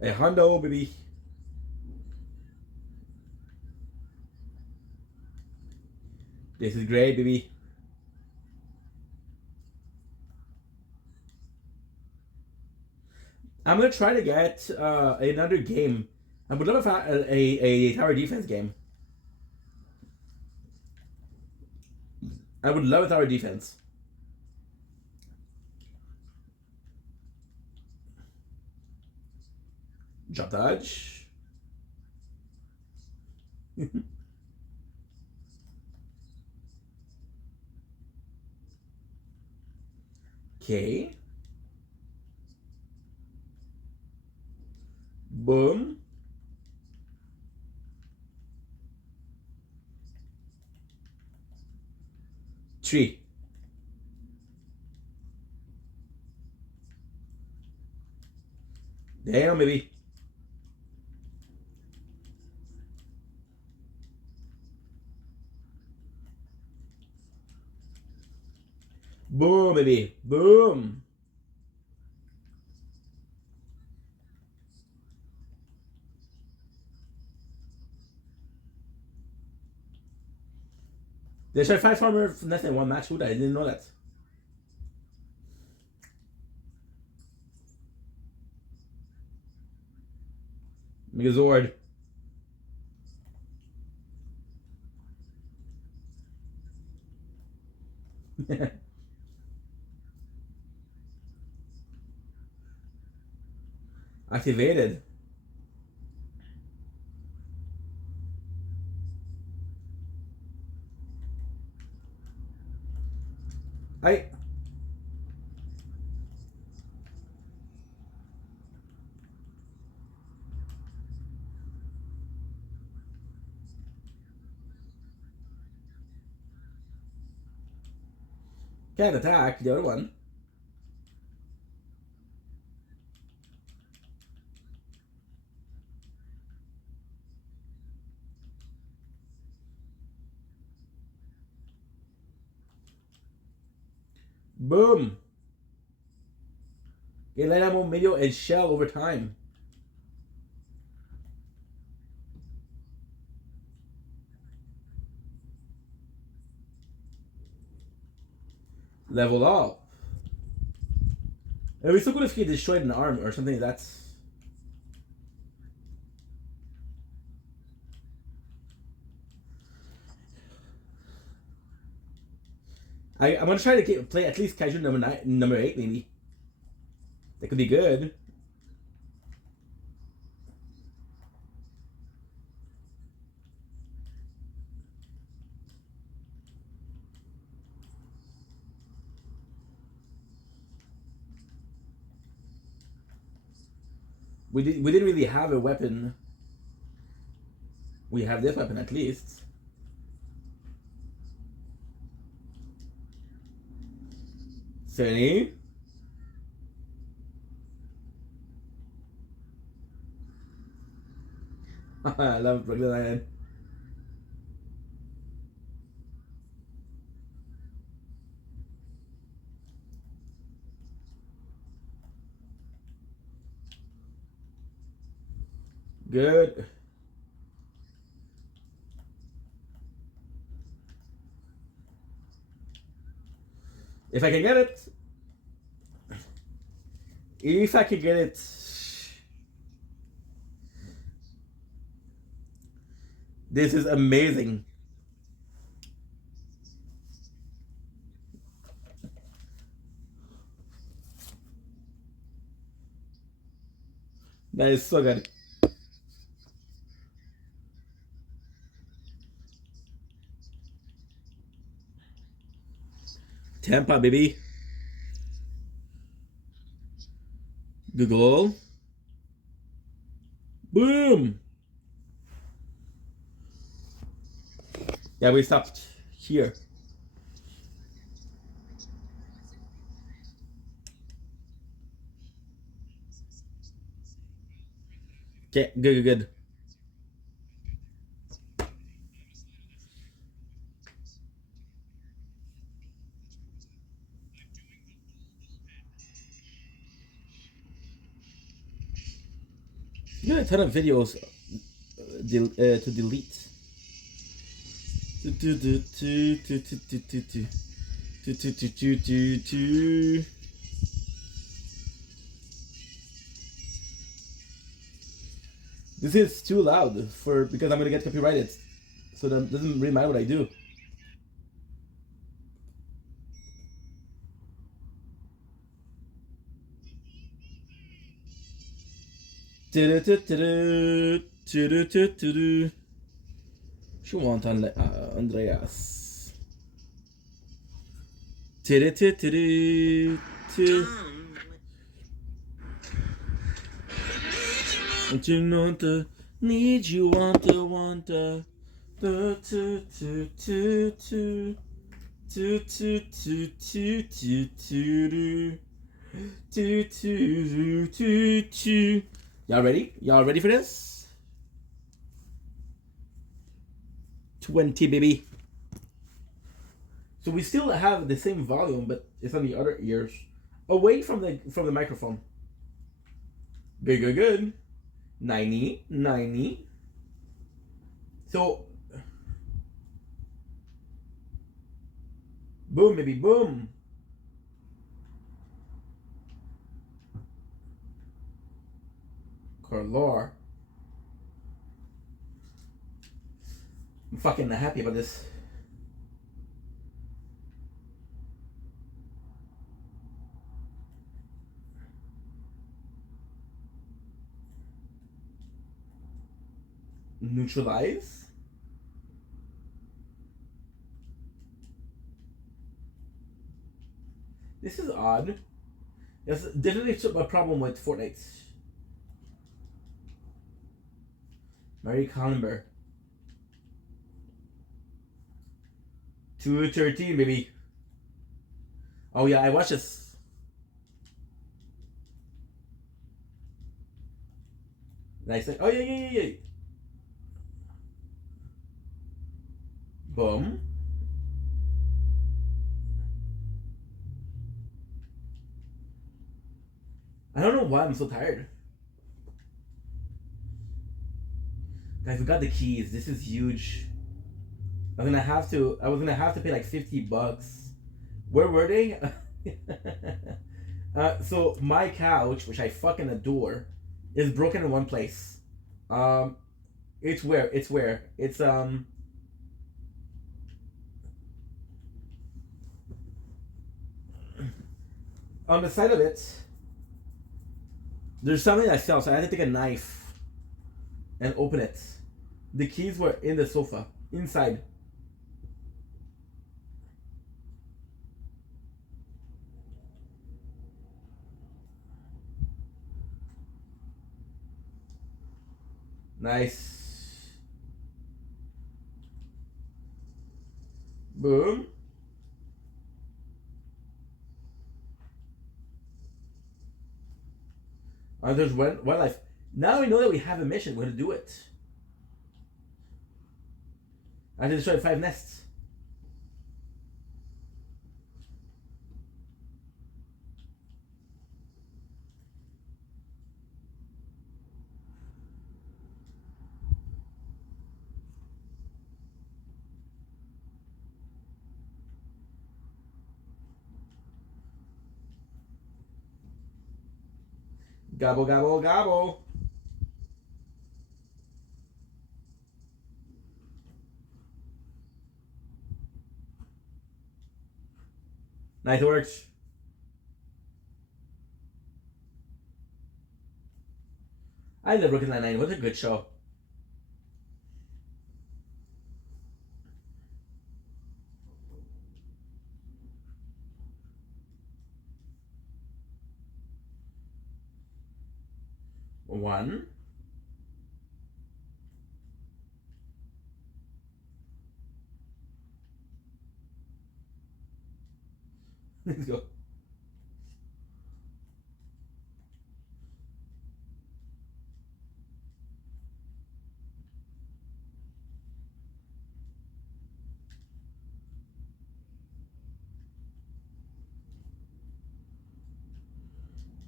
A hundo, baby. This is great, baby. I'm gonna try to get another game. I would love if I a tower defense game. I would love a tower defense. Drop dodge. Okay. Boom. Tree. Damn, baby. Boom, baby. Boom. They tried 5 farmer for nothing one match. Who I didn't know that. Megazord. Activated. I. Can't attack the other one. Boom. Okay, let ammo, medio, and shell over time. Level up. It'd be so good if he destroyed an arm or something. That's. I'm gonna try to play at least Kaiju number 8 maybe. That could be good. We didn't really have a weapon. We have this weapon at least. Sunny. I love Brooklyn Nine-Nine. Good. If I can get it. If I can get it. This is amazing. That is so good. Tampa, baby. Google. Boom. Yeah, we stopped here. Okay, good. You got a ton of videos to delete. This is too loud because I'm gonna get copyrighted, so that doesn't really matter what I do. شو want Andreas? Need you want Y'all ready? Y'all ready for this? 20, baby. So we still have the same volume, but it's on the other ears, away from the microphone. Good. 90. So, boom, baby, boom. Corlor. I'm fucking happy about this. Neutralize. This is odd. That's definitely a problem with Fortnite. Mary Collenberg. 213, baby. Oh yeah, I watched this. Nice. Oh yeah. Boom. I don't know why I'm so tired. Guys, we got the keys. This is huge. I was gonna have to pay like $50. Where were they? So my couch, which I fucking adore, is broken in one place. It's where? On the side of it, there's something I felt, so I had to take a knife and open it. The keys were in the sofa, inside. Nice. Boom. There's wildlife. Now we know that we have a mission. We're going to do it. I have to destroy 5 nests. Gobble, gobble, gobble. Nice works. I love Brooklyn Nine-Nine. What a good show. One. Let's go.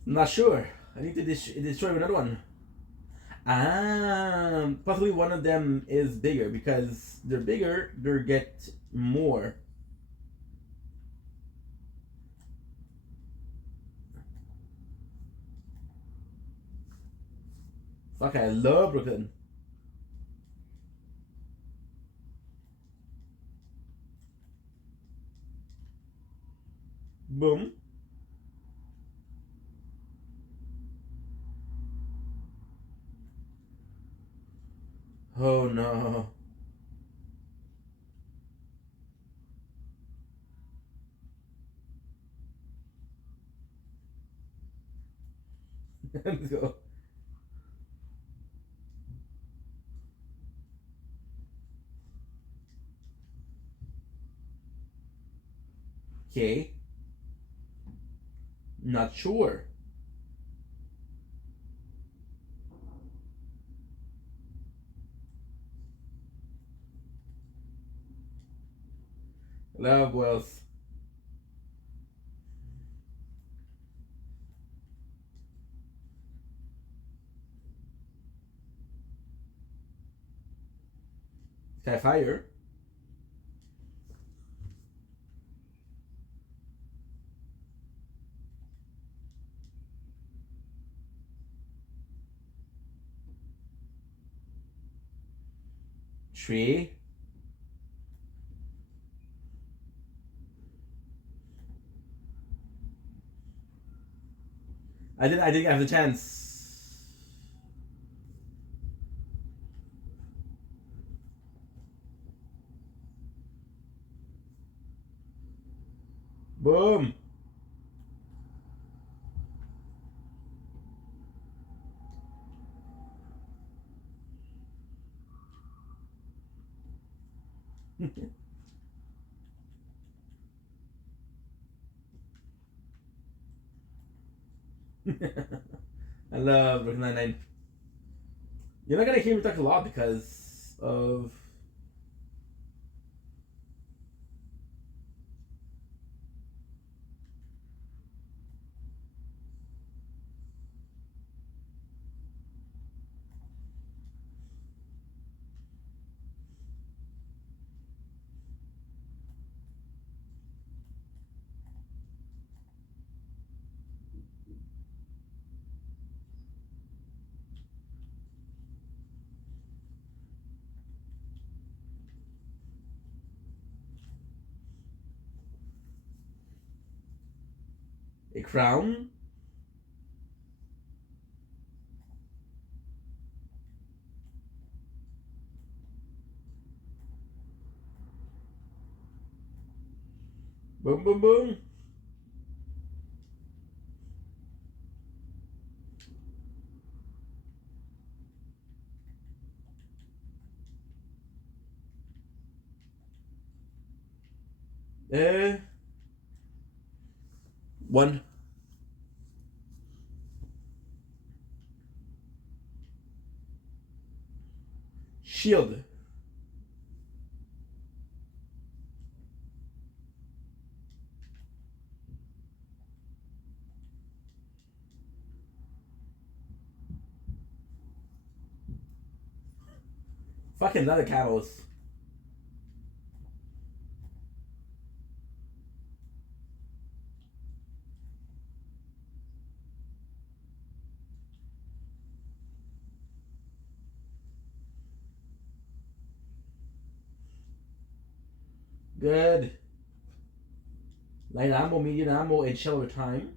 Not sure. I need to destroy another one. Possibly one of them is bigger because they're bigger, they get more. Fuck, I love Brooklyn. Boom. Oh no. Let's go. Okay. Not sure. Love wealth. Sky fire. Tree. I didn't have the chance. Boom. I love Brooklyn Nine-Nine. You're not gonna hear me talk a lot because of A crown. Boom, boom, boom. One. Shield. Fucking another catalyst. Good. Light ammo, medium ammo, and shell over time.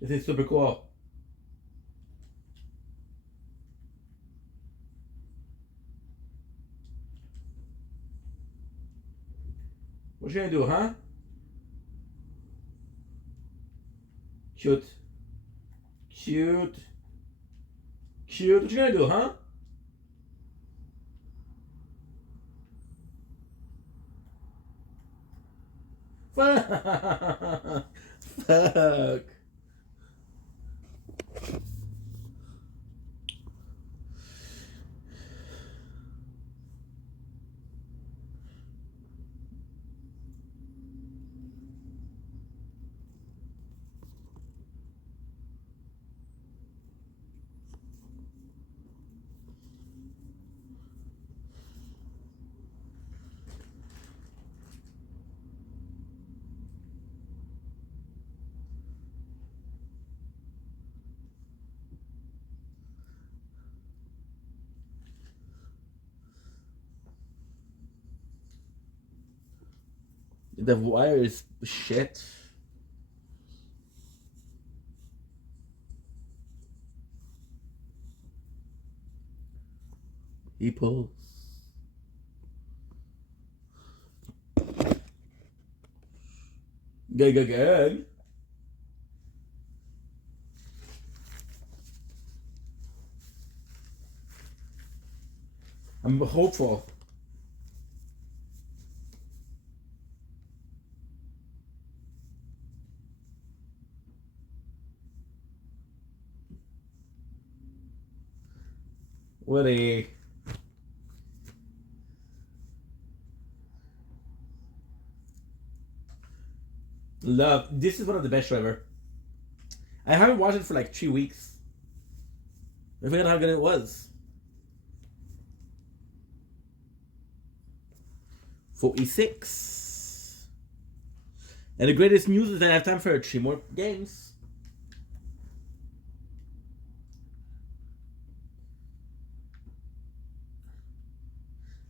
This is super cool. What you gonna do, huh? Cute. Cute. Cute. What you gonna do, huh? Fuck. Fuck. The wire is shit. He pulls. Good. I'm hopeful. What a love. This is one of the best show ever. I haven't watched it for like 3 weeks. I forgot how good it was. 46. And the greatest news is that I have time for 3 more games.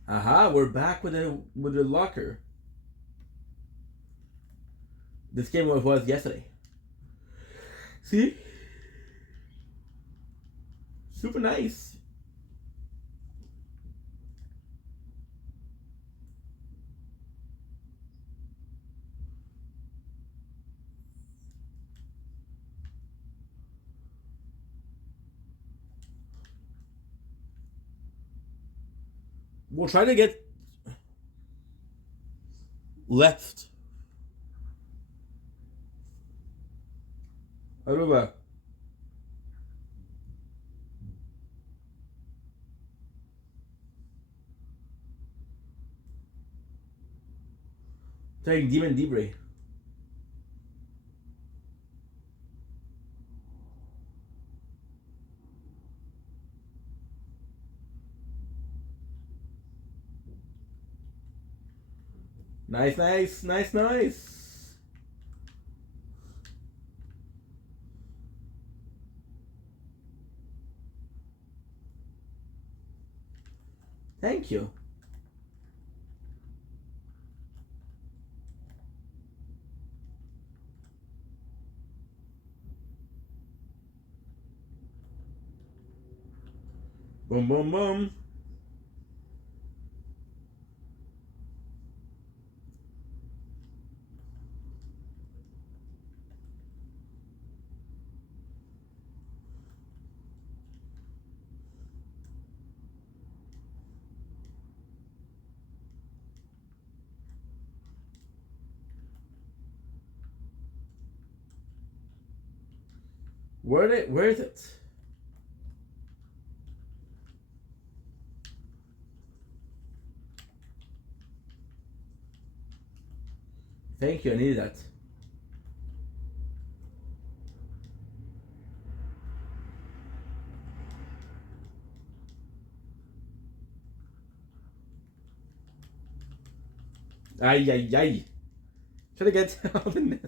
Aha, we're back with the locker. This game was yesterday. See? Super nice. We'll try to get left. Aruba. Taking Demon Debris. Nice, nice, nice, nice. Thank you. Boom, boom, boom. Where is it? Thank you, I needed that. Ay, ay, ay. Try to get all the nest.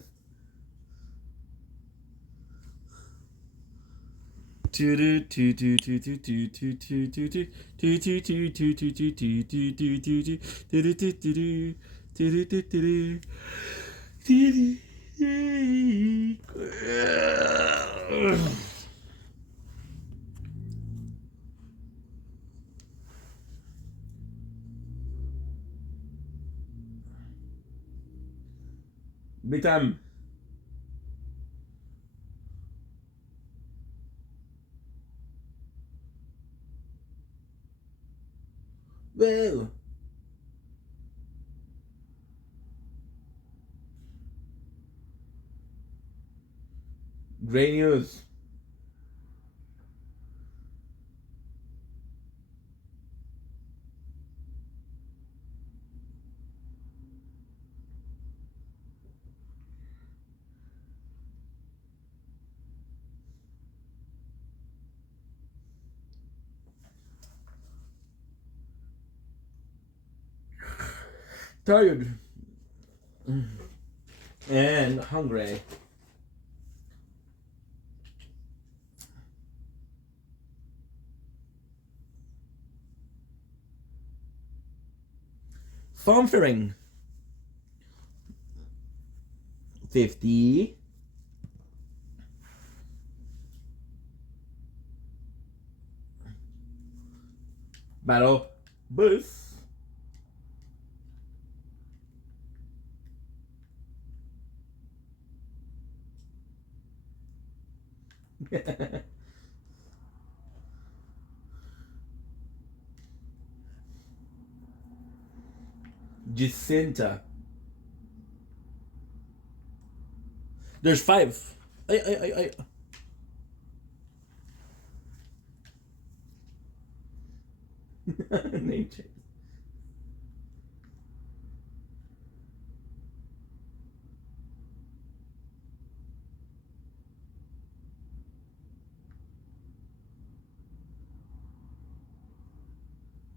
Big time. Whoa. Great news. Tired and hungry. Farmfering 50. Battle boost. Jacinta. There's 5. I. Name change.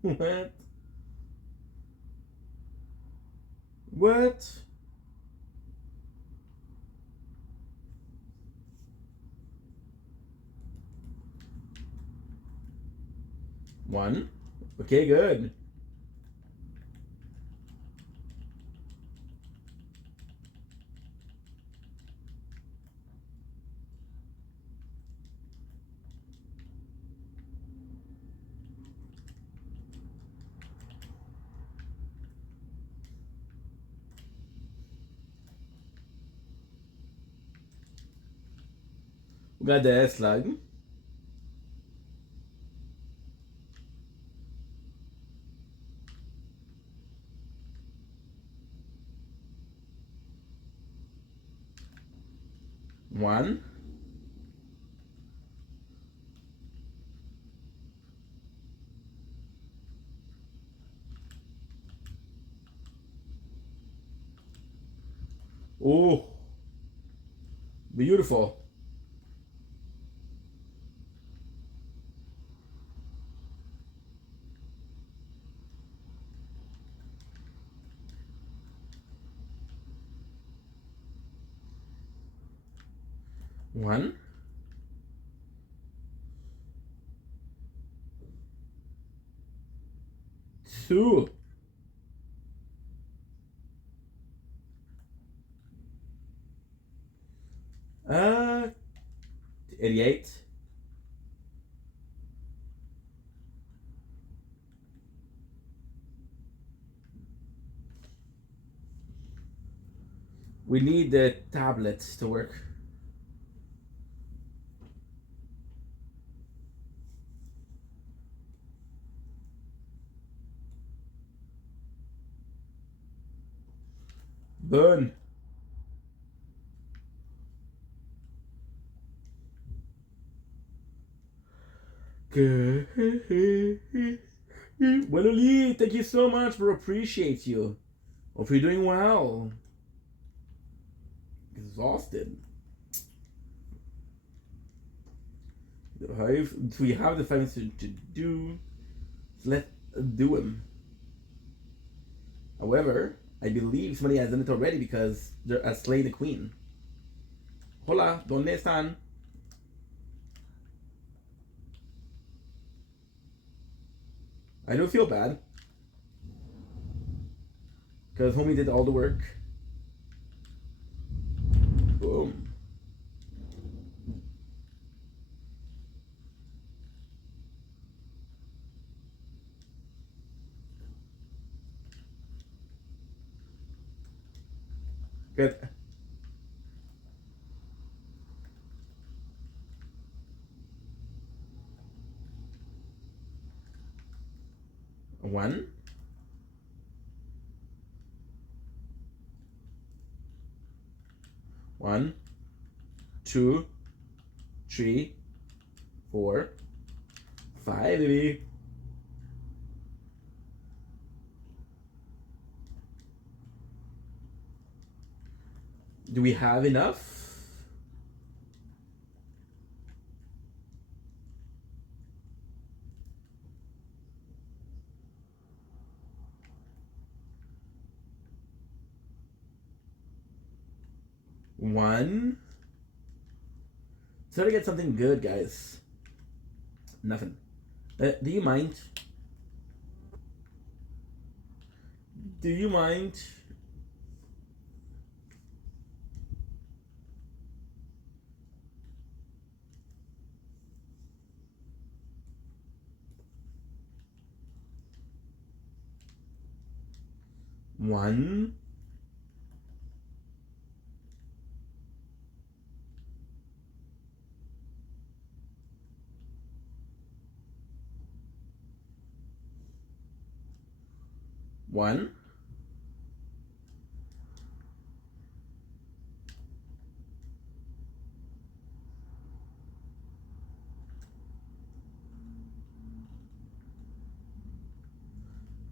What? What? One. Okay, good. We got the S slug. One. Oh, beautiful. 1, 2, 88. We need the tablets to work. Burn. Well, Lee, thank you so much. We appreciate you. Hope you're doing well. Exhausted. If we have the things to do, let's do them. However, I believe somebody has done it already because they're slaying the queen. Hola, ¿dónde están? I don't feel bad because homie did all the work. Boom. Good. One. One, 2, 3, 4, 5, baby. Do we have enough? One. Try to get something good, guys. Nothing. Do you mind? Do you mind? One. One.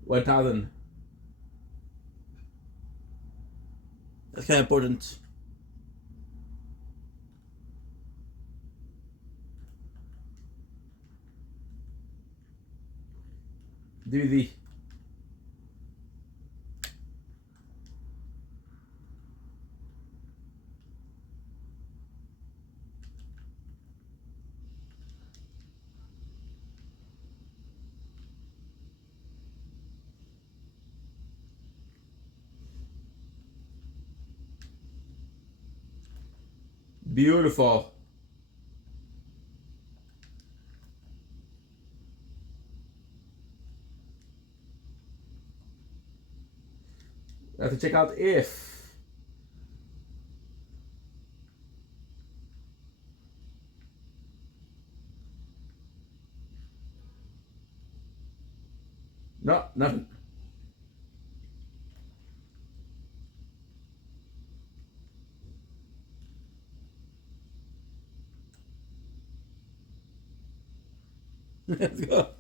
$1,000. That's kind of important. Do the beautiful. I have to check out if no, nothing. Let's go.